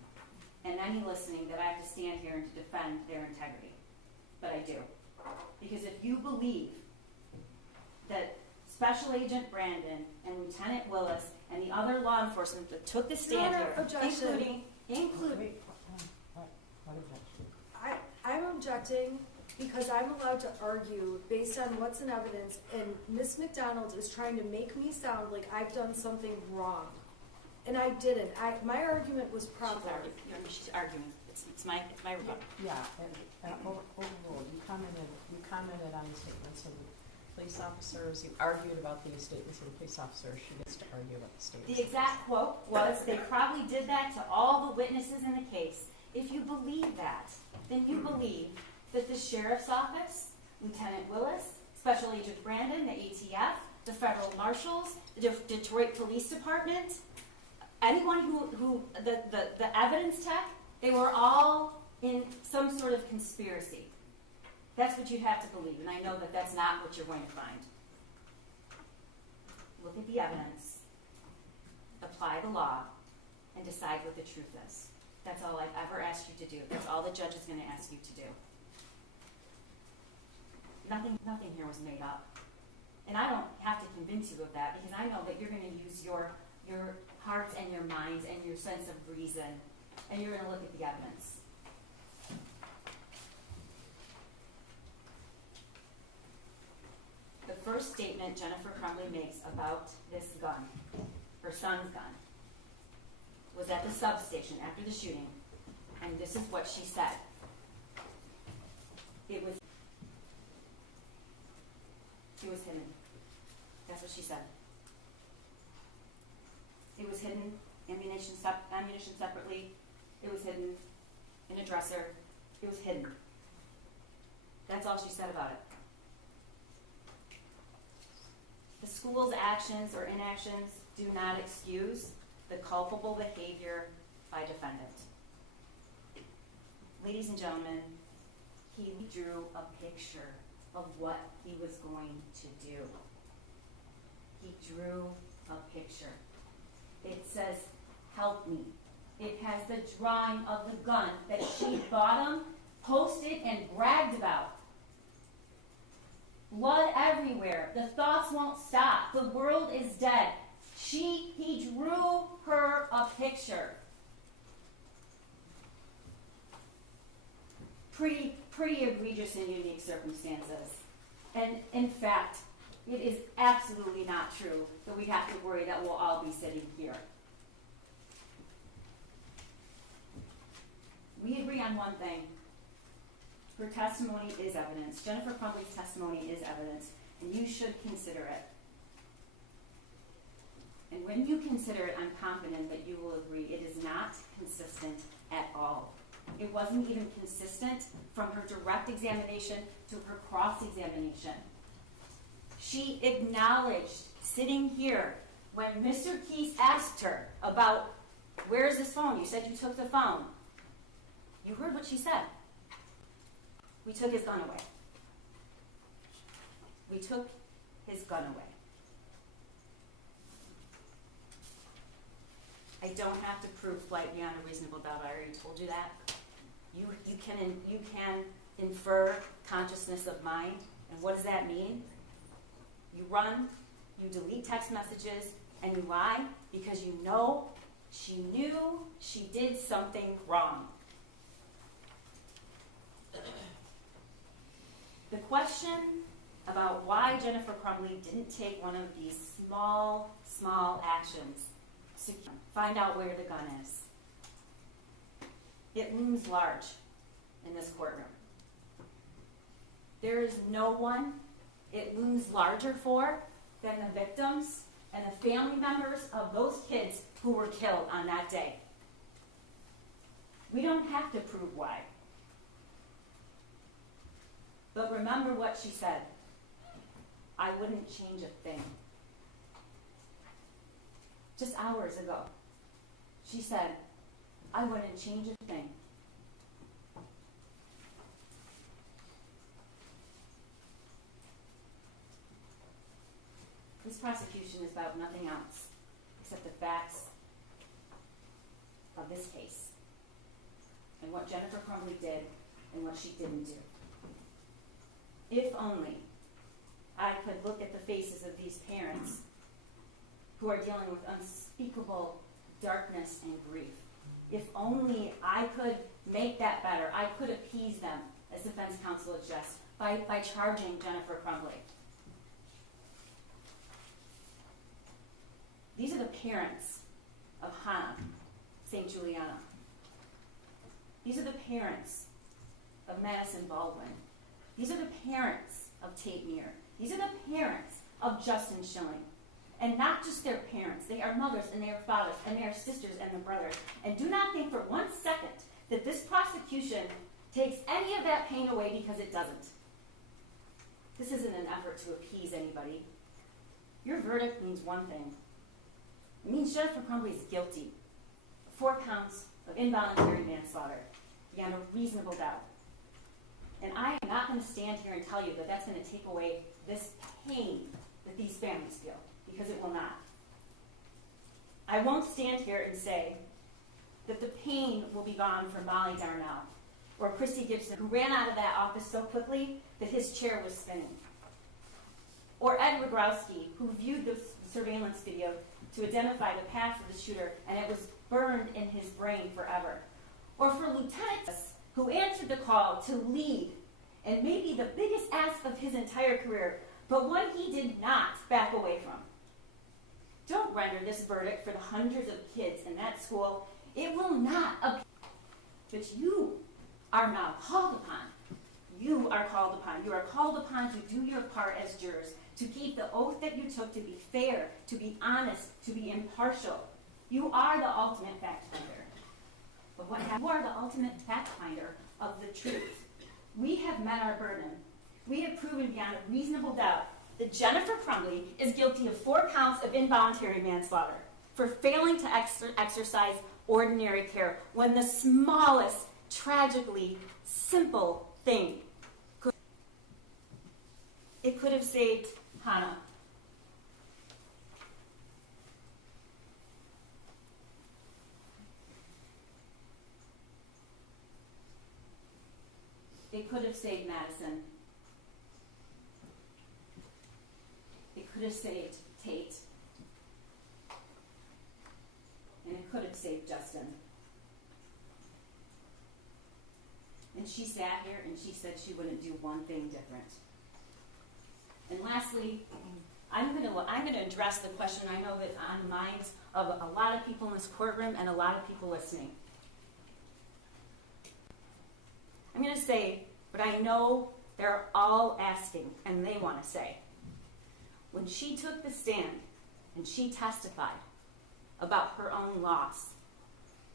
and any listening that I have to stand here and to defend their integrity. But I do. Because if you believe that Special Agent Brandon and Lieutenant Willis and the other law enforcement that took the stand Your here, Honor, objection. including What objection? I'm objecting because I'm allowed to argue based on what's in evidence, and Miss McDonald is trying to make me sound like I've done something wrong. And I didn't. My argument was proper. she's arguing. It's my rebuttal. Yeah, and overruled, you commented on the statements of the police officers, you argued about the statements of the police officers, she gets to argue about the statements. The exact quote was, they probably did that to all the witnesses in the case. If you believe that, then you believe that the sheriff's office, Lieutenant Willis, Special Agent Brandon, the ATF, the federal marshals, the Detroit Police Department, anyone who the evidence tech, they were all in some sort of conspiracy. That's what you have to believe, and I know that that's not what you're going to find. Look at the evidence, apply the law, and decide what the truth is. That's all I've ever asked you to do. That's all the judge is going to ask you to do. Nothing here was made up. And I don't have to convince you of that, because I know that you're going to use your hearts and your minds and your sense of reason, and you're going to look at the evidence. The first statement Jennifer Crumbley makes about this gun, her son's gun, was at the substation after the shooting, and this is what she said. It was hidden. That's what she said. It was hidden, ammunition separately. It was hidden in a dresser. It was hidden. That's all she said about it. The school's actions or inactions do not excuse the culpable behavior by defendant. Ladies and gentlemen, he drew a picture of what he was going to do. He drew a picture. It says, "Help me." It has the drawing of the gun that she bought him, posted, and bragged about. Blood everywhere. The thoughts won't stop. The world is dead. He drew her a picture. Pretty egregious and unique circumstances. And in fact, it is absolutely not true that we have to worry that we'll all be sitting here. We agree on one thing. Her testimony is evidence. Jennifer Crumbley's testimony is evidence, and you should consider it. And when you consider it, I'm confident that you will agree it is not consistent at all. It wasn't even consistent from her direct examination to her cross-examination. She acknowledged, sitting here, when Mr. Keese asked her about, "Where's this phone? You said you took the phone." You heard what she said. We took his gun away. We took his gun away. I don't have to prove flight beyond a reasonable doubt. I already told you that. You can infer consciousness of mind. And what does that mean? You run, you delete text messages, and you lie because you know she knew she did something wrong. The question about why Jennifer Crumbley didn't take one of these small actions to find out where the gun is. It looms large in this courtroom. There is no one it looms larger for than the victims and the family members of those kids who were killed on that day. We don't have to prove why. But remember what she said. I wouldn't change a thing. Just hours ago, she said, I wouldn't change a thing. This prosecution is about nothing else except the facts of this case and what Jennifer Crumbley did and what she didn't do. If only I could look at the faces of these parents who are dealing with unspeakable darkness and grief. If only I could make that better. I could appease them, as defense counsel addressed, by charging Jennifer Crumbley. These are the parents of Hannah St. Juliana. These are the parents of Madison Baldwin. These are the parents of Tate Meir. These are the parents of Justin Schilling. And not just their parents. They are mothers and they are fathers and they are sisters and their brothers. And do not think for 1 second that this prosecution takes any of that pain away, because it doesn't. This isn't an effort to appease anybody. Your verdict means one thing. It means Jennifer Crumbley is guilty of 4 counts of involuntary manslaughter beyond a reasonable doubt. And I am not going to stand here and tell you that that's going to take away this pain that these families feel, because it will not. I won't stand here and say that the pain will be gone for Molly Darnell or Christy Gibson, who ran out of that office so quickly that his chair was spinning, or Ed Rogrowski, who viewed the surveillance video to identify the path of the shooter, and it was burned in his brain forever. Or for Lieutenant who answered the call to lead, and maybe the biggest ask of his entire career, but one he did not back away from. Don't render this verdict for the hundreds of kids in that school. It will not appeal. But you are now called upon. You are called upon. You are called upon to do your part as jurors, to keep the oath that you took, to be fair, to be honest, to be impartial. You are the ultimate fact finder. But what you are the ultimate fact finder of the truth. We have met our burden. We have proven beyond a reasonable doubt that Jennifer Crumbley is guilty of 4 counts of involuntary manslaughter for failing to exercise ordinary care when the smallest, tragically simple thing could have saved Hannah. It could have saved Madison. It could have saved Tate. And it could have saved Justin. And she sat here and she said she wouldn't do one thing different. And lastly, I'm going to address the question I know that's on the minds of a lot of people in this courtroom and a lot of people listening. I'm going to say what I know they're all asking and they want to say. When she took the stand and she testified about her own loss,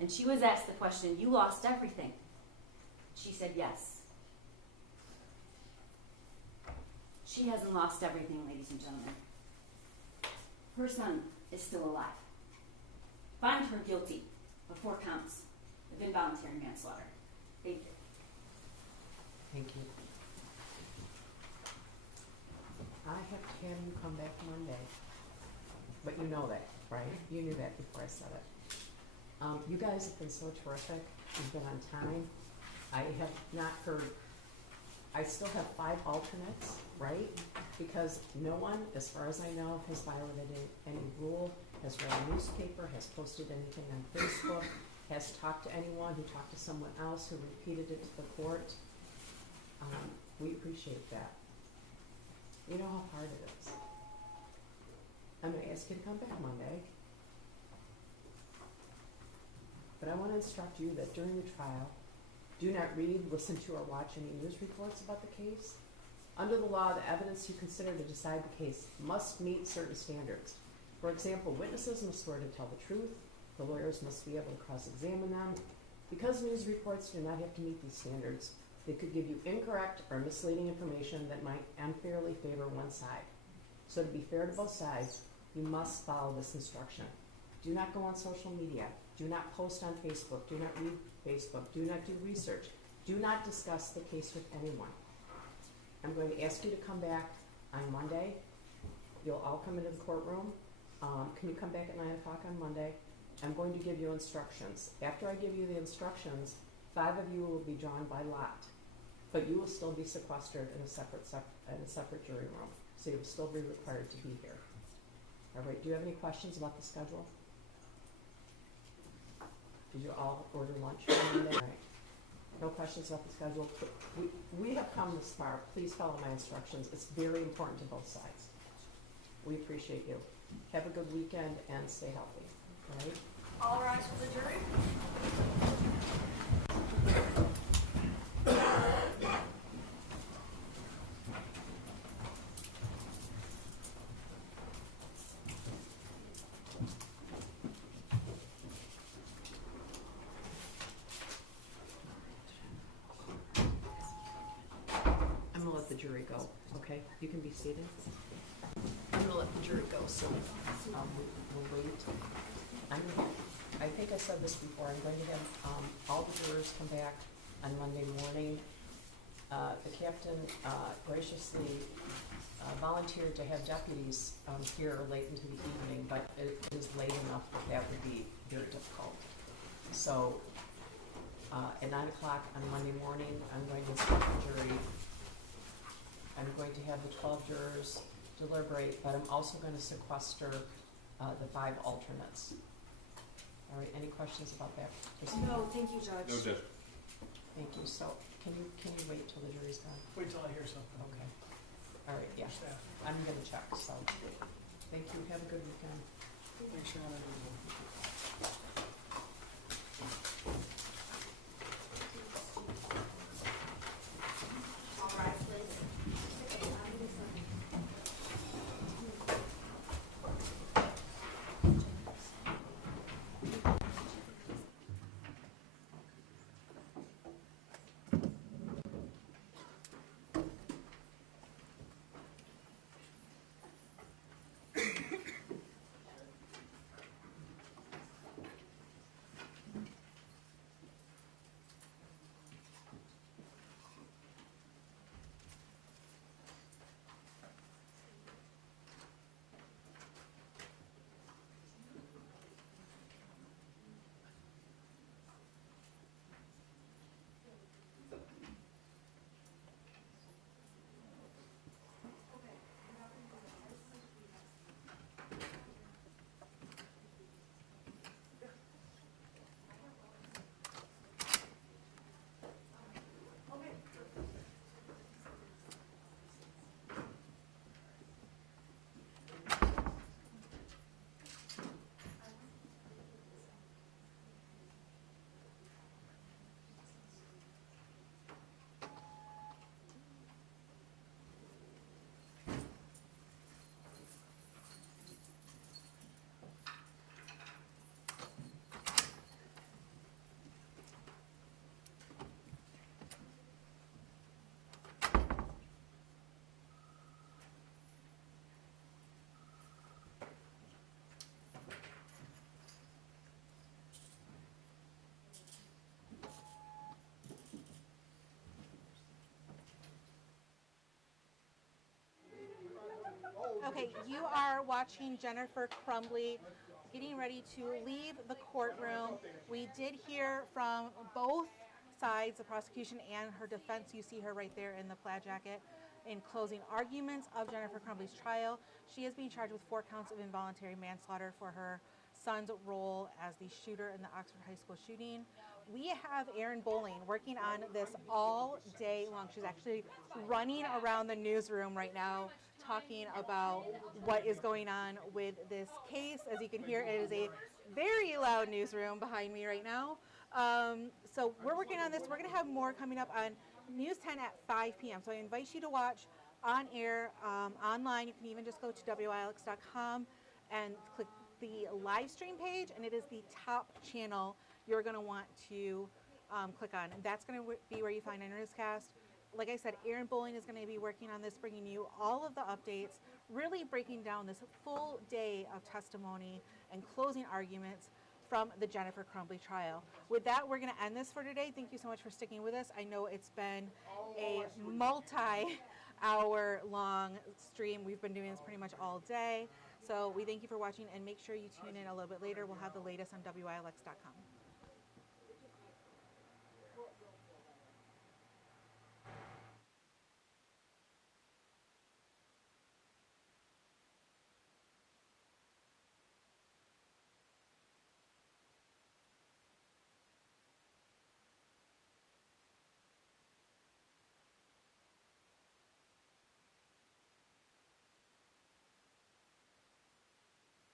and she was asked the question, "You lost everything?" She said yes. She hasn't lost everything, ladies and gentlemen. Her son is still alive. Find her guilty of 4 counts of involuntary manslaughter. Thank you. Thank you. I have to have you come back Monday. But you know that, right? You knew that before I said it. You guys have been so terrific. You've been on time. I have not heard, I still have 5 alternates, right? Because no one, as far as I know, has violated any rule, has read a newspaper, has posted anything on Facebook, has talked to anyone who talked to someone else who repeated it to the court. We appreciate that. You know how hard it is. I'm gonna ask you to come back Monday. But I want to instruct you that during the trial, do not read, listen to, or watch any news reports about the case. Under the law, the evidence you consider to decide the case must meet certain standards. For example, witnesses must swear to tell the truth. The lawyers must be able to cross-examine them. Because news reports do not have to meet these standards, they could give you incorrect or misleading information that might unfairly favor one side. So to be fair to both sides, you must follow this instruction. Do not go on social media. Do not post on Facebook. Do not read Facebook. Do not do research. Do not discuss the case with anyone. I'm going to ask you to come back on Monday. You'll all come into the courtroom. Can you come back at 9 o'clock on Monday? I'm going to give you instructions. After I give you the instructions, 5 of you will be drawn by lot, but you will still be sequestered in a separate jury room, so you'll still be required to be here. All right, do you have any questions about the schedule? Did you all order lunch for Monday? All right. No questions about the schedule. We have come this far. Please follow my instructions. It's very important to both sides. We appreciate you. Have a good weekend and stay healthy. All right? All rise for the jury. I'm going to let the jury go, okay? You can be seated. I'm going to let the jury go, so we'll wait. I think I said this before. I'm going to have all the jurors come back on Monday morning. The captain graciously volunteered to have deputies here late into the evening, but it is late enough that would be very difficult. So at 9 o'clock on Monday morning, I'm going to instruct the jury. I'm going to have the 12 jurors deliberate, but I'm also going to sequester the 5 alternates. All right, any questions about that? No, thank you, Judge. No, Judge. Thank you. So can you wait till the jury's done? Wait till I hear something. Okay. All right, yeah. Staff. I'm going to check, so thank you. Have a good weekend. Make sure I'm All rise, please. Okay, you are watching Jennifer Crumbley getting ready to leave the courtroom. We did hear from both sides, the prosecution and her defense. You see her right there in the plaid jacket. In closing arguments of Jennifer Crumbley's trial, she is being charged with 4 counts of involuntary manslaughter for her son's role as the shooter in the Oxford High School shooting. We have Erin Bowling working on this all day long. She's actually running around the newsroom right now talking about what is going on with this case. As you can hear, it is a very loud newsroom behind me right now. So we're working on this. We're going to have more coming up on News 10 at 5 p.m. So I invite you to watch on air, online. You can even just go to WILX.com and click the live stream page, and it is the top channel you're going to want to click on. And that's going to be where you find our newscast. Like I said, Aaron Bowling is going to be working on this, bringing you all of the updates, really breaking down this full day of testimony and closing arguments from the Jennifer Crumbley trial. With that, we're going to end this for today. Thank you so much for sticking with us. I know it's been a multi-hour long stream. We've been doing this pretty much all day. So we thank you for watching, and make sure you tune in a little bit later. We'll have the latest on WILX.com.